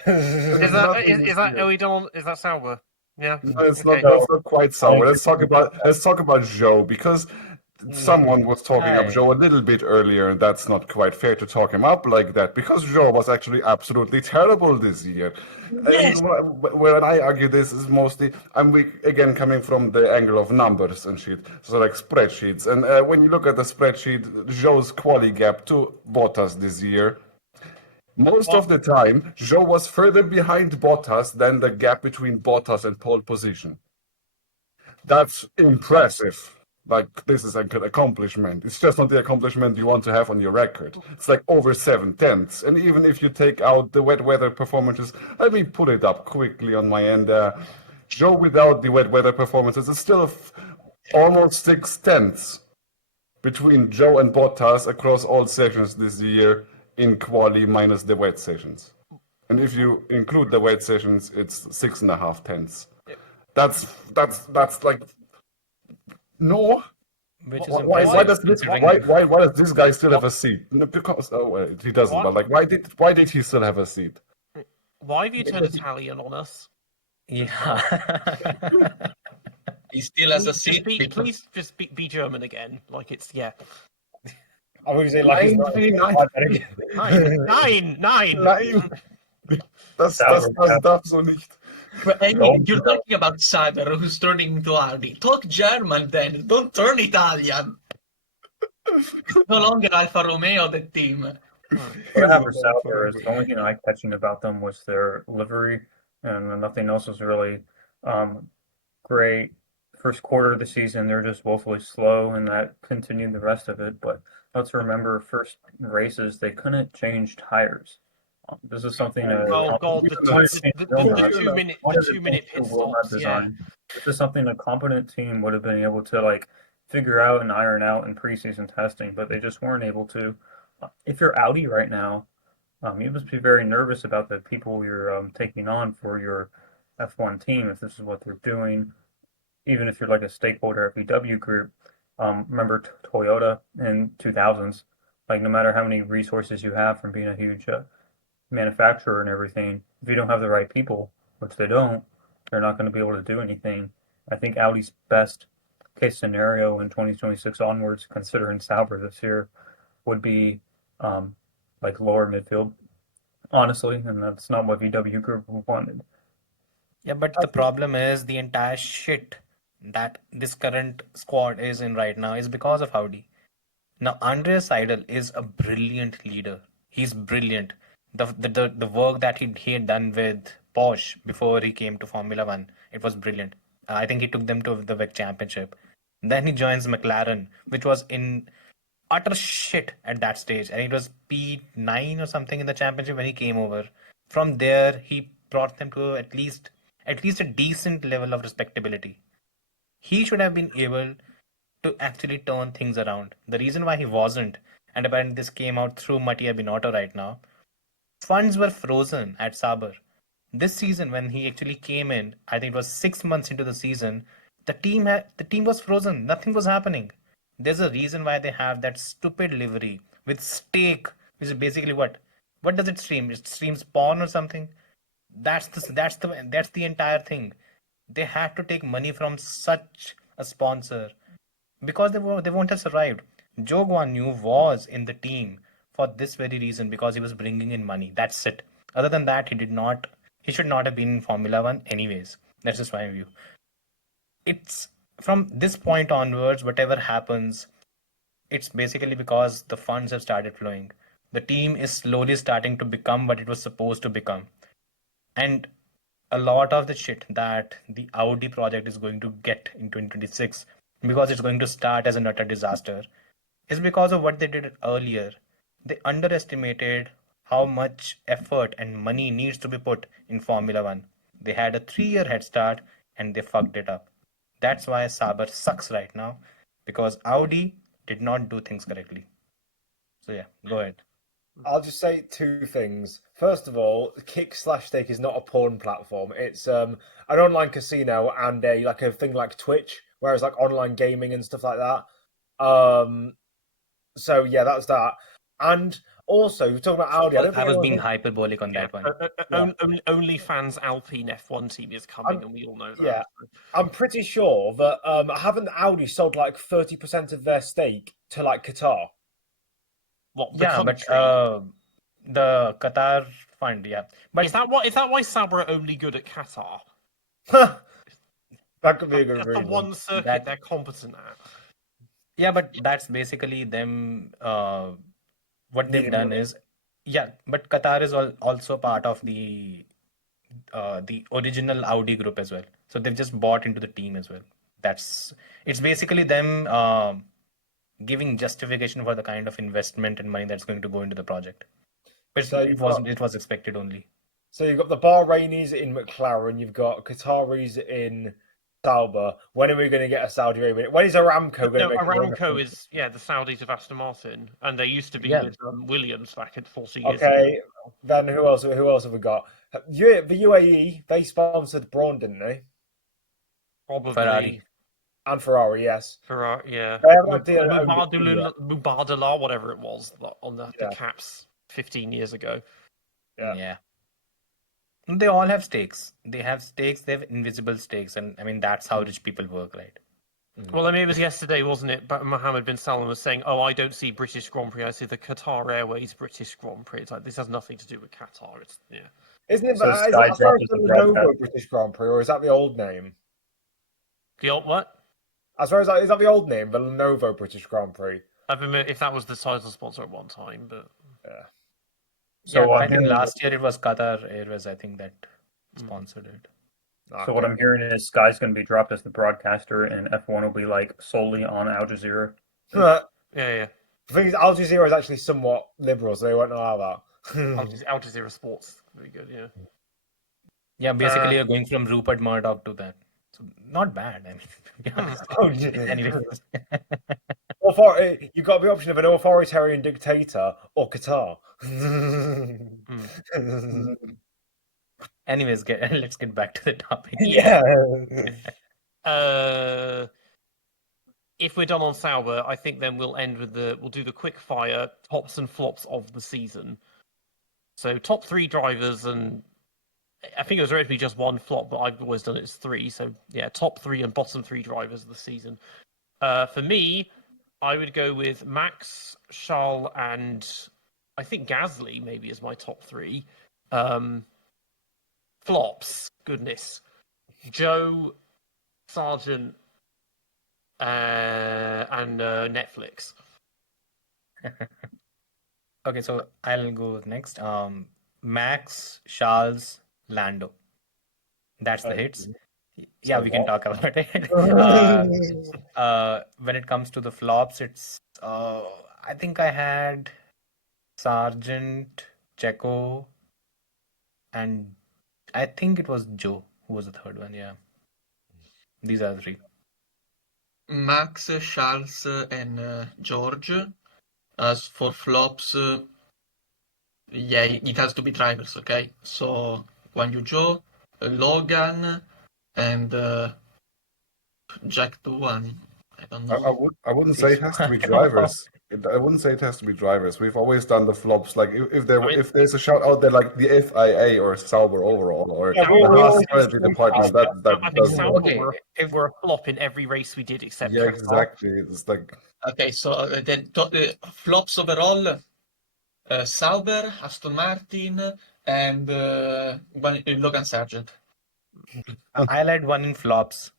are we done? Is that Sauber? Yeah. No, it's Okay. not. That's not quite Sauber. Let's talk about Joe, because someone was talking up Hi. Joe a little bit earlier, and that's not quite fair to talk him up like that, because Joe was actually absolutely terrible this year. Yes. And when I argue this is mostly, I'm again coming from the angle of numbers and shit, so like spreadsheets. And when you look at the spreadsheet, Joe's quali gap to Bottas this year, most of the time, Joe was further behind Bottas than the gap between Bottas and pole position. That's impressive. Like, this is an accomplishment. It's just not the accomplishment you want to have on your record. It's like over 7/10. And even if you take out the wet weather performances, let me pull it up quickly on my end. Joe without the wet weather performances is still almost 6/10 between Joe and Bottas across all sessions this year in quali minus the wet sessions. And if you include the wet sessions, it's 6.5/10. That's like, no. Which is Why does this guy still have a seat? No, because he doesn't. What? But like, why did he still have a seat? Why have you turned Italian on us? Yeah. He still has a seat. Please just be German again. Like it's yeah. I was say like Nine. Das darf so nicht. But anyway, you're talking about Cyber who's turning into Audi. Talk German then. Don't turn Italian. It's no longer Alfa Romeo, the team. What I have for Sauber is the only thing eye-catching about them was their livery, and nothing else was really great. First quarter of the season, they're just woefully slow, and that continued the rest of it. But let's remember, first races, they couldn't change tires. This is something Oh god, the 2 minute pit stops. Yeah. This is something a competent team would have been able to like figure out and iron out in preseason testing, but they just weren't able to. If you're Audi right now, you must be very nervous about the people you're taking on for your F1 team if this is what they're doing. Even if you're like a stakeholder at VW Group, remember Toyota in 2000s, like no matter how many resources you have from being a huge manufacturer and everything, if you don't have the right people, which they don't, they're not going to be able to do anything. I think Audi's best case scenario in 2026 onwards, considering Sauber this year, would be like lower midfield, honestly, and that's not what VW Group wanted. Yeah, but the problem is the entire shit that this current squad is in right now is because of Audi. Now, Andreas Seidel is a brilliant leader. He's brilliant. The work that he had done with Porsche before he came to Formula One, it was brilliant. I think he took them to the WEC Championship. Then he joins McLaren, which was in utter shit at that stage, and it was P9 or something in the championship when he came over. From there, he brought them to at least a decent level of respectability. He should have been able to actually turn things around. The reason why he wasn't, and apparently this came out through Mattia Binotto right now, funds were frozen at Sauber. This season, when he actually came in, I think it was 6 months into the season, the team was frozen. Nothing was happening. There's a reason why they have that stupid livery with stake, which is basically what does it stream? It streams porn or something. That's the entire thing. They had to take money from such a sponsor because they won't have survived. Joe Guan Yu was in the team for this very reason because he was bringing in money. That's it. Other than that, he should not have been in Formula One anyways. That's just my view. It's from this point onwards, whatever happens, it's basically because the funds have started flowing. The team is slowly starting to become what it was supposed to become. And a lot of the shit that the Audi project is going to get in 2026, because it's going to start as an utter disaster, is because of what they did earlier. They underestimated how much effort and money needs to be put in Formula One. They had a 3-year head start and they fucked it up. That's why Sauber sucks right now, because Audi did not do things correctly. So yeah, go ahead. I'll just say two things. First of all, Kick/Stake is not a porn platform. It's an online casino and a thing like Twitch, whereas like online gaming and stuff like that. So yeah, that's that. And also, we're talking about Audi. I was being hyperbolic on that one. OnlyFans Alpine F1 team is coming, and we all know that. Yeah, I'm pretty sure that haven't Audi sold like 30% of their stake to like Qatar? What? Yeah, but the Qatar fund, yeah. But is that why Sauber are only good at Qatar? That could be a good reason. That's the one circuit they're competent at. Yeah, but that's basically them. What they've done is, yeah, but Qatar is also part of the original Audi group as well. So they've just bought into the team as well. It's basically them giving justification for the kind of investment and money that's going to go into the project. But So it was expected only. So you've got the Bahrainis in McLaren, you've got Qataris in Sauber. When are we going to get a Saudi Arabia? When is Aramco going to make Aramco is the Saudis of Aston Martin, and they used to be with Williams back at 40 years ago. Okay, then who else have we got? The UAE, they sponsored Braun, didn't they? Probably. Ferrari. And Ferrari, yes. Ferrari, yeah. Mubadala, whatever it was, on the caps 15 years ago. Yeah. They all have stakes. They have stakes. They have invisible stakes, and I mean that's how rich people work, right? Well, I mean, it was yesterday, wasn't it? But Mohammed bin Salman was saying, "Oh, I don't see British Grand Prix. I see the Qatar Airways British Grand Prix." It's like this has nothing to do with Qatar. It's Isn't it? So is that the Lenovo British Grand Prix, or is that the old name? The old what? As far as is that the old name, the Lenovo British Grand Prix? I mean, if that was the title sponsor at one time, but yeah. So I think last year it was Qatar Airways, I think, that sponsored it. So what I'm hearing is Sky's going to be dropped as the broadcaster, and F1 will be like solely on Al Jazeera. Yeah. The thing is, Al Jazeera is actually somewhat liberal, so they won't allow that. Al Jazeera Sports, very good, yeah. Yeah, basically you're going from Rupert Murdoch to that. So not bad, I mean, to be honest. Anyway. You've got the option of an authoritarian dictator or Qatar. Anyways, let's get back to the topic. Yeah. If we're done on Sauber, I think then we'll end with we'll do the quick fire tops and flops of the season. So top 3 drivers, and I think it was originally just one flop, but I've always done it as 3. So yeah, top 3 and bottom 3 drivers of the season. For me, I would go with Max, Charles, and I think Gasly maybe is my top 3. Flops, goodness. Joe, Sargent, and Netflix. Okay, so I'll go next. Max, Charles, Lando. That's the hits. Yeah, we can talk about it. When it comes to the flops, it's I think I had Sargent, Checo, and I think it was Joe who was the third one. Yeah, these are the three. Max, Charles, and George. As for flops, yeah, it has to be drivers, okay? So Guan Yu Zhou, Logan, and Jack Doohan. I don't know. I wouldn't These say it two. has to be drivers. I wouldn't say it has to be drivers. We've always done the flops. Like if there's a shout out there, like the FIA or Sauber overall or Yeah, the we Haas always strategy do department, that. that I think does Sauber work. were a flop in every race we did except Yeah, Qatar. exactly. It's like Okay, so then flops overall, Sauber, Aston Martin, and Logan Sargent. I highlight one in flops,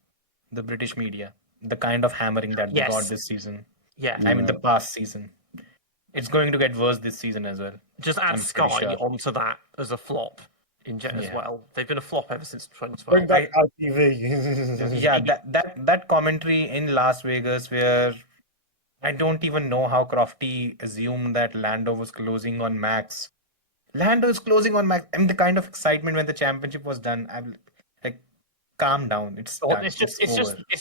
the British media, the kind of hammering that they got Yes. this season. Yeah. I mean, the past season. It's going to get worse this season as well. Just add I'm pretty Sky sure. onto that as a flop as Yeah. well. They've been a flop ever since Bring 2012. back ITV. Yeah, that commentary in Las Vegas where I don't even know how Crofty assumed that Lando was closing on Max. Lando is closing on Max. I mean, the kind of excitement when the championship was done. I'm like, calm down. It's Well, done. it's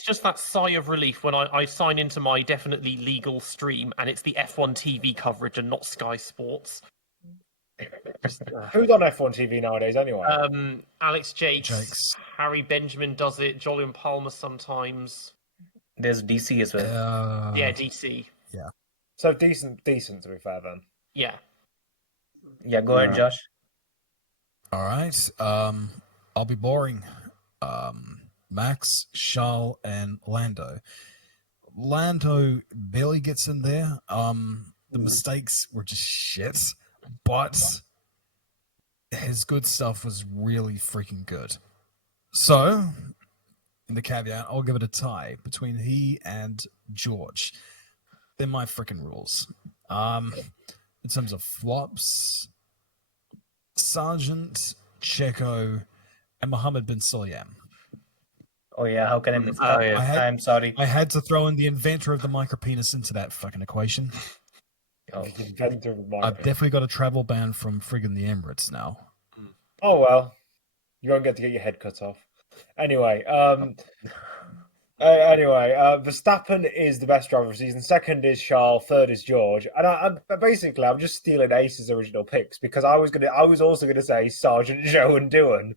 just that sigh of relief when I sign into my definitely legal stream and it's the F1 TV coverage and not Sky Sports. Who's on F1 TV nowadays anyway? Alex Jakes, Jakes. Harry Benjamin does it, Jolyon Palmer sometimes. There's DC as well. Yeah, DC. So decent to be fair then. Yeah. Yeah, go ahead, Josh. All right. I'll be boring. Max, Charles, and Lando. Lando barely gets in there. The mistakes were just shit, but his good stuff was really freaking good. So, in the caveat, I'll give it a tie between he and George. They're my freaking rules. In terms of flops, Sargent, Checo, and Mohammed bin Sulayem. Oh yeah, how can I miss? I'm sorry. I had to throw in the inventor of the micropenis into that fucking equation. Oh. Inventor of I've definitely got a travel ban from friggin' the Emirates now. Oh well, you won't get to get your head cut off. Anyway, Verstappen is the best driver of the season. Second is Charles. Third is George. And I'm just stealing Ace's original picks because I was also gonna say Sargent, Joe, and Doohan.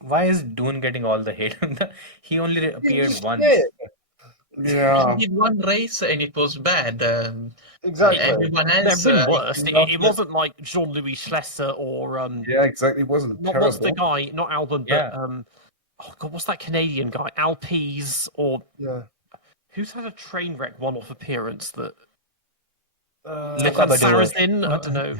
Why is Dune getting all the hate? He only appeared once. Yeah, He did one race and it was bad. exactly. Everyone There else. have been worse. It wasn't like Jean-Louis Schlesser or yeah, exactly. It wasn't what's the terrible. guy? Not Albon, Yeah. but oh god, what's that Canadian guy? Alpes or Yeah. who's had a train wreck one-off appearance that Look up at Sarrazin? I don't know.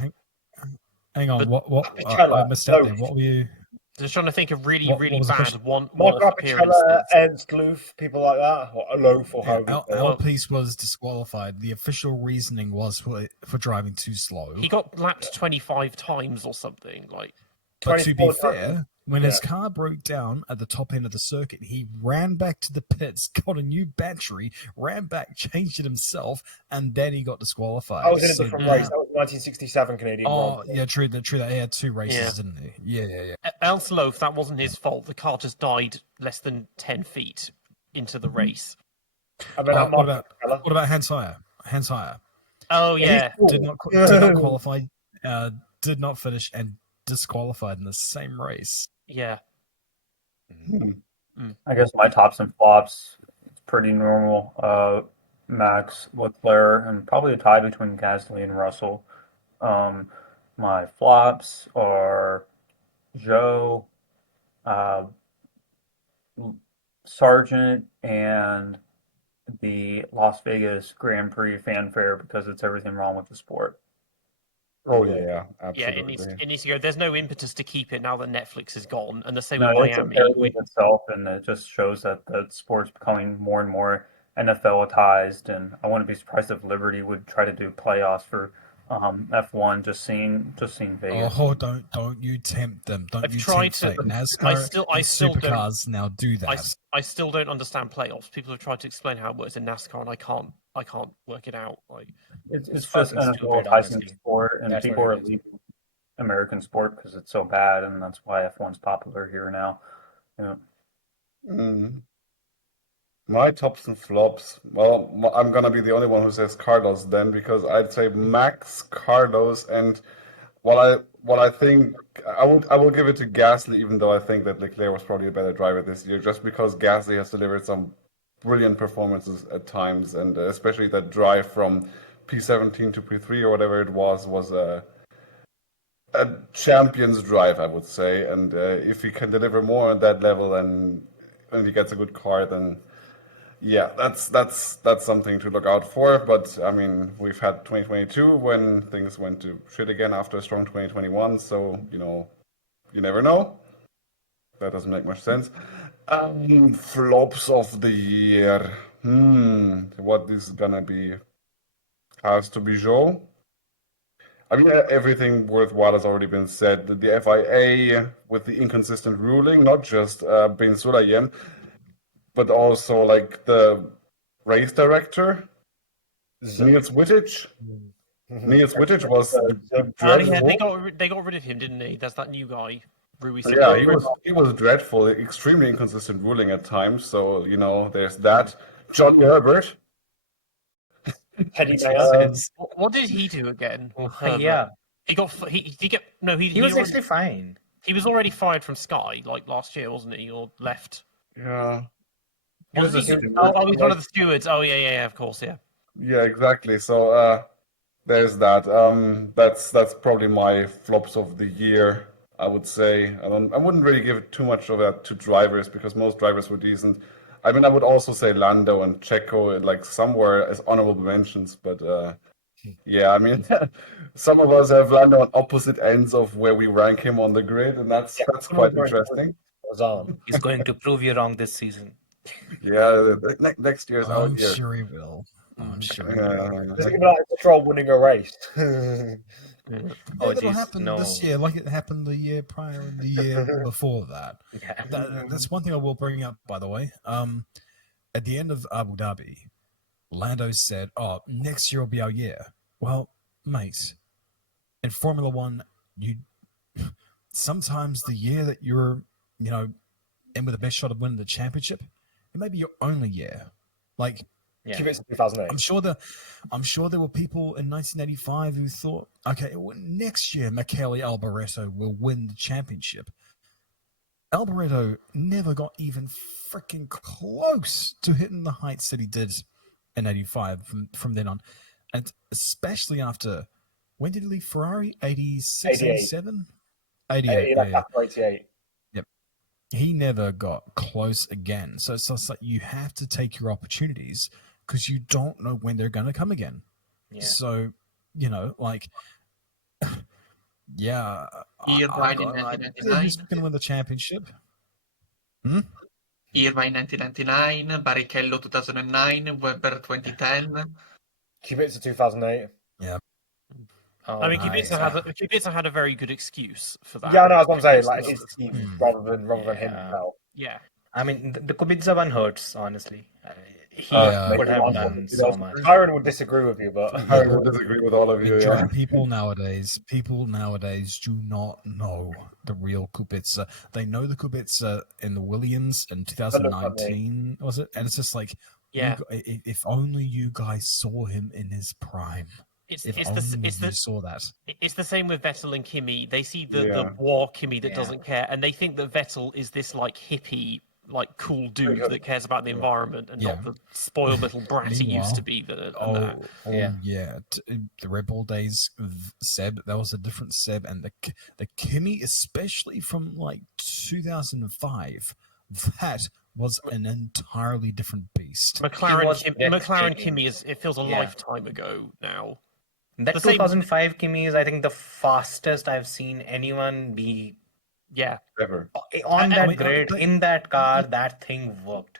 Hang on, But- what Apicella, I missed out no. there. What were you? Just trying to think of really, What really was the bad question? one-off Marco Apicella, appearances. Ernst Loof, people like that, or Loaf or Yeah, however. Alpes was disqualified. The official reasoning was for driving too slow. He got lapped 25 times or something. Like, But to be 24 times. fair, when his car broke down at the top end of the circuit, he ran back to the pits, got a new battery, ran back, changed it himself, and then he got disqualified. I was in a So different that- race. That was 1967 Canadian. Oh, Grand Prix. yeah, true. That he had two races, Yeah. didn't he? Yeah. Else Loaf, that wasn't his fault. The car just died less than 10 feet into the race. I mean, What Marco about Apicella. what about Hans Hire? Hans Hire Oh, yeah. did not qualify, did not finish, and disqualified in the same race. Yeah. I guess my tops and flops, it's pretty normal. Max, Leclerc, and probably a tie between Gasly and Russell. My flops are Joe, Sargent, and the Las Vegas Grand Prix fanfare because it's everything wrong with the sport. Oh yeah, Yeah, absolutely. it needs to go. There's no impetus to keep it now that Netflix is gone, and the same No, with it's a Miami. parody of itself, and it just shows that the sport's becoming more and more NFLized. And I wouldn't be surprised if Liberty would try to do playoffs for F1. Just seeing Vegas. Oh, don't you tempt them! Don't I've you tried tempt to- fate. NASCAR I and still don't- supercars now do that. I still don't understand playoffs. People have tried to explain how it works in NASCAR, and I can't work it out. Like, It's just fucking stupid, NFLizing honestly. the sport, and That's people what are it is. leaving. American sport because it's so bad, and that's why F1's popular here now. Yeah. Mm. My tops and flops. Well, I'm gonna be the only one who says Carlos then, because I'd say Max, Carlos, and what I think I will give it to Gasly, even though I think that Leclerc was probably a better driver this year, just because Gasly has delivered some brilliant performances at times, and especially that drive from P17 to P3 or whatever it was a champion's drive, I would say. And if he can deliver more at that level and he gets a good car, then yeah, that's something to look out for. But I mean, we've had 2022 when things went to shit again after a strong 2021. So you never know. That doesn't make much sense. Flops of the year. What is gonna be? Has to be Joe. I mean, everything worthwhile has already been said. The FIA with the inconsistent ruling, not just Ben Sulayem, but also like the race director, Niels Wittich. Niels Wittich was Yeah, dreadful. they got rid of him, didn't they? That's that new guy, Rui. Yeah, he was dreadful, extremely inconsistent ruling at times. So there's that. Johnny Herbert. Teddy What did he do again? Yeah, He got he get no he was actually fine. He was already fired from Sky like last year, wasn't he? Or left. Yeah. He was he's one of the stewards. Oh yeah, of course, yeah. Yeah, exactly. So there's that. That's probably my flops of the year, I would say. I wouldn't really give too much of that to drivers because most drivers were decent. I mean, I would also say Lando and Checo like somewhere as honorable mentions, but yeah, I mean, some of us have Lando on opposite ends of where we rank him on the grid, and that's quite interesting. He's going to prove you wrong this season. Yeah, next year's I'm out year. sure he will. I'm sure he Yeah. will. It's like Stroll winning a race. That'll happen this year, like it happened the year prior and the year before that. That's one thing I will bring up, by the way. At the end of Abu Dhabi, Lando said, "Oh, next year will be our year." Well, mate, in Formula One, sometimes the year that you're, in with the best shot of winning the championship, it may be your only year. Like, keep it to 2008. I'm sure there were people in 1985 who thought, okay, next year Michele Alboreto will win the championship. Alboreto never got even freaking close to hitting the heights that he did in 85 from then on. And especially after, when did he leave Ferrari? 86, 87? 88. After 88. Yep. He never got close again. So it's like you have to take your opportunities because you don't know when they're going to come again. Yeah. So, like, yeah. Irvine in 1999. Who's going to win the championship? Irvine 1999, Barrichello 2009, Webber 2010. Keep it to 2008. Yeah. I mean, Kubica had a very good excuse for that. Yeah, no, that's what I'm saying. Like his team rather than him himself. Yeah. I mean, the Kubica one hurts, honestly. He could have done so much. Kyron would disagree with you, but Kyron would disagree with all of you. Yeah. People nowadays do not know the real Kubica. They know the Kubica in the Williams in 2019, was it? And it's just like, yeah, if only you guys saw him in his prime. Saw that. It's the same with Vettel and Kimi. They see the war Kimi that doesn't care, and they think that Vettel is this like hippie, like cool dude that cares about the environment and not the spoiled little brat he used to be. The Red Bull days, Seb, that was a different Seb, and the Kimi, especially from like 2005, that was an entirely different beast. McLaren Kimi it feels a lifetime ago now. That 2005 Kimi is, I think, the fastest I've seen anyone be. Yeah, ever on that grid, in that car, that thing worked.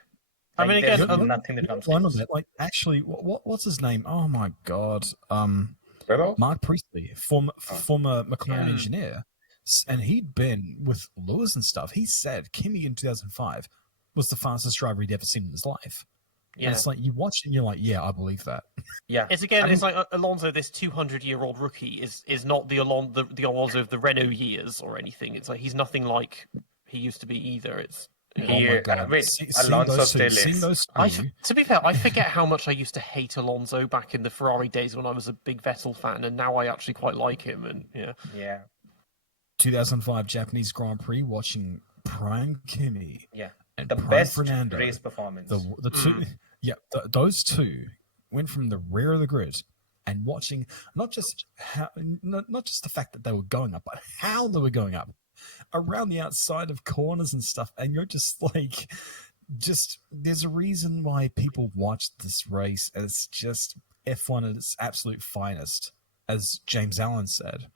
Like, I mean, again, nothing that comes close. Like, actually, what's his name? Oh my god, Hello? Mark Priestley, former McLaren engineer, and he'd been with Lewis and stuff. He said Kimi in 2005 was the fastest driver he'd ever seen in his life. Yeah. And it's like you watch it and you're like, yeah, I believe that. Yeah. It's again, I mean, it's like Alonso, this 200-year-old rookie, is not the Alonso of the Renault years or anything. It's like he's nothing like he used to be either. It's Oh my god! wait, Seeing Alonso those two, still seeing is. those two, to be fair, I forget how much I used to hate Alonso back in the Ferrari days when I was a big Vettel fan, and now I actually quite like him. And Yeah. 2005 Japanese Grand Prix, watching Prime Kimi Yeah. and The Prime best Fernando, race performance. the two, those two went from the rear of the grid and watching not just the fact that they were going up, but how they were going up around the outside of corners and stuff, and you're just like, there's a reason why people watch this race, and it's just F1 at its absolute finest, as James Allen said.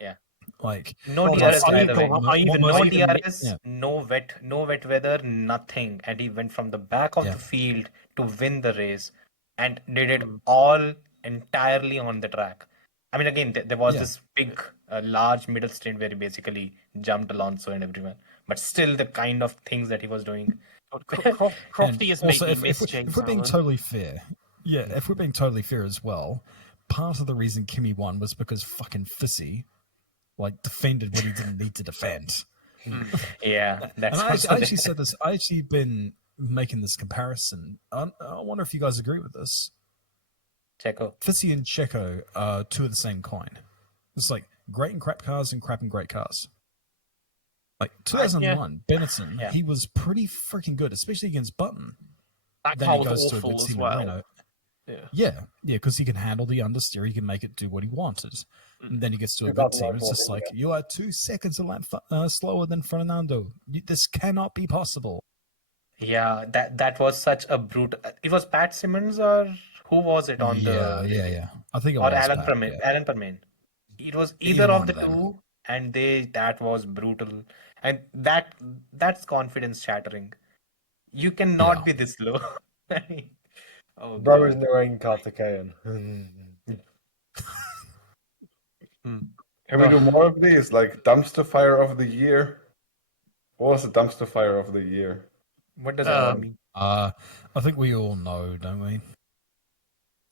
Yeah. Like No God, DRS, I by the even- way. I even- No I even- DRS, yeah. no wet weather, nothing. And he went from the back of Yeah. the field to win the race and did it all entirely on the track. I mean, again, there was Yeah. this big, large middle stint where he basically jumped Alonso and everyone. But still, the kind of things that he was doing. Crofty has And made also, me if miss we're, James if we're being Allen. totally fair, if we're being totally fair as well, part of the reason Kimi won was because fucking Fissy, defended what he didn't need to defend. Yeah, that's And I also actually said this. I actually been making this comparison. I wonder if you guys agree with this. Checo. Fissy and Checo are two of the same coin. It's like great and crap cars and crap and great cars. Like 2001, Benetton, Yeah. he was pretty freaking good, especially against Button. That Then car he was goes to a awful good as team in well. Renault. Yeah. Yeah, because he can handle the understeer. He can make it do what he wanted. And then he gets to a Who good got team. the It's just right like, one, you are 2 seconds a lap slower than Fernando. This cannot be possible. Yeah, that was such a brute. It was Pat Simmons or who was it on the Yeah. I think it or was Alan Pat, Perlman? yeah. Alan Perlman. It was Either either of one the of them. two, and that was brutal, and that's confidence shattering. You cannot Yeah. be this low. I mean, oh Bro God. is Narain Karthikeyan. Can we do more of these? Like dumpster fire of the year? What was the dumpster fire of the year? What does that one mean? I think we all know, don't we?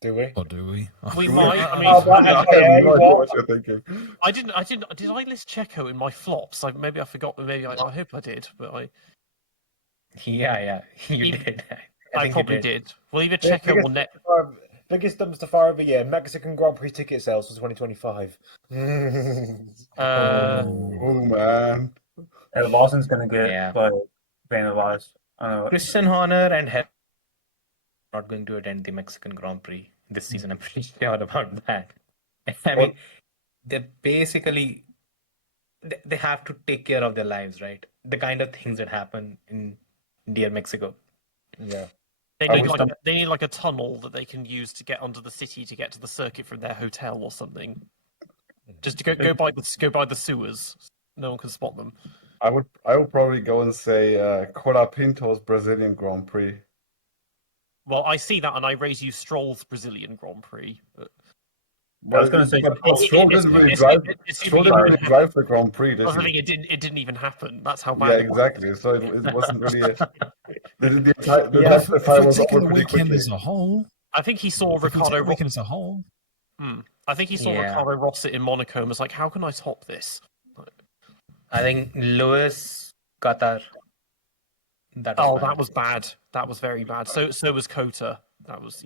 Do we? Or do we? We might. I mean, Oh, but I have yeah, no idea what? what you're thinking. I didn't. Did I list Checo in my flops? Maybe I forgot. Maybe I hope I did, but Yeah, you You- did. I think you probably did. Well, either Yeah, Checo or Net. biggest dumpster fire of the year, Mexican Grand Prix ticket sales for 2025. Oh man. Lawson's going to get Yeah. vandalized. Christian Horner and Her not going to attend the Mexican Grand Prix this season. I'm pretty sure about that. I mean, they basically they have to take care of their lives, right? The kind of things that happen in dear Mexico. Yeah. They I need wish they need like a tunnel that they can use to get under the city to get to the circuit from their hotel or something. Just to go by the sewers. No one can spot them. I would probably go and say Colapinto's Brazilian Grand Prix. Well, I see that, and I raise you Stroll's Brazilian Grand Prix. But I was gonna say- but It's- Stroll it's- didn't really it's- drive. it's- Stroll it's- didn't really drive the Grand Prix, did I he? think it didn't even happen. That's how bad. Yeah, it was. exactly. So it wasn't really a. The entire the If dumpster fire we're was taking over the pretty weekend quickly. as a whole, I think he saw if we take Ricardo. the weekend as a whole, I think he saw Yeah. Ricardo Rosset in Monaco and was like, "How can I top this?" I think Lewis, Qatar. That was bad. Bad. That was very bad. So was Kota. That was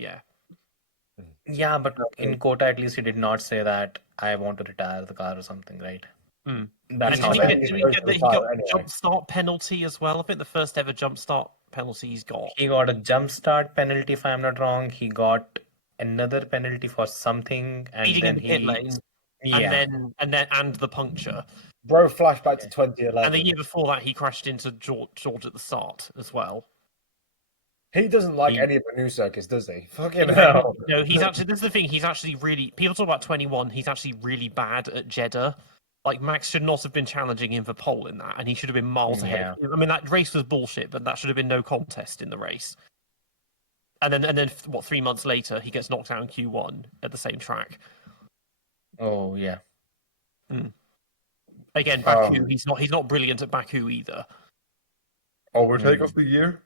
Yeah, but in Kota, at least he did not say that I want to retire the car or something, right? Hmm. That's And not didn't that. he he get- got anyway. jump start penalty as well? I think the first ever jump start penalty he's got. He got a jump start penalty, if I'm not wrong. He got another penalty for something, and Speeding in then the pit he, lane, yeah, and the puncture. Bro, flashback to 2011. And the year before that, he crashed into George at the start as well. He doesn't like He- any of the new circuits, does he? Fucking hell. No, he's actually. This is the thing. He's actually really. People talk about 21. He's actually really bad at Jeddah. Like Max should not have been challenging him for pole in that, and he should have been miles ahead. I mean, that race was bullshit, but that should have been no contest in the race. And then, what? 3 months later, he gets knocked out in Q1 at the same track. oh yeah, Again, Baku. He's not brilliant at Baku either. Overtake of the year.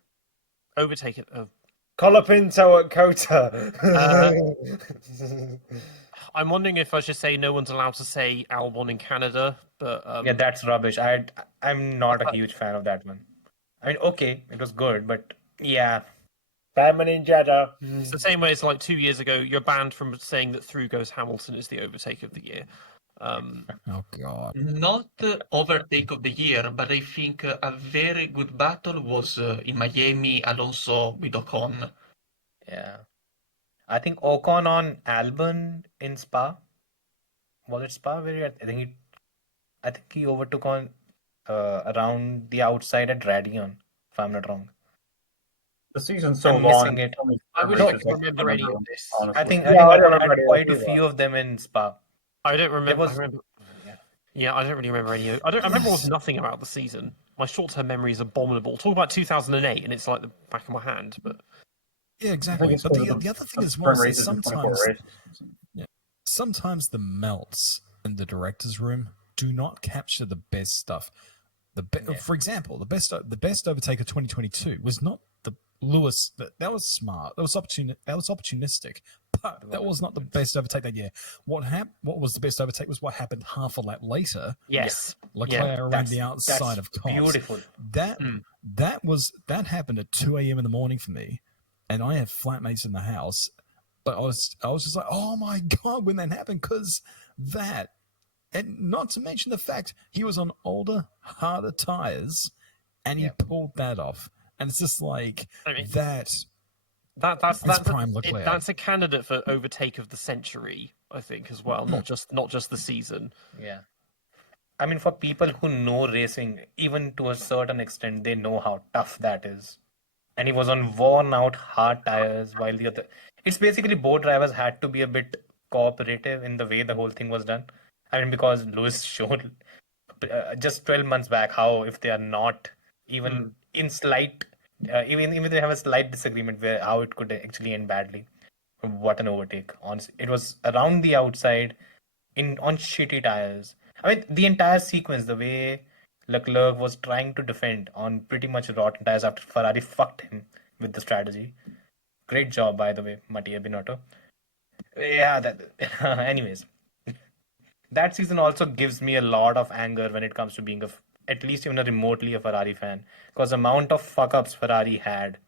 Overtake it. Colapinto at Kota. I'm wondering if I should say no one's allowed to say Albon in Canada, but Yeah, that's rubbish. I'm not a huge fan of that one. I mean, okay, it was good, but yeah. Batman in Jeddah. It's the same way as like 2 years ago, you're banned from saying that Through Goes Hamilton is the overtake of the year. Oh god. Not overtake of the year, but I think a very good battle was in Miami, Alonso with Ocon. Yeah. I think Ocon on Albon in Spa. Was it Spa? I think he overtook on around the outside at Radion, if I'm not wrong. The season's so I'm long. missing it. I wish I could remember any of this. I think Yeah, I I don't had remember quite a any of few of them in Spa. I don't remember. was- I remember. Yeah, I don't really remember any. I remember almost nothing about the season. My short-term memory is abominable. Talk about 2008, and it's like the back of my hand. But Yeah, exactly. it's But one the of the other thing as sprint well is that races in 24 sometimes the melts in the director's room do not capture the best stuff. For example, the best overtake of 2022 was not the Lewis. That was smart. That was opportunistic. But that was not the best overtake that year. What was the best overtake was what happened half a lap later. yes, Leclerc around the outside of Cox. Beautiful. That happened at 2 a.m. in the morning for me, and I have flatmates in the house. But I was just like, oh my god, when that happened, because that, and not to mention the fact he was on older, harder tires, and he pulled that off, and it's just like that's prime Leclerc. That's a candidate for overtake of the century, I think, as well. Not just the season. Yeah. I mean, for people who know racing, even to a certain extent, they know how tough that is. And he was on worn out hard tires while the other. It's basically both drivers had to be a bit cooperative in the way the whole thing was done. I mean, because Lewis showed just 12 months back how if they are not even in slight, even if they have a slight disagreement, where how it could actually end badly. What an overtake! Honestly, it was around the outside, on shitty tires. I mean, the entire sequence, the way Leclerc was trying to defend on pretty much rotten tires after Ferrari fucked him with the strategy. Great job, by the way, Mattia Binotto. Yeah, anyways. That season also gives me a lot of anger when it comes to being at least even a remotely a Ferrari fan. Because the amount of fuck-ups Ferrari had.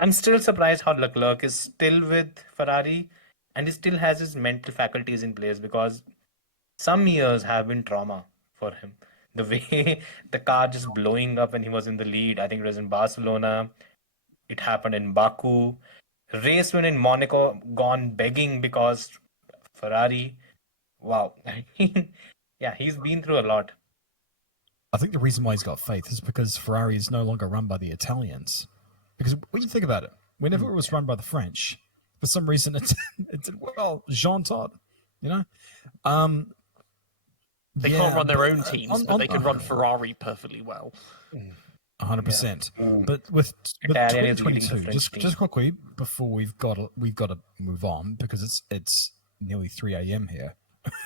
I'm still surprised how Leclerc is still with Ferrari and he still has his mental faculties in place, because some years have been trauma for him. The way the car just blowing up when he was in the lead, I think it was in Barcelona. It happened in Baku. Race win in Monaco, gone begging because Ferrari. Wow. Yeah, he's been through a lot. I think the reason why he's got faith is because Ferrari is no longer run by the Italians. Because when you think about it, whenever it was run by the French, for some reason it did well. Jean Todt, you know? They can't run their own teams, but they can run Ferrari perfectly well. 100%. But with 2022, just quickly before we've got to move on, because it's nearly 3 a.m. here.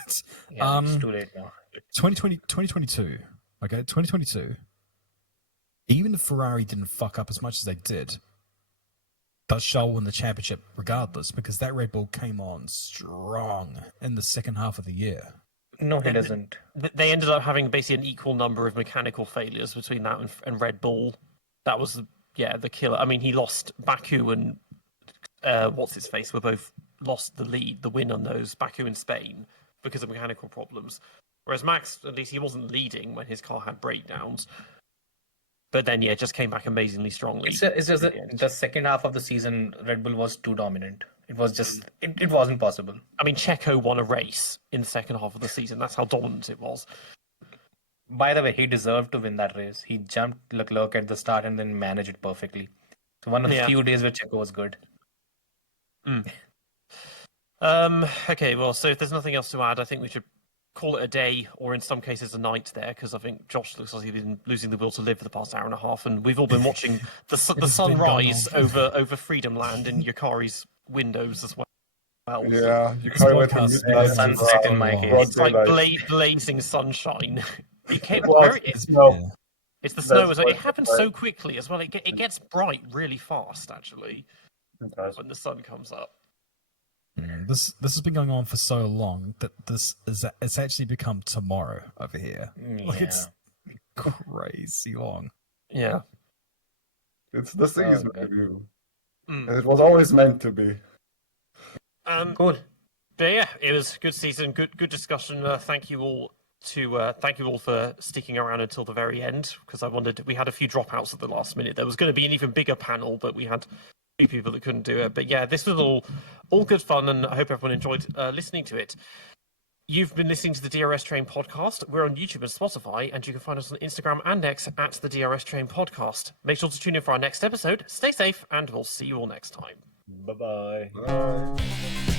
It's too late now. 2022. Okay, 2022. Even if Ferrari didn't fuck up as much as they did, does Charles win the championship regardless, because that Red Bull came on strong in the second half of the year. No, he doesn't. They ended up having basically an equal number of mechanical failures between that and Red Bull. That was the killer. I mean, he lost Baku and what's his face were both lost the win on those, Baku and Spain, because of mechanical problems. Whereas Max, at least he wasn't leading when his car had breakdowns. But then, just came back amazingly strongly. It's just the second half of the season, Red Bull was too dominant. It was just, it wasn't possible. I mean, Checo won a race in the second half of the season. That's how dominant it was. By the way, he deserved to win that race. He jumped Leclerc at the start and then managed it perfectly. So one of the few days where Checo was good. Okay, well, so if there's nothing else to add, I think we should call it a day, or in some cases a night there, because I think Josh looks like he's been losing the will to live for the past hour and a half, and we've all been watching the sun rise over Freedom Land in Yukari's windows as well. Yeah, Yukari went from sunset in my case. It's like blazing sunshine. It came It's the That's snow as well. It quite happens right. so quickly as well. It gets bright really fast, actually, It does. when the sun comes up. This has been going on for so long that it's actually become tomorrow over here. Like it's crazy long. Yeah. It's the season. Mm. And it was always meant to be. Cool. But yeah, it was a good season, good discussion. Thank you all for sticking around until the very end, because we had a few dropouts at the last minute. There was going to be an even bigger panel, but we had a few people that couldn't do it. But yeah, this was all good fun, and I hope everyone enjoyed listening to it. You've been listening to the DRS Train podcast. We're on YouTube and Spotify, and you can find us on Instagram and X at the DRS Train podcast. Make sure to tune in for our next episode. Stay safe, and we'll see you all next time. Bye-bye. Bye.